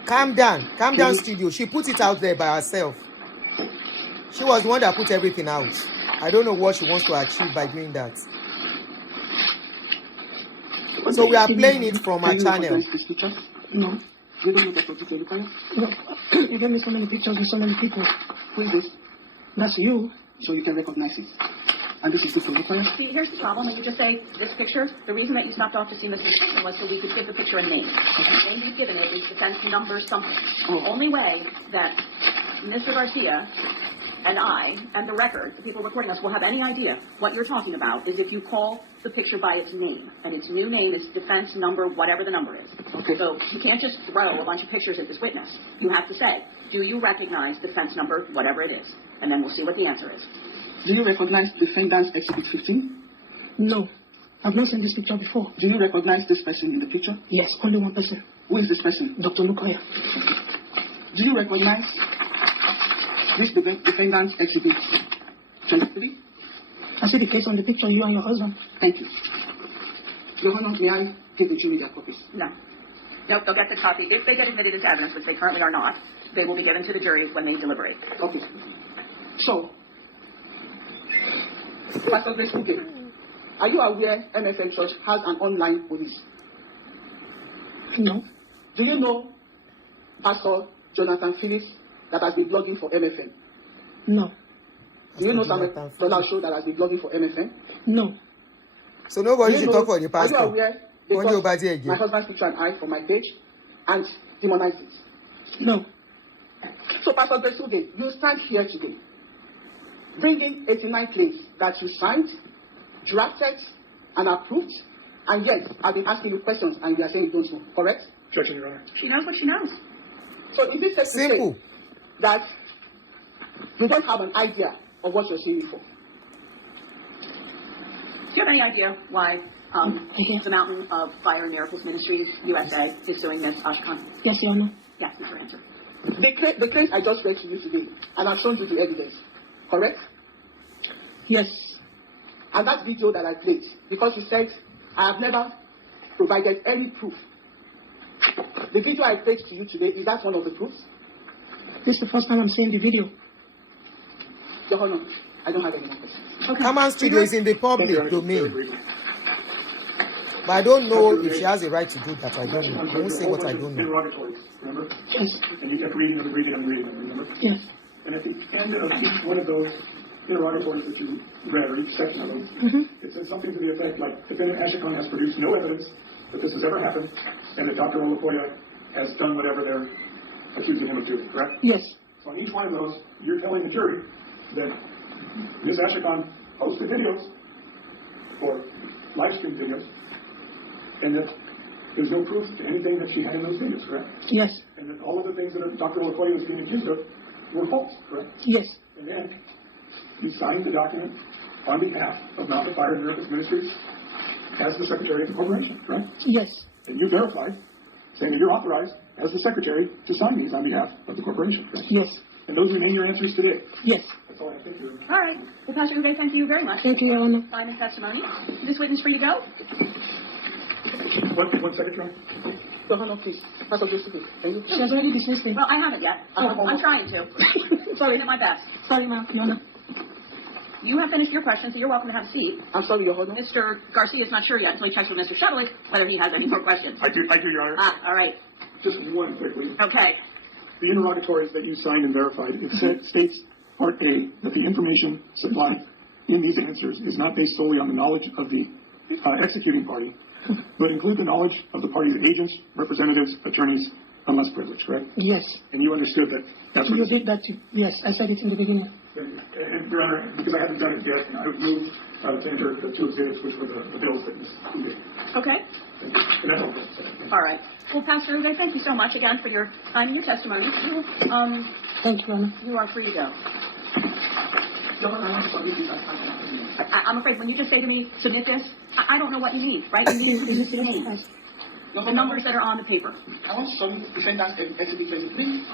Calm down studio. She put it out there by herself. She was the one that put everything out. I don't know what she wants to achieve by doing that. So we are playing it from our channel. This picture? No. You don't know the particular Olukoya? No. You gave me so many pictures with so many people. Who is this? That's you. So you can recognize it. And this is the Olukoya? See, here's the problem. When you just say this picture, the reason that you stopped off to see Mrs. Simpson was so we could give the picture a name. The name you've given it is defense number something. The only way that Mr. Garcia and I and the record, the people recording us, will have any idea what you're talking about is if you call the picture by its name. And its new name is defense number, whatever the number is. Okay. So you can't just throw a bunch of pictures at this witness. You have to say, do you recognize defense number, whatever it is? And then we'll see what the answer is. Do you recognize defendant's exhibit 15? No. I've not seen this picture before. Do you recognize this person in the picture? Yes, only one person. Who is this person? Dr. Lukoya. Do you recognize this defendant's exhibit 23? I see the case on the picture, you and your husband. Thank you. Your Honor, may I give the jury their copies? No. Nope, they'll get the copy. If they get admitted as evidence, which they currently are not, they will be given to the jury when they deliberate. Okay. So, Pastor Grace Funke, are you aware MFM Church has an online police? No. Do you know Pastor Jonathan Phillips that has been blogging for MFM? No. Do you know Samuel Talkshow that has been blogging for MFM? No. So nobody should talk for the pastor. Are you aware they got my husband's picture and I from my page and demonized it? No. So Pastor Grace Funke, you stand here today bringing 89 claims that you signed, drafted, and approved, and yet I've been asking you questions and you are saying you don't know, correct? Objection, Your Honor. She knows what she knows. So is it safe to say that you don't have an idea of what you're saying for? Do you have any idea why the Mountain of Fire and Miracles Ministries USA is suing Ms. Ashkan? Yes, Your Honor. Yes, is your answer. The claims I just read to you today, and I've shown you the evidence, correct? Yes. And that video that I played, because you said I have never provided any proof. The video I played to you today, is that one of the proofs? This is the first time I'm seeing the video. Your Honor, I don't have any more questions. Okay. Kaman Studio is in the public domain. But I don't know if she has a right to do that. I don't know. I won't say what I don't know. Interrogatories, remember? Yes. And you kept reading them, remember? Yes. And at the end of each one of those interrogatories that you read, or each section of them, it said something to the effect like, Defendant Ashkan has produced no evidence that this has ever happened, and that Dr. Olakoya has done whatever they're accusing him of doing, correct? Yes. So on each one of those, you're telling the jury that Ms. Ashkan posted videos, or live stream videos, and that there's no proof to anything that she had in those videos, correct? Yes. And that all of the things that Dr. Olakoya was being accused of were false, correct? Yes. And then you signed the document on behalf of Mountain of Fire and Miracles Ministries as the Secretary of the Corporation, correct? Yes. And you verified, saying that you're authorized as the Secretary to sign these on behalf of the corporation, correct? Yes. And those remain your answers today? Yes. That's all I think. All right. Well, Pastor Uwe, thank you very much. Thank you, Your Honor. Signed testimony. Is this witness free to go? One second, John. Your Honor, please. Pastor Joseph, can you? She has already dismissed me. Well, I haven't yet. I'm trying to. Sorry. Doing my best. Sorry, ma'am. Your Honor. You have finished your question, so you're welcome to have a seat. I'm sorry, Your Honor. Mr. Garcia is not sure yet until he checks with Mr. Shuttley whether he has any more questions. I do, Your Honor. All right. Just one quickly. Okay. The interrogatories that you signed and verified, it states, Part A, that the information supplied in these answers is not based solely on the knowledge of the executing party, but include the knowledge of the party's agents, representatives, attorneys, unless privileged, correct? Yes. And you understood that that's what you did that too. Yes, I said it in the beginning. And Your Honor, because I haven't done it yet, I would move to enter the two exhibits, which were the bills that Ms. did. Okay. And that's all. All right. Well, Pastor Uwe, thank you so much again for your time and your testimony. Thank you, Your Honor. You are free to go. I'm afraid when you just say to me, submit this, I don't know what you need, right? You need to names. The numbers that are on the paper. I want to show you defendant's exhibit 23.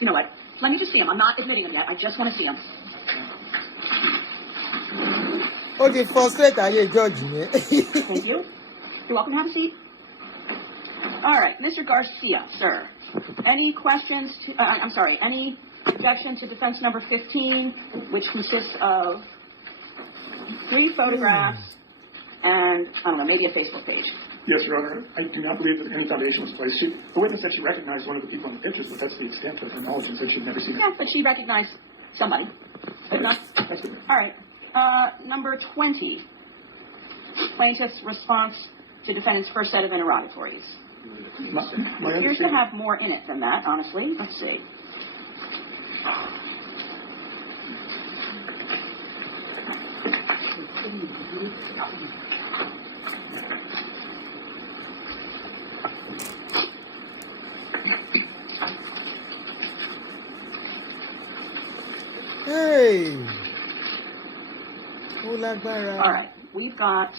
You know what? Let me just see them. I'm not admitting them yet. I just want to see them. Okay, frustrate Judge. Thank you. You're welcome to have a seat. All right, Mr. Garcia, sir. Any questions? Any objection to defense number 15, which consists of 3 photographs and, I don't know, maybe a Facebook page? Yes, Your Honor. I do not believe that any foundation was placed. The witness said she recognized one of the people in the pictures, but that's the extent of her knowledge and said she'd never seen it. Yeah, but she recognized somebody. But not. All right. Number 20. Plaintiff's response to defendant's first set of interrogatories. My appears to have more in it than that, honestly. Let's see. Hey. All right. We've got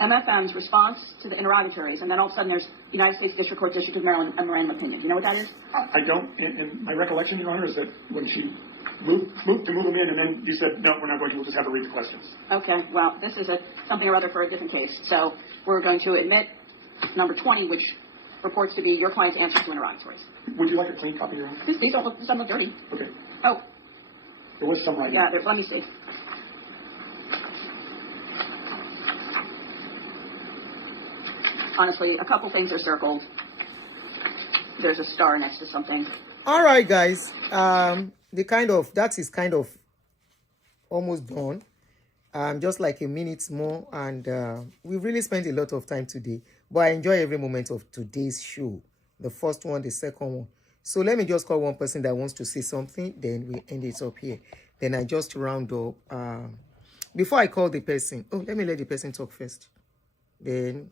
MFM's response to the interrogatories, and then all of a sudden there's United States District Court, District of Maryland, memorandum opinion. Do you know what that is? I don't. In my recollection, Your Honor, is that when she moved to move them in, and then you said, no, we're not going to, we'll just have her read the questions. Okay. Well, this is something or other for a different case. So we're going to admit number 20, which purports to be your client's answer to interrogatories. Would you like a clean copy, Your Honor? These don't look dirty. Okay. Oh. There was some writing. Yeah, let me see. Honestly, a couple things are circled. There's a star next to something. All right, guys. That is kind of almost done. Just like a minute more, and we've really spent a lot of time today. But I enjoy every moment of today's show. The first one, the second one. So let me just call one person that wants to say something. Then we end it up here. Then I just round up. Before I call the person, let me let the person talk first. Then,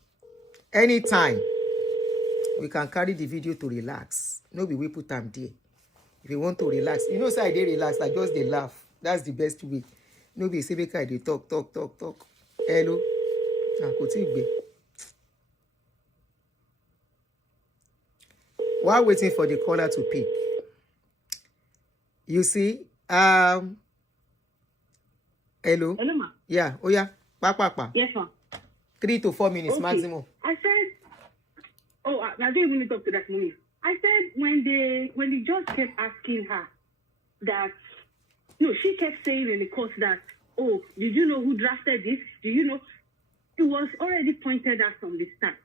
anytime we can carry the video to relax. No be we put them there. If you want to relax, say I dey relax, like just they laugh. That's the best way. No be say make I dey talk. Hello. While waiting for the caller to pick, you see, hello. Hello, ma. Yeah. Oh yeah. Pa. Yes, ma. 3 to 4 minutes maximum. I said, I don't even need to talk to that moment. I said when the judge kept asking her that, she kept saying in the court that, did you know who drafted this? Do you know? It was already pointed out from the start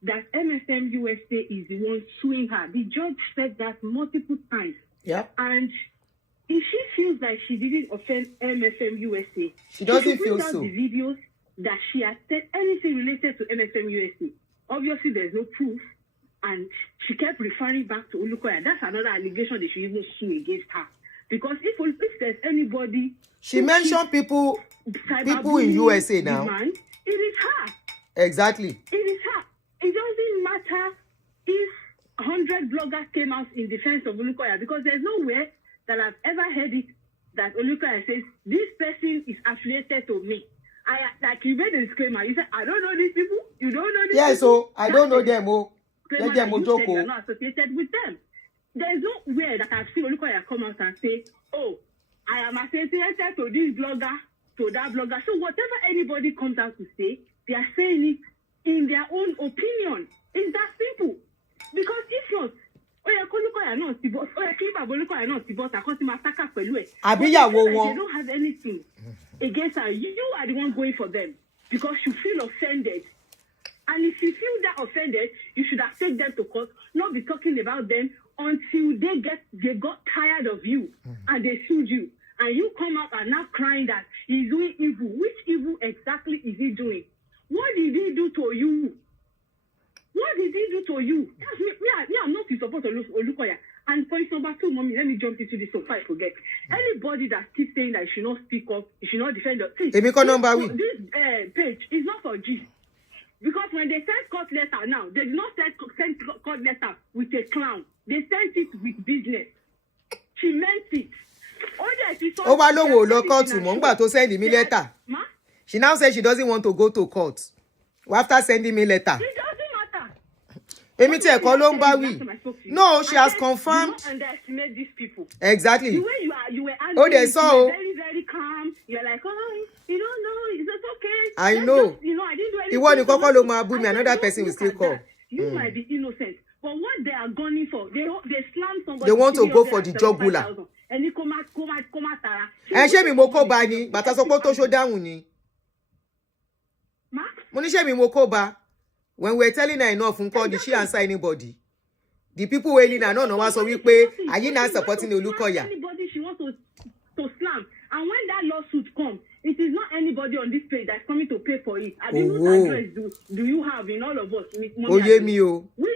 that MFM USA is the one suing her. The judge said that multiple times. Yeah. And if she feels like she didn't offend MFM USA, she doesn't feel so. The videos that she has said anything related to MFM USA. Obviously, there's no proof, and she kept referring back to Olukoya. That's another allegation they should even sue against her. Because if there's anybody... She mentioned people in USA now. Demand, it is her. Exactly. It is her. It doesn't matter if 100 bloggers came out in defense of Olukoya, because there's nowhere that I've ever heard it that Olukoya says, this person is affiliated to me. Like you made a disclaimer. You said, I don't know these people. You don't know these people. Yeah, so I don't know them. Let them joke. You're not associated with them. There's nowhere that I've seen Olukoya come out and say, I am associated to this blogger, to that blogger. So whatever anybody comes out to say, they are saying it in their own opinion. It's that simple. Because if not, they don't have anything against her. You are the one going for them because you feel offended. And if you feel that offended, you should have taken them to court, not be talking about them until they got tired of you and they sued you. And you come out and now crying that he's doing evil. Which evil exactly is he doing? What did he do to you? What did he do to you? I'm not in support of Olukoya. And point number 2, mommy, let me jump into this so I forget. Anybody that keeps saying that you should not speak up, you should not defend us. This page is not for G. Because when they send court letter now, they do not send court letter with a clown. They sent it with business. She meant it. She now says she doesn't want to go to court. After sending me letter. It doesn't matter. No, she has confirmed. Do not underestimate these people. Exactly. The way you were angry, they saw. You were very, very calm. You're like, you don't know, it's okay. I know. I didn't do anything. Another person will still call. You might be innocent. But what they are gunning for, they slam somebody. They want to go for the jugular. And you come and she be moko bani, but as a show down. Ma? Monisha mi mokoba. When we're telling her enough, did she answer anybody? The people wailing and no one so we pay. Are you not supporting Olukoya? Anybody she wants to slam. And when that lawsuit comes, it is not anybody on this page that's coming to pay for it. I mean, whose address do you have in all of us? Which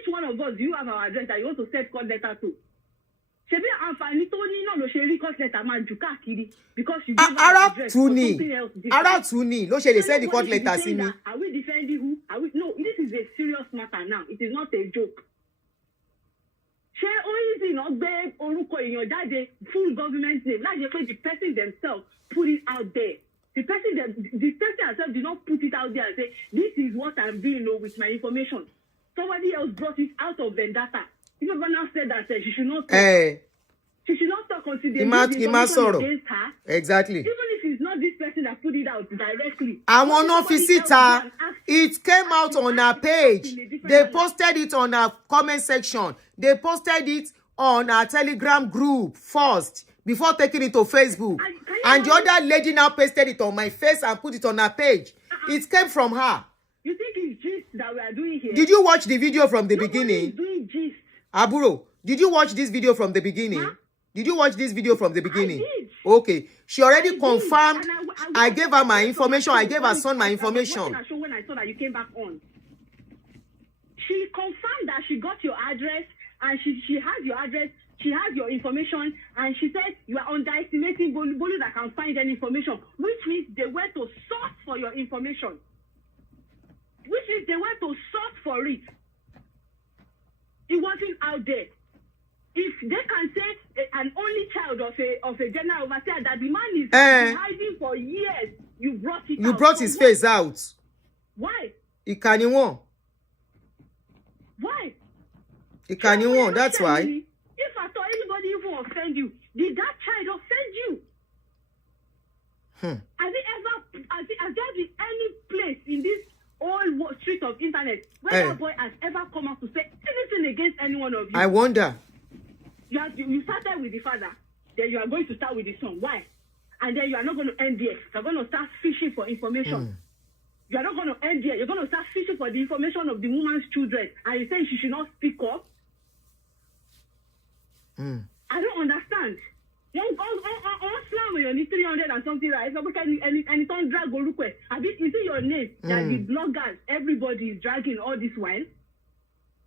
one of us do you have our address that you want to send court letter to? Because she gave her address for something else. They send the court letter to me. Are we defending who? No, this is a serious matter now. It is not a joke. Full government name. The person themselves put it out there. The person herself did not put it out there and say, this is what I'm doing with my information. Somebody else brought it out of vendetta. If a now said that she should not talk. She should not talk until they use the information against her. Exactly. Even if it's not this person that put it out directly. I want no visitor. It came out on her page. They posted it on her comment section. They posted it on our Telegram group first before taking it to Facebook. And the other lady now pasted it on my face and put it on her page. It came from her. You think it's gist that we are doing here? Did you watch the video from the beginning? Doing gist. Aburo, did you watch this video from the beginning? Huh? Did you watch this video from the beginning? I did. Okay. She already confirmed. I gave her my information. I gave her son my information. When I saw that you came back on. She confirmed that she got your address and she has your address. She has your information and she said you are underestimating Bolu that can find any information, which means they went to source for your information. Which means they went to source for it. It wasn't out there. If they can say an only child of a general overseer that the man is hiding for years, you brought it out. You brought his face out. Why? Ikaniwon. Why? Ikaniwon, that's why. If I thought anybody even offend you, did that child offend you? Has there been any place in this whole street of internet where that boy has ever come out to say anything against any one of you? I wonder. You started with the father, then you are going to start with the son. Why? And then you are not going to end there. You're going to start fishing for information. You are not going to end there. You're going to start fishing for the information of the woman's children. And you say she should not speak up. I don't understand. You need 300 and something like and don't drag Olukwe. Is it your name that the bloggers, everybody is dragging all this while?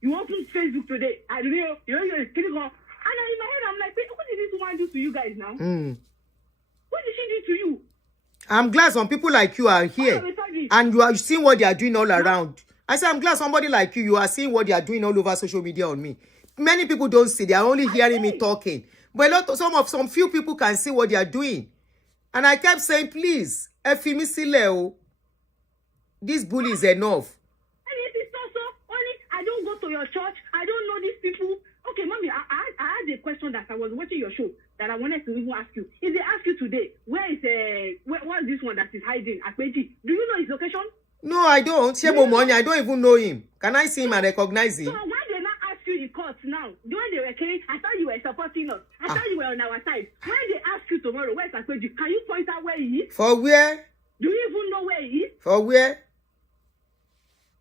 You open Facebook today, I don't know, you're killing her. And in my head, I'm like, what did this woman do to you guys now? What did she do to you? I'm glad some people like you are here. And you are seeing what they are doing all around. I said, I'm glad somebody like you are seeing what they are doing all over social media on me. Many people don't see. They are only hearing me talking. But some few people can see what they are doing. And I kept saying, please, Efimi Sileo, this bully is enough. And it is also only, I don't go to your church. I don't know these people. Okay, mommy, I had a question that I was watching your show that I wanted to even ask you. If they ask you today, where is this one that is hiding? Akpeji, do you know his location? No, I don't. Shebo Money, I don't even know him. Can I see him and recognize him? So why they not ask you in court now? When they were carrying, I thought you were supporting us. I thought you were on our side. When they ask you tomorrow, where's Akpeji? Can you point out where he is? For where? Do you even know where he is? For where?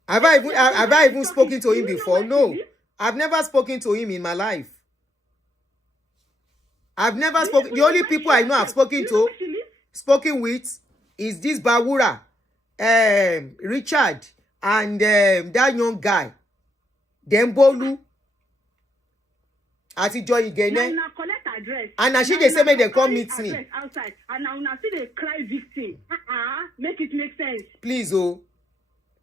Have I even spoken to him before? No. I've never spoken to him in my life. I've never spoken. The only people I know I've spoken with is this Bawura, Richard, and that young guy, Dembolu. Ati Joy Igene. Now collect address. And she they say make them come meet me. Outside. And now see they cry victim. Make it make sense. Please, oh.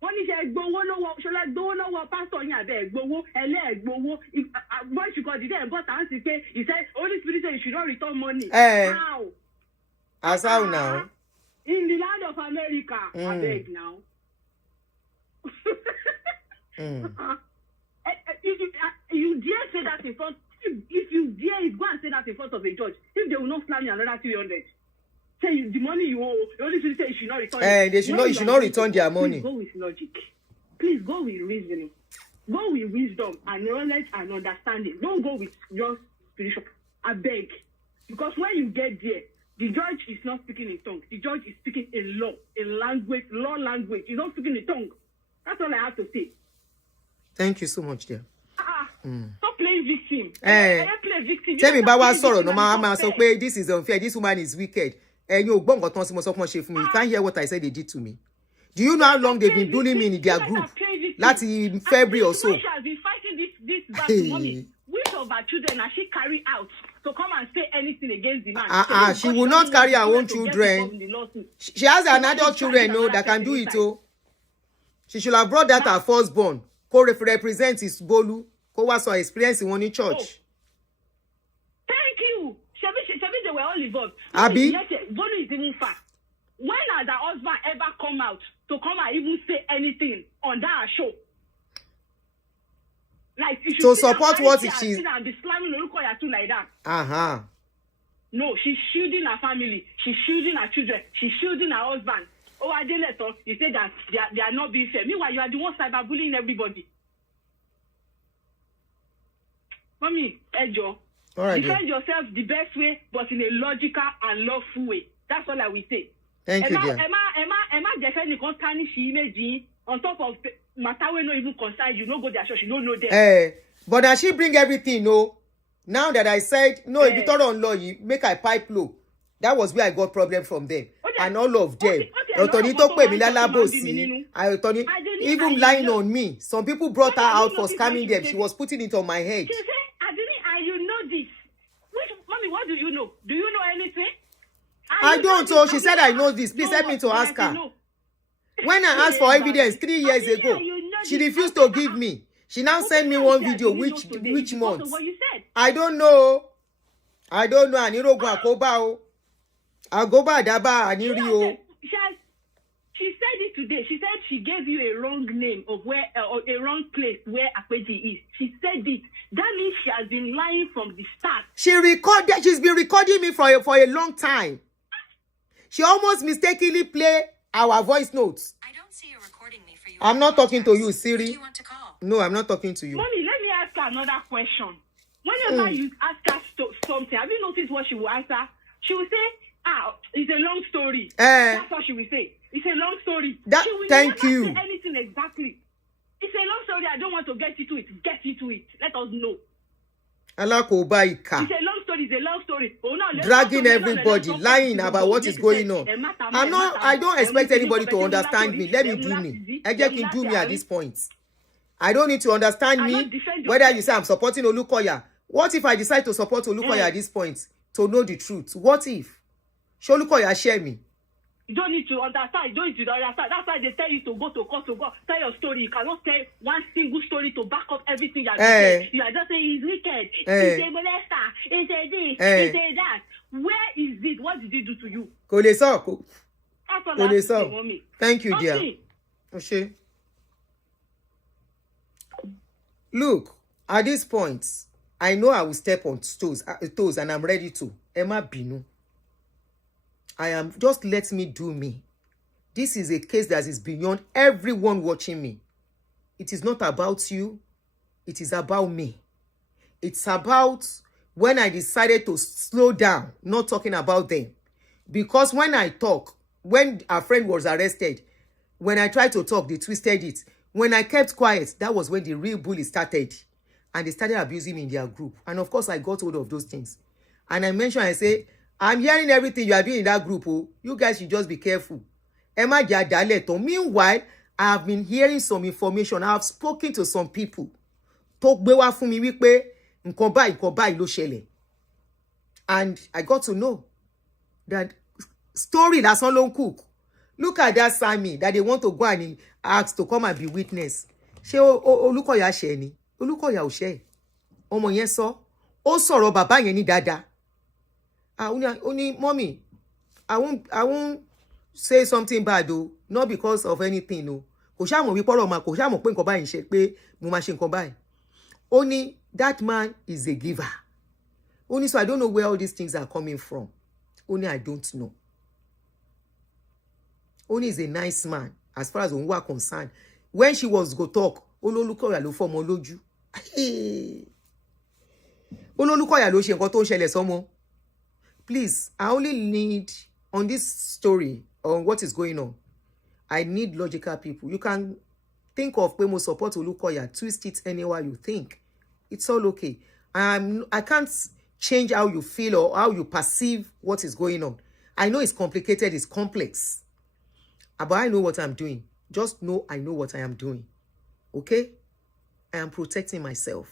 Wọ́n ní ṣe gbowó lọ́wọ́ ṣọlá gbowó lọ́wọ́ pásítọ̀ yín àbẹ́ gbowó ẹlẹ́gbowó voice record there but I see say he said Holy Spirit say you should not return money. How? As how now? In the land of America, abeg now. You dare say that in front? If you dare, go and say that in front of a judge. If they will not slam you another 300. Say the money you owe, you only should say you should not return it. They should not return their money. Please go with logic. Please go with reasoning. Go with wisdom and knowledge and understanding. Don't go with your spiritual. I beg. Because when you get there, The judge is not speaking in tongue. The judge is speaking in law language. He's not speaking in tongue. That's all I have to say. Thank you so much, dear. Stop playing victim. I play victim. Tell me, Bawa sorrow, no mama, so pé this is unfair. This woman is wicked. And you gbọ́ nǹkan tán sí mo sọ fún ṣe fún mi. You can't hear what I said they did to me. Do you know how long they've been bullying me in their group? Láti February or so. She has been fighting this battle, mommy. Which of her children has she carried out to come and say anything against the man? She will not carry her own children. She has an adult children, no, that can do it, oh. She should have brought that her firstborn. Ko represent his Bolu. Ko was her experience in one in church. Oh. Thank you. Shebi, they were all involved. Abi? Yes, Bolu is even far. When has her husband ever come out to come and even say anything on that show? Like, to support what she's and be slamming Olukoya too like that. No, she's shielding her family. She's shielding her children. She's shielding her husband. Oh, I didn't let her. You say that they are not being fair. Meanwhile, you are the one cyberbullying everybody. Mommy, Ejo, defend yourself the best way, but in a logical and lawful way. That's all I will say. Thank you, dear. Emma defend the tarnish image on top of Matawe no even concern you. No go their church. You don't know them. But does she bring everything? No. Now that I said no, if you thought on law, you make a pipe low. That was where I got problem from them. And all of them. Even lying on me. Some people brought her out for scamming them. She was putting it on my head. She said, Aduni, and you know this. Mommy, what do you know? Do you know anything? I don't know. She said I know this. Please help me to ask her. When I asked for evidence 3 years ago, she refused to give me. She now sent me one video. Which month? I don't know. I don't know. Anirogo Akoba. Agoba Daba Anirio. She said it today. She said she gave you a wrong name of where, or a wrong place where Akweji is. She said it. That means she has been lying from the start. She's been recording me for a long time. She almost mistakenly play our voice notes. I don't see you recording me for you. I'm not talking to you, Siri. Who do you want to call? No, I'm not talking to you. Mommy, let me ask her another question. Whenever you ask her something, have you noticed what she will answer? She will say, it's a long story. That's what she will say. It's a long story. She will never say anything exactly. It's a long story. I don't want to get into it. Get into it. Let us know. It's a long story. It's a long story. Oh, no, dragging everybody, lying about what is going on. I don't expect anybody to understand me. Let me do me. I just can do me at this point. I don't need to understand me. Whether you say I'm supporting Olukoya. What if I decide to support Olukoya at this point? To know the truth. What if? Show Olukoya share me. You don't need to understand. You don't need to understand. That's why they tell you to go to court to go tell your story. You cannot tell one single story to back up everything you are doing. You are just saying he's wicked. He's a molester. He's a this. He's a that. Where is it? What did he do to you? Thank you, dear. Okay. Look, at this point, I know I will step on toes and I'm ready to. Emma Binu. Just let me do me. This is a case that is beyond everyone watching me. It is not about you. It is about me. It's about when I decided to slow down, not talking about them. Because when I talk, when our friend was arrested, when I tried to talk, they twisted it. When I kept quiet, that was when the real bully started. And they started abusing me in their group. And of course, I got hold of those things. And I mentioned, I say, I'm hearing everything you are doing in that group. Oh, you guys should just be careful. Emma Jadaleto. Meanwhile, I have been hearing some information. I have spoken to some people. And I got to know that story that's not long cook. Look at that Sammy that they want to go and ask to come and be witness. She Olukoya share ni. Olukoya o share. Ọmọ yẹn sọ. Ó sọ̀rọ̀ bàbá yẹn ní dáadáa. Only mommy, I won't say something bad though, not because of anything no. Only that man is a giver. Only so I don't know where all these things are coming from. Only I don't know. Only is a nice man as far as we are concerned. When she was go talk, Ololukoya lo fomo loju. Ololukoya lo ṣe nǹkan tó ń ṣẹlẹ̀ sọ́mọ. Please, I only need, on this story, on what is going on, I need logical people. You can think of Pemo support Olukoya, twist it anywhere you think. It's all okay. I can't change how you feel or how you perceive what is going on. I know it's complicated, it's complex. But I know what I'm doing. Just know I know what I am doing. Okay? I am protecting myself.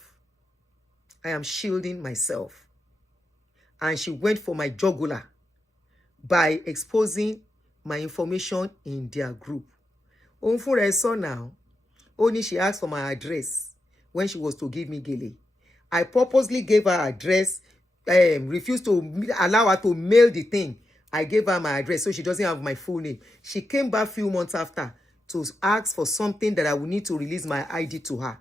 I am shielding myself. And she went for my jugular by exposing my information in their group. Onfure saw now, only she asked for my address when she was to give me gele. I purposely gave her address, refused to allow her to mail the thing. I gave her my address so she doesn't have my full name. She came back a few months after to ask for something that I would need to release my ID to her.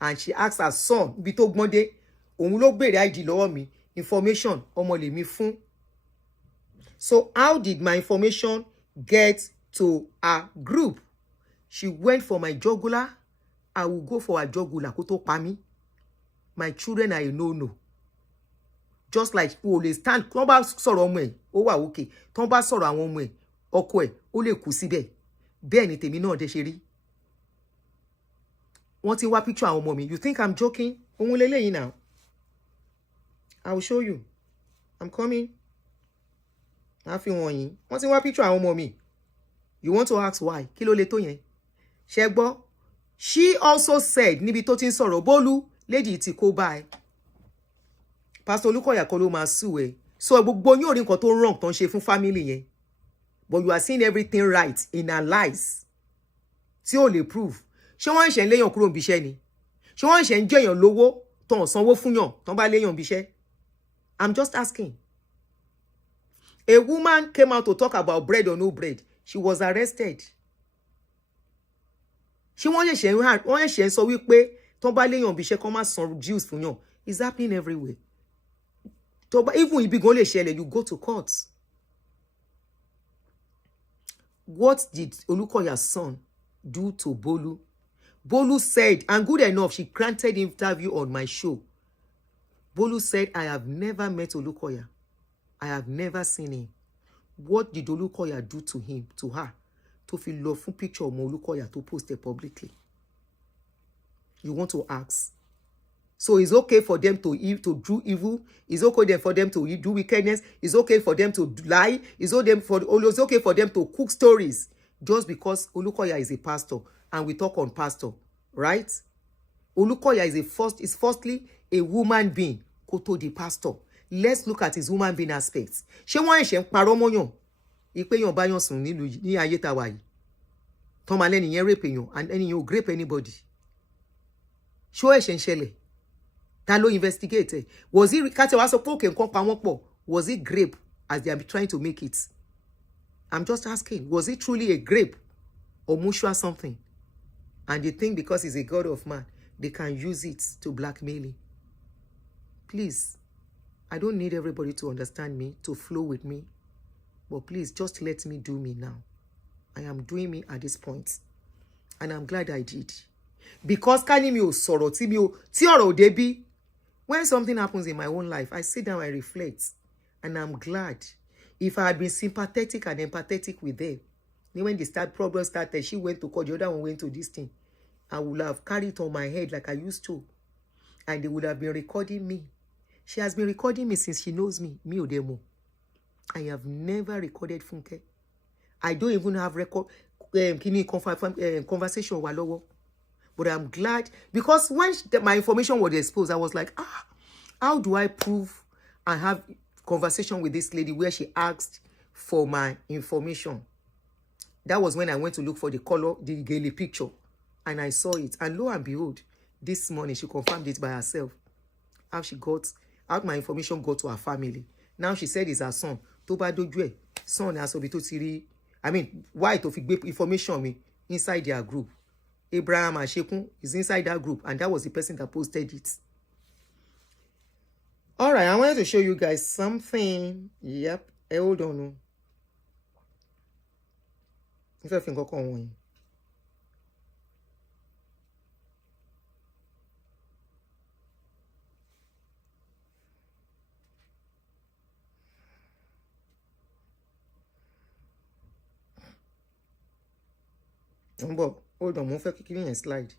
And she asked her son, Bito Gbonde, òun ló béèrè ID lọ́wọ́ mi, information, ọmọ lèmi fún. So how did my information get to a group? She went for my jugular. I will go for a jugular. Kó tó pa mí. My children are a no-no. Just like who will stand. Tó bá sọ̀rọ̀ ọmọ ẹ̀, ó wà okay. Tó bá sọ̀rọ̀ àwọn ọmọ ẹ̀, ọkọ ẹ̀, ó lè kú síbẹ̀. Bẹ́ẹ̀ ni tèmi náà dé ṣe rí. Wọ́n ti wá picture àwọn ọmọ mi. You think I'm joking? Òun lélẹ́yìn now. I will show you. I'm coming. I fi wọ̀n yín. Wọ́n ti wá picture àwọn ọmọ mi. You want to ask why? Kí ló lè tó yẹn? Ṣé gbọ́? She also said, níbi tó ti ń sọ̀rọ̀, Bólú, lady ti kó báyìí. Pastor Olukoya kọ́ ló máa sue ẹ. So gbogbo yín ò rí nǹkan tó wrong tó ń ṣe fún family yẹn. But you are seeing everything right in her lies. Tí ò lè prove. Ṣé wọ́n ń ṣe ń léyàn kúrò níbi iṣẹ́ ni? Ṣé wọ́n ń ṣe ń jẹ́yàn lówó tó ń sanwó fún yàn tó ń bá léyàn níbi iṣẹ́? I'm just asking. A woman came out to talk about bread or no bread. She was arrested. Ṣé wọ́n ṣe ń sọ wípé tó ń bá léyàn níbi iṣẹ́ kó má san dues fún yàn? It's happening everywhere. Even if you go to share, you go to court. What did Olukoya's son do to Bolu? Bolu said, and good enough, she granted interview on my show. Bolu said, I have never met Olukoya. I have never seen him. What did Olukoya do to him, to her? To feel love for picture of Olukoya to post it publicly. You want to ask? So it's okay for them to do evil. It's okay for them to do wickedness. It's okay for them to lie. It's okay for them to cook stories. Just because Olukoya is a pastor and we talk on pastor, right? Olukoya is firstly a woman being. Koto the pastor. Let's look at his woman being aspects. Ṣé wọ́n ṣe ń parọ́ mọ́yàn? Ipe yan bá yan sùn ní ayé tá wà yìí. Ton ma lẹ́ni yẹn rape yan and ẹni yẹn ò grape anybody. Ṣó ṣe ń ṣẹlẹ̀? Ta ló investigate? Was it Kate wa sọ pé òkè nǹkan pa wọ́n pọ̀? Was it grape as they are trying to make it? I'm just asking, was it truly a grape or mutual something? And they think because he's a god of man, they can use it to blackmail him. Please, I don't need everybody to understand me, to flow with me. But please, just let me do me now. I am doing me at this point. And I'm glad I did. Because kani mi ò sọ̀rọ̀ tí ọ̀rọ̀ ò débí. When something happens in my own life, I sit down and reflect. And I'm glad. If I had been sympathetic and empathetic with them, then when the problem started, she went to court, the other one went to this thing. I would have carried it on my head like I used to. And they would have been recording me. She has been recording me since she knows me. Me Odemo. I have never recorded Funke. I don't even have record conversation with Walowo. But I'm glad because when my information was exposed, I was like, how do I prove and have conversation with this lady where she asked for my information? That was when I went to look for the color, the Gaily picture, and I saw it. And lo and behold, this morning she confirmed it by herself. How my information got to her family. Now she said it's her son. Toba dojue, son has to tiri. I mean, why to fit information me inside their group? Abraham Ashekun is inside that group, and that was the person that posted it. All right, I wanted to show you guys something. Yep, hold on. If I think I can. Hold on, mo fẹ́ kí kíní yẹn slide.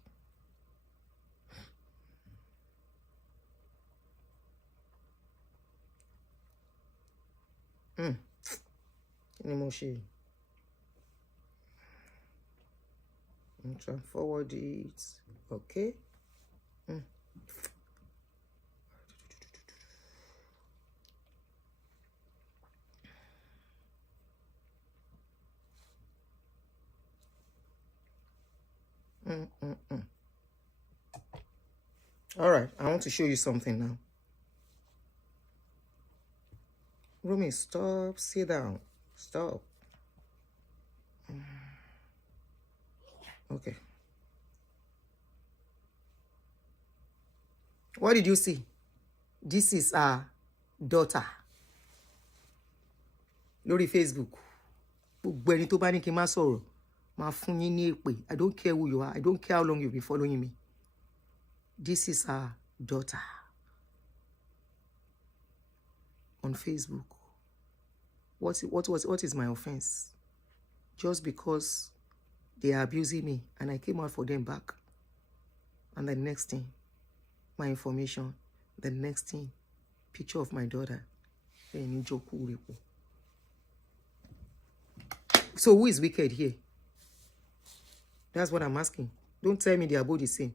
Any more shade? I'm trying to forward it. Okay. All right, I want to show you something now. Rumi, stop, sit down, stop. Okay. What did you see? This is our daughter. Lórí Facebook. Gbogbo ẹni tó bá ní kí n má sọ̀rọ̀, máa fún yín ní èpè. I don't care who you are. I don't care how long you've been following me. This is our daughter. On Facebook. What is my offense? Just because they are abusing me and I came out for them back. And the next thing, my information. The next thing, picture of my daughter. So who is wicked here? That's what I'm asking. Don't tell me they are both the same.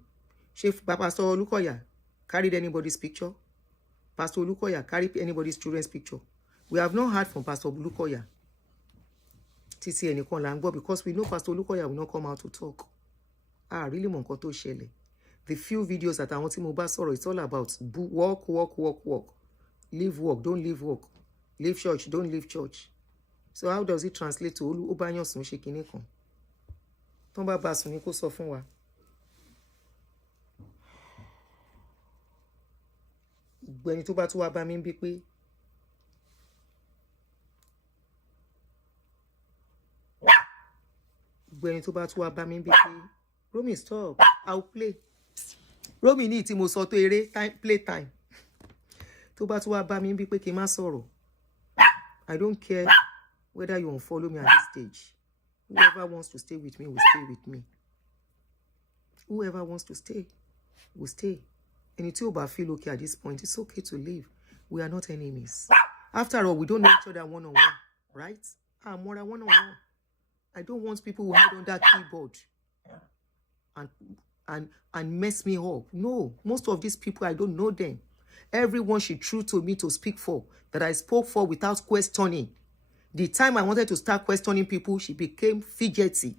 Chief Pastor Olukoya carried anybody's picture. Pastor Olukoya carried anybody's children's picture. We have not heard from Pastor Olukoya. TC Enikon Langbo, because we know Pastor Olukoya will not come out to talk. Really monkoto shele. The few videos that I want to move sorrow, it's all about walk. Leave work, don't leave work. Leave church, don't leave church. So how does it translate to Olu Obanyo sun shekini kan? Tomba ba sun ni kó sọ fún wa. Gbẹni tó bá tún wá bá mi bí pé Gbẹni tó bá tún wá bá mi bí pé Romy, stop, I'll play. Romy ní tí mo sọ tó eré play time. Tó bá tún wá bá mi bí pé kí n má sọ̀rọ̀. I don't care whether you unfollow me at this stage. Whoever wants to stay with me will stay with me. Whoever wants to stay will stay. And it's all about feel okay at this point. It's okay to leave. We are not enemies. After all, we don't know each other one-on-one, right? More than one-on-one. I don't want people who hide on that keyboard and mess me up. No, most of these people, I don't know them. Everyone she threw to me to speak for, that I spoke for without questioning. The time I wanted to start questioning people, she became fidgety.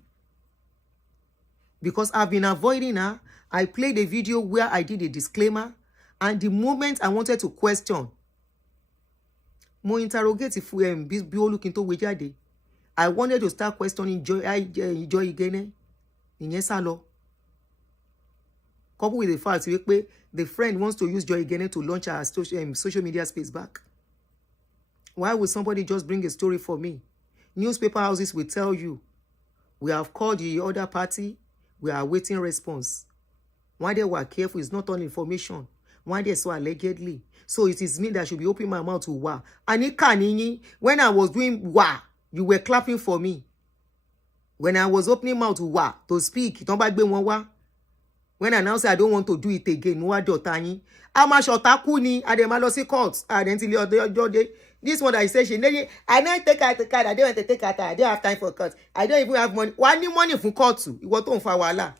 Because I've been avoiding her. I played a video where I did a disclaimer, and the moment I wanted to question, mo interrogate if we be looking to wejade. I wanted to start questioning Joy Igene. Ìyẹn sá lọ. Coupled with the fact that the friend wants to use Joy Igene to launch her social media space back. Why would somebody just bring a story for me? Newspaper houses will tell you, we have called the other party, we are awaiting response. Why they were careful is not all information. Why they so allegedly. So it is me that should be opening my mouth to wa. And when I was doing wa, you were clapping for me. When I was opening mouth to wa, to speak, don't back wa. When I now say I don't want to do it again, wa dotani. I'm a shotaku ni, I dem alo si court. I didn't this one I say I don't take out the card. I don't want to take out. I don't have time for court. I don't even have money. Why need money for court to? What on for wala?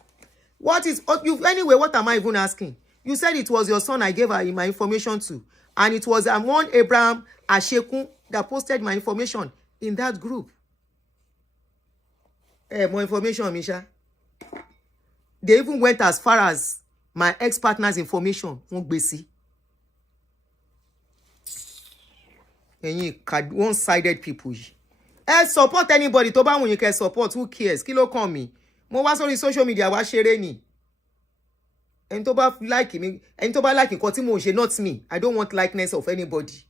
What is you anyway? What am I even asking? You said it was your son I gave her my information to, and it was one Abraham Ashekun that posted my information in that group. More information, Misha. They even went as far as my ex-partner's information. One-sided people. Support anybody. To ba wun you can support. Who cares? Kí ló kàn mí. Mo wá sórí social media wá ṣeré ni. Ẹni tó bá like me, ẹni tó bá like nǹkan tí mo ṣe, not me. I don't want likeness of anybody.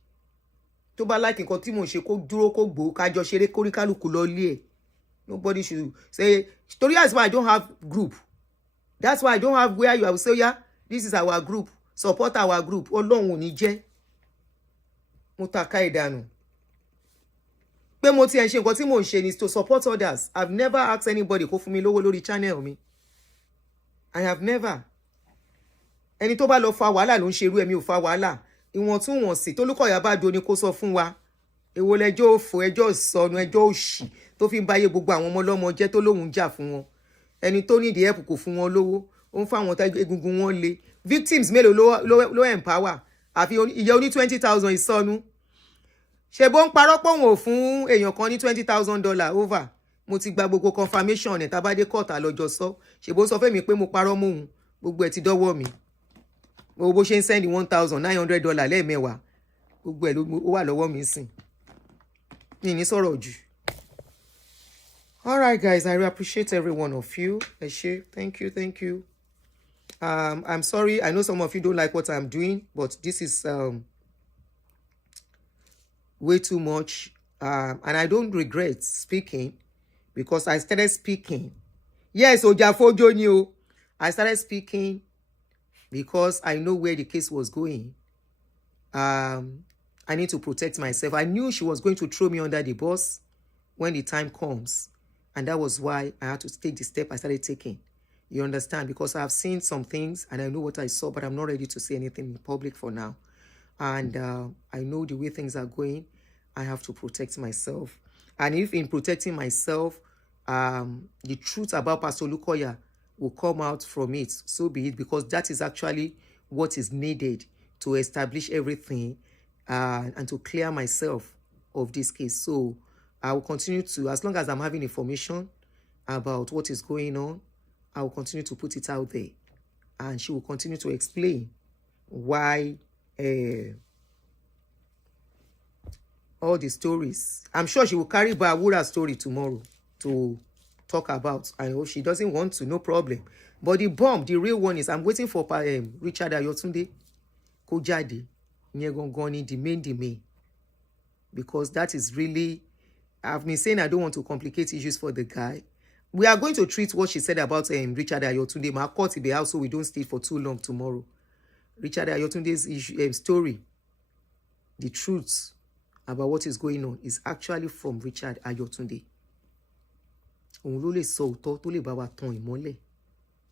Tó bá like nǹkan tí mo ṣe kó dúró kó gbó ká jọ ṣeré kó rí kálùkù lọ lé ẹ̀. Nobody should say story. That's why I don't have group. That's why I don't have where you will say, yeah, this is our group. Support our group. Ọlọ́run ò ní jẹ́. Mo ta ká ìdànù. pé mo ti ẹ̀ ṣe nǹkan tí mò ń ṣe ni to support others. I've never asked anybody kó fún mi lówó lórí channel mi. I have never. Ẹni tó bá lọ fa wàhálà ló ń ṣerú ẹ̀mí ò fa wàhálà. Ìwọ̀ntúnwọ̀nsì tó lúkọ̀yà bá do ni kó sọ fún wa. Èwo lẹjọ́ òfò, ẹjọ́ ìsọnù, ẹjọ́ òṣì tó fi ń báyé gbogbo àwọn ọmọ ọlọ́mọ jẹ́ tó lóhùn jà fún wọn. Ẹni tó nídìí help kò fún wọn lówó. Ó ń fáwọn egungun wọn le. Victims mélòó ló empower. Àfi ìyẹ́ oní 20,000 ìsọnù. Ṣé bó ń parọ́ pọ̀ wọn ò fún èèyàn kan ní $20,000 over. Mo ti gba gbogbo confirmation ẹ̀ tábádé court àlọ́jọ́ sọ. Ṣé bó sọ fẹ́ mi pé mo parọ́ mọ́ òun. Gbogbo ẹ̀ ti dọ́wọ́ mi. Bó ṣe ń send $1,900 lẹ́ẹ̀mẹ́wàá. Gbogbo ẹ̀ ló wà lọ́wọ́ mi sìn. Mi ní sọ̀rọ̀ jù. All right, guys, I appreciate every one of you. Thank you. I'm sorry. I know some of you don't like what I'm doing, but this is way too much. And I don't regret speaking because I started speaking. Yes, Ojafojo ni o. I started speaking because I know where the case was going. I need to protect myself. I knew she was going to throw me under the bus when the time comes. And that was why I had to take the step I started taking. You understand? Because I've seen some things and I know what I saw, but I'm not ready to say anything in public for now. And I know the way things are going. I have to protect myself. And if in protecting myself, the truth about Pastor Lukoya will come out from it, so be it, because that is actually what is needed to establish everything and to clear myself of this case. So I will continue to, as long as I'm having information about what is going on, I will continue to put it out there. And she will continue to explain why all the stories. I'm sure she will carry Bawura's story tomorrow to talk about. I hope she doesn't want to, no problem. But the bomb, the real one is, I'm waiting for Richard Ayotunde Kojade, Nyegongoni, the main. Because that is really, I've been saying I don't want to complicate issues for the guy. We are going to treat what she said about Richard Ayotunde. My court in the house, so we don't stay for too long tomorrow. Richard Ayotunde's story, the truth about what is going on, is actually from Richard Ayotunde. Òun ló lè sọ òótọ́ tó lè bá wa tan ìmọ́lẹ̀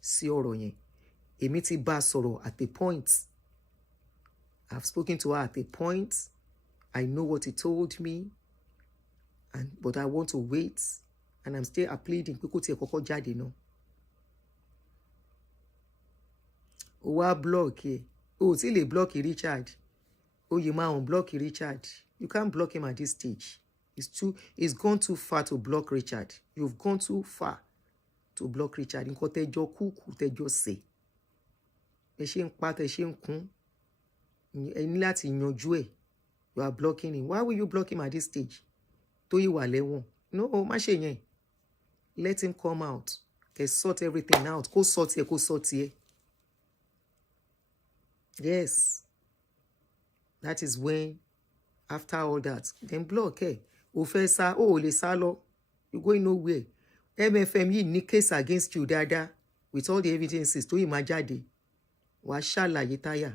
sí ọ̀rọ̀ yẹn. Èmi ti bá sọ̀rọ̀ at a point. I've spoken to her at a point. I know what he told me. But I want to wait. And I'm still pleading pé kó tiẹ̀ kọ́kọ́ jáde náà. Ó wá block ẹ̀. Ó ti lè block Richard. Ó yẹ máa unblock Richard. You can't block him at this stage. It's gone too far to block Richard. You've gone too far to block Richard. Nǹkan tẹ́jọ́ kúkú tẹ́jọ́ ṣe. Ẹ ṣe ń pa, ẹ ṣe ń kún. Ẹ ní láti yanjú ẹ̀. You are blocking him. Why will you block him at this stage? Tó yí wà lẹ́wọ̀n. No, má ṣe yẹn. Let him come out. Kẹ́ sort everything out. Kó sort ẹ, kó sort ẹ. Yes. That is when, after all that, then block ẹ. Ó fẹ́ sá, ó lè sá lọ. You going nowhere. MFM yìí ní case against you dáadáa with all the evidences tó yìí máa jáde. Wàá ṣàlàyé táyà.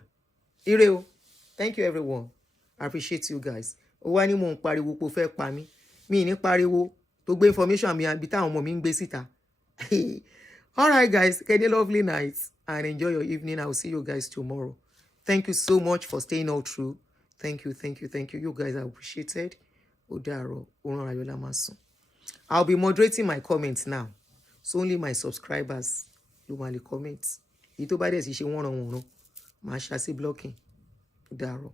Ire o. Thank you everyone. I appreciate you guys. Ó wá ní mò ń pariwo pé ó fẹ́ pa mí. Mi ní pariwo tó gbé information mi àbí táwọn ọmọ mi ń gbé síta. All right guys, get a lovely night and enjoy your evening. I will see you guys tomorrow. Thank you so much for staying all through. Thank you. You guys are appreciated. Odaro, Oran Ayola Masun. I'll be moderating my comments now. So only my subscribers do my comments. Ito ba dẹ̀ sì ṣe wọ́n ràn wọ́n ràn. Màá ṣá sí blocking. Odaro.